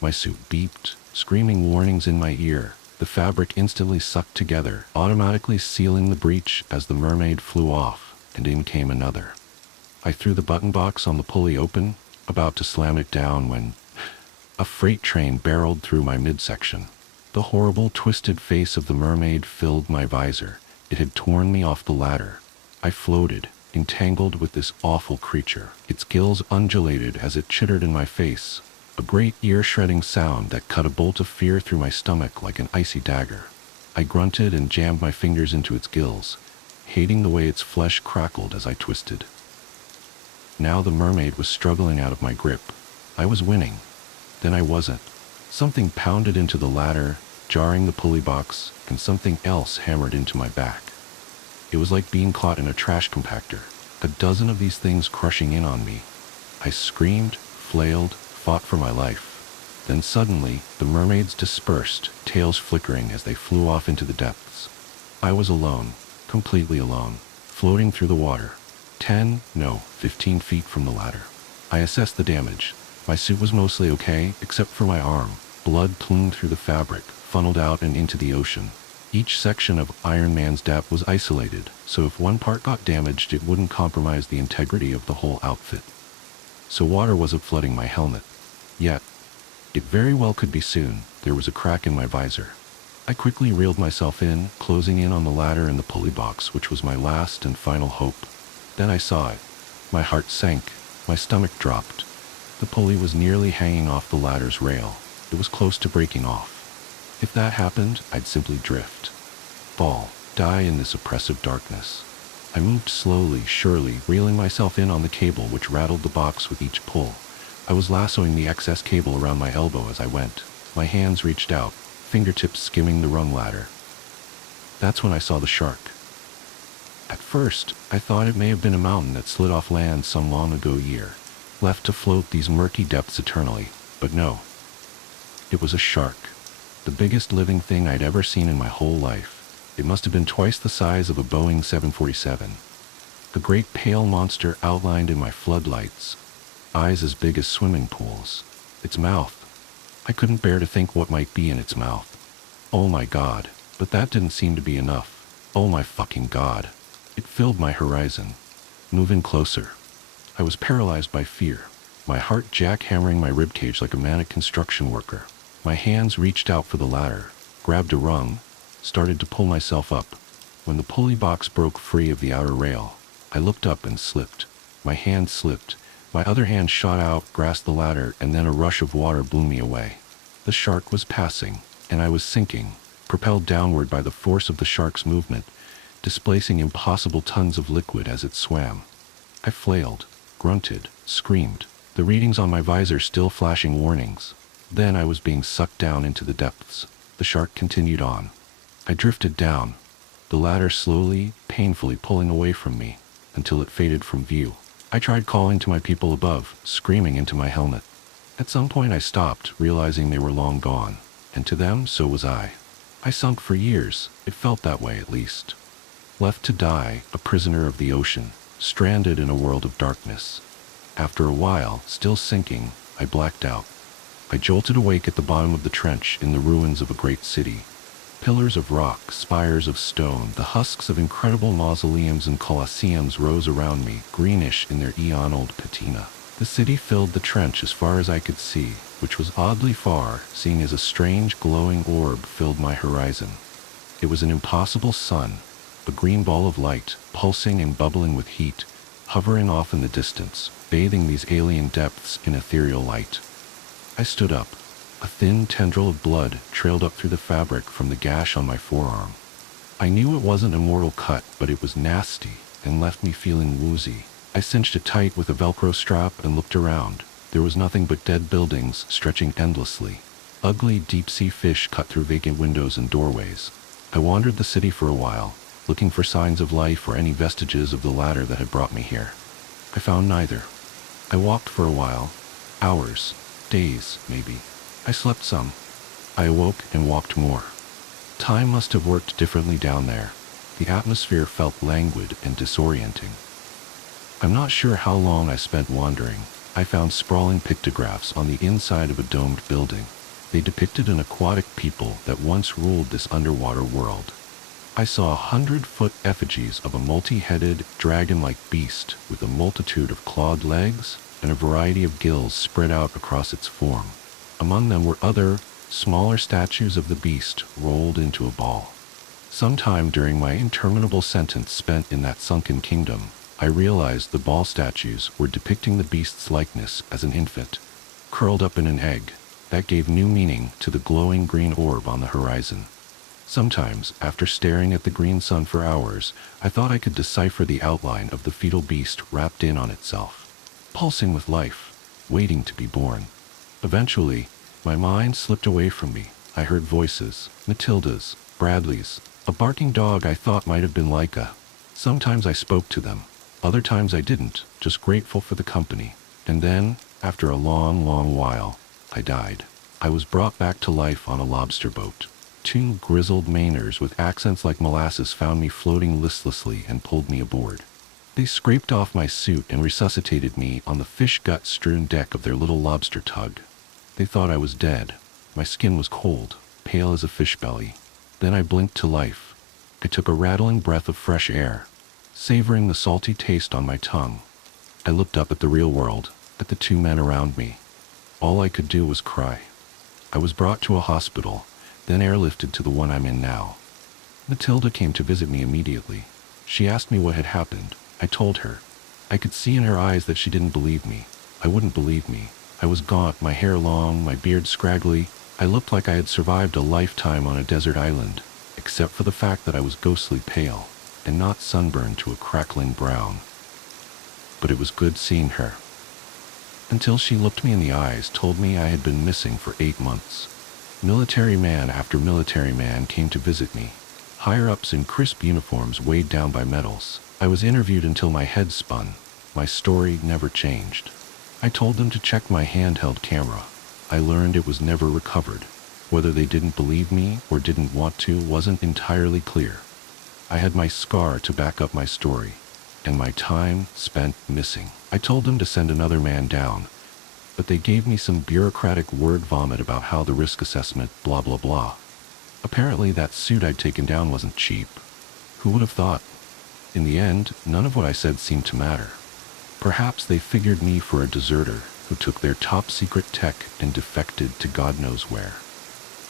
My suit beeped, screaming warnings in my ear. The fabric instantly sucked together, automatically sealing the breach as the mermaid flew off, and in came another. I threw the button box on the pulley open, about to slam it down when a freight train barreled through my midsection. The horrible, twisted face of the mermaid filled my visor. It had torn me off the ladder. I floated, entangled with this awful creature. Its gills undulated as it chittered in my face, a great ear-shredding sound that cut a bolt of fear through my stomach like an icy dagger. I grunted and jammed my fingers into its gills, hating the way its flesh crackled as I twisted. Now the mermaid was struggling out of my grip. I was winning. Then I wasn't. Something pounded into the ladder, jarring the pulley box, and something else hammered into my back. It was like being caught in a trash compactor, a dozen of these things crushing in on me. I screamed, flailed, fought for my life. Then suddenly, the mermaids dispersed, tails flickering as they flew off into the depths. I was alone, completely alone, floating through the water, 15 feet from the ladder. I assessed the damage. My suit was mostly okay, except for my arm. Blood plumed through the fabric, funneled out and into the ocean. Each section of Iron Man's depth was isolated, so if one part got damaged, it wouldn't compromise the integrity of the whole outfit. So water wasn't flooding my helmet. Yet, it very well could be soon. There was a crack in my visor. I quickly reeled myself in, closing in on the ladder and the pulley box, which was my last and final hope. Then I saw it. My heart sank. My stomach dropped. The pulley was nearly hanging off the ladder's rail. It was close to breaking off. If that happened, I'd simply drift. Fall. Die in this oppressive darkness. I moved slowly, surely, reeling myself in on the cable which rattled the box with each pull. I was lassoing the excess cable around my elbow as I went. My hands reached out, fingertips skimming the rung ladder. That's when I saw the shark. At first, I thought it may have been a mountain that slid off land some long ago year, left to float these murky depths eternally. But no. It was a shark. The biggest living thing I'd ever seen in my whole life. It must have been twice the size of a Boeing 747. A great pale monster outlined in my floodlights, eyes as big as swimming pools. Its mouth. I couldn't bear to think what might be in its mouth. Oh my God, but that didn't seem to be enough. Oh my fucking God. It filled my horizon, moving closer. I was paralyzed by fear, my heart jackhammering my ribcage like a manic construction worker. My hands reached out for the ladder, grabbed a rung, started to pull myself up. When the pulley box broke free of the outer rail, I looked up and slipped. My hand slipped. My other hand shot out, grasped the ladder, and then a rush of water blew me away. The shark was passing, and I was sinking, propelled downward by the force of the shark's movement, displacing impossible tons of liquid as it swam. I flailed, grunted, screamed, the readings on my visor still flashing warnings. Then I was being sucked down into the depths. The shark continued on. I drifted down, the ladder slowly, painfully pulling away from me, until it faded from view. I tried calling to my people above, screaming into my helmet. At some point I stopped, realizing they were long gone, and to them, so was I. I sunk for years, it felt that way at least. Left to die, a prisoner of the ocean, stranded in a world of darkness. After a while, still sinking, I blacked out. I jolted awake at the bottom of the trench in the ruins of a great city. Pillars of rock, spires of stone, the husks of incredible mausoleums and colosseums rose around me, greenish in their eon-old patina. The city filled the trench as far as I could see, which was oddly far, seeing as a strange glowing orb filled my horizon. It was an impossible sun, a green ball of light, pulsing and bubbling with heat, hovering off in the distance, bathing these alien depths in ethereal light. I stood up. A thin tendril of blood trailed up through the fabric from the gash on my forearm. I knew it wasn't a mortal cut, but it was nasty and left me feeling woozy. I cinched it tight with a Velcro strap and looked around. There was nothing but dead buildings stretching endlessly. Ugly deep-sea fish cut through vacant windows and doorways. I wandered the city for a while, looking for signs of life or any vestiges of the ladder that had brought me here. I found neither. I walked for a while, hours, days, maybe. I slept some. I awoke and walked more. Time must have worked differently down there. The atmosphere felt languid and disorienting. I'm not sure how long I spent wandering. I found sprawling pictographs on the inside of a domed building. They depicted an aquatic people that once ruled this underwater world. I saw 100-foot effigies of a multi-headed, dragon-like beast with a multitude of clawed legs and a variety of gills spread out across its form. Among them were other, smaller statues of the beast rolled into a ball. Sometime during my interminable sentence spent in that sunken kingdom, I realized the ball statues were depicting the beast's likeness as an infant, curled up in an egg. That gave new meaning to the glowing green orb on the horizon. Sometimes, after staring at the green sun for hours, I thought I could decipher the outline of the fetal beast wrapped in on itself, pulsing with life, waiting to be born. Eventually, my mind slipped away from me. I heard voices, Matilda's, Bradley's, a barking dog I thought might have been Laika. Sometimes I spoke to them. Other times I didn't, just grateful for the company. And then, after a long, long while, I died. I was brought back to life on a lobster boat. Two grizzled Mainers with accents like molasses found me floating listlessly and pulled me aboard. They scraped off my suit and resuscitated me on the fish gut-strewn deck of their little lobster tug. They thought I was dead. My skin was cold, pale as a fish belly. Then I blinked to life. I took a rattling breath of fresh air, savoring the salty taste on my tongue. I looked up at the real world, at the two men around me. All I could do was cry. I was brought to a hospital, then airlifted to the one I'm in now. Matilda came to visit me immediately. She asked me what had happened. I told her. I could see in her eyes that she didn't believe me. I wouldn't believe me. I was gaunt, my hair long, my beard scraggly. I looked like I had survived a lifetime on a desert island, except for the fact that I was ghostly pale, and not sunburned to a crackling brown. But it was good seeing her. Until she looked me in the eyes, told me I had been missing for 8 months. Military man after military man came to visit me. Higher-ups in crisp uniforms weighed down by medals. I was interviewed until my head spun. My story never changed. I told them to check my handheld camera. I learned it was never recovered. Whether they didn't believe me or didn't want to wasn't entirely clear. I had my scar to back up my story, and my time spent missing. I told them to send another man down, but they gave me some bureaucratic word vomit about how the risk assessment, blah blah blah. Apparently that suit I'd taken down wasn't cheap. Who would have thought? In the end, none of what I said seemed to matter. Perhaps they figured me for a deserter who took their top-secret tech and defected to God knows where.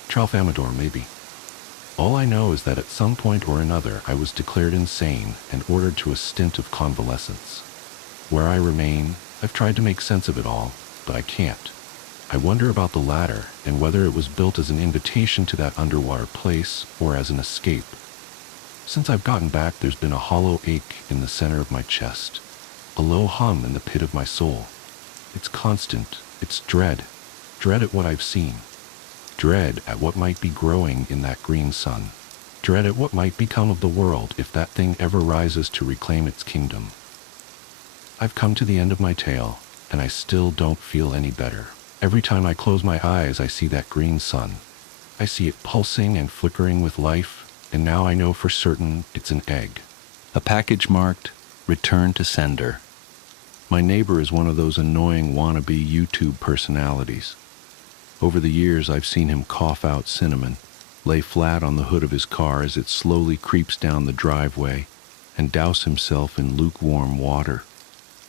Tralfamador, maybe. All I know is that at some point or another I was declared insane and ordered to a stint of convalescence. Where I remain, I've tried to make sense of it all, but I can't. I wonder about the ladder and whether it was built as an invitation to that underwater place or as an escape. Since I've gotten back, there's been a hollow ache in the center of my chest, a low hum in the pit of my soul. It's constant. It's dread. Dread at what I've seen. Dread at what might be growing in that green sun. Dread at what might become of the world if that thing ever rises to reclaim its kingdom. I've come to the end of my tale, and I still don't feel any better. Every time I close my eyes, I see that green sun. I see it pulsing and flickering with life, and now I know for certain it's an egg. A package marked, "Return to Sender." My neighbor is one of those annoying wannabe YouTube personalities. Over the years, I've seen him cough out cinnamon, lay flat on the hood of his car as it slowly creeps down the driveway, and douse himself in lukewarm water,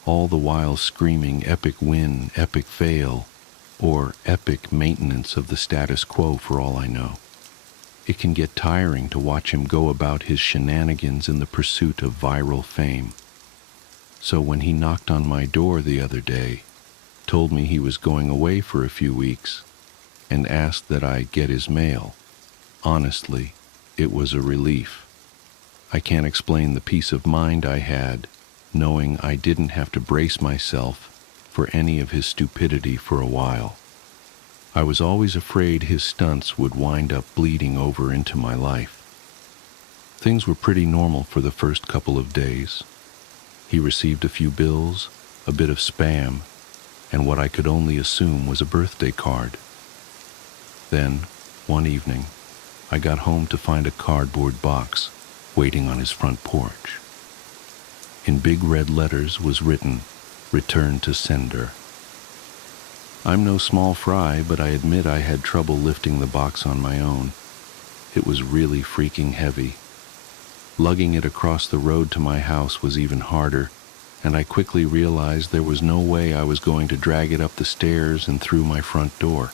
all the while screaming epic win, epic fail, or epic maintenance of the status quo for all I know. It can get tiring to watch him go about his shenanigans in the pursuit of viral fame. So when he knocked on my door the other day, told me he was going away for a few weeks, and asked that I get his mail, honestly, it was a relief. I can't explain the peace of mind I had knowing I didn't have to brace myself for any of his stupidity for a while. I was always afraid his stunts would wind up bleeding over into my life. Things were pretty normal for the first couple of days. He received a few bills, a bit of spam, and what I could only assume was a birthday card. Then, one evening, I got home to find a cardboard box waiting on his front porch. In big red letters was written, "Return to sender." I'm no small fry, but I admit I had trouble lifting the box on my own. It was really freaking heavy. Lugging it across the road to my house was even harder, and I quickly realized there was no way I was going to drag it up the stairs and through my front door.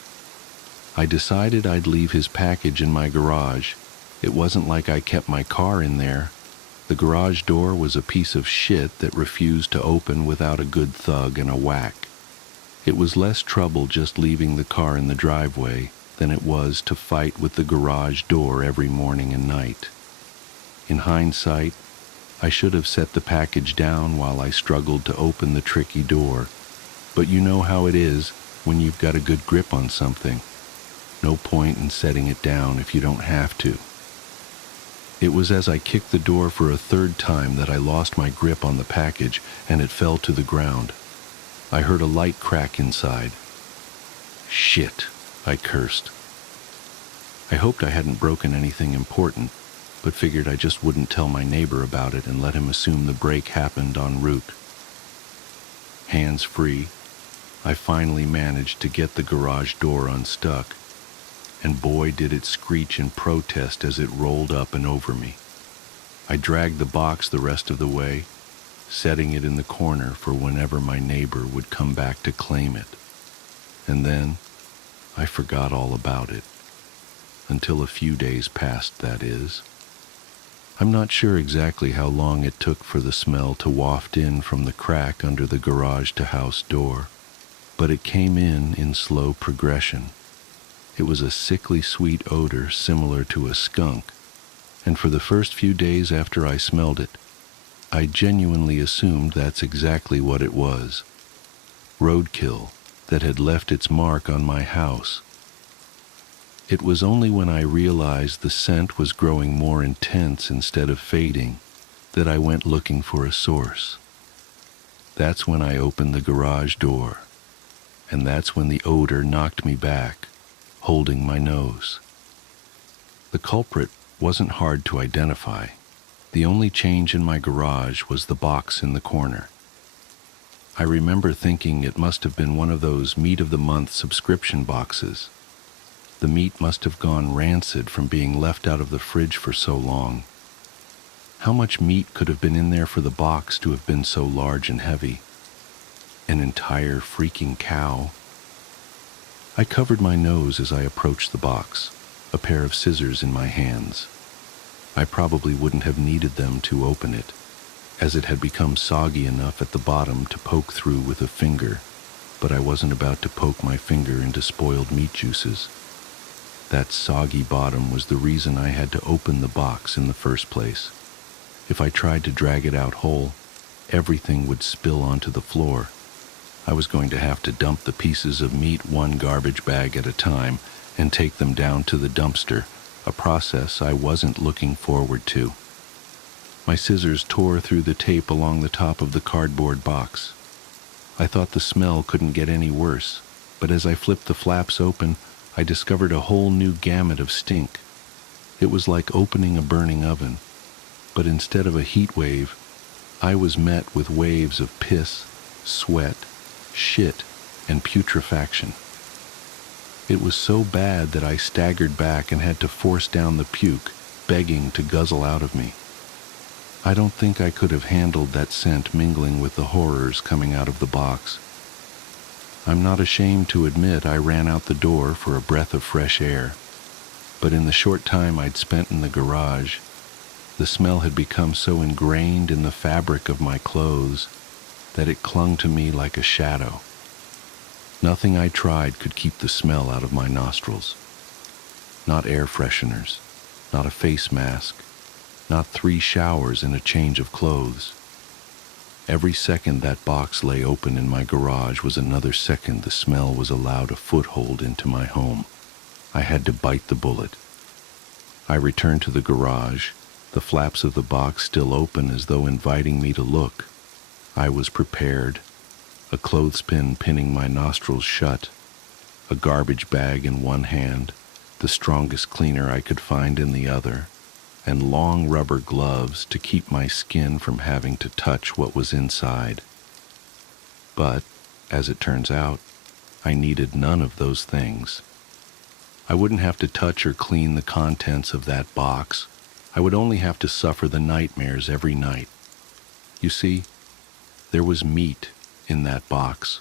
I decided I'd leave his package in my garage. It wasn't like I kept my car in there. The garage door was a piece of shit that refused to open without a good thug and a whack. It was less trouble just leaving the car in the driveway than it was to fight with the garage door every morning and night. In hindsight, I should have set the package down while I struggled to open the tricky door, but you know how it is when you've got a good grip on something. No point in setting it down if you don't have to. It was as I kicked the door for a third time that I lost my grip on the package and it fell to the ground. I heard a light crack inside. Shit, I cursed. I hoped I hadn't broken anything important, but figured I just wouldn't tell my neighbor about it and let him assume the break happened en route. Hands free, I finally managed to get the garage door unstuck, and boy did it screech in protest as it rolled up and over me. I dragged the box the rest of the way, setting it in the corner for whenever my neighbor would come back to claim it. And then I forgot all about it. Until a few days passed, that is. I'm not sure exactly how long it took for the smell to waft in from the crack under the garage-to-house door, but it came in slow progression. It was a sickly sweet odor similar to a skunk, and for the first few days after I smelled it, I genuinely assumed that's exactly what it was. Roadkill that had left its mark on my house. It was only when I realized the scent was growing more intense instead of fading that I went looking for a source. That's when I opened the garage door, and that's when the odor knocked me back, holding my nose. The culprit wasn't hard to identify. The only change in my garage was the box in the corner. I remember thinking it must have been one of those meat-of-the-month subscription boxes. The meat must have gone rancid from being left out of the fridge for so long. How much meat could have been in there for the box to have been so large and heavy? An entire freaking cow? I covered my nose as I approached the box, a pair of scissors in my hands. I probably wouldn't have needed them to open it, as it had become soggy enough at the bottom to poke through with a finger, but I wasn't about to poke my finger into spoiled meat juices. That soggy bottom was the reason I had to open the box in the first place. If I tried to drag it out whole, everything would spill onto the floor. I was going to have to dump the pieces of meat one garbage bag at a time and take them down to the dumpster, a process I wasn't looking forward to. My scissors tore through the tape along the top of the cardboard box. I thought the smell couldn't get any worse, but as I flipped the flaps open, I discovered a whole new gamut of stink. It was like opening a burning oven, but instead of a heat wave, I was met with waves of piss, sweat, shit, and putrefaction. It was so bad that I staggered back and had to force down the puke, begging to guzzle out of me. I don't think I could have handled that scent mingling with the horrors coming out of the box. I'm not ashamed to admit I ran out the door for a breath of fresh air, but in the short time I'd spent in the garage, the smell had become so ingrained in the fabric of my clothes that it clung to me like a shadow. Nothing I tried could keep the smell out of my nostrils. Not air fresheners, not a face mask, not 3 showers and a change of clothes. Every second that box lay open in my garage was another second the smell was allowed a foothold into my home. I had to bite the bullet. I returned to the garage, the flaps of the box still open as though inviting me to look. I was prepared, a clothespin pinning my nostrils shut, a garbage bag in one hand, the strongest cleaner I could find in the other, and long rubber gloves to keep my skin from having to touch what was inside. But, as it turns out, I needed none of those things. I wouldn't have to touch or clean the contents of that box. I would only have to suffer the nightmares every night. You see, there was meat in that box,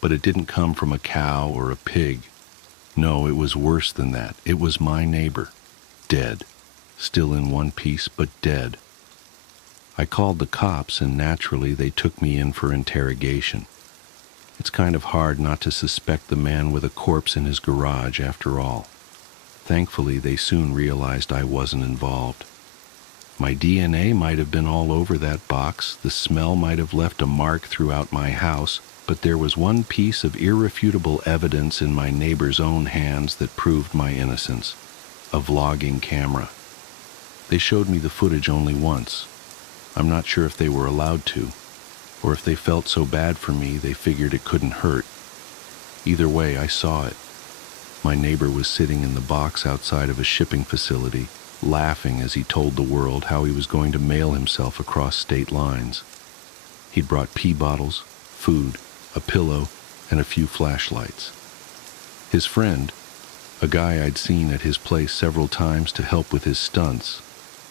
but it didn't come from a cow or a pig. No, it was worse than that. It was my neighbor, dead. Still in one piece, but dead. I called the cops, and naturally they took me in for interrogation. It's kind of hard not to suspect the man with a corpse in his garage after all. Thankfully, they soon realized I wasn't involved. My DNA might have been all over that box, the smell might have left a mark throughout my house, but there was one piece of irrefutable evidence in my neighbor's own hands that proved my innocence: a vlogging camera. They showed me the footage only once. I'm not sure if they were allowed to, or if they felt so bad for me they figured it couldn't hurt. Either way, I saw it. My neighbor was sitting in the box outside of a shipping facility, laughing as he told the world how he was going to mail himself across state lines. He'd brought pee bottles, food, a pillow, and a few flashlights. His friend, a guy I'd seen at his place several times to help with his stunts,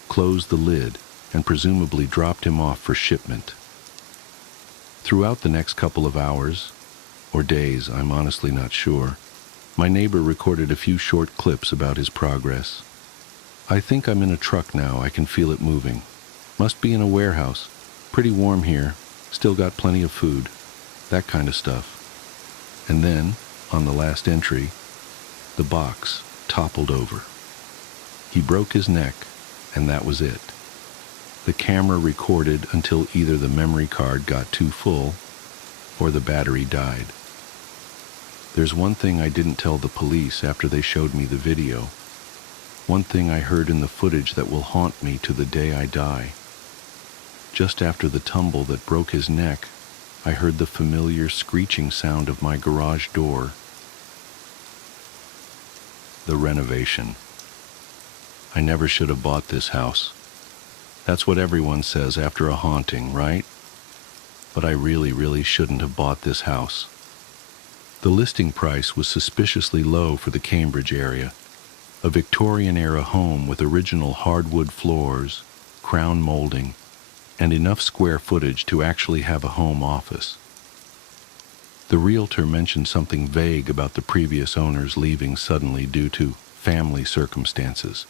closed the lid and presumably dropped him off for shipment. Throughout the next couple of hours, or days, I'm honestly not sure, my neighbor recorded a few short clips about his progress. I think I'm in a truck now, I can feel it moving. Must be in a warehouse. Pretty warm here, still got plenty of food. That kind of stuff. And then, on the last entry, the box toppled over. He broke his neck, and that was it. The camera recorded until either the memory card got too full or the battery died. There's one thing I didn't tell the police after they showed me the video. One thing I heard in the footage that will haunt me to the day I die. Just after the tumble that broke his neck, I heard the familiar screeching sound of my garage door. The renovation. I never should have bought this house. That's what everyone says after a haunting, right? But I really shouldn't have bought this house. The listing price was suspiciously low for the Cambridge area. A Victorian-era home with original hardwood floors, crown molding, and enough square footage to actually have a home office. The realtor mentioned something vague about the previous owners leaving suddenly due to family circumstances,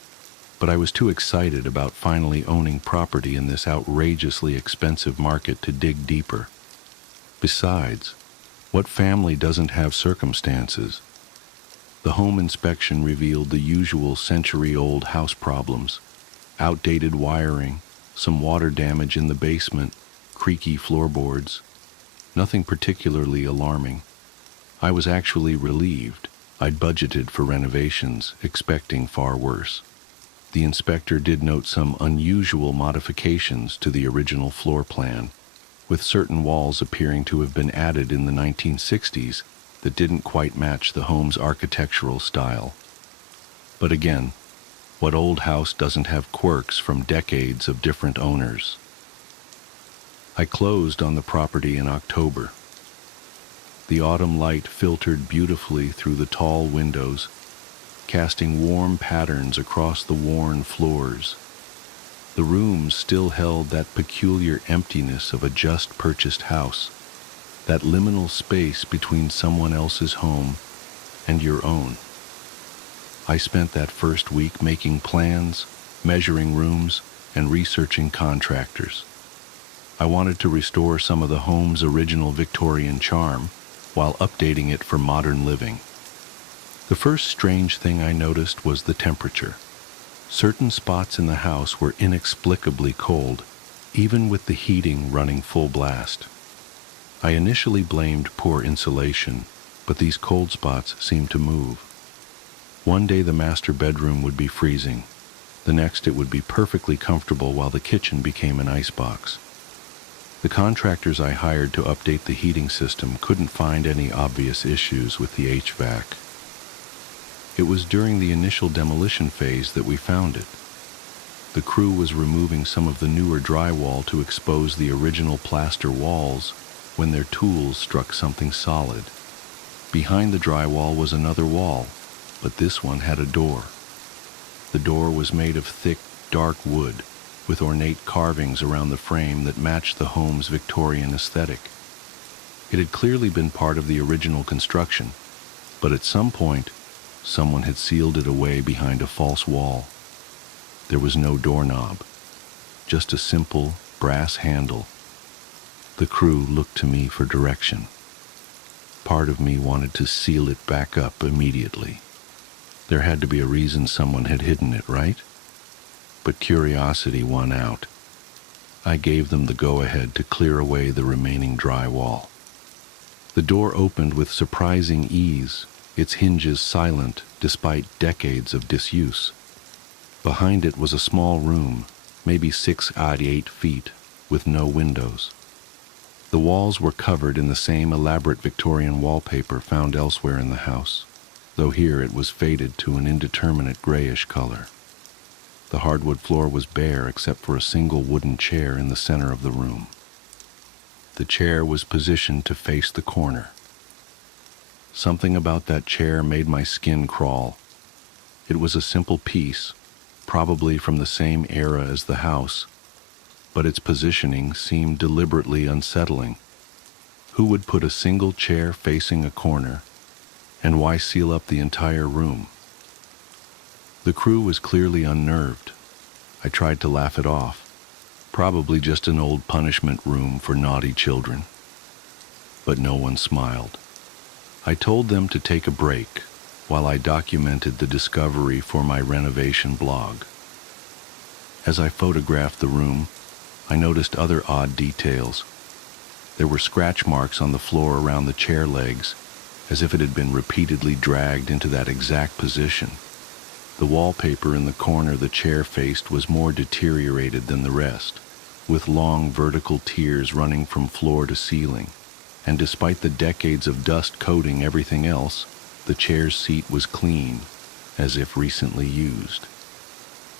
but I was too excited about finally owning property in this outrageously expensive market to dig deeper. Besides, what family doesn't have circumstances? The home inspection revealed the usual century-old house problems: outdated wiring, some water damage in the basement, creaky floorboards. Nothing particularly alarming. I was actually relieved. I'd budgeted for renovations, expecting far worse. The inspector did note some unusual modifications to the original floor plan, with certain walls appearing to have been added in the 1960s that didn't quite match the home's architectural style. But again, what old house doesn't have quirks from decades of different owners? I closed on the property in October. The autumn light filtered beautifully through the tall windows, casting warm patterns across the worn floors. The rooms still held that peculiar emptiness of a just-purchased house, that liminal space between someone else's home and your own. I spent that first week making plans, measuring rooms, and researching contractors. I wanted to restore some of the home's original Victorian charm while updating it for modern living. The first strange thing I noticed was the temperature. Certain spots in the house were inexplicably cold, even with the heating running full blast. I initially blamed poor insulation, but these cold spots seemed to move. One day the master bedroom would be freezing. The next it would be perfectly comfortable while the kitchen became an icebox. The contractors I hired to update the heating system couldn't find any obvious issues with the HVAC. It was during the initial demolition phase that we found it. The crew was removing some of the newer drywall to expose the original plaster walls when their tools struck something solid. Behind the drywall was another wall, but this one had a door. The door was made of thick, dark wood, with ornate carvings around the frame that matched the home's Victorian aesthetic. It had clearly been part of the original construction, but at some point, someone had sealed it away behind a false wall. There was no doorknob, just a simple brass handle. The crew looked to me for direction. Part of me wanted to seal it back up immediately. There had to be a reason someone had hidden it, right? But curiosity won out. I gave them the go-ahead to clear away the remaining drywall. The door opened with surprising ease, its hinges silent despite decades of disuse. Behind it was a small room, maybe 6'8" feet, with no windows. The walls were covered in the same elaborate Victorian wallpaper found elsewhere in the house, though here it was faded to an indeterminate grayish color. The hardwood floor was bare except for a single wooden chair in the center of the room. The chair was positioned to face the corner. Something about that chair made my skin crawl. It was a simple piece, probably from the same era as the house, but its positioning seemed deliberately unsettling. Who would put a single chair facing a corner, and why seal up the entire room? The crew was clearly unnerved. I tried to laugh it off. Probably just an old punishment room for naughty children. But no one smiled. I told them to take a break while I documented the discovery for my renovation blog. As I photographed the room, I noticed other odd details. There were scratch marks on the floor around the chair legs, as if it had been repeatedly dragged into that exact position. The wallpaper in the corner the chair faced was more deteriorated than the rest, with long vertical tiers running from floor to ceiling. And despite the decades of dust coating everything else, the chair's seat was clean, as if recently used.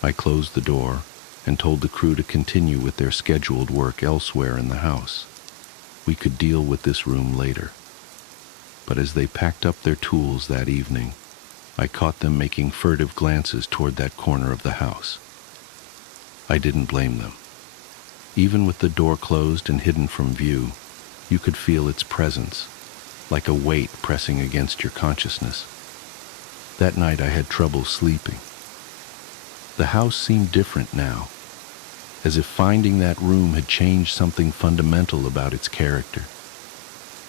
I closed the door and told the crew to continue with their scheduled work elsewhere in the house. We could deal with this room later. But as they packed up their tools that evening, I caught them making furtive glances toward that corner of the house. I didn't blame them. Even with the door closed and hidden from view, you could feel its presence, like a weight pressing against your consciousness. That night I had trouble sleeping. The house seemed different now, as if finding that room had changed something fundamental about its character.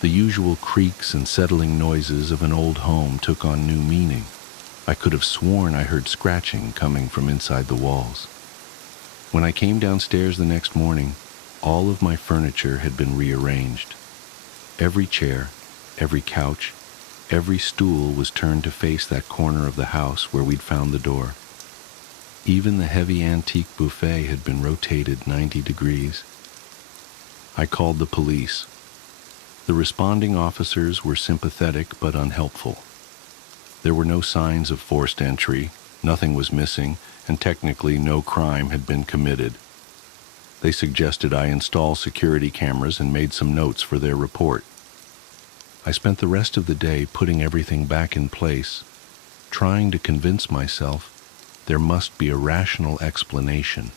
The usual creaks and settling noises of an old home took on new meaning. I could have sworn I heard scratching coming from inside the walls. When I came downstairs the next morning, all of my furniture had been rearranged. Every chair, every couch, every stool was turned to face that corner of the house where we'd found the door. Even the heavy antique buffet had been rotated 90 degrees. I called the police. The responding officers were sympathetic but unhelpful. There were no signs of forced entry, nothing was missing, and technically no crime had been committed. They suggested I install security cameras and made some notes for their report. I spent the rest of the day putting everything back in place, trying to convince myself there must be a rational explanation.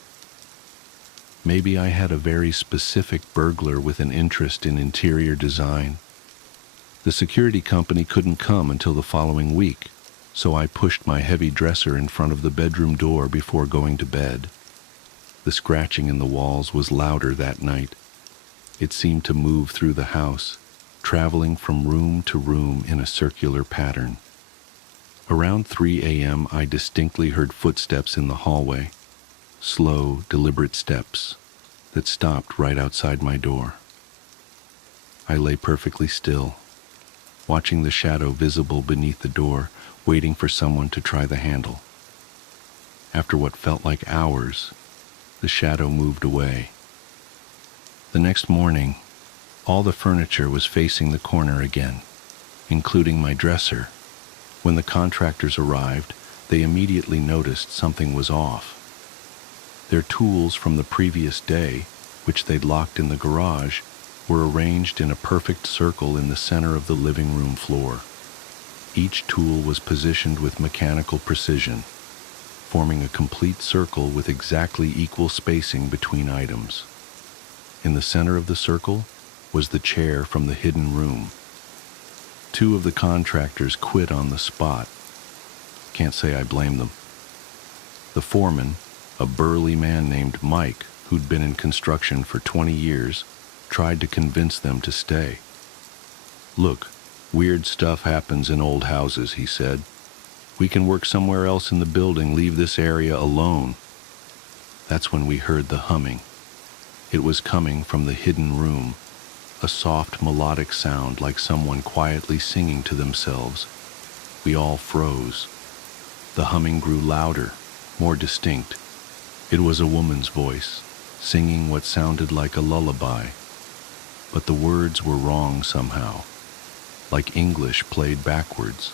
Maybe I had a very specific burglar with an interest in interior design. The security company couldn't come until the following week, so I pushed my heavy dresser in front of the bedroom door before going to bed. The scratching in the walls was louder that night. It seemed to move through the house, traveling from room to room in a circular pattern. Around 3 a.m., I distinctly heard footsteps in the hallway. Slow, deliberate steps. that stopped right outside my door. I lay perfectly still, watching the shadow visible beneath the door, waiting for someone to try the handle. After what felt like hours, the shadow moved away. The next morning, all the furniture was facing the corner again, including my dresser. When the contractors arrived, they immediately noticed something was off. Their tools from the previous day, which they'd locked in the garage, were arranged in a perfect circle in the center of the living room floor. Each tool was positioned with mechanical precision, forming a complete circle with exactly equal spacing between items. In the center of the circle was the chair from the hidden room. 2 of the contractors quit on the spot. Can't say I blame them. The foreman, a burly man named Mike, who'd been in construction for 20 years, tried to convince them to stay. "Look, weird stuff happens in old houses," he said. "We can work somewhere else in the building, leave this area alone." That's when we heard the humming. It was coming from the hidden room, a soft melodic sound like someone quietly singing to themselves. We all froze. The humming grew louder, more distinct. It was a woman's voice, singing what sounded like a lullaby. But the words were wrong somehow, like English played backwards.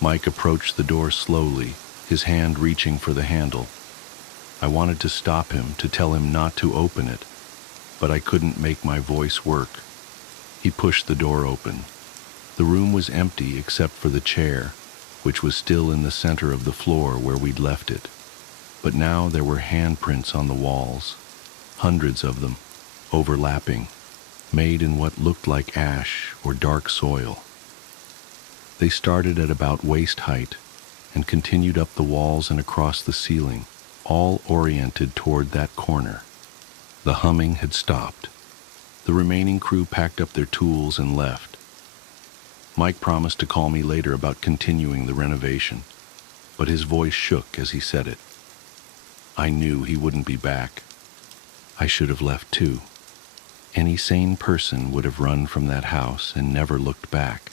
Mike approached the door slowly, his hand reaching for the handle. I wanted to stop him, to tell him not to open it, but I couldn't make my voice work. He pushed the door open. The room was empty except for the chair, which was still in the center of the floor where we'd left it. But now there were handprints on the walls, hundreds of them, overlapping, made in what looked like ash or dark soil. They started at about waist height and continued up the walls and across the ceiling, all oriented toward that corner. The humming had stopped. The remaining crew packed up their tools and left. Mike promised to call me later about continuing the renovation, but his voice shook as he said it. I knew he wouldn't be back. I should have left too. Any sane person would have run from that house and never looked back.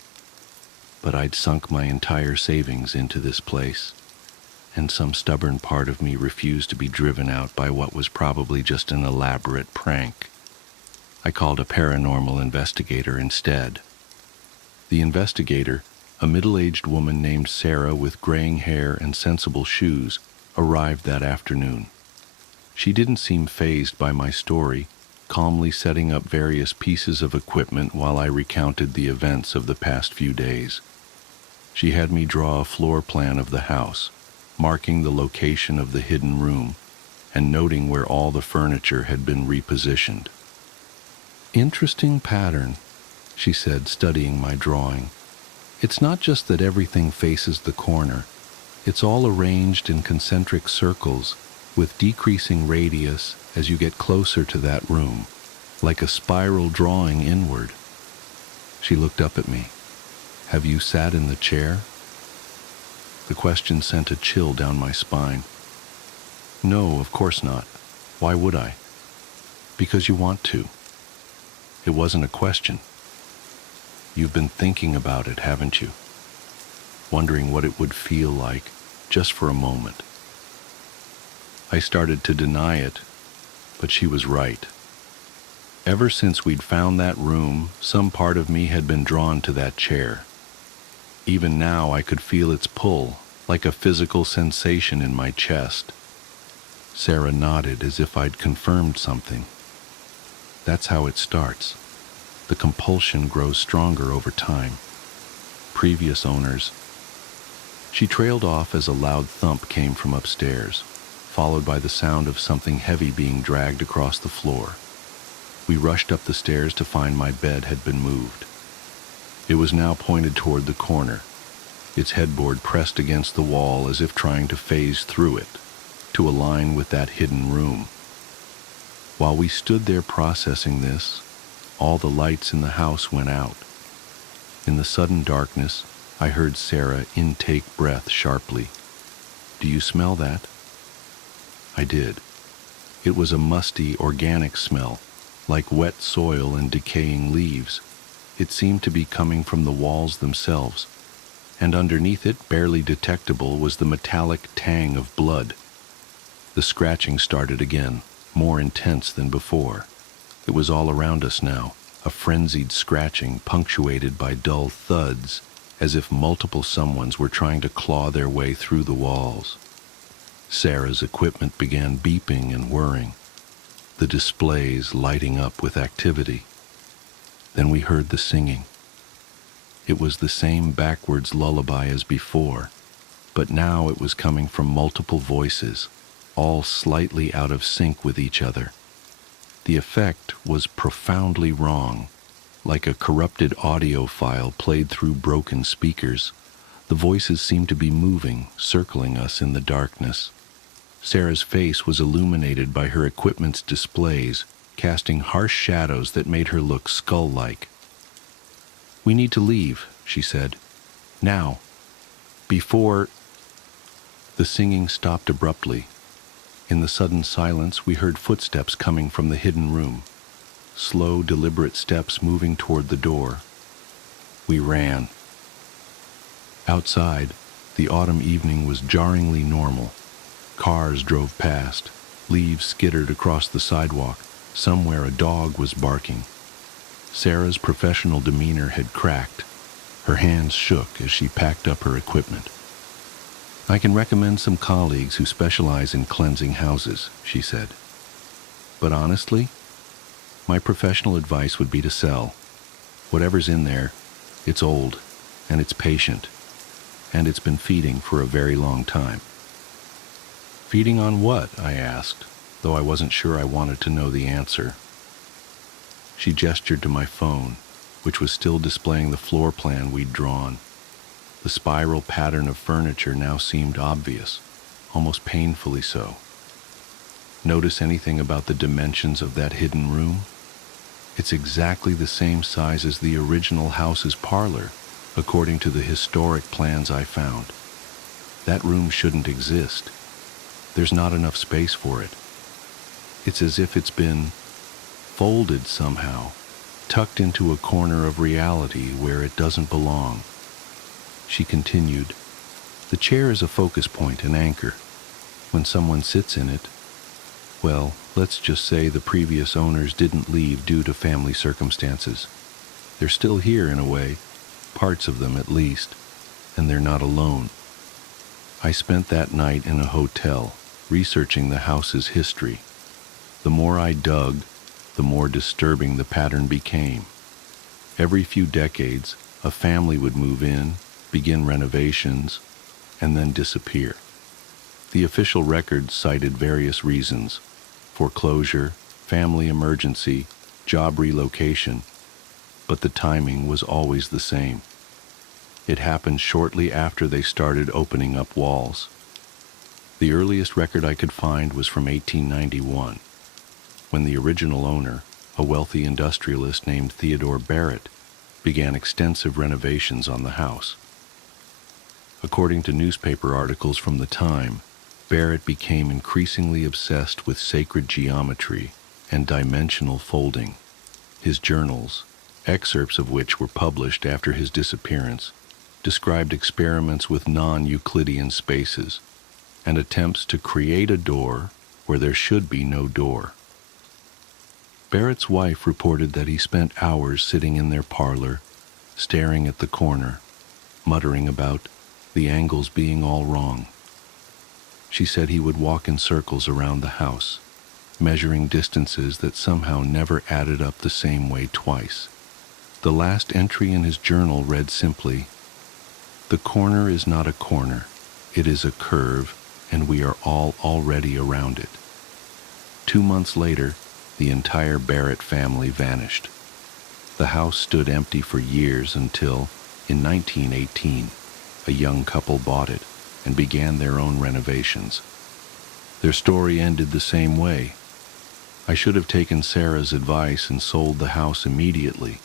But I'd sunk my entire savings into this place, and some stubborn part of me refused to be driven out by what was probably just an elaborate prank. I called a paranormal investigator instead. The investigator, a middle-aged woman named Sarah with graying hair and sensible shoes, arrived that afternoon. She didn't seem fazed by my story, calmly setting up various pieces of equipment while I recounted the events of the past few days. She had me draw a floor plan of the house, marking the location of the hidden room, and noting where all the furniture had been repositioned. "Interesting pattern," she said, studying my drawing. "It's not just that everything faces the corner. It's all arranged in concentric circles, with decreasing radius as you get closer to that room, like a spiral drawing inward." She looked up at me. "Have you sat in the chair?" The question sent a chill down my spine. "No, of course not. Why would I?" "Because you want to." It wasn't a question. "You've been thinking about it, haven't you? Wondering what it would feel like, just for a moment." I started to deny it, but she was right. Ever since we'd found that room, some part of me had been drawn to that chair. Even now I could feel its pull, like a physical sensation in my chest. Sarah nodded as if I'd confirmed something. That's how it starts. The compulsion grows stronger over time. Previous owners. She trailed off as a loud thump came from upstairs, followed by the sound of something heavy being dragged across the floor. We rushed up the stairs to find my bed had been moved. It was now pointed toward the corner, its headboard pressed against the wall as if trying to phase through it, to align with that hidden room. While we stood there processing this, all the lights in the house went out. In the sudden darkness, I heard Sarah intake breath sharply. "Do you smell that?" I did. It was a musty, organic smell, like wet soil and decaying leaves. It seemed to be coming from the walls themselves, and underneath it, barely detectable, was the metallic tang of blood. The scratching started again, more intense than before. It was all around us now, a frenzied scratching punctuated by dull thuds, as if multiple someones were trying to claw their way through the walls. Sarah's equipment began beeping and whirring, the displays lighting up with activity. Then we heard the singing. It was the same backwards lullaby as before, but now it was coming from multiple voices, all slightly out of sync with each other. The effect was profoundly wrong, like a corrupted audio file played through broken speakers. The voices seemed to be moving, circling us in the darkness. Sarah's face was illuminated by her equipment's displays, casting harsh shadows that made her look skull-like. "We need to leave," she said. "Now. Before—" The singing stopped abruptly. In the sudden silence, we heard footsteps coming from the hidden room. Slow, deliberate steps moving toward the door. We ran. Outside, the autumn evening was jarringly normal. Cars drove past. Leaves skittered across the sidewalk. Somewhere a dog was barking. Sarah's professional demeanor had cracked. Her hands shook as she packed up her equipment. "I can recommend some colleagues who specialize in cleansing houses," she said. "But honestly, my professional advice would be to sell. Whatever's in there, it's old, and it's patient, and it's been feeding for a very long time." "Feeding on what?" I asked, though I wasn't sure I wanted to know the answer. She gestured to my phone, which was still displaying the floor plan we'd drawn. The spiral pattern of furniture now seemed obvious, almost painfully so. "Notice anything about the dimensions of that hidden room? It's exactly the same size as the original house's parlor, according to the historic plans I found. That room shouldn't exist. There's not enough space for it. It's as if it's been folded somehow, tucked into a corner of reality where it doesn't belong." She continued, "The chair is a focus point, an anchor. When someone sits in it, well, let's just say the previous owners didn't leave due to family circumstances. They're still here in a way, parts of them at least, and they're not alone. I spent that night in a hotel, researching the house's history. The more I dug, the more disturbing the pattern became. Every few decades, a family would move in, begin renovations, and then disappear. The official records cited various reasons: foreclosure, family emergency, job relocation, but the timing was always the same. It happened shortly after they started opening up walls. The earliest record I could find was from 1891, when the original owner, a wealthy industrialist named Theodore Barrett, began extensive renovations on the house. According to newspaper articles from the time, Barrett became increasingly obsessed with sacred geometry and dimensional folding. His journals, excerpts of which were published after his disappearance, described experiments with non-Euclidean spaces and attempts to create a door where there should be no door. Barrett's wife reported that he spent hours sitting in their parlor, staring at the corner, muttering about the angles being all wrong. She said he would walk in circles around the house, measuring distances that somehow never added up the same way twice. The last entry in his journal read simply, "The corner is not a corner, it is a curve, and we are all already around it." 2 months later, the entire Barrett family vanished. The house stood empty for years until, in 1918, a young couple bought it and began their own renovations. Their story ended the same way. I should have taken Sarah's advice and sold the house immediately,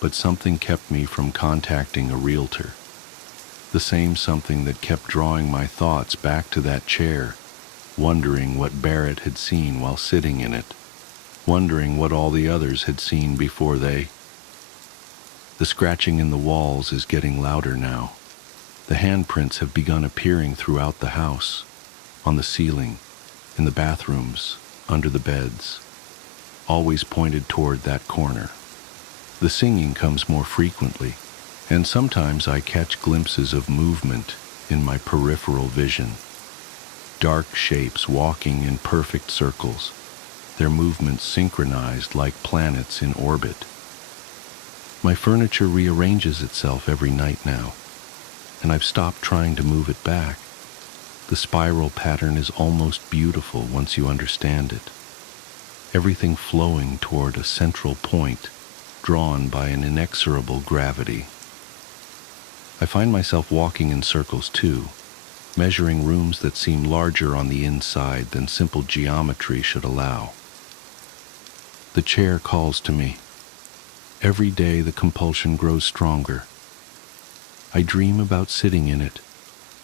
but something kept me from contacting a realtor. The same something that kept drawing my thoughts back to that chair wondering what Barrett had seen while sitting in it, wondering what all the others had seen before they. The scratching in the walls is getting louder now. The handprints have begun appearing throughout the house, on the ceiling, in the bathrooms, under the beds, always pointed toward that corner. The singing comes more frequently, and sometimes I catch glimpses of movement in my peripheral vision. Dark shapes walking in perfect circles, their movements synchronized like planets in orbit. My furniture rearranges itself every night now, and I've stopped trying to move it back. The spiral pattern is almost beautiful once you understand it. Everything flowing toward a central point, drawn by an inexorable gravity. I find myself walking in circles too, measuring rooms that seem larger on the inside than simple geometry should allow. The chair calls to me. Every day the compulsion grows stronger. I dream about sitting in it,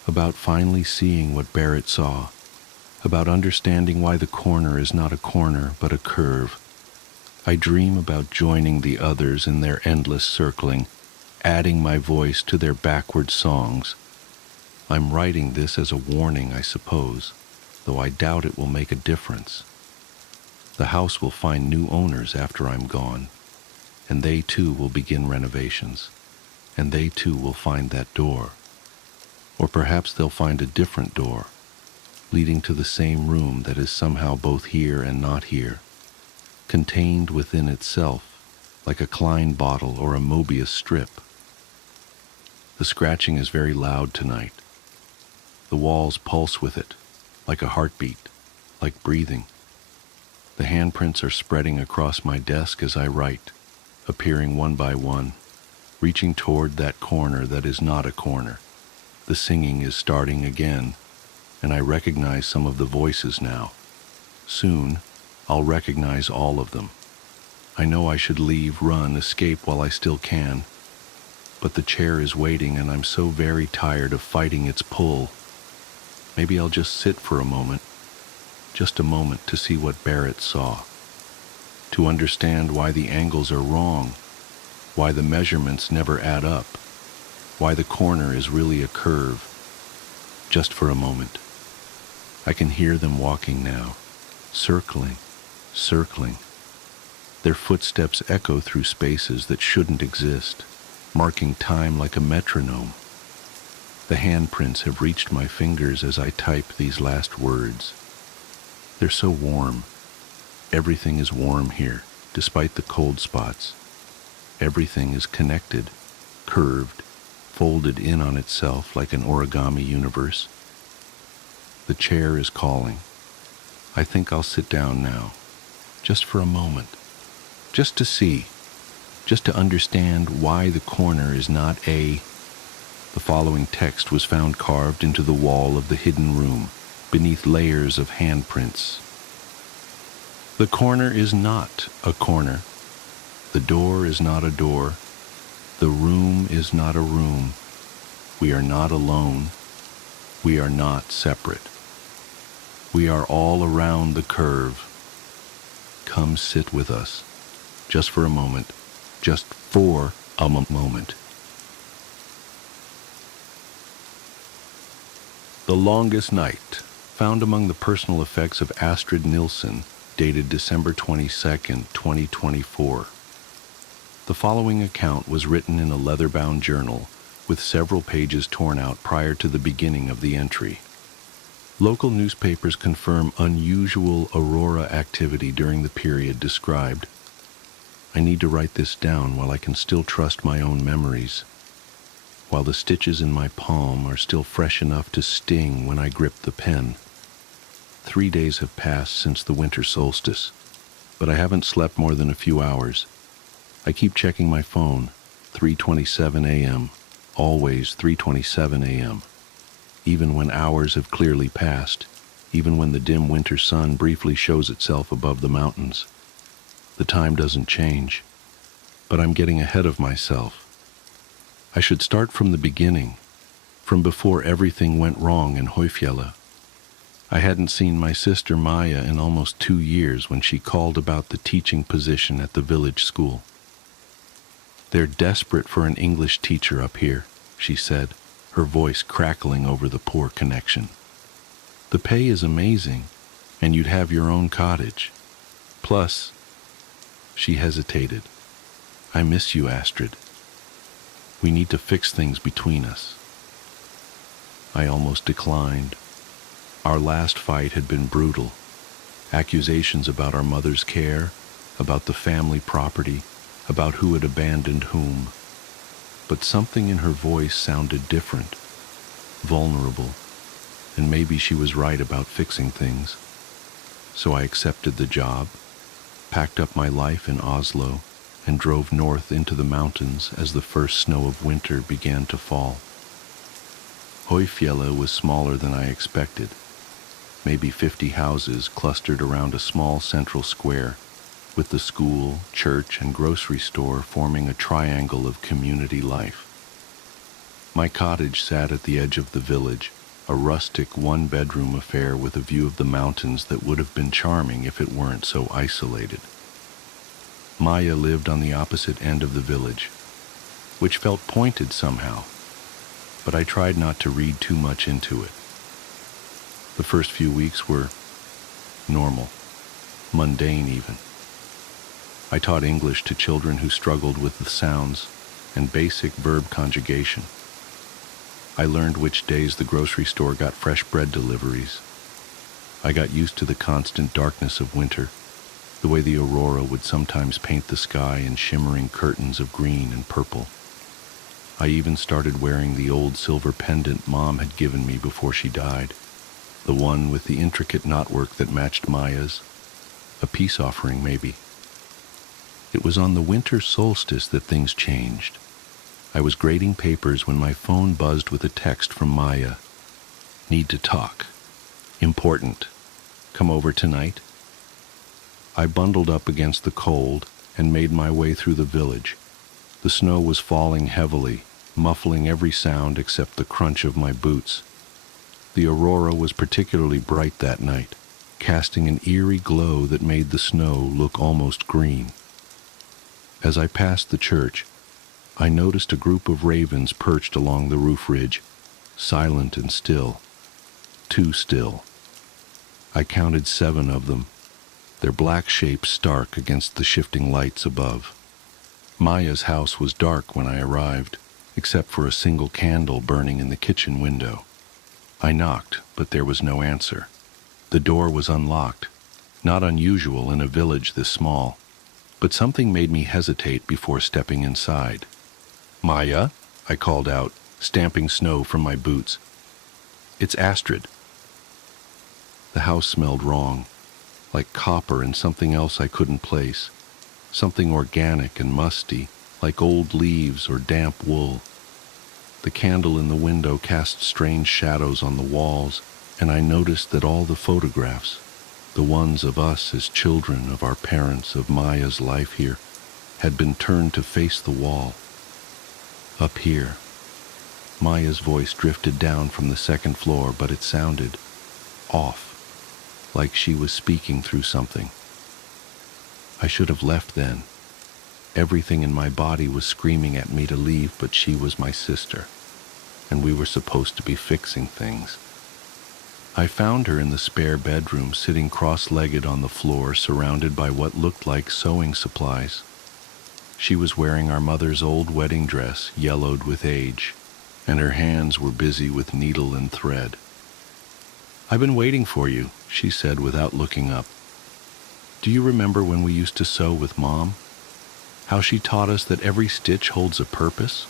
about finally seeing what Barrett saw, about understanding why the corner is not a corner but a curve. I dream about joining the others in their endless circling, adding my voice to their backward songs. I'm writing this as a warning, I suppose, though I doubt it will make a difference. The house will find new owners after I'm gone, and they too will begin renovations, and they too will find that door. Or perhaps they'll find a different door, leading to the same room that is somehow both here and not here, contained within itself, like a Klein bottle or a Mobius strip. The scratching is very loud tonight. The walls pulse with it, like a heartbeat, like breathing. The handprints are spreading across my desk as I write, appearing one by one, reaching toward that corner that is not a corner. The singing is starting again, and I recognize some of the voices now. Soon, I'll recognize all of them. I know I should leave, run, escape while I still can, but the chair is waiting and I'm so very tired of fighting its pull. Maybe I'll just sit for a moment, just a moment to see what Barrett saw, to understand why the angles are wrong, why the measurements never add up, why the corner is really a curve. Just for a moment. I can hear them walking now, circling, circling. Their footsteps echo through spaces that shouldn't exist, marking time like a metronome. The handprints have reached my fingers as I type these last words. They're so warm. Everything is warm here, despite the cold spots. Everything is connected, curved, folded in on itself like an origami universe. The chair is calling. I think I'll sit down now, just for a moment, just to see, just to understand why the corner is not a. The following text was found carved into the wall of the hidden room, beneath layers of handprints. The corner is not a corner. The door is not a door. The room is not a room. We are not alone. We are not separate. We are all around the curve. Come sit with us, just for a moment, just for a moment. The Longest Night, found among the personal effects of Astrid Nilsson, dated December 22nd, 2024. The following account was written in a leather-bound journal, with several pages torn out prior to the beginning of the entry. Local newspapers confirm unusual aurora activity during the period described. I need to write this down while I can still trust my own memories, while the stitches in my palm are still fresh enough to sting when I grip the pen. 3 days have passed since the winter solstice, but I haven't slept more than a few hours. I keep checking my phone, 3:27 a.m., always 3:27 a.m., even when hours have clearly passed, even when the dim winter sun briefly shows itself above the mountains. The time doesn't change, but I'm getting ahead of myself. I should start from the beginning, from before everything went wrong in Hoyfjella. I hadn't seen my sister Maya in almost 2 years when she called about the teaching position at the village school. "They're desperate for an English teacher up here," she said, her voice crackling over the poor connection. "The pay is amazing, and you'd have your own cottage. Plus," she hesitated, "I miss you, Astrid. We need to fix things between us." I almost declined. Our last fight had been brutal. Accusations about our mother's care, about the family property, about who had abandoned whom. But something in her voice sounded different, vulnerable, and maybe she was right about fixing things. So I accepted the job, packed up my life in Oslo, and drove north into the mountains as the first snow of winter began to fall. Høyfjellet was smaller than I expected, maybe 50 houses clustered around a small central square, with the school, church, and grocery store forming a triangle of community life. My cottage sat at the edge of the village, a rustic one-bedroom affair with a view of the mountains that would have been charming if it weren't so isolated. Maya lived on the opposite end of the village, which felt pointed somehow, but I tried not to read too much into it. The first few weeks were normal, mundane even. I taught English to children who struggled with the sounds and basic verb conjugation. I learned which days the grocery store got fresh bread deliveries. I got used to the constant darkness of winter, the way the aurora would sometimes paint the sky in shimmering curtains of green and purple. I even started wearing the old silver pendant Mom had given me before she died, the one with the intricate knotwork that matched Maya's, a peace offering maybe. It was on the winter solstice that things changed. I was grading papers when my phone buzzed with a text from Maya. "Need to talk. Important. Come over tonight?" I bundled up against the cold and made my way through the village. The snow was falling heavily, muffling every sound except the crunch of my boots. The aurora was particularly bright that night, casting an eerie glow that made the snow look almost green. As I passed the church, I noticed a group of ravens perched along the roof ridge, silent and still. Too still. I counted 7 of them, their black shapes stark against the shifting lights above. Maya's house was dark when I arrived, except for a single candle burning in the kitchen window. I knocked, but there was no answer. The door was unlocked, not unusual in a village this small, but something made me hesitate before stepping inside. "Maya?" I called out, stamping snow from my boots. "It's Astrid." The house smelled wrong, like copper and something else I couldn't place, something organic and musty, like old leaves or damp wool. The candle in the window cast strange shadows on the walls, and I noticed that all the photographs, the ones of us as children, of our parents, of Maya's life here, had been turned to face the wall. Up here. Maya's voice drifted down from the second floor, but it sounded off, like she was speaking through something. I should have left then. Everything in my body was screaming at me to leave, but she was my sister, and we were supposed to be fixing things. I found her in the spare bedroom, sitting cross-legged on the floor, surrounded by what looked like sewing supplies. She was wearing our mother's old wedding dress, yellowed with age, and her hands were busy with needle and thread. "I've been waiting for you," she said without looking up. "Do you remember when we used to sew with Mom? How she taught us that every stitch holds a purpose?"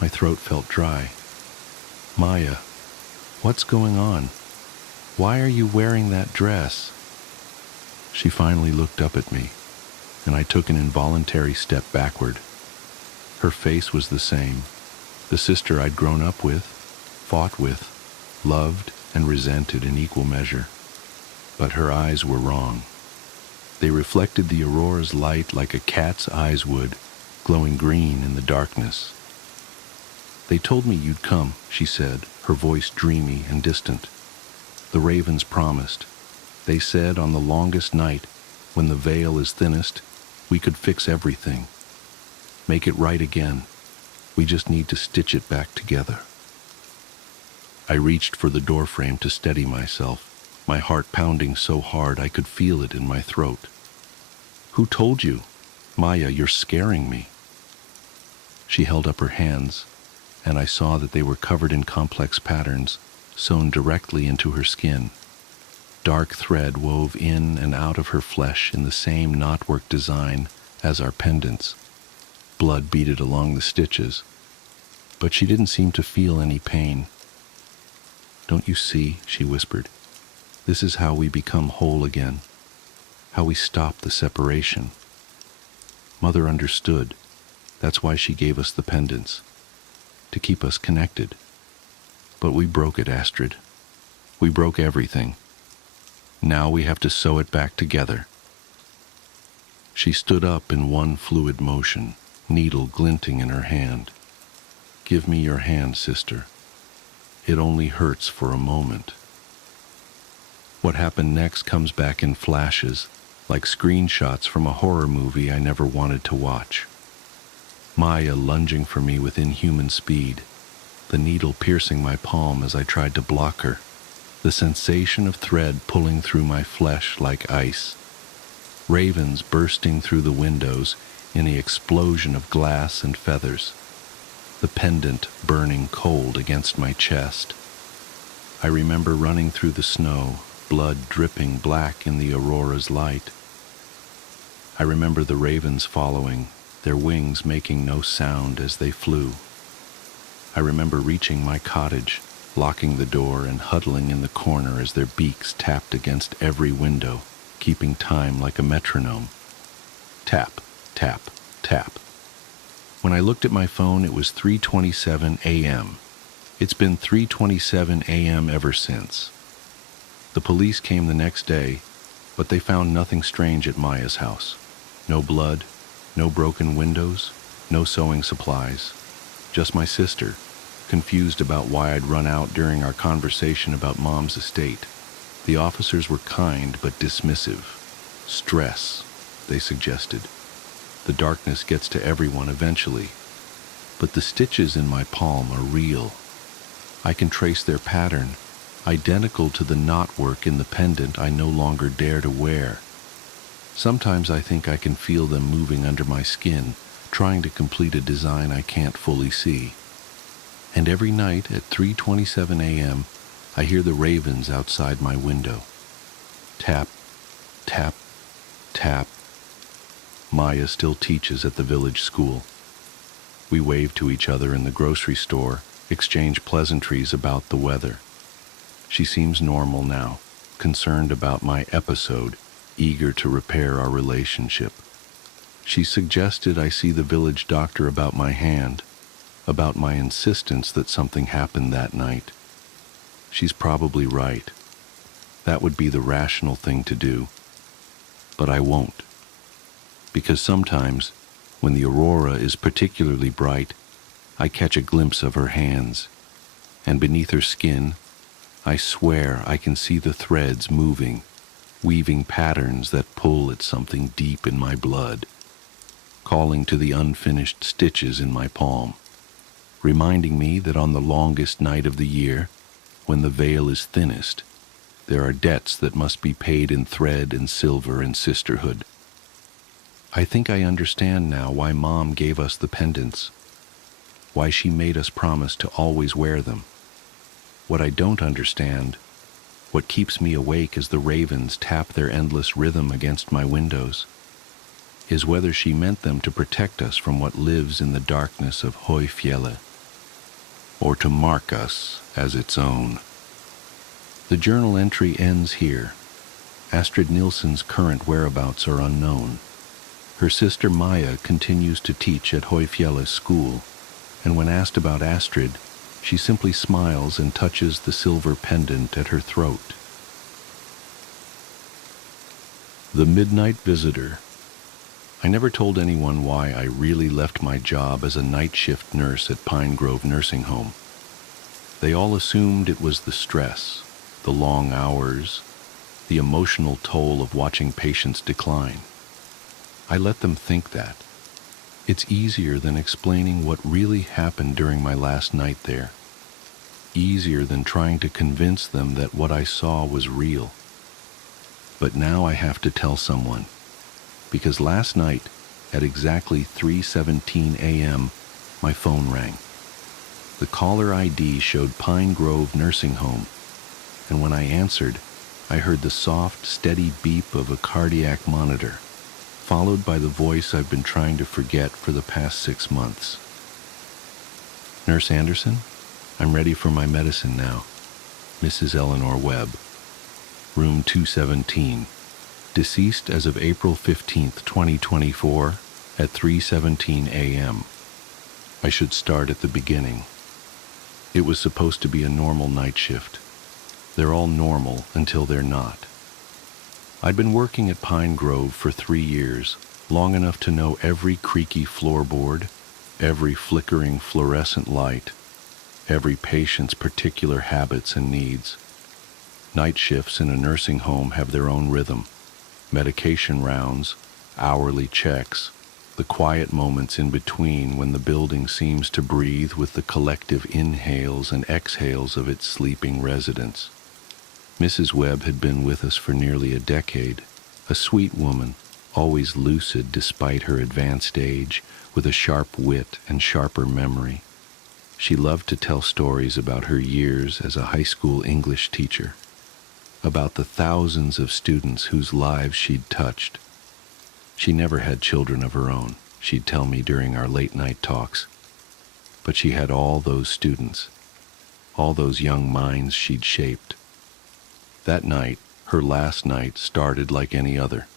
My throat felt dry. "Maya, what's going on? Why are you wearing that dress?" She finally looked up at me, and I took an involuntary step backward. Her face was the same, the sister I'd grown up with, fought with, loved and resented in equal measure. But her eyes were wrong. They reflected the aurora's light like a cat's eyes would, glowing green in the darkness. "They told me you'd come," she said, her voice dreamy and distant. The ravens promised. They said on the longest night, when the veil is thinnest, we could fix everything. Make it right again. We just need to stitch it back together. I reached for the doorframe to steady myself, my heart pounding so hard I could feel it in my throat. Who told you? Maya, you're scaring me. She held up her hands, and I saw that they were covered in complex patterns, sewn directly into her skin. Dark thread wove in and out of her flesh in the same knotwork design as our pendants. Blood beaded along the stitches, but she didn't seem to feel any pain. Don't you see, she whispered, this is how we become whole again, how we stop the separation. Mother understood. That's why she gave us the pendants, to keep us connected. But we broke it, Astrid. We broke everything. Now we have to sew it back together. She stood up in one fluid motion, needle glinting in her hand. Give me your hand, sister. It only hurts for a moment. What happened next comes back in flashes, like screenshots from a horror movie I never wanted to watch. Maya lunging for me with inhuman speed, the needle piercing my palm as I tried to block her, the sensation of thread pulling through my flesh like ice. Ravens bursting through the windows in the explosion of glass and feathers, the pendant burning cold against my chest. I remember running through the snow, blood dripping black in the aurora's light. I remember the ravens following, their wings making no sound as they flew. I remember reaching my cottage, locking the door and huddling in the corner as their beaks tapped against every window, keeping time like a metronome. Tap, tap, tap. When I looked at my phone, it was 3:27 a.m. It's been 3:27 a.m. ever since. The police came the next day, but they found nothing strange at Maya's house. No blood, no broken windows, no sewing supplies. Just my sister, confused about why I'd run out during our conversation about Mom's estate. The officers were kind but dismissive. Stress, they suggested. The darkness gets to everyone eventually. But the stitches in my palm are real. I can trace their pattern, identical to the knotwork in the pendant I no longer dare to wear. Sometimes I think I can feel them moving under my skin, trying to complete a design I can't fully see. And every night at 3:27 a.m., I hear the ravens outside my window. Tap, tap, tap. Maya still teaches at the village school. We wave to each other in the grocery store, exchange pleasantries about the weather. She seems normal now, concerned about my episode, eager to repair our relationship. She suggested I see the village doctor about my hand, about my insistence that something happened that night. She's probably right. That would be the rational thing to do. But I won't. Because sometimes, when the aurora is particularly bright, I catch a glimpse of her hands, and beneath her skin, I swear I can see the threads moving, weaving patterns that pull at something deep in my blood, calling to the unfinished stitches in my palm, reminding me that on the longest night of the year, when the veil is thinnest, there are debts that must be paid in thread and silver and sisterhood. I think I understand now why Mom gave us the pendants, why she made us promise to always wear them. What I don't understand, what keeps me awake as the ravens tap their endless rhythm against my windows, is whether she meant them to protect us from what lives in the darkness of Høyfjellet, or to mark us as its own. The journal entry ends here. Astrid Nilsson's current whereabouts are unknown. Her sister Maya continues to teach at Høyfjellet school, and when asked about Astrid, she simply smiles and touches the silver pendant at her throat. The Midnight Visitor. I never told anyone why I really left my job as a night shift nurse at Pine Grove Nursing Home. They all assumed it was the stress, the long hours, the emotional toll of watching patients decline. I let them think that. It's easier than explaining what really happened during my last night there. Easier than trying to convince them that what I saw was real. But now I have to tell someone, because last night, at exactly 3:17 a.m., my phone rang. The caller ID showed Pine Grove Nursing Home, and when I answered, I heard the soft, steady beep of a cardiac monitor, followed by the voice I've been trying to forget for the past 6 months. Nurse Anderson, I'm ready for my medicine now. Mrs. Eleanor Webb. Room 217. Deceased as of April 15th, 2024, at 3:17 a.m. I should start at the beginning. It was supposed to be a normal night shift. They're all normal until they're not. I'd been working at Pine Grove for 3 years, long enough to know every creaky floorboard, every flickering fluorescent light, every patient's particular habits and needs. Night shifts in a nursing home have their own rhythm. Medication rounds, hourly checks, the quiet moments in between when the building seems to breathe with the collective inhales and exhales of its sleeping residents. Mrs. Webb had been with us for nearly a decade, a sweet woman, always lucid despite her advanced age, with a sharp wit and sharper memory. She loved to tell stories about her years as a high school English teacher, about the thousands of students whose lives she'd touched. She never had children of her own, she'd tell me during our late-night talks, but she had all those students, all those young minds she'd shaped. That night, her last night, started like any other.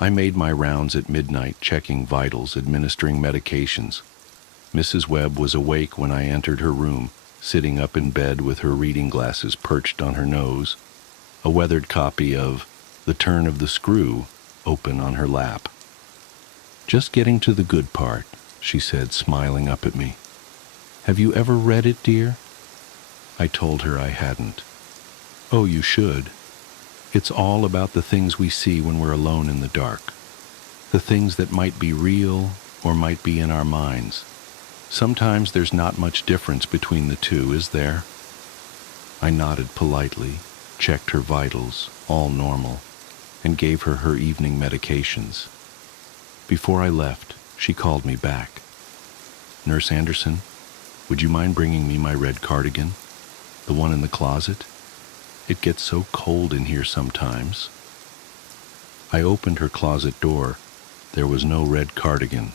I made my rounds at midnight, checking vitals, administering medications. Mrs. Webb was awake when I entered her room, sitting up in bed with her reading glasses perched on her nose, a weathered copy of The Turn of the Screw open on her lap. "Just getting to the good part," she said, smiling up at me. "Have you ever read it, dear?" I told her I hadn't. "Oh, you should. It's all about the things we see when we're alone in the dark. The things that might be real or might be in our minds. Sometimes there's not much difference between the two, is there?" I nodded politely, checked her vitals, all normal, and gave her her evening medications. Before I left, she called me back. "Nurse Anderson, would you mind bringing me my red cardigan? The one in the closet? It gets so cold in here sometimes." I opened her closet door. There was no red cardigan.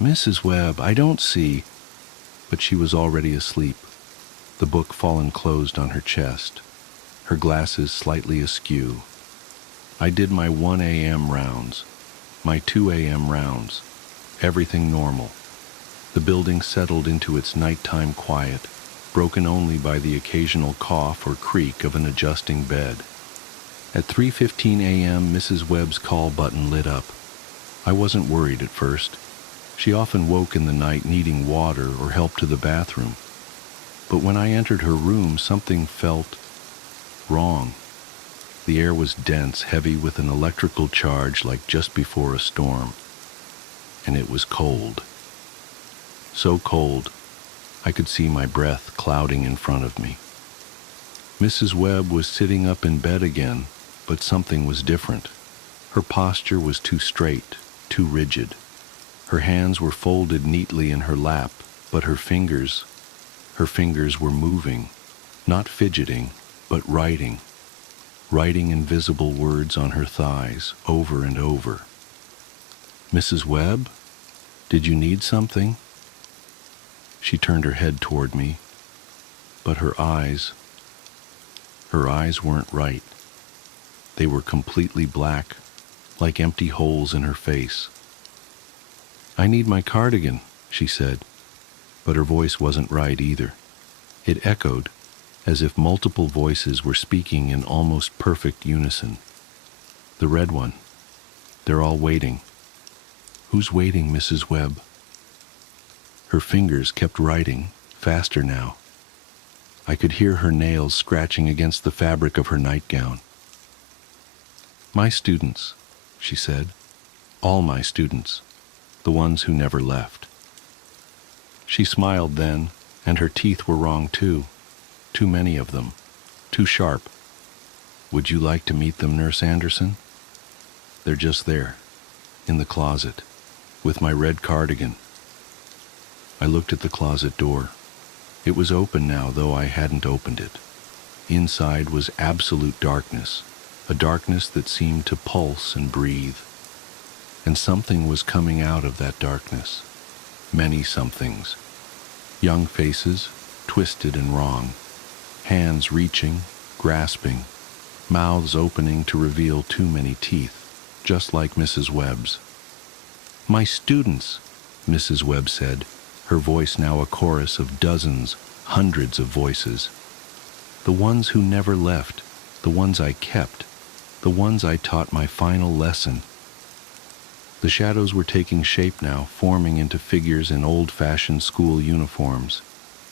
"Mrs. Webb, I don't see..." But she was already asleep, the book fallen closed on her chest, her glasses slightly askew. I did my 1 a.m. rounds, my 2 a.m. rounds, everything normal. The building settled into its nighttime quiet, broken only by the occasional cough or creak of an adjusting bed. At 3:15 a.m., Mrs. Webb's call button lit up. I wasn't worried at first. She often woke in the night needing water or help to the bathroom. But when I entered her room, something felt wrong. The air was dense, heavy with an electrical charge like just before a storm. And it was cold. So cold, I could see my breath clouding in front of me. Mrs. Webb was sitting up in bed again, but something was different. Her posture was too straight, too rigid. Her hands were folded neatly in her lap, but her fingers were moving, not fidgeting, but writing invisible words on her thighs, over and over. "Mrs. Webb, did you need something?" She turned her head toward me, but her eyes weren't right. They were completely black, like empty holes in her face. "I need my cardigan," she said, but her voice wasn't right either. It echoed, as if multiple voices were speaking in almost perfect unison. "The red one. They're all waiting." "Who's waiting, Mrs. Webb?" Her fingers kept writing, faster now. I could hear her nails scratching against the fabric of her nightgown. "My students," she said. "All my students. The ones who never left." She smiled then, and her teeth were wrong too. Too many of them. Too sharp. "Would you like to meet them, Nurse Anderson? They're just there, in the closet, with my red cardigan." I looked at the closet door. It was open now, though I hadn't opened it. Inside was absolute darkness, a darkness that seemed to pulse and breathe. And something was coming out of that darkness. Many somethings. Young faces, twisted and wrong. Hands reaching, grasping. Mouths opening to reveal too many teeth, just like Mrs. Webb's. "My students," Mrs. Webb said, her voice now a chorus of dozens, hundreds of voices. "The ones who never left, the ones I kept, the ones I taught my final lesson." The shadows were taking shape now, forming into figures in old-fashioned school uniforms,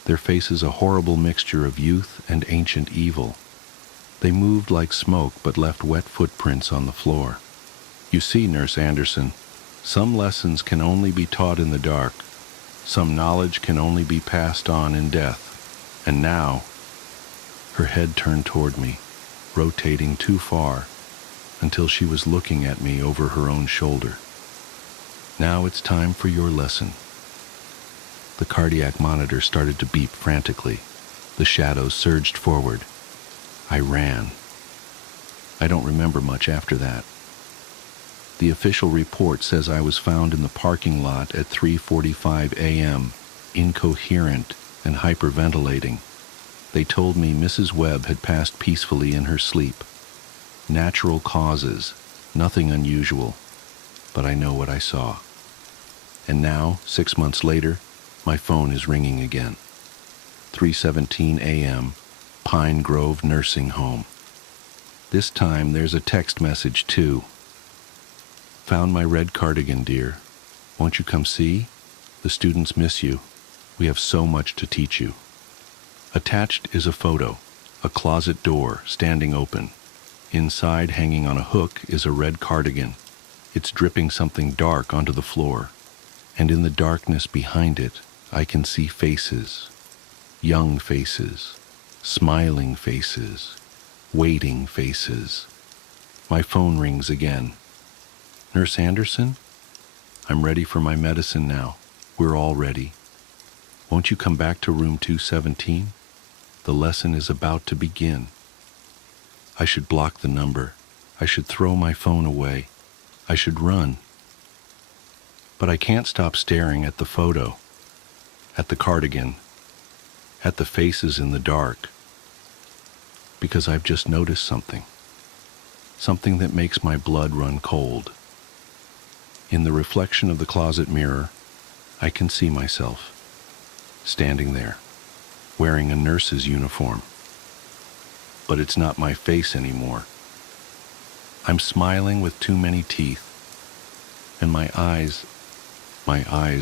their faces a horrible mixture of youth and ancient evil. They moved like smoke but left wet footprints on the floor. "You see, Nurse Anderson, some lessons can only be taught in the dark. Some knowledge can only be passed on in death. And now—" Her head turned toward me, rotating too far, until she was looking at me over her own shoulder. "Now it's time for your lesson." The cardiac monitor started to beep frantically. The shadows surged forward. I ran. I don't remember much after that. The official report says I was found in the parking lot at 3:45 a.m., incoherent and hyperventilating. They told me Mrs. Webb had passed peacefully in her sleep. Natural causes, nothing unusual, but I know what I saw. And now, 6 months later, my phone is ringing again. 3:17 a.m., Pine Grove Nursing Home. This time there's a text message too. "Found my red cardigan, dear. Won't you come see? The students miss you. We have so much to teach you." Attached is a photo, a closet door standing open. Inside, hanging on a hook, is a red cardigan. It's dripping something dark onto the floor. And in the darkness behind it, I can see faces. Young faces. Smiling faces. Waiting faces. My phone rings again. "Nurse Anderson? I'm ready for my medicine now. We're all ready. Won't you come back to room 217? The lesson is about to begin." I should block the number. I should throw my phone away. I should run. But I can't stop staring at the photo, at the cardigan, at the faces in the dark, because I've just noticed something. Something that makes my blood run cold. In the reflection of the closet mirror, I can see myself, standing there, wearing a nurse's uniform. But it's not my face anymore. I'm smiling with too many teeth, and my eyes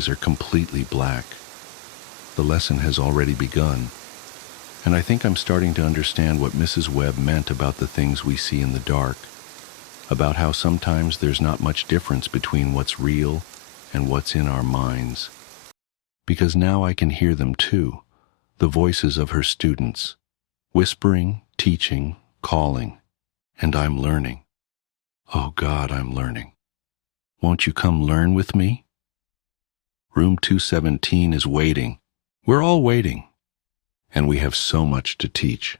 are completely black. The lesson has already begun, and I think I'm starting to understand what Mrs. Webb meant about the things we see in the dark, about how sometimes there's not much difference between what's real and what's in our minds. Because now I can hear them too, the voices of her students, whispering, teaching, calling, and I'm learning. Oh God, I'm learning. Won't you come learn with me? Room 217 is waiting. We're all waiting, and we have so much to teach.